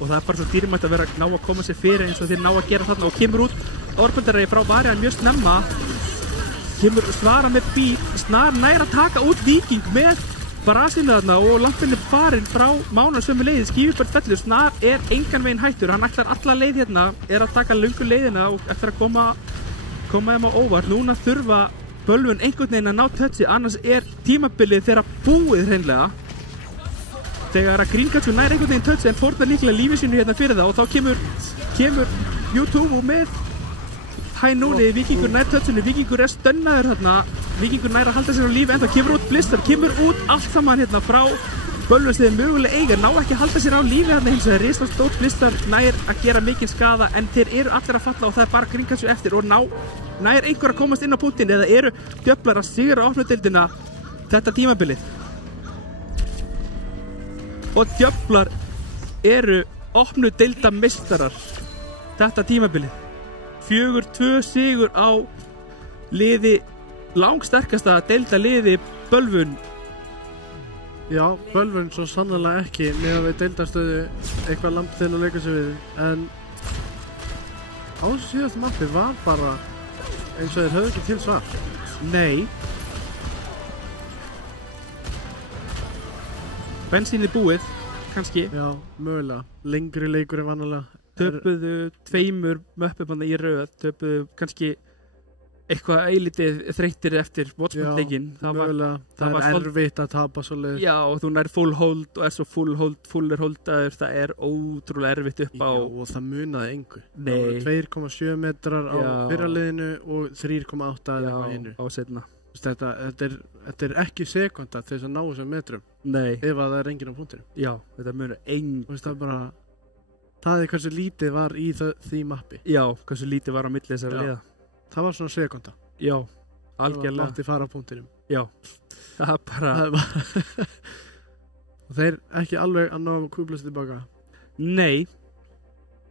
Og það er bara svo dýrmætt að vera að ná að koma sér fyrir eins og þeir ná að gera þarna og kemur út Orbendarreið frá Varian mjög snemma. Kemur svara með bíl, Snar nær að taka út Viking með Barasinu þarna og lampin er farin frá Mána sömu leiði, skífubörn fellur. Snar er engan veginn hættur, hann ætlar alla leið hérna, er að taka löngu leiðina og eftir að koma þeim á óvart. Núna þurfa Bölvun einhvern veginn að ná touchi, annars er tímabilið þeirra búið hreinlega. Þegar að Kringkatsu nær einhvern veginn touchi en fórnar líklega lífi sínu hérna fyrir það og þá kemur Mewtwo með Hænúni, Víkingur nær touchinu, Víkingur er stönnaður hérna, Víkingur nær að halda sér á lífi en það kemur út Blizzard, kemur út allt saman hérna frá Bölvunsliðið mögulega eiga, ná ekki að halda sér á lífi hérna hins vegar, risastórt stórt Blizzard nær að gera mikinn skada en þeir eru allir að falla og það er bara Kringkatsu eftir og nær einhver að komast inn á punktinn eða eru djöflar að sigra opnudeildina þetta tímabilið. Og djöflar eru opnudeildameistarar þetta tímabilið. 4-2 sigur á liði langsterkasta deildaliði Bölvun. Já, Bölvun svo sannarlega ekki með að við deildarstöðu eitthvað lamp til að leika sig við en á þessu síðastu mappi var bara eins og þeir höfðu ekki til svar. Nei. Bensínið búið, kannski. Já, mögulega. Lengri leikur en vanalega. Töpuðu 2 möppum í röð, töpuðu kannski eitthvað eilítið þreyttir eftir Watchman-leikinn. Það er erfitt að tapa svoleiðis. Já, og þú nær full hold og er svo full er holdaður, það er ótrúlega erfitt upp á. Já, og það munaði engu. Nei. 2,7 metrar á fyrra liðinu og 3,8 eða eitthvað hinnu. Já, á seinna. Þetta er ekki sekunda til þess að ná þessum metrum. Nei. Ef að það er enginn á punktinu. Já, þetta munar engu. Það er hversu lítið var í því mappi. Já, hversu lítið var á milli þessari liða. Það var svona sekunda. Já, algjörlega. Það mátti fara á punktinum. Já, það er bara... Og þeir ekki alveg að ná kúplast tilbaka. Nei.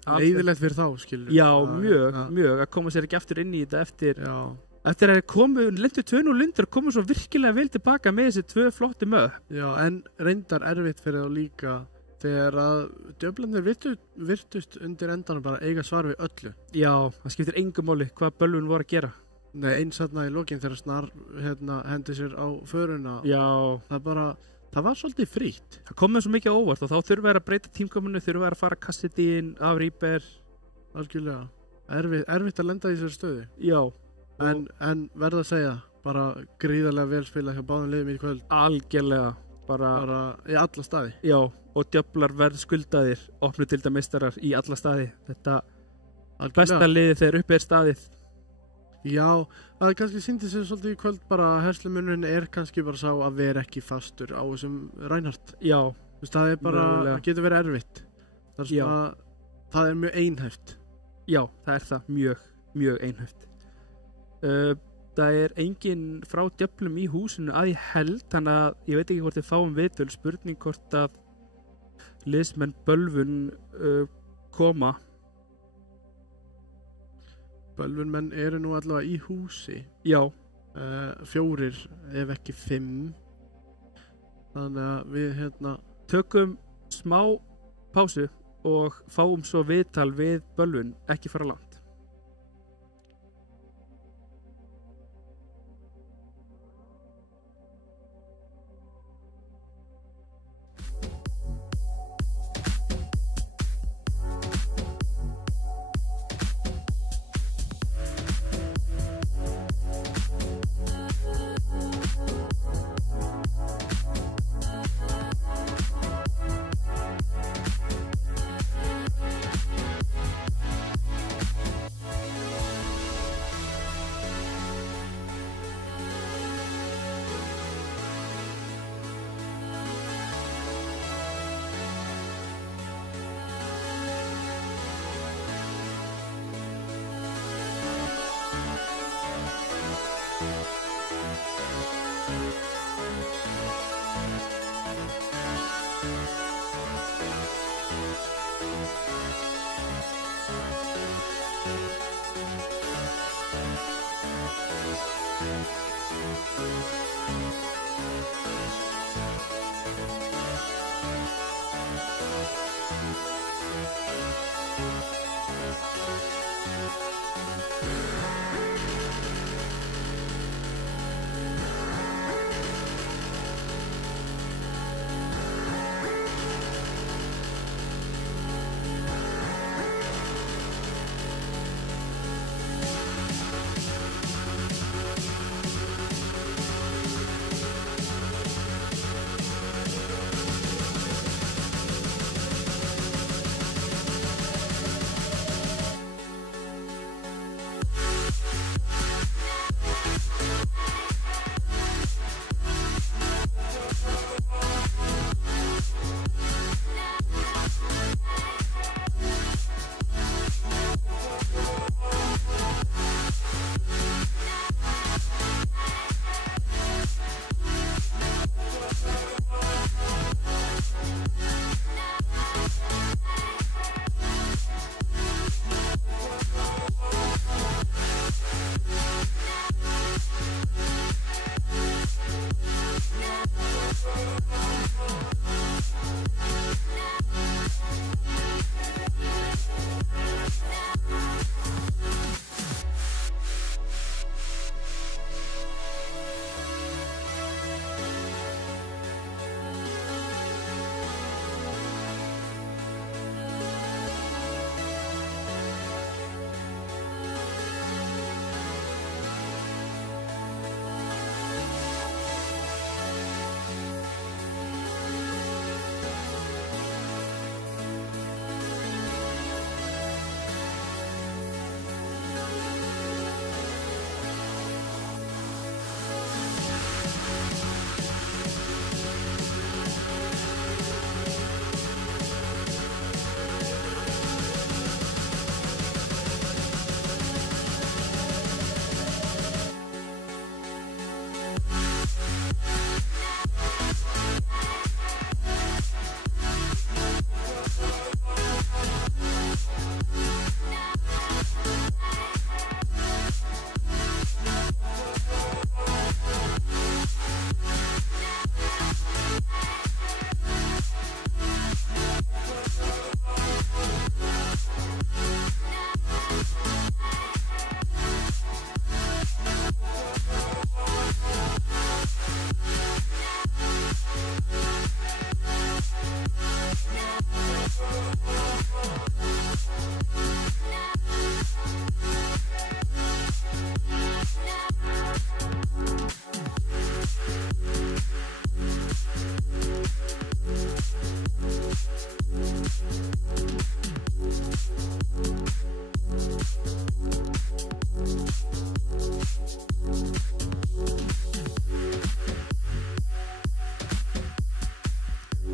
Eyðilegt fyrir þá, skilur. Já, mjög. Að koma sér ekki aftur inn í þetta eftir að lendur 2-0 lundur, komu svo virkilega vel tilbaka með þessi 2 flottu mög. Já, en reyndar erfitt fyrir þá líka þegar að djöflarnir virtust undir endanum bara eiga svar við öllu. Já, það skiptir engu máli hvað Bölvun voru að gera. Nei, eins þarna í lokinn þegar Snar hendi sér á föruna. Já. Það var svolítið frítt. Það kom með svo mikið óvart og þá þurfa að breyta tímkominu, þurfa að fara Cassidy af Reaper. Algjörlega. Erfitt að lenda í þessari stöðu. Já. En verð að segja, bara gríðarlega vel spilað hjá báðum liðum í kvöld. Algjörlega. Bara í alla staði. Já, og djöflar verð skuldaðir, opnudeildameistarar í alla staði. Þetta besta liði þegar uppi staðið. Já, það kannski sýndi sig svolítið í kvöld bara að herslumunurinn er kannski bara sá að vera ekki fastur á þessum Reinhardt. Já. Það er bara, það getur verið erfitt. Það er mjög einhæft. Já, það er það, mjög einhæft. Það engin frá djöflum í húsinu að ég held, þannig að ég veit ekki hvort þið fáum viðtöl, spurning hvort að liðsmenn Bölvun koma. Bölvunmenn eru nú allavega í húsi. Já. 4 ef ekki 5. Þannig að við tökum smá pásu og fáum svo viðtal við Bölvun, ekki fara langt.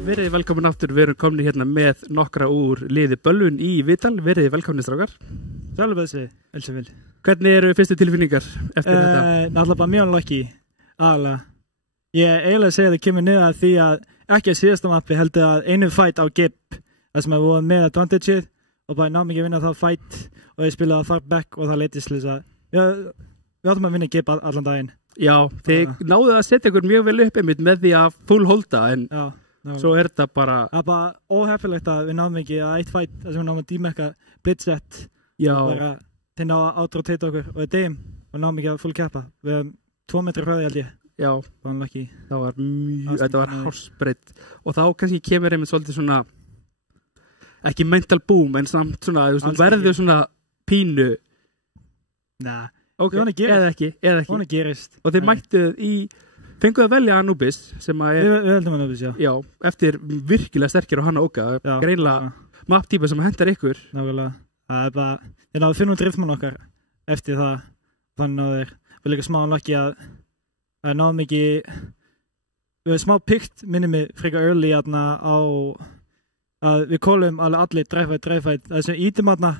Verið velkomin aftur, við erum komni hérna með nokkra úr liði Bölvun í viðtal. Verið velkomin strákar. Sjálf þessi, Elsa vil. Hvernig eru fyrstu tilfinningar eftir þetta? Náttúrulega bara mjög lucky, aðalega. Ég eiginlega segi að það kemur niður að því að ekki að síðasta mappi heldur að einu fight á GIP þar sem að við vorum með advantageið og bara náðum ekki að vinna það fight og ég spilaði far back og það leitist til þess að við áttum að vinna GIP allan daginn. Já, þið náðu að setja ykkur mjög vel upp einmitt með því að full holda en svo er þetta bara... Það er bara óhefilegt að við náðum ekki að eitt fight þar sem við náðum að dímekka blitzset og bara þeir náðu að átrotate okkur og við deyjum og náðum ekki að full keppa. Við hefum 2 metri hraði held ég. Já, þetta var hásbreytt og þá kannski kemur einmitt svolítið svona ekki mental boom en samt svona verður svona pínu eða ekki og þeir mættuð fenguð að velja Anubis sem að við veldum Anubis, já, eftir virkilega sterkir og Hanna Óka greinlega maptýpa sem hendar ykkur nákvæmlega, það er bara þeir náðu 500 driftmann okkar eftir það þannig að við líka smá lakki að það náðum ekki við hefum smá pikt minnum mig frekar early aðna á að við kólum allir dræfætt það sem ítum aðna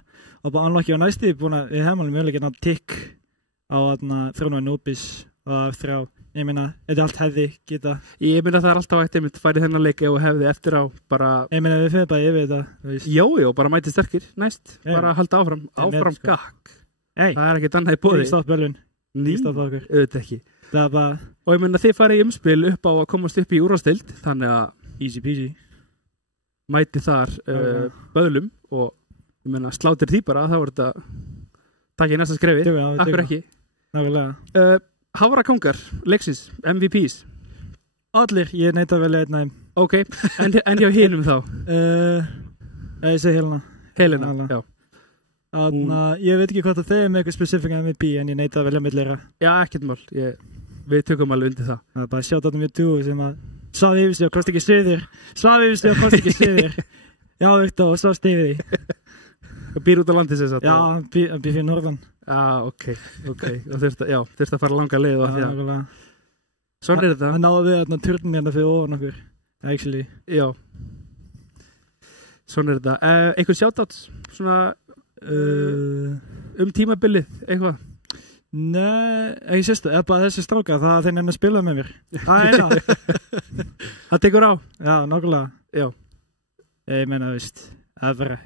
og bara unlucky á næsti við hefum alveg mjög að tikk á aðna þrjónu Anubis og þrjá ég meina, þetta allt hefði geta ég meina það alltaf ætti einmitt færið þennan leik og hefði eftir á bara ég meina við finnum bara yfir þetta Jó, bara mæti sterkir næst bara halda áfram gakk það er ekkert annað í boði Nýstopp bölun auðvitað ekki bara... og ég meina þið farið í umspil upp á að komast upp í úrvalsdeild þannig að easy peasy mæti þar böðlum og ég meina sláttir því bara þá er þetta takk í næsta skrefi akkur ekki Hafrakongar, leiksins, MVPs allir, ég neita að velja einn af þeim ok, en hjá hinum þá ég segi Helena, já ég veit ekki hvort að þeir með eitthvað specifík MVP en ég neita að velja millera já, ekkert mál, við tökum alveg undir það það er bara sjátt átum við dú sem að svaði yfir sig og kosti ekki sviðir já, Viktor, og svo stífið því býr út á landi sem sagt já, hann býr fyrir norðan ok og þurfti að fara langa leið og svona er þetta hann náði við að turnin hérna fyrir ofan okkur actually já svona er þetta einhver shoutouts svona tímabilið eitthvað nei, ekki sérstu, bara þessi stráka það er þeir að spila með mér það er eina það tekur á já, nákvæmlega já ég meina, veist, það er bara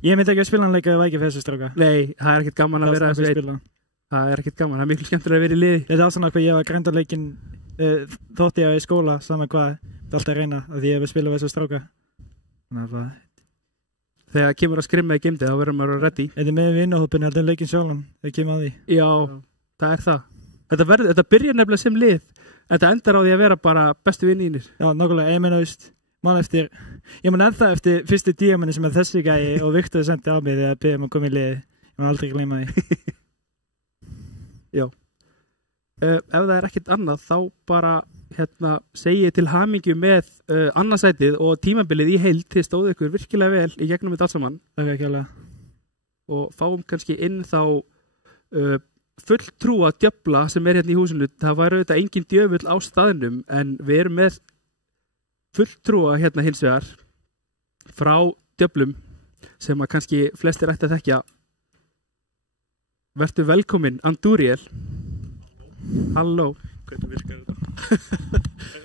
ég myndi ekki að spila hann leika ef ekki fyrir þessi stráka nei, það er ekkert gaman að vera þessu einn það er ekkert gaman, það er miklu skemmtilega að vera í liði þetta er ástæðan hvað ég var grænda leikin þótt ég að í skóla, saman hvað það er alltaf að reyna, að ég hef spilað þessu stráka þannig að þegar kemur að skrimma í gimdi þá verður maður ready þetta er með vinnahópinu, þetta er leikin sjálfan þegar kemur að því já, það er það þetta byrjar nefnilega sem lið þetta endar á því að vera bara bestu vinnínir já, nákvæmlega, ég meina, veist ég man ennþá eftir fyrstu díamanni sem er þessi gæi og Viktor sendi á mig þegar PM kom í liði ég man aldrei gleyma því já ef það er ekkert annað þá bara segi ég til hamingju með annarsætið og tímabilið í heild þið stóðu ykkur virkilega vel í gegnum þetta allt saman og fáum kannski inn þá fulltrúa djöfla sem er hérna í húsinu það var auðvitað engin djöfull á staðnum en við erum með fulltrúa hérna hins vegar frá djöflum sem að kannski flestir ætti að þekkja vertu velkomin Andúriel halló hvernig virkar þetta?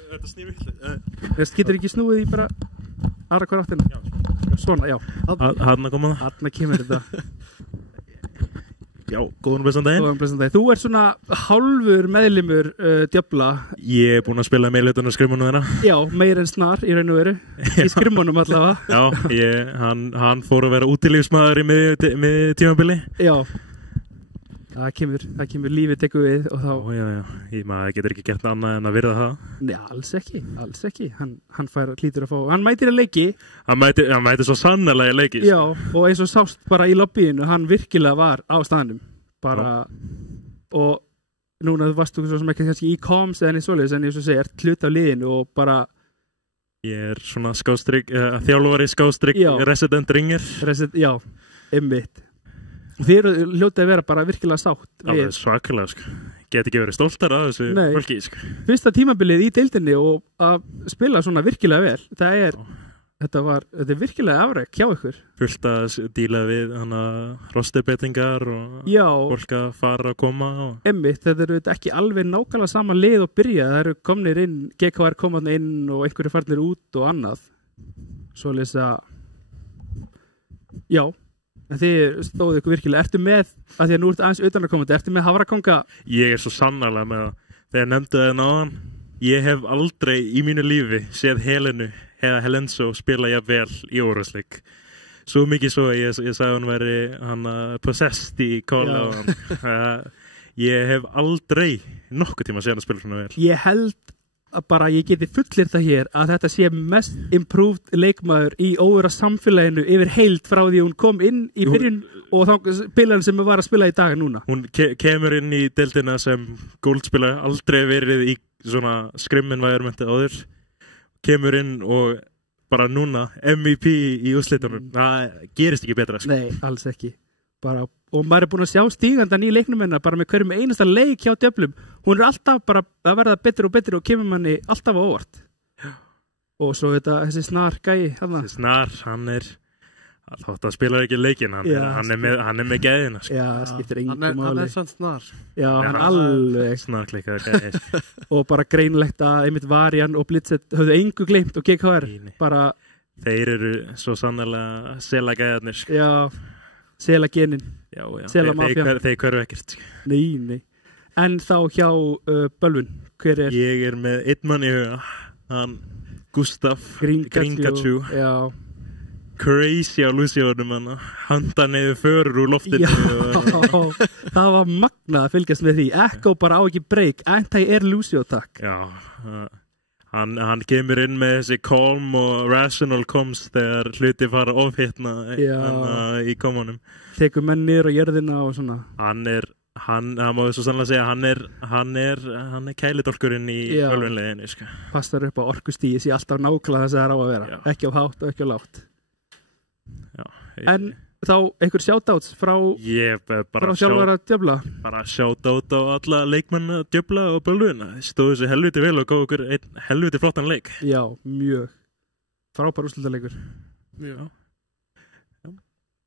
Þetta snýr vill getur ekki snúið í bara aðra hver áttina svona, já Hanna kemur þetta já, góðan blessan daginn þú ert svona hálfur meðlimur djöfla ég er búinn að spila meðlutunum skrimunum þeirra já, meir en snar í raun og veru í skrimunum allavega já, hann fór að vera útilífsmaður í miðju tímabili já það kemur lífið tekur við og þá maður getur ekki gert annað en að virða það nei, alls ekki hann hlýtur að fá, hann mætir að leiki hann mætir svo sannarlega að leiki já, og eins og sást bara í lobbyinu hann virkilega var á staðnum bara og núna þú varst þú svo sem ekki kannski í comms eða eins og svoleiðis en ég svo segir hlut af liðinu og bara ég er svona þjálfari skástrygg resident ringer já, einmitt þið eru hljótið að vera bara virkilega sátt alveg svakalega get ekki verið stoltar af þessu fólki fyrsta tímabilið í deildinni og að spila svona virkilega vel það er Þetta er virkilega afrek hjá ykkur. Fullt að díla við rostebettingar og fólk að fara og koma. Einmitt, þetta eru ekki alveg nákvæmlega sama lið og byrja. Það eru komnir inn, GKR komaðna inn og einhverju farnir út og annað. Svoleiðis að, já, en þið stóðu ykkur virkilega. Ertu með, að því að nú ertu aðeins utanakomandi, ertu með hafrakanga? Ég er svo sannarlega með það. Þegar nefndu það náðan, ég hef aldrei í mínu lífi séð Helenu eða Helenso spila jafnvel í Órósleik. Svo mikið svo að ég sagði hún væri possessed í kóla á hann. Ég hef aldrei nokkuð tíma séð hann að spila svona vel. Ég held að bara ég geti fullir það hér að þetta sé mest improved leikmaður í óvera samfélaginu yfir heild frá því hún kom inn í byrjun og þá spilaðan sem var að spila í dag núna. Hún kemur inn í deildina sem góldspila, aldrei verið í svona skrimmin hvað ég menti áður. Kemur inn og bara núna MVP í úrslitunum. Það gerist ekki betra. Nei, alls ekki. Bara, og maður er búin að sjá stígandan í leiknum hennar bara með hverjum einasta leik hjá Djöflum. Hún er alltaf bara að verða betri og betri og kemur manni alltaf á óvart. Og svo þessi Snar gæi. Þessi Snar, hann er þótt að spila ekki leikinn, hann er með gæðina. Já, skiptir engum máli. Hann er sann Snar. Já, hann alveg. Snarkleikar gæðir. Og bara greinlegt að einmitt Varjan og Blitzet höfðu engu gleymt og GKR. Bara... Þeir eru svo sannarlega selagæðarnir. Já, selagenin. Já. Selamafjan. Þeir hverfu ekkert. Nei. En þá hjá Bölvun, hver er? Ég er með einn mann í huga. Hann Gustaf Gringachu. Já. Crazy á Luciónum handa niður förur úr loftinu. Já, það var magnað að fylgjast með því. Echo bara á ekki break, anti-air Lucio takk. Já, hann kemur inn með þessi calm og rational comms þegar hluti fara ofhittna í komunum. Tekur menn niður á jörðina og svona. Hann má svo sannlega segja hann er kælidolkurinn í Bölvunleginu. Passar upp á orkustíi sé alltaf nákvæmlega þess að það er á að vera. Já. Ekki á hátt og ekki á lágt. Já, en þá einhver shoutouts frá þjálfara Djöfla? Bara shoutout á alla leikmenn Djöfla og Bölvuna. Stóðu þessu helviti vel og góð okkur einn helviti flottan leik. Já, mjög frábær úrslitaleikur. Já.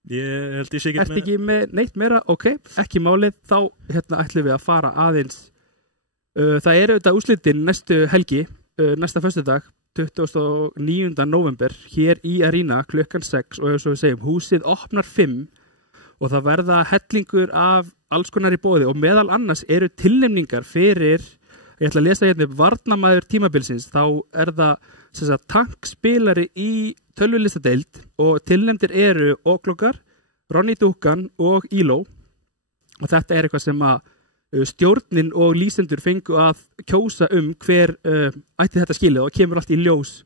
Ég held ég sé ekki Ertu ekki með neitt meira? Ok, ekki málið. Þá ætlum við að fara aðeins. Það eru auðvitað úrslitin næstu helgi, næsta föstudag 29. november hér í Arena klukkan 6 og svo við segjum húsið opnar 5 og það verða hellingur af alls konar í boði og meðal annars eru tilnefningar fyrir, ég ætla að lesa hérna upp varnarmaður tímabilsins, þá er það tankspilari í tölvulistadeild og tilnefndir eru Óklokar, Ronny Duncan og Elo og þetta er eitthvað sem að stjórnin og lýsendur fengu að kjósa hver ætti þetta skilið og kemur allt í ljós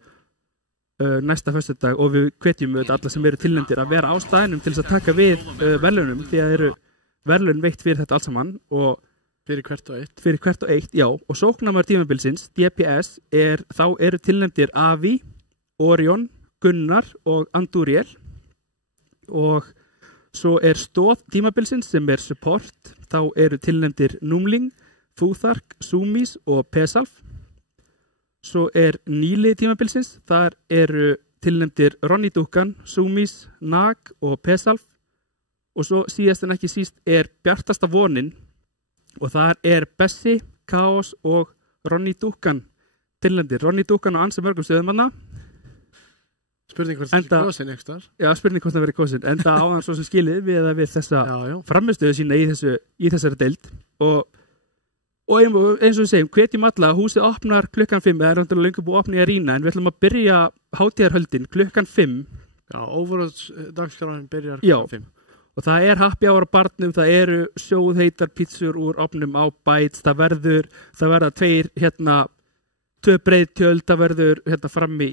næsta föstudag og við hvetjum alla sem eru tilnefndir að vera á staðinum til þess að taka við verðlaunum því að eru verðlaun veitt fyrir þetta allt saman og fyrir hvert og eitt, já, og sóknarmaður tímabilsins DPS þá eru tilnefndir Avi, Orion, Gunnar og Anduriel og svo stóð tímabilsins sem support, þá eru tilnefndir Númling, Fúþark, Súmís og Pesalf. Svo nýlið tímabilsins, þar eru tilnefndir Ronny Duncan, Súmís, Nag og Pesalf. Og svo síðast en ekki síst Bjartasta vonin og þar Bessi, Kaos og Ronny Duncan tilnefndir. Ronny Duncan og ansi mörgum stöðumanna. Spurning hvort það verið kosin eitthvað. Já, spurning hvort það verið kosin. Enda áðan svo sem skilið við þessa framistöðu sína í þessari deild. Og eins og við segjum, hvetjum alla, húsið opnar klukkan 5, það náttúrulega lengur búið að opna í Arena, en við ætlum að byrja hátíðarhöldin klukkan 5. Já, overall-dagskráin byrjar klukkan 5. Og það happy hour á barnum, það eru sjóðheitar pítsur úr opnum á Bites, það verða 2 breið tjöld, það verður frammi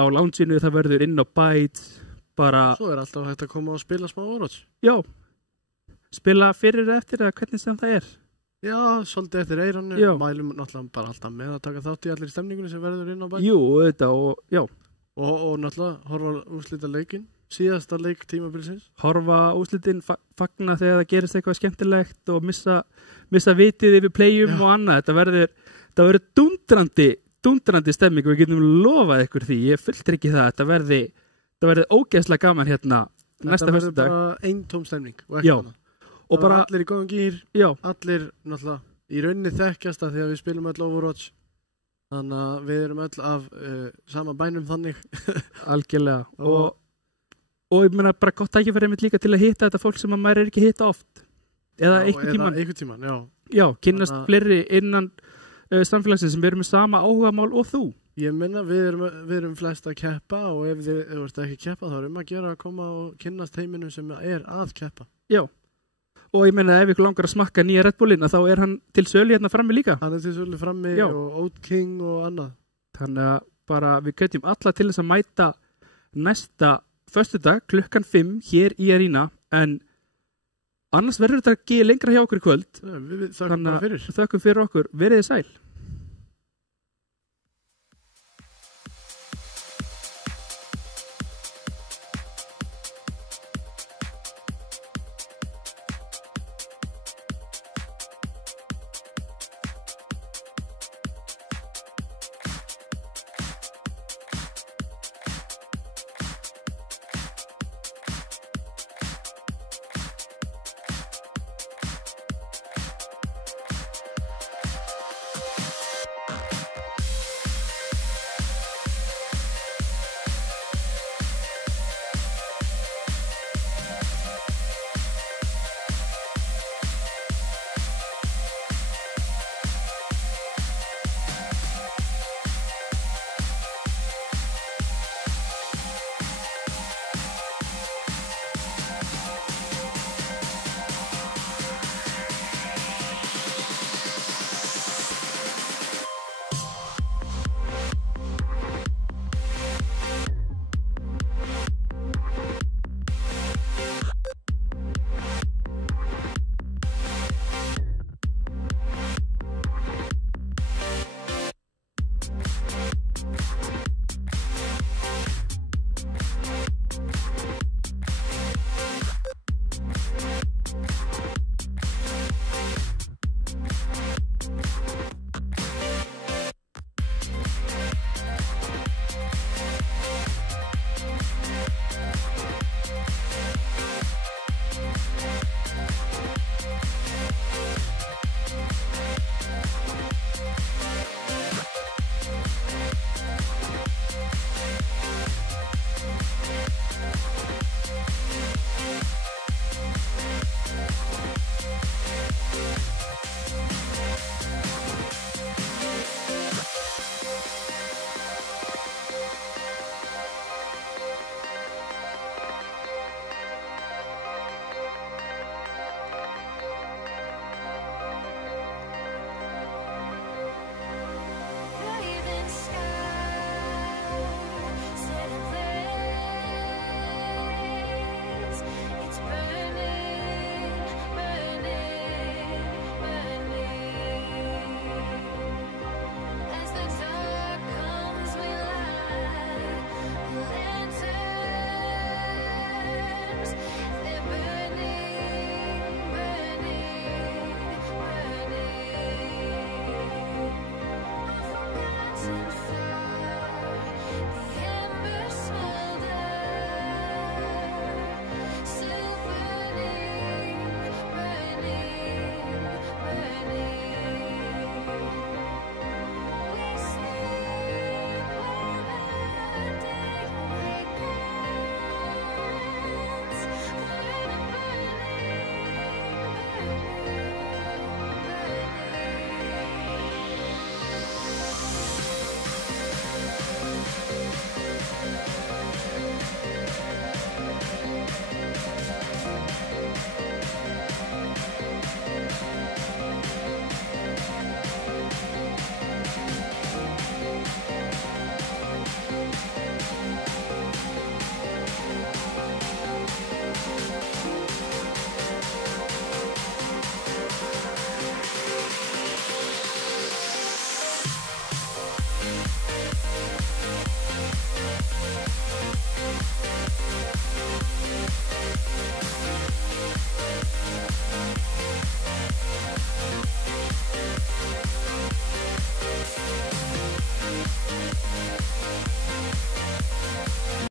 á loungeinu, það verður inn á Bites, bara... Svo alltaf hægt að koma og spila smá Overwatch. Já, spila fyrir eða eftir eða hvernig sem það Já, svolítið eftir eirannu, mælum náttúrulega bara alltaf með að taka þátt í allir stemningunni sem verður inn á Bites. Jú, þetta og já. Og náttúrulega horfa úrslita leikinn, síðasta leik tímabilsins. Horfa úrslitin, fagna þegar það gerist eitthvað skemmtilegt og missa vitið yfir playum og annað. Þetta verður dundrandi dundrandi stemming og við getum lofað ykkur því, ég fulltir ekki það, þetta verði ógeðslega gaman hérna næsta föstudag. Þetta verður bara eintóm stemning og ekki annað. Og bara allir í góðum gýr, allir náttúrulega í rauninni þekkjast að því að við spilum öll Overwatch, þannig að við erum öll af sama bænum þannig. Algjörlega. Og ég meina bara gott tækifæri mitt líka til að hitta þetta fólk sem að maður ekki hitta oft. Eða einhvern tíman. Já, kynnast fleiri innan samfélagsins sem erum með sama áhugamál og þú. Ég meina, við erum flest að keppa og ef þið ert ekki að keppa þá er að gera að koma og kynnast heiminum sem er að keppa. Já, og ég meina ef ykkur langar að smakka nýja Red Bullina þá er hann til sölu hérna frammi líka. Hann er til sölu frammi og Oat King og annað. Þannig að bara við hvetjum alla til þess að mæta næsta föstudag 5:00 hér í Arena, en annars verður þetta ekki lengra hjá okkur í kvöld. Við þakkum bara fyrir. Þakkum fyrir okkur, verið þið sæl.